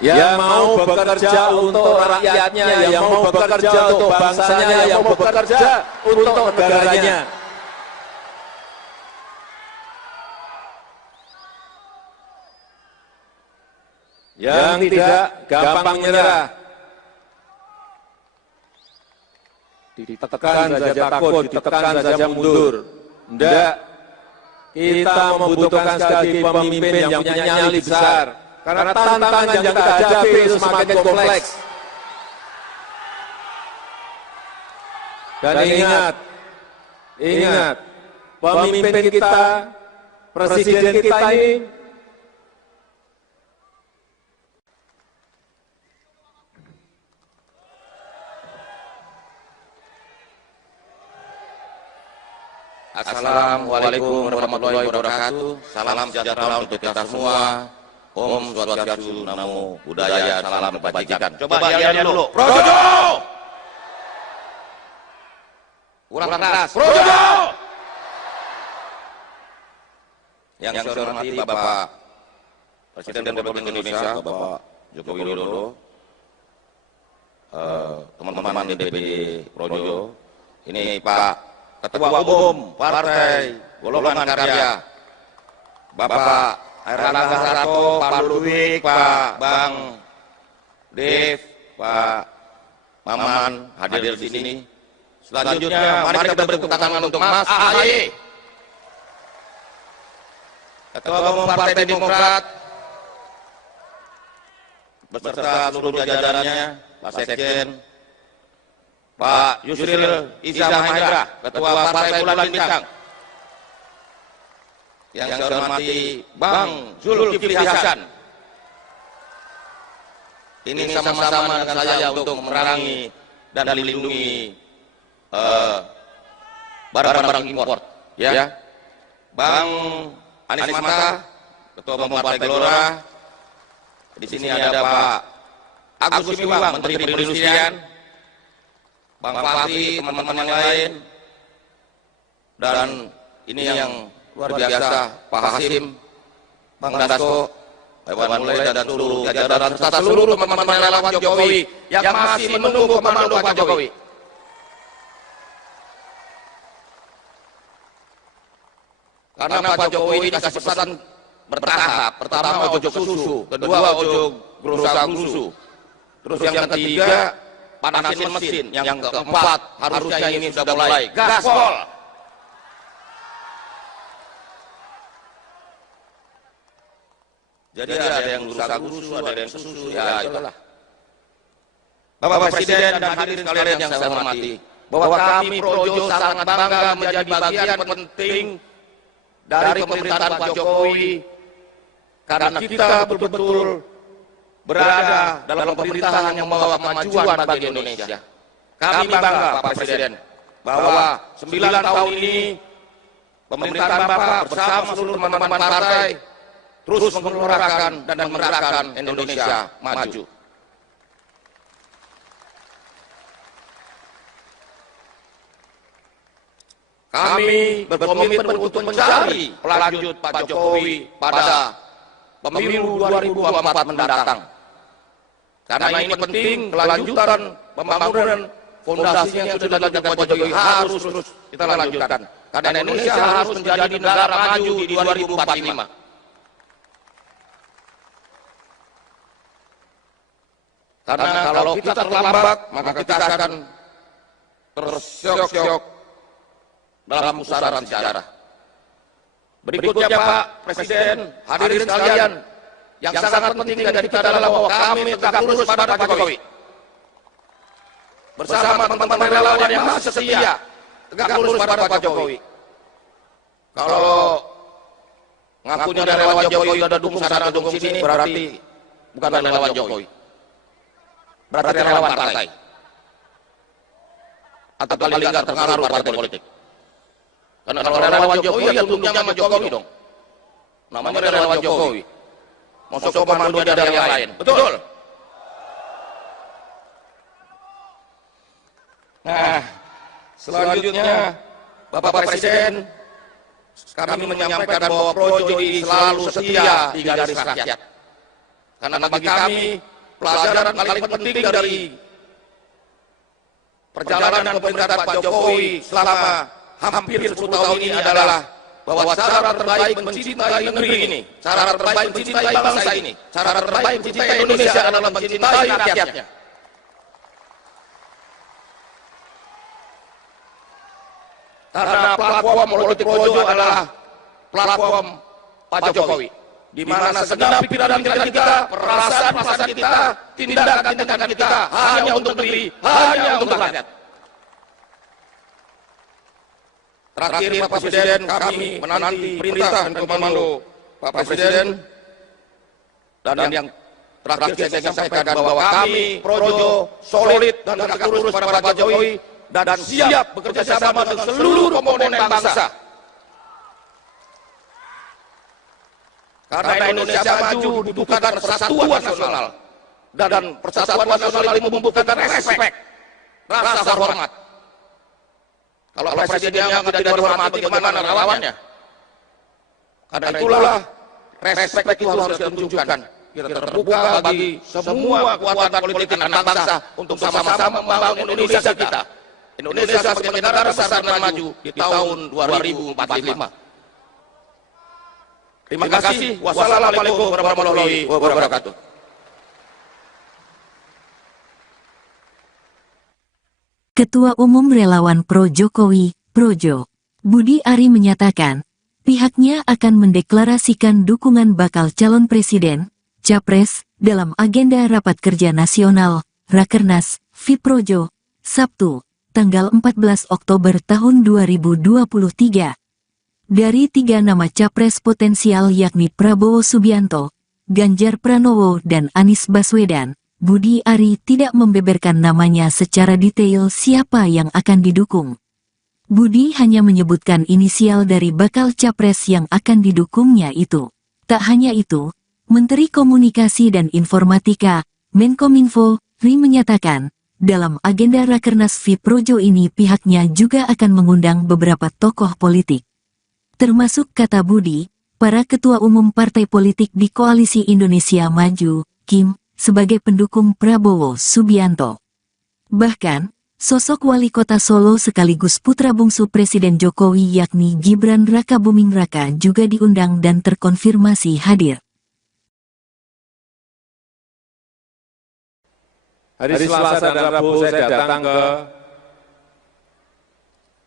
Yang mau bekerja untuk rakyatnya, yang mau bekerja untuk bangsanya, yang mau bekerja untuk negaranya. Yang tidak gampang menyerah, ditekan saja takut, ditekan saja mundur. Tidak, kita membutuhkan sekali lagi pemimpin yang punya nyali besar. Karena tantangan yang kita hadapi itu semakin kompleks. Dan ingat, pemimpin kita, presiden kita ini Assalamualaikum warahmatullahi wabarakatuh. Salam sejahtera untuk kita semua. Om Swastiastu, Namo Buddhaya, salam kebajikan. Coba lihat dulu. Projo! Kurang keras. Projo! Yang saya hormati Bapak Presiden Republik Indonesia, Bapak Joko Widodo, teman-teman DPD Projo, ini Pak Ketua Umum Partai Golongan Karya, Bapak Erlangga Hartarto, Pak Ludwig, Pak Bang Dev, Pak Maman hadir di sini. Selanjutnya, mari kita beri tepuk tangan untuk Mas AHY, Ketua Umum Partai Demokrat, beserta seluruh jajarannya, Pak Sekjen, Pak Yusril Iza Mahendra, Ketua Partai Bulan Bintang. Yang saya hormati Bang Zulkifli Hasan. Ini sama-sama dengan saya untuk memerangi dan melindungi barang-barang impor. Ya, Bang Anies Mata, Ketua Umum Partai Gelora. Di sini ada Pak Agus Miwang, Menteri Perindustrian, Bang Fahri, teman-teman yang lain, dan ini yang luar biasa, Pak Hasim, Bang Dasko, Hewan Mulai, dan seluruh jajaran serta seluruh teman-teman relawan Jokowi yang masih menunggu komando Pak Jokowi. Karena Pak Jokowi ini kasih pesan bertahap. Pertama ojo susu, kedua ojo gerusa-gerusu, terus yang ketiga panasin mesin, yang keempat harusnya ini sudah mulai gaspol. Jadi ada yang gerusa-gerusu, ada yang susu, ya itulah. Bapak Presiden dan hadirin sekalian yang saya hormati, bahwa kami Projo sangat bangga menjadi bagian penting dari pemerintahan Pak Jokowi, karena kita betul-betul berada dalam pemerintahan yang membawa kemajuan bagi Indonesia. Kami bangga Pak Presiden bahwa 9 tahun ini pemerintahan Bapak bersama seluruh teman-teman partai terus menggelorakan dan menggerakkan Indonesia maju. Kami berkomitmen untuk mencari pelanjut Pak Jokowi pada pemilu 2024 mendatang. Karena ini penting, kelanjutan pembangunan fondasi yang sudah dilakukan Pak Jokowi harus terus kita lanjutkan. Karena Indonesia harus menjadi negara maju di 2045. Karena kalau kita terlambat, maka kita akan tersyok-syok dalam pusaran sejarah. Berikutnya Pak Presiden, hadirin sekalian, yang sangat penting dari kita adalah bahwa kami tegak lurus pada Pak Jokowi. Bersama teman-teman relawan yang masih setia, tegak lurus pada Pak Jokowi. Kalau ngakunya relawan Jokowi ada dukung sana dukung sini, berarti bukan relawan Jokowi. Berarti relawan partai. Atau paling nggak terpengaruh partai politik. Karena kalau relawan Jokowi ya tunduknya sama Jokowi dong. Namanya relawan Jokowi. Masuk komando dari yang lain. Betul? Nah, selanjutnya Bapak Presiden, kami menyampaikan bahwa Projo ini selalu setia di garis rakyat. Karena bagi kami, pelajaran paling penting dari perjalanan pemerintahan Pak Jokowi selama hampir 10 tahun ini adalah bahwa cara terbaik mencintai negeri ini, cara terbaik mencintai bangsa ini, cara terbaik mencintai Indonesia adalah mencintai rakyatnya. Karena platform politik Projo adalah platform Pak Jokowi, di mana segenap pikiran kita, perasaan kita, tindakan kita hanya untuk negeri, hanya untuk rakyat. Terakhir Pak Presiden, kami menanti perintah dan komando Pak Presiden, dan yang terakhir saya ingin sampaikan bahwa kami Projo solid dan tegak lurus pada Pak Jokowi dan siap bekerja sama dengan seluruh komponen bangsa. Karena Indonesia maju dibutuhkan persatuan nasional, dan persatuan nasional itu membutuhkan respek, rasa hormat. Kalau presidennya tidak dihormati, bagaimana relawannya? Karena itulah respek itu harus ditunjukkan. Kita terbuka bagi semua kekuatan politik anak bangsa untuk sama-sama membangun Indonesia kita. Indonesia sebagai negara besar dan maju di tahun 2045. Terima kasih. Wassalamualaikum warahmatullahi wabarakatuh. Ketua Umum Relawan Pro Jokowi, Projo, Budi Ari menyatakan, pihaknya akan mendeklarasikan dukungan bakal calon presiden, Capres, dalam agenda Rapat Kerja Nasional, Rakernas, FIProjo, Sabtu, tanggal 14 Oktober tahun 2023. Dari 3 nama Capres potensial yakni Prabowo Subianto, Ganjar Pranowo dan Anies Baswedan, Budi Ari tidak membeberkan namanya secara detail siapa yang akan didukung. Budi hanya menyebutkan inisial dari bakal capres yang akan didukungnya itu. Tak hanya itu, Menteri Komunikasi dan Informatika, Menkominfo, Ri menyatakan, dalam agenda Rakernas FIProjo ini pihaknya juga akan mengundang beberapa tokoh politik. Termasuk kata Budi, para ketua umum partai politik di Koalisi Indonesia Maju, Kim, sebagai pendukung Prabowo Subianto. Bahkan, sosok wali kota Solo sekaligus putra bungsu Presiden Jokowi yakni Gibran Rakabuming Raka juga diundang dan terkonfirmasi hadir. Hari Selasa dan Rabu saya datang ke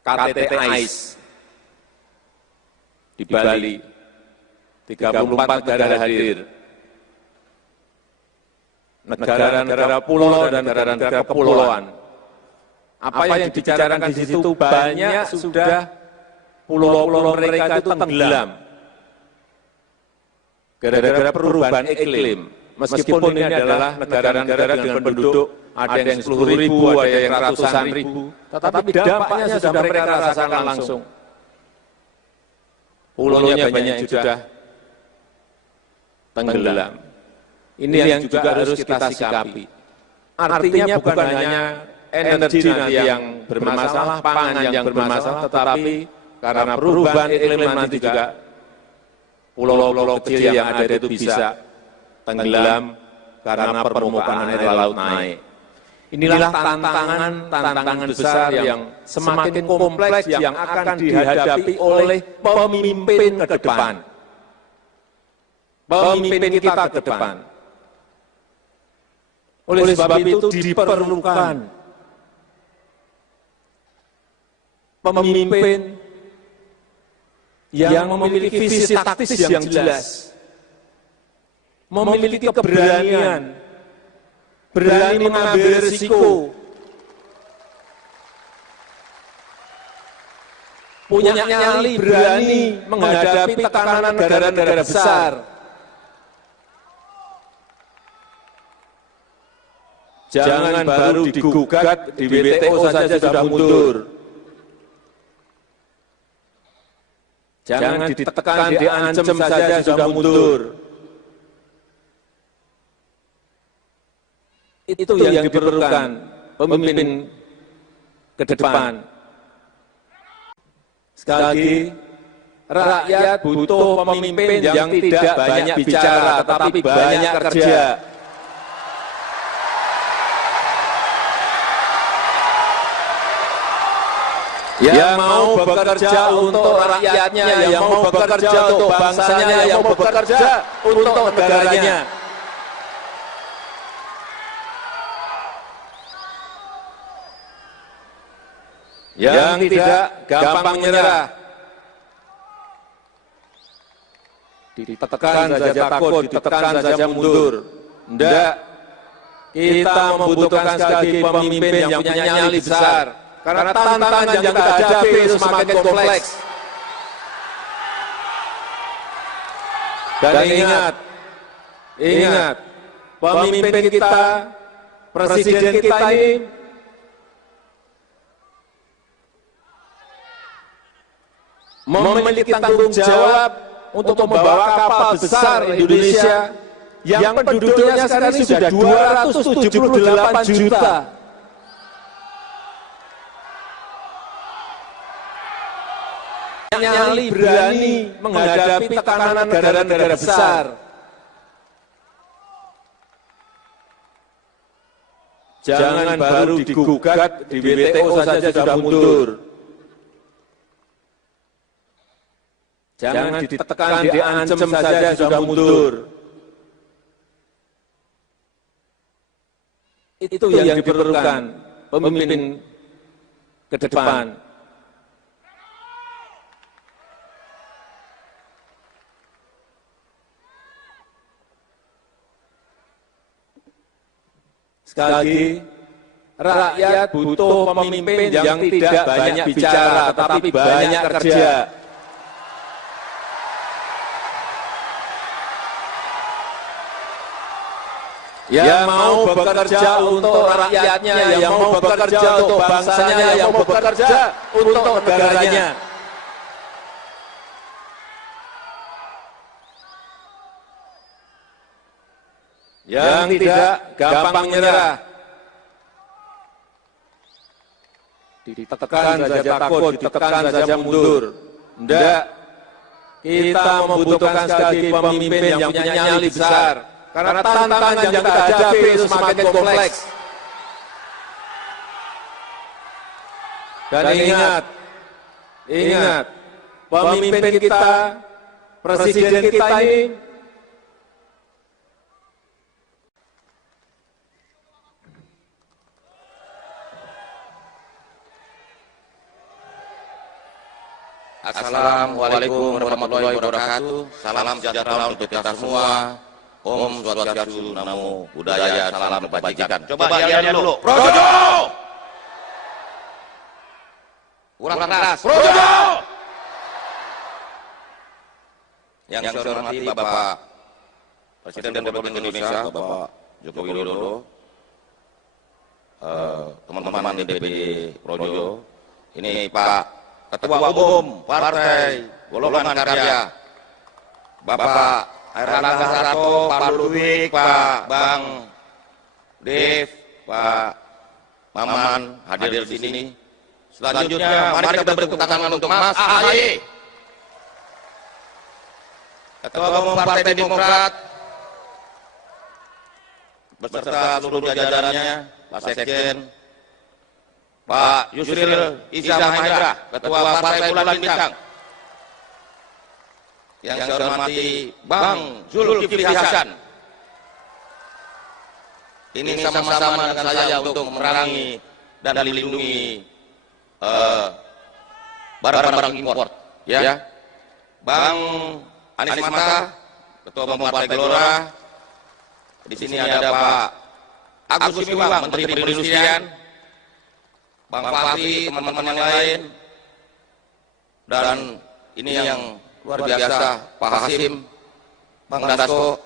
KTT AIS di Bali. 34 negara hadir. Negara-negara pulau dan negara-negara kepulauan. Apa yang dibicarakan di situ banyak sudah pulau-pulau mereka itu tenggelam. Gara-gara perubahan iklim. Meskipun ini adalah negara-negara dengan penduduk, ada yang 10.000, ada yang ratusan ribu. Tetapi dampaknya sudah mereka rasakan langsung. Pulaunya banyak yang sudah tenggelam. Ini yang juga harus kita sikapi. Artinya bukan hanya energi nanti yang bermasalah, pangan yang bermasalah, tetapi karena perubahan iklim nanti juga pulau-pulau kecil yang ada itu bisa tenggelam karena permukaan air laut naik. Inilah tantangan besar yang semakin kompleks yang akan dihadapi oleh pemimpin ke depan. Pemimpin kita ke depan. Oleh sebab itu diperlukan pemimpin yang memiliki visi taktis yang jelas, memiliki keberanian, berani mengambil risiko, punya nyali, berani menghadapi tekanan negara-negara besar. Jangan baru digugat di WTO saja sudah mundur. Jangan ditekan, diancam saja sudah mundur. Itu yang diperlukan pemimpin ke depan. Sekali lagi, rakyat butuh pemimpin yang tidak banyak bicara, tetapi banyak kerja. Yang mau bekerja untuk rakyatnya, yang mau bekerja untuk bangsanya, yang mau bekerja untuk negaranya. Yang tidak gampang menyerah, ditekan saja takut, ditekan saja mundur. Tidak, kita membutuhkan sekali lagi pemimpin yang punya nyali besar. Karena tantangan yang kita hadapi itu semakin kompleks. Dan ingat, pemimpin kita, presiden kita ini memiliki tanggung jawab untuk membawa kapal besar Indonesia yang penduduknya sekarang ini sudah 278 juta. Nyali, berani menghadapi tekanan negara-negara besar. Jangan baru digugat di WTO saja sudah mundur. Jangan ditekan, diancam saja sudah mundur. Itu yang diperlukan pemimpin ke depan. Sekali lagi, rakyat butuh pemimpin yang tidak banyak bicara, tetapi banyak kerja. Yang mau bekerja untuk rakyatnya, yang mau bekerja untuk bangsanya, yang mau bekerja untuk negaranya. Yang tidak gampang menyerah, ditekan saja takut, ditekan saja mundur. Tidak, kita membutuhkan sekali lagi pemimpin yang punya nyali besar. Karena tantangan yang kita hadapi itu semakin kompleks. Dan ingat, pemimpin kita, presiden kita ini Assalamualaikum warahmatullahi wabarakatuh. Salam sejahtera untuk kita semua. Om Swastiastu, Namo Buddhaya, salam kebajikan. Coba lihat dulu. Projo! Kurang keras. Projo! Yang saya hormati Bapak Presiden Republik Indonesia, Bapak Joko Widodo, teman-teman DPD Projo, ini Pak Ketua Umum Partai Golongan Karya, Bapak Airlangga Hartarto, Pak Ludwig, Pak Bang Dev, Pak Maman hadir di sini. Selanjutnya, mari kita beri tepuk tangan untuk Mas AHY, Ketua Umum Partai Demokrat, beserta seluruh jajarannya. Pak Sekjen, Pak Yusril Iza Mahendra, Ketua Partai Bulan Bintang. Yang saya hormati Bang Zulkifli Hasan. Ini sama-sama dengan saya untuk memerangi dan melindungi barang-barang impor. Ya. Bang Anies Mata, Ketua Umum Partai Gelora. Di sini ada Pak Agus Miwang, Menteri Perindustrian. Bang Fahri, teman-teman yang lain. Dan ini yang luar biasa, Pak Hasim, Bang Dasko,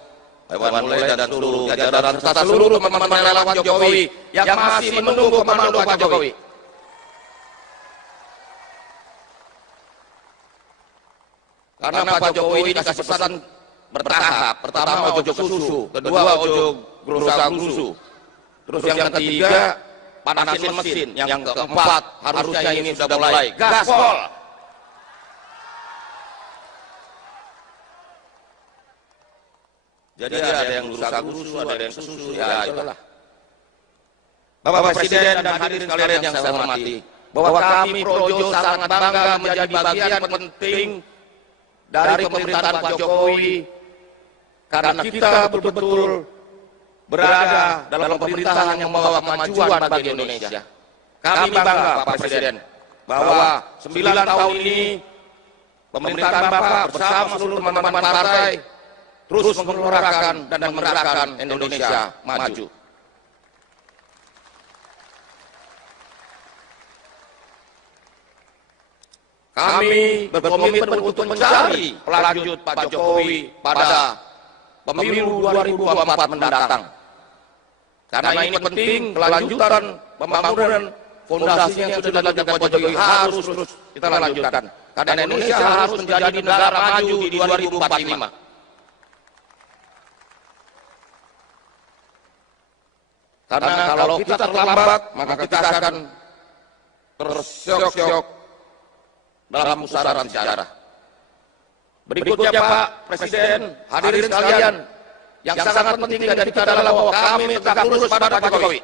Iwan Mulai dan seluruh jajaran serta seluruh teman-teman relawan Jokowi yang masih menunggu komando Pak Jokowi. Karena Pak Jokowi ini kasih pesan bertahap. Pertama ojo susu, kedua ojo gerusa-gerusu. Terus yang ketiga panasin mesin, yang keempat harusnya ini sudah mulai gaspol. Jadi ada yang gerusa-gerusu, ada yang susu, ya itulah. Bapak Presiden dan hadirin sekalian yang saya hormati, bahwa kami Projo sangat bangga menjadi bagian penting dari pemerintahan Pak Jokowi, karena kita betul-betul berada dalam pemerintahan yang membawa kemajuan bagi Indonesia. Kami bangga Pak Presiden bahwa 9 tahun ini pemerintahan Bapak bersama seluruh teman-teman partai terus mengeluarkan dan menggerakkan Indonesia maju. Kami berkomitmen untuk mencari pelanjut Pak Jokowi pada pemilu 2024 mendatang. Karena ini penting, kelanjutan pembangunan fondasi yang sudah dilakukan Pak Jokowi harus terus kita lanjutkan. Karena Indonesia harus menjadi negara maju di 2045. Karena kalau kita terlambat, maka kita akan tersyok-syok dalam pusaran sejarah. Berikutnya Pak Presiden, hadirin sekalian, yang sangat penting dari kita adalah bahwa kami tegak lurus pada Pak Jokowi.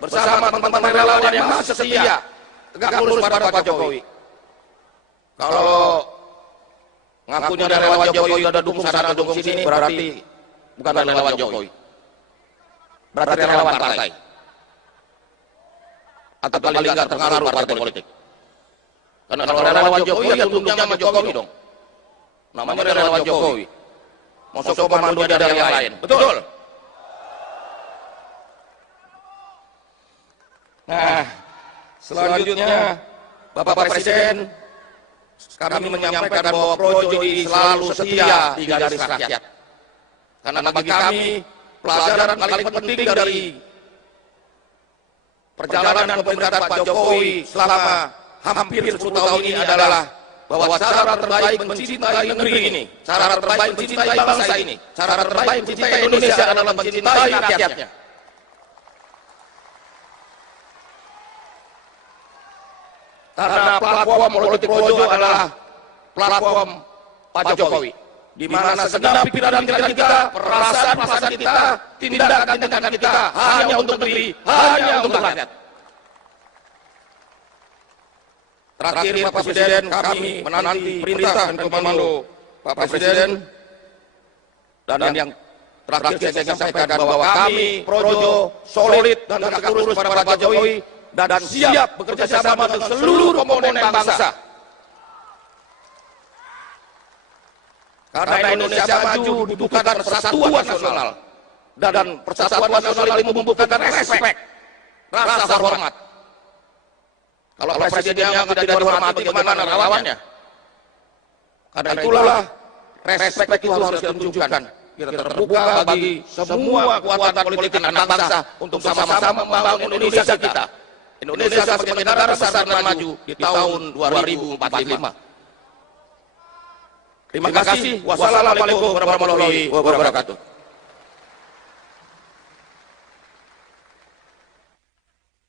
Bersama teman-teman relawan yang masih setia, tegak lurus pada Pak Jokowi. Kalau ngakunya ada relawan Jokowi, ada dukung sana, dukung sini, berarti bukan relawan Jokowi. Berarti relawan partai. Atau paling nggak terpengaruh partai politik. Karena kalau relawan Jokowi ya tunduknya sama Jokowi dong. Namanya relawan Jokowi. Mau sok komando dari yang lain. Betul? Nah, selanjutnya Bapak Presiden, kami menyampaikan bahwa Projo ini selalu setia di garis rakyat. Karena bagi kami pelajaran paling penting dari perjalanan pemerintahan Pak Jokowi selama hampir 10 tahun ini adalah bahwa cara terbaik mencintai negeri ini, cara terbaik mencintai bangsa ini, cara terbaik mencintai Indonesia adalah mencintai rakyatnya. Karena platform politik Projo adalah platform Pak Jokowi, di mana segenap pikiran kita, perasaan kita, tindakan kita hanya untuk negeri, hanya untuk rakyat. Terakhir Pak Presiden, kami menanti perintah dan komando Pak Presiden, dan yang terakhir saya sampaikan bahwa kami Projo solid dan tegak lurus pada Pak Jokowi dan siap bekerja sama dengan seluruh komponen bangsa. Karena Indonesia maju dibutuhkan persatuan nasional, dan persatuan nasional itu membutuhkan respek, rasa hormat. Kalau presidennya tidak dihormati, bagaimana relawannya? Karena itulah respek itu harus kita tunjukkan. Kita terbuka bagi semua kekuatan politik anak bangsa untuk sama-sama membangun Indonesia kita. Indonesia sebagai negara besar dan maju di tahun 2045. Terima kasih. Wassalamualaikum warahmatullahi wabarakatuh.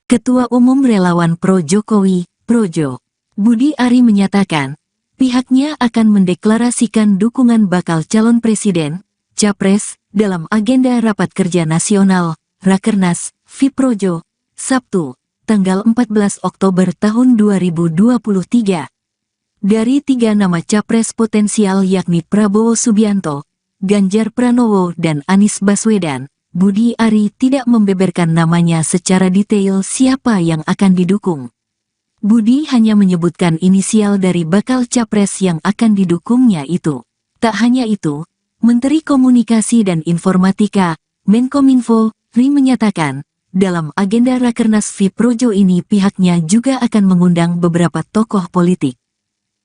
Ketua Umum Relawan Pro Jokowi, Projo, Budi Ari menyatakan, pihaknya akan mendeklarasikan dukungan bakal calon presiden, capres, dalam agenda Rapat Kerja Nasional, Rakernas, Fiprojo, Sabtu, tanggal 14 Oktober tahun 2023. Dari 3 nama capres potensial yakni Prabowo Subianto, Ganjar Pranowo dan Anies Baswedan, Budi Ari tidak membeberkan namanya secara detail siapa yang akan didukung. Budi hanya menyebutkan inisial dari bakal capres yang akan didukungnya itu. Tak hanya itu, Menteri Komunikasi dan Informatika, Menkominfo, Ri menyatakan, dalam agenda Rakernas Fiprojo ini pihaknya juga akan mengundang beberapa tokoh politik.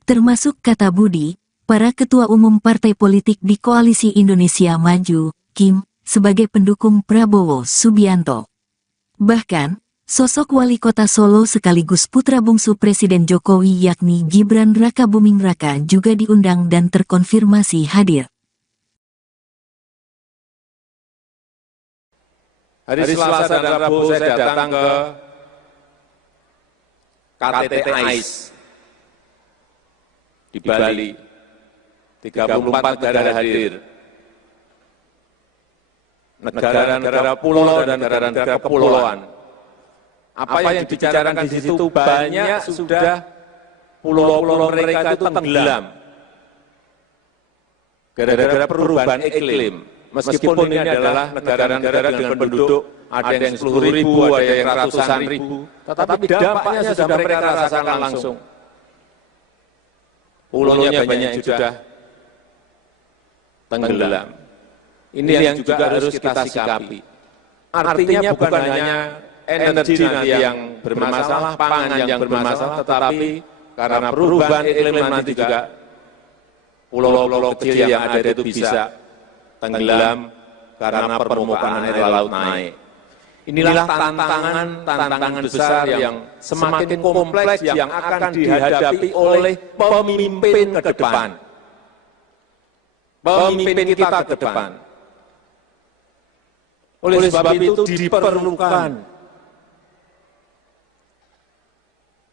Termasuk kata Budi, para ketua umum partai politik di Koalisi Indonesia Maju, Kim, sebagai pendukung Prabowo Subianto. Bahkan, sosok wali kota Solo sekaligus putra bungsu Presiden Jokowi yakni Gibran Rakabuming Raka juga diundang dan terkonfirmasi hadir. Hari Selasa dan Rabu saya datang ke KTT AIS di Bali. 34 negara hadir. Negara-negara pulau dan negara-negara kepulauan. Apa yang dibicarakan di situ banyak sudah pulau-pulau mereka itu tenggelam. Gara-gara perubahan iklim. Meskipun ini adalah negara-negara dengan penduduk ada yang 10.000, ada yang ratusan ribu, tetapi dampaknya sudah mereka rasakan langsung. Pulaunya banyak yang sudah tenggelam. Ini yang juga harus kita sikapi. Artinya bukan hanya energi nanti yang bermasalah, pangan yang bermasalah, tetapi karena perubahan iklim nanti juga pulau-pulau kecil yang ada itu bisa tenggelam karena permukaan air laut naik. Inilah tantangan besar yang semakin kompleks yang akan dihadapi oleh pemimpin ke depan. Pemimpin kita ke depan. Oleh sebab itu diperlukan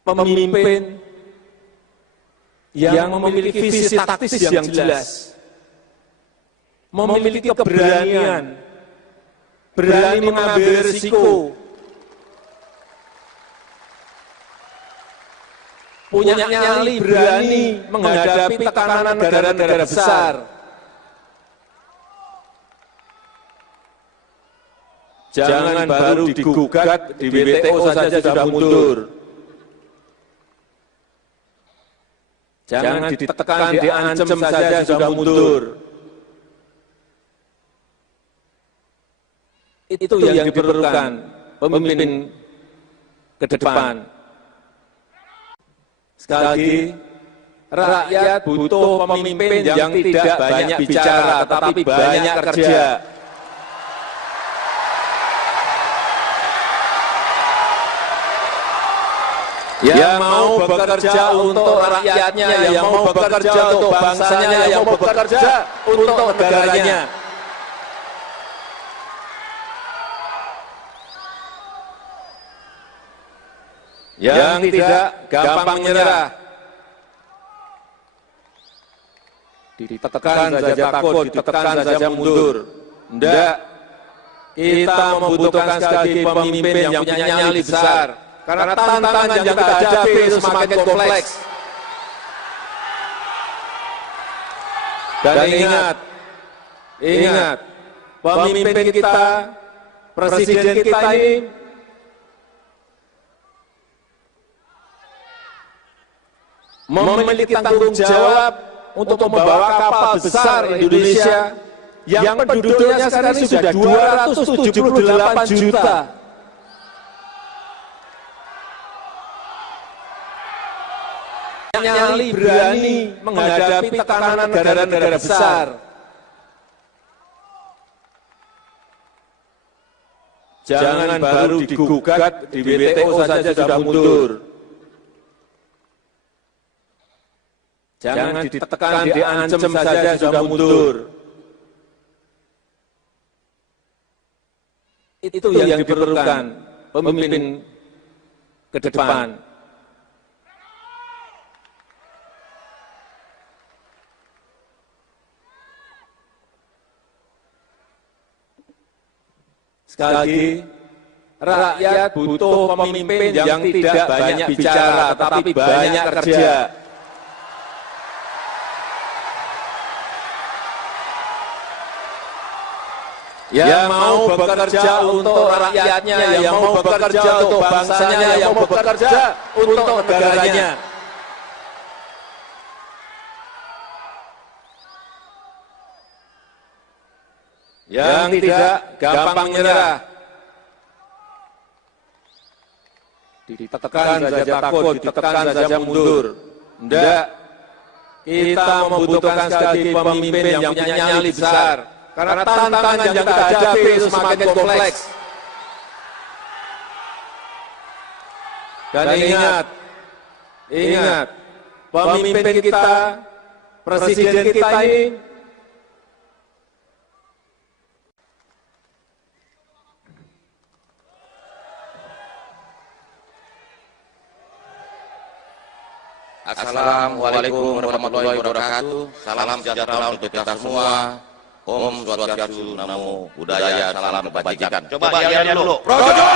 pemimpin yang memiliki visi taktis yang jelas, memiliki keberanian, berani mengambil risiko, punya nyali, berani menghadapi tekanan negara-negara besar. Jangan baru digugat di WTO saja sudah mundur. Jangan ditekan, diancam saja sudah mundur. Itu yang diperlukan pemimpin ke depan. Sekali lagi, rakyat butuh pemimpin yang tidak banyak bicara, tetapi banyak kerja. Yang mau bekerja untuk rakyatnya, yang mau bekerja untuk bangsanya, yang mau bekerja untuk negaranya. Yang tidak gampang menyerah, ditekan saja takut, ditekan saja mundur. Tidak, kita membutuhkan sekali lagi pemimpin yang punya nyali besar. Karena tantangan yang kita hadapi itu semakin kompleks. Dan ingat, pemimpin kita, presiden kita ini memiliki tanggung jawab untuk membawa kapal besar Indonesia yang penduduknya sekarang ini sudah 278 juta. Nyali, berani menghadapi tekanan negara-negara besar. Jangan baru digugat di WTO saja sudah mundur. Jangan ditekan, diancam saja sudah mundur. Itu yang diperlukan pemimpin ke depan. Sekali lagi, rakyat butuh pemimpin yang tidak banyak bicara, tetapi banyak kerja. Yang mau bekerja untuk rakyatnya, yang mau bekerja untuk bangsanya, yang mau bekerja untuk negaranya. Yang tidak gampang menyerah, ditekan saja takut, ditekan saja mundur. Tidak, kita membutuhkan sekali lagi pemimpin yang punya nyali besar. Karena tantangan yang kita hadapi itu semakin kompleks. Dan ingat, pemimpin kita, presiden kita ini Assalamualaikum warahmatullahi wabarakatuh. Salam sejahtera untuk kita semua. Om Swastiastu, Namo Buddhaya, salam kebajikan. Coba yel dulu. Projo!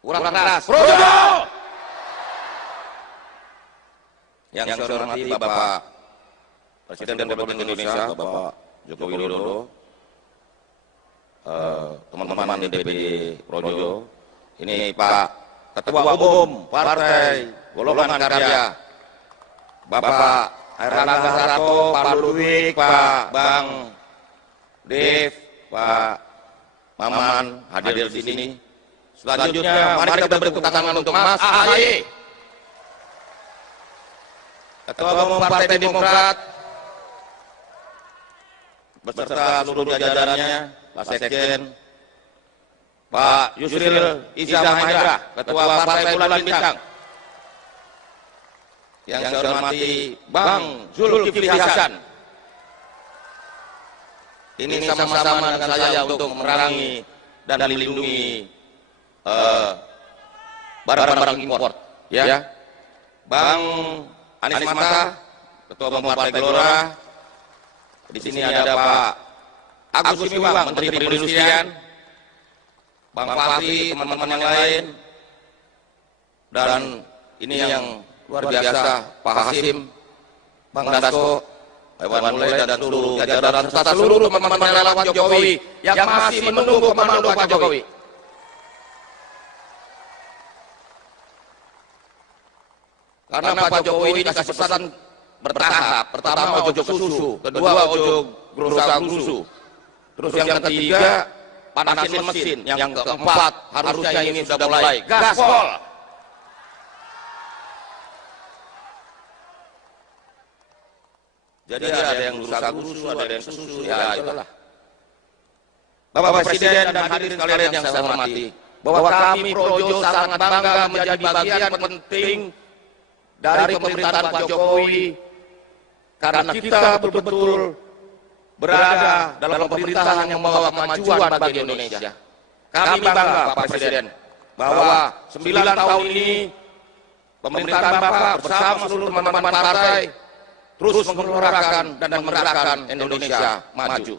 Kurang keras. Projo! Yang saya hormati Bapak Presiden Republik Indonesia, Bapak Joko Widodo, teman-teman DPD Projo, ini Pak Ketua Umum Partai Golongan Karya, Bapak Erlangga Hartarto, Pak Ludwig, Pak Bang Dev, Pak Maman hadir di sini. Selanjutnya, mari kita beri tepuk tangan untuk Mas AHY, Ketua Umum Partai Demokrat, beserta seluruh jajarannya, Pak Sekjen, Pak Yusril Iza Mahendra, Ketua Partai Bulan Bintang. Yang saya hormati Bang Zulkifli Hasan. Ini sama-sama dengan saya untuk memerangi dan melindungi barang-barang impor. Ya, Bang Anies Mata, Ketua Umum Partai Gelora. Di sini ada Pak Agus Gumiwang, Menteri Perindustrian, Bang Fahri, teman-teman yang lain, dan ini yang luar biasa, Pak Hasim, Bang Dasko, Hewan Mulai, dan seluruh jajaran serta seluruh teman-teman relawan Jokowi yang masih menunggu komando Pak Jokowi. Karena Pak Jokowi ini kasih pesan bertahap. Pertama ojo susu, kedua ojo gerusa-gerusu, terus yang ketiga panasin mesin, yang keempat harusnya ini sudah mulai gaspol. Jadi ada yang gerusa-gerusu, ada yang susu, ya itulah. Bapak Presiden dan hadirin sekalian yang saya hormati, bahwa kami Projo sangat bangga menjadi bagian penting dari pemerintahan Pak Jokowi, karena kita betul-betul berada dalam pemerintahan yang membawa kemajuan bagi Indonesia. Kami bangga Pak Presiden bahwa 9 tahun ini pemerintahan Bapak bersama seluruh teman-teman partai terus menggelorakan dan menggerakkan Indonesia maju.